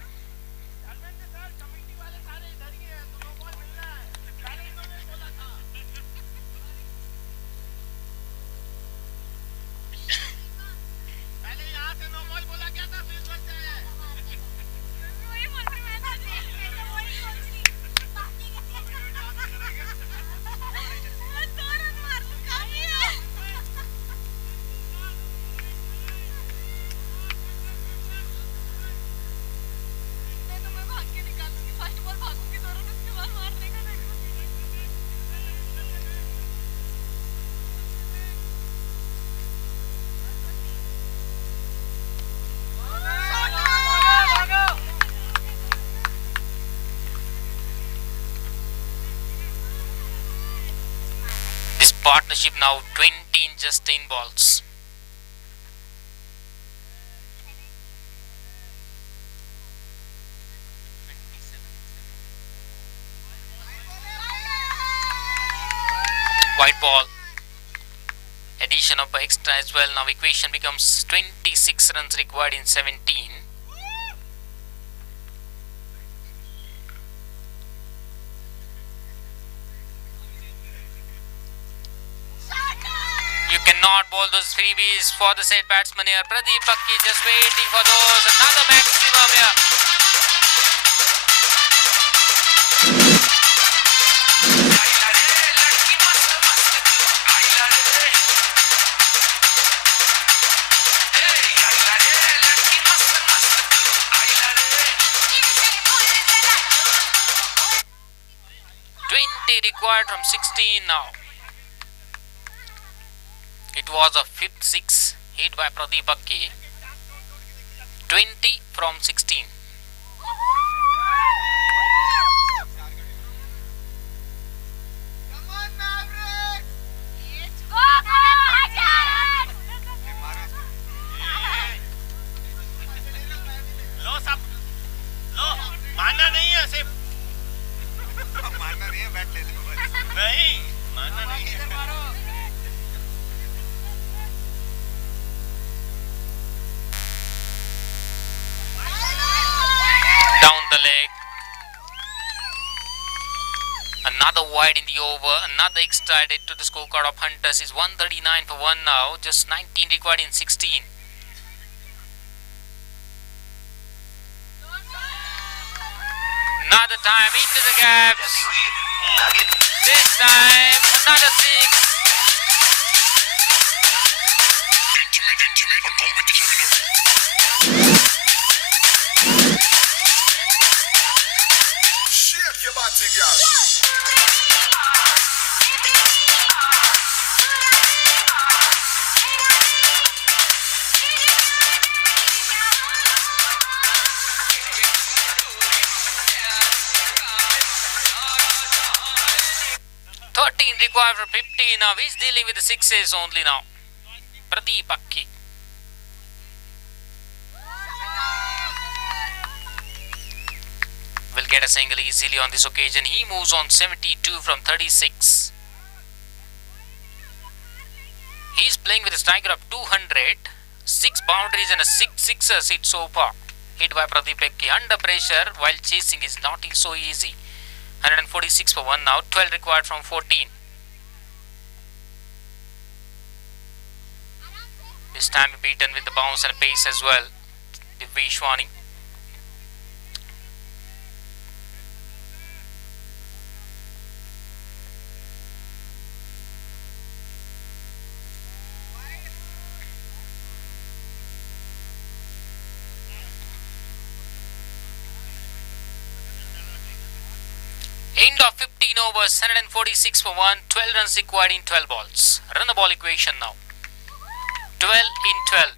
Partnership now 20 in just 10 balls. White ball. Addition of extra as well. Now equation becomes 26 runs required in 17. You cannot bowl those freebies for the said batsman here. Pradeep Pakki just waiting for those. Another maximum here. Required from 16 now. It was a 5th 6 hit by Pradeep Pakki. 20 from 16. Come on, Mavericks! Let's go, Avengers! लो सब लो मानना नहीं है सिर्फ मानना नहीं है bat ले लो नहीं मानना नहीं है the leg. Another wide in the over, another extra added to the scorecard of Hunters is 139 for 1 now, just 19 required in 16. Another time into the gaps. This time, another 6. Shake your body, girl. 13 required for 50 now. He's dealing with the 6s only now. Pradeep Akki. Will get a single easily on this occasion. He moves on 72 from 36. He's playing with a striker of 200. 6 boundaries and a 6 sixers hit so far. Hit by Pradeep Akki. Under pressure while chasing is not so easy. 146 for 1 now. 12 required from 14. This time beaten with the bounce and pace as well. Vishwani. End of 15 overs, 146 for 1, 12 runs required in 12 balls. Run the ball equation now. 12 in 12.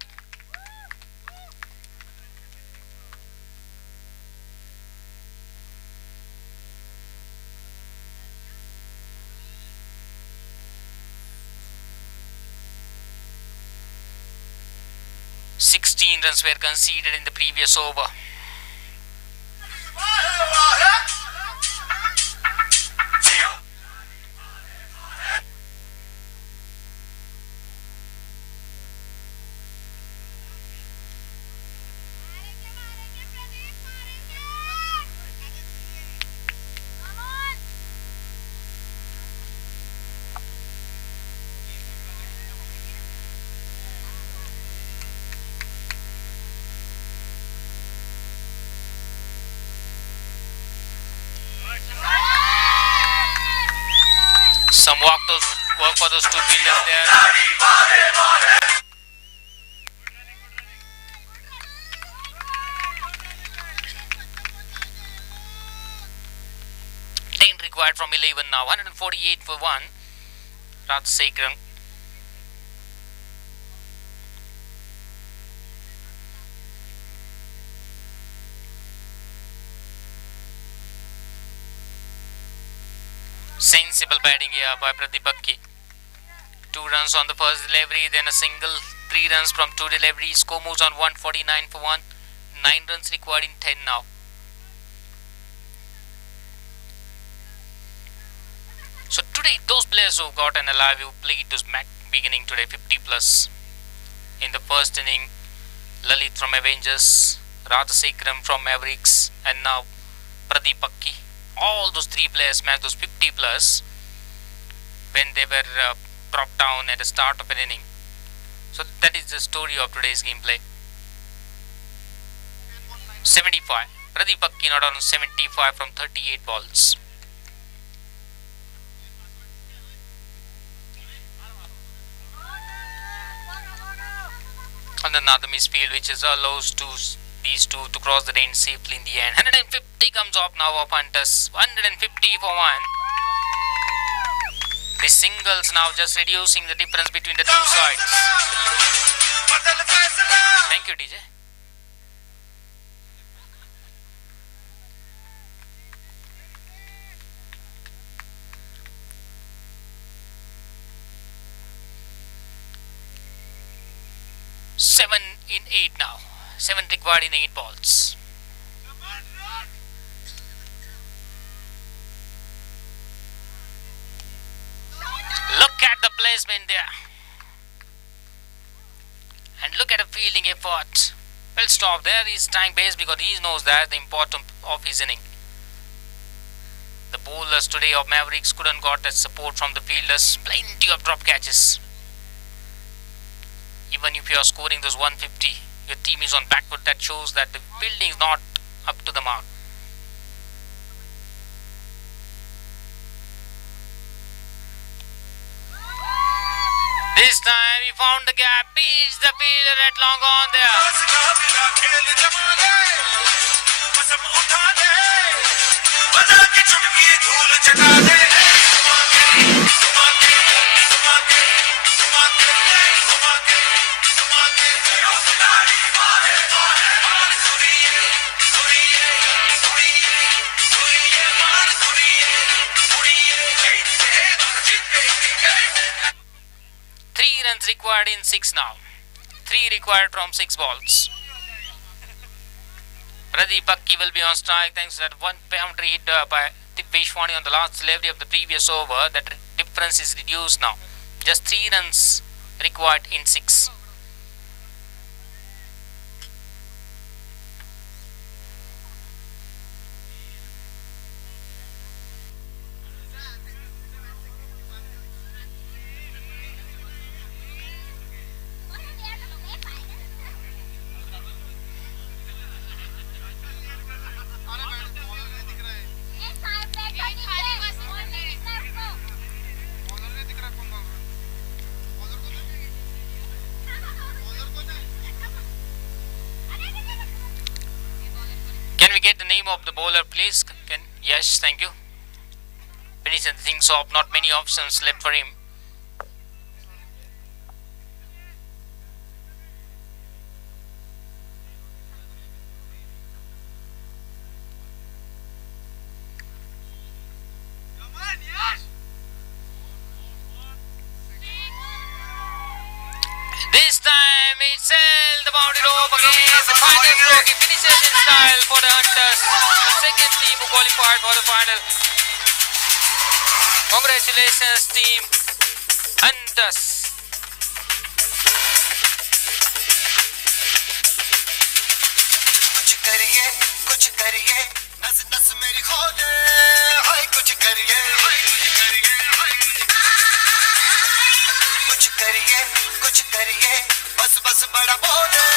Sixteen runs were conceded in the previous over. Some work for those 2 fielders there. 10 required from 11 now. 148 for 1. Rajasekharan. Sensible batting here by Pradeep Akki. 2 runs on the first delivery, then a single. 3 runs from 2 deliveries. Score moves on 149 for 1. 9 runs required in 10 now. So today, those players who got an alive, who played those beginning today, 50 plus. In the first inning, Lalit from Avengers, Rajasekharan from Mavericks, and now Pradeep Akki. All those 3 players matched those 50 plus when they were dropped down at the start of an inning. So that is the story of today's gameplay. 75. Pradeep Akki not on 75 from 38 balls. And another misfield which is allows these two to cross the range safely in the end. 150 comes up now of Hunters. 150 for 1. The singles now just reducing the difference between the 2 sides. Thank you, DJ. Seven in 8 now. 7 required in 8 balls. Look at the placement there. And look at the fielding effort. Well, stop there. He's trying base because he knows that the important of his inning. The bowlers today of Mavericks couldn't got that support from the fielders. Plenty of drop catches. Even if you are scoring those 150, your team is on back foot. That shows that the fielding is not up to the mark. This time he found the gap, beats the fielder at long on there. Runs required in 6 now. 3 required from 6 balls. Pradeep Bakki will be on strike thanks to that one boundary hit by Vishwani on the last delivery of the previous over. That difference is reduced now. Just 3 runs required in 6. Can we get the name of the bowler, please? Yes, thank you. Finishing things off, not many options left for him. This time it's sailed the boundary rope again. The final stroke, he finishes in style for the Hunters. The second team who qualified for the final. Congratulations, team Hunters. कुछ करिए नस नस मेरी खोले हाय कुछ करिए कुछ करिए बस बस बड़ा बोले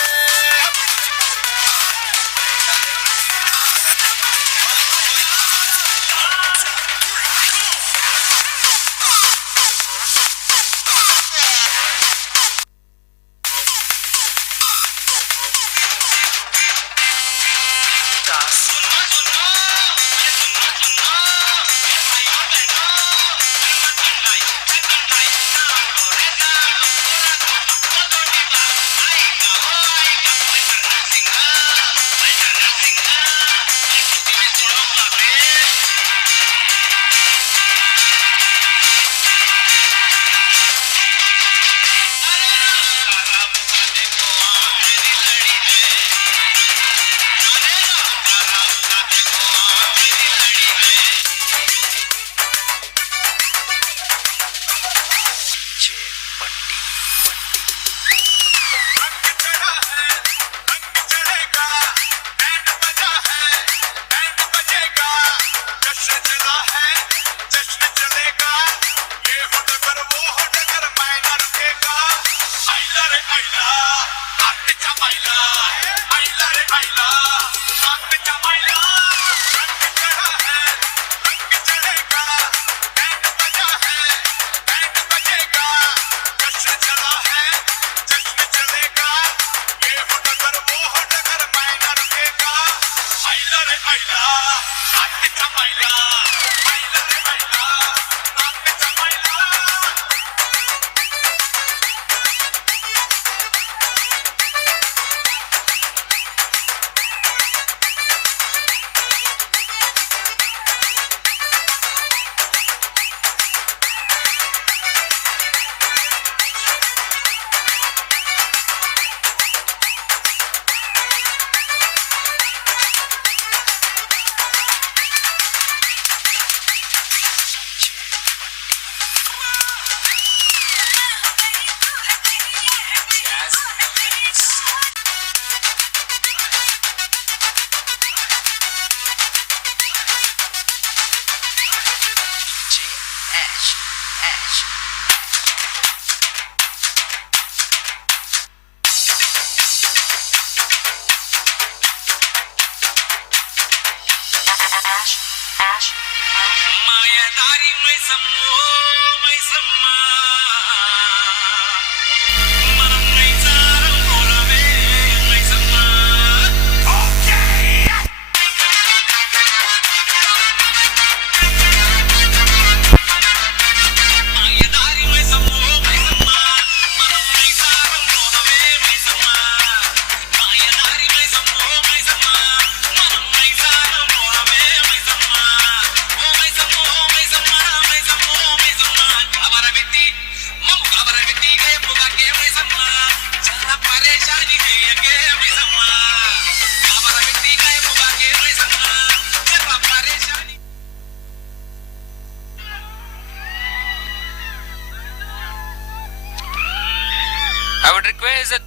I would request that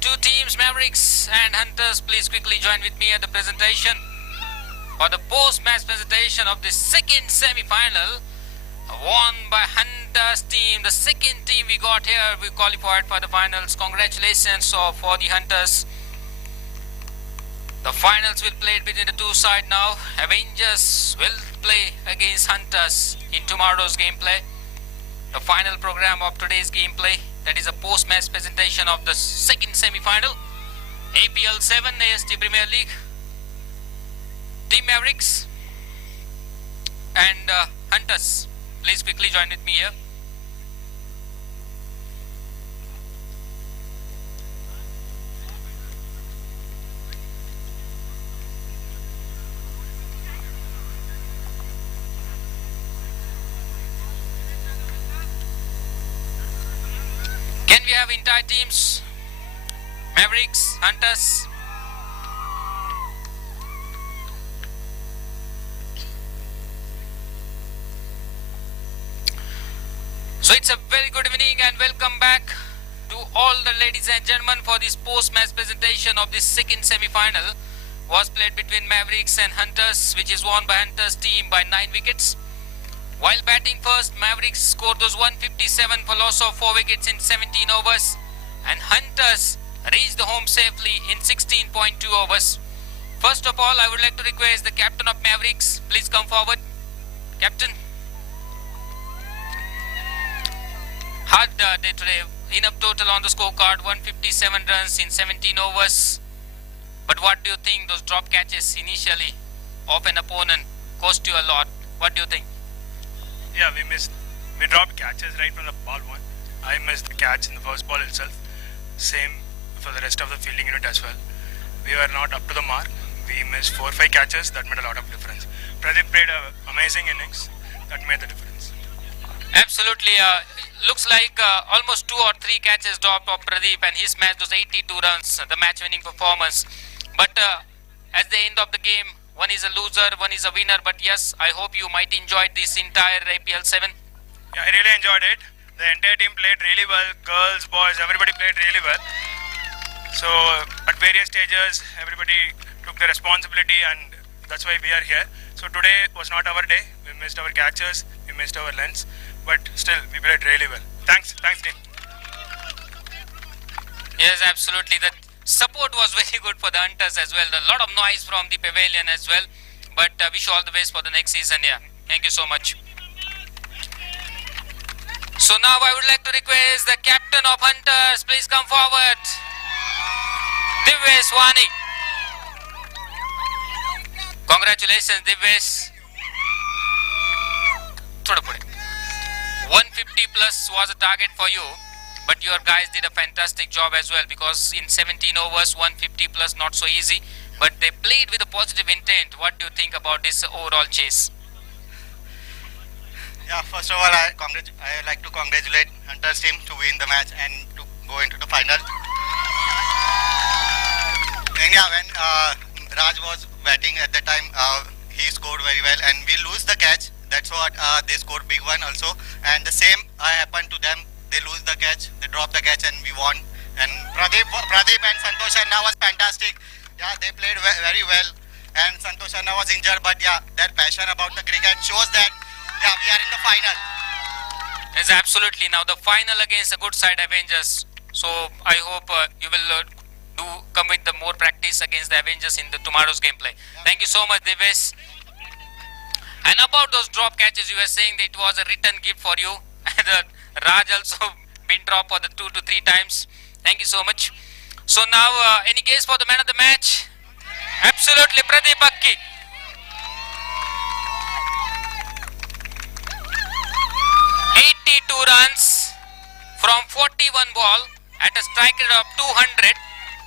two teams, Mavericks and Hunters, please quickly join with me at the presentation for the post-match presentation of the second semi-final won by Hunters team. The second team we got here, we qualified for the finals. Congratulations for the Hunters. The finals will play between the two sides now. Avengers will play against Hunters in tomorrow's gameplay. The final program of today's gameplay, that is a post-match presentation of the second semi-final, APL 7 AST Premier League. Team Mavericks and Hunters, please quickly join with me here. Can we have entire teams? Mavericks, Hunters. So it's a very good evening and welcome back to all the ladies and gentlemen for this post-match presentation of this second semi-final. Was played between Mavericks and Hunters, which is won by Hunters team by 9 wickets. While batting first, Mavericks scored those 157 for loss of 4 wickets in 17 overs, and Hunters reached the home safely in 16.2 overs. First of all, I would like to request the captain of Mavericks, please come forward. Captain. Hard day today. Enough total on the scorecard, 157 runs in 17 overs. But what do you think those drop catches initially of an opponent cost you a lot? What do you think? Yeah, we dropped catches right from the ball one. I missed the catch in the first ball itself. Same for the rest of the fielding unit as well. We were not up to the mark. We missed 4 or 5 catches. That made a lot of difference. Pradeep played an amazing innings. That made the difference. Absolutely. Looks like almost 2 or 3 catches dropped of Pradeep, and he smashed those 82 runs, the match-winning performance. But at the end of the game, one is a loser, one is a winner. But yes, I hope you might enjoy this entire APL 7. Yeah, I really enjoyed it. The entire team played really well. Girls, boys, everybody played really well. So at various stages, everybody took the responsibility, and that's why we are here. So today was not our day. We missed our catches, we missed our lengths, but still we played really well. Thanks team. Yes, absolutely. The support was very good for the Hunters as well. A lot of noise from the pavilion as well. But wish you all the best for the next season. Yeah, thank you so much. So now I would like to request the captain of Hunters, please come forward. Divyesh Wani. Congratulations, Divyesh. 150 plus was a target for you, but your guys did a fantastic job as well, because in 17 overs, 150 plus not so easy, but they played with a positive intent. What do you think about this overall chase? Yeah, first of all, I like to congratulate Hunters team to win the match and to go into the final. And yeah, when Raj was batting at the time, he scored very well, and we lose the catch. That's what they scored big one also. And the same happened to them. They lose the catch, they drop the catch, and we won. And Pradeep and Santosh Sharma was fantastic. Yeah, they played very well. And Santosh Sharma was injured, but yeah, their passion about the cricket shows that yeah, we are in the final. Yes, absolutely. Now the final against the good side Avengers. So I hope you will come with the more practice against the Avengers in the tomorrow's gameplay. Thank you so much, Devesh. And about those drop catches, you were saying that it was a return gift for you. And Raj also been dropped for the 2 to 3 times. Thank you so much. So now, any guess for the man of the match? Absolutely, Pradeep Akki. 82 runs from 41 ball at a strike rate of 200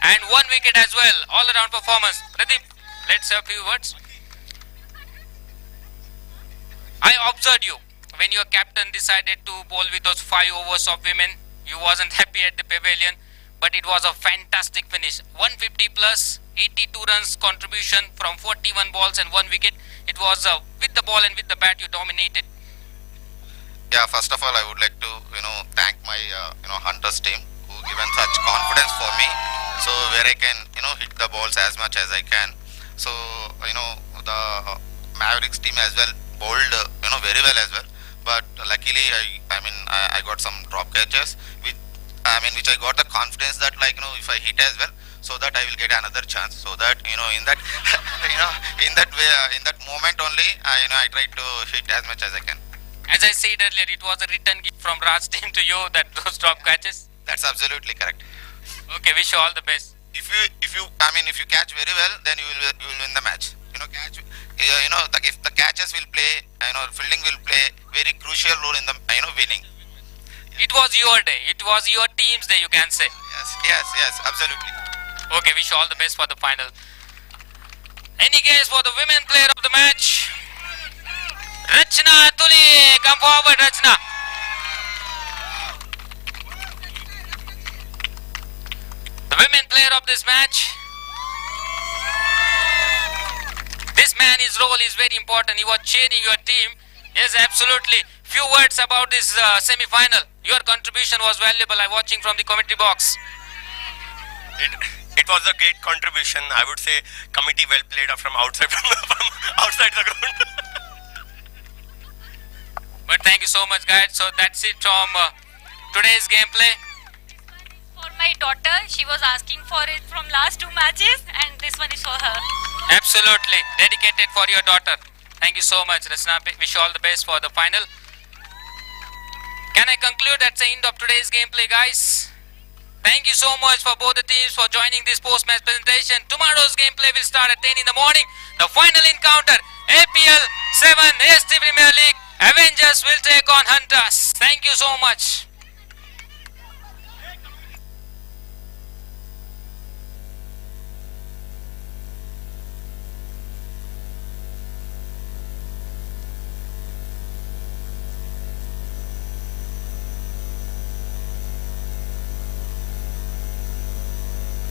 and 1 wicket as well. All around performance. Pradeep, let's have a few words. I observed you when your captain decided to bowl with those 5 overs of women. You wasn't happy at the pavilion, but it was a fantastic finish. 150 plus, 82 runs contribution from 41 balls and 1 wicket. It was with the ball and with the bat you dominated. Yeah, first of all, I would like to thank my Hunters team who given such confidence for me, so where I can hit the balls as much as I can. So the Mavericks team as well bowled very well as well, but luckily I got some drop catches which I got the confidence that if I hit as well, so that I will get another chance, so that in that in that way in that moment only I try to hit as much as I can. As I said earlier, it was a return gift from Raj team to you, that those drop catches. That's absolutely correct. Okay, wish you all the best. If you catch very well, then you will win the match. If the catches will play, fielding will play very crucial role in the winning. It was your day. It was your team's day, you can say. Yes, absolutely. Okay, wish you all the best for the final. Any guess for the women player of the match? Rachna Tuli, come forward, Rachna. The women player of this match. This man, his role is very important. He was cheering your team. Yes, absolutely. Few words about this semi-final. Your contribution was valuable. I'm watching from the commentary box. It was a great contribution. I would say committee well played from outside from outside the ground. But thank you so much, guys. So that's it from today's gameplay. For my daughter, she was asking for it from last 2 matches, and this one is for her. Absolutely. Dedicated for your daughter. Thank you so much, Rasna. Wish you all the best for the final. Can I conclude that's the end of today's gameplay, guys? Thank you so much for both the teams for joining this post-match presentation. Tomorrow's gameplay will start at 10 in the morning. The final encounter, APL 7 AST Premier League. Avengers will take on Hunters. Thank you so much.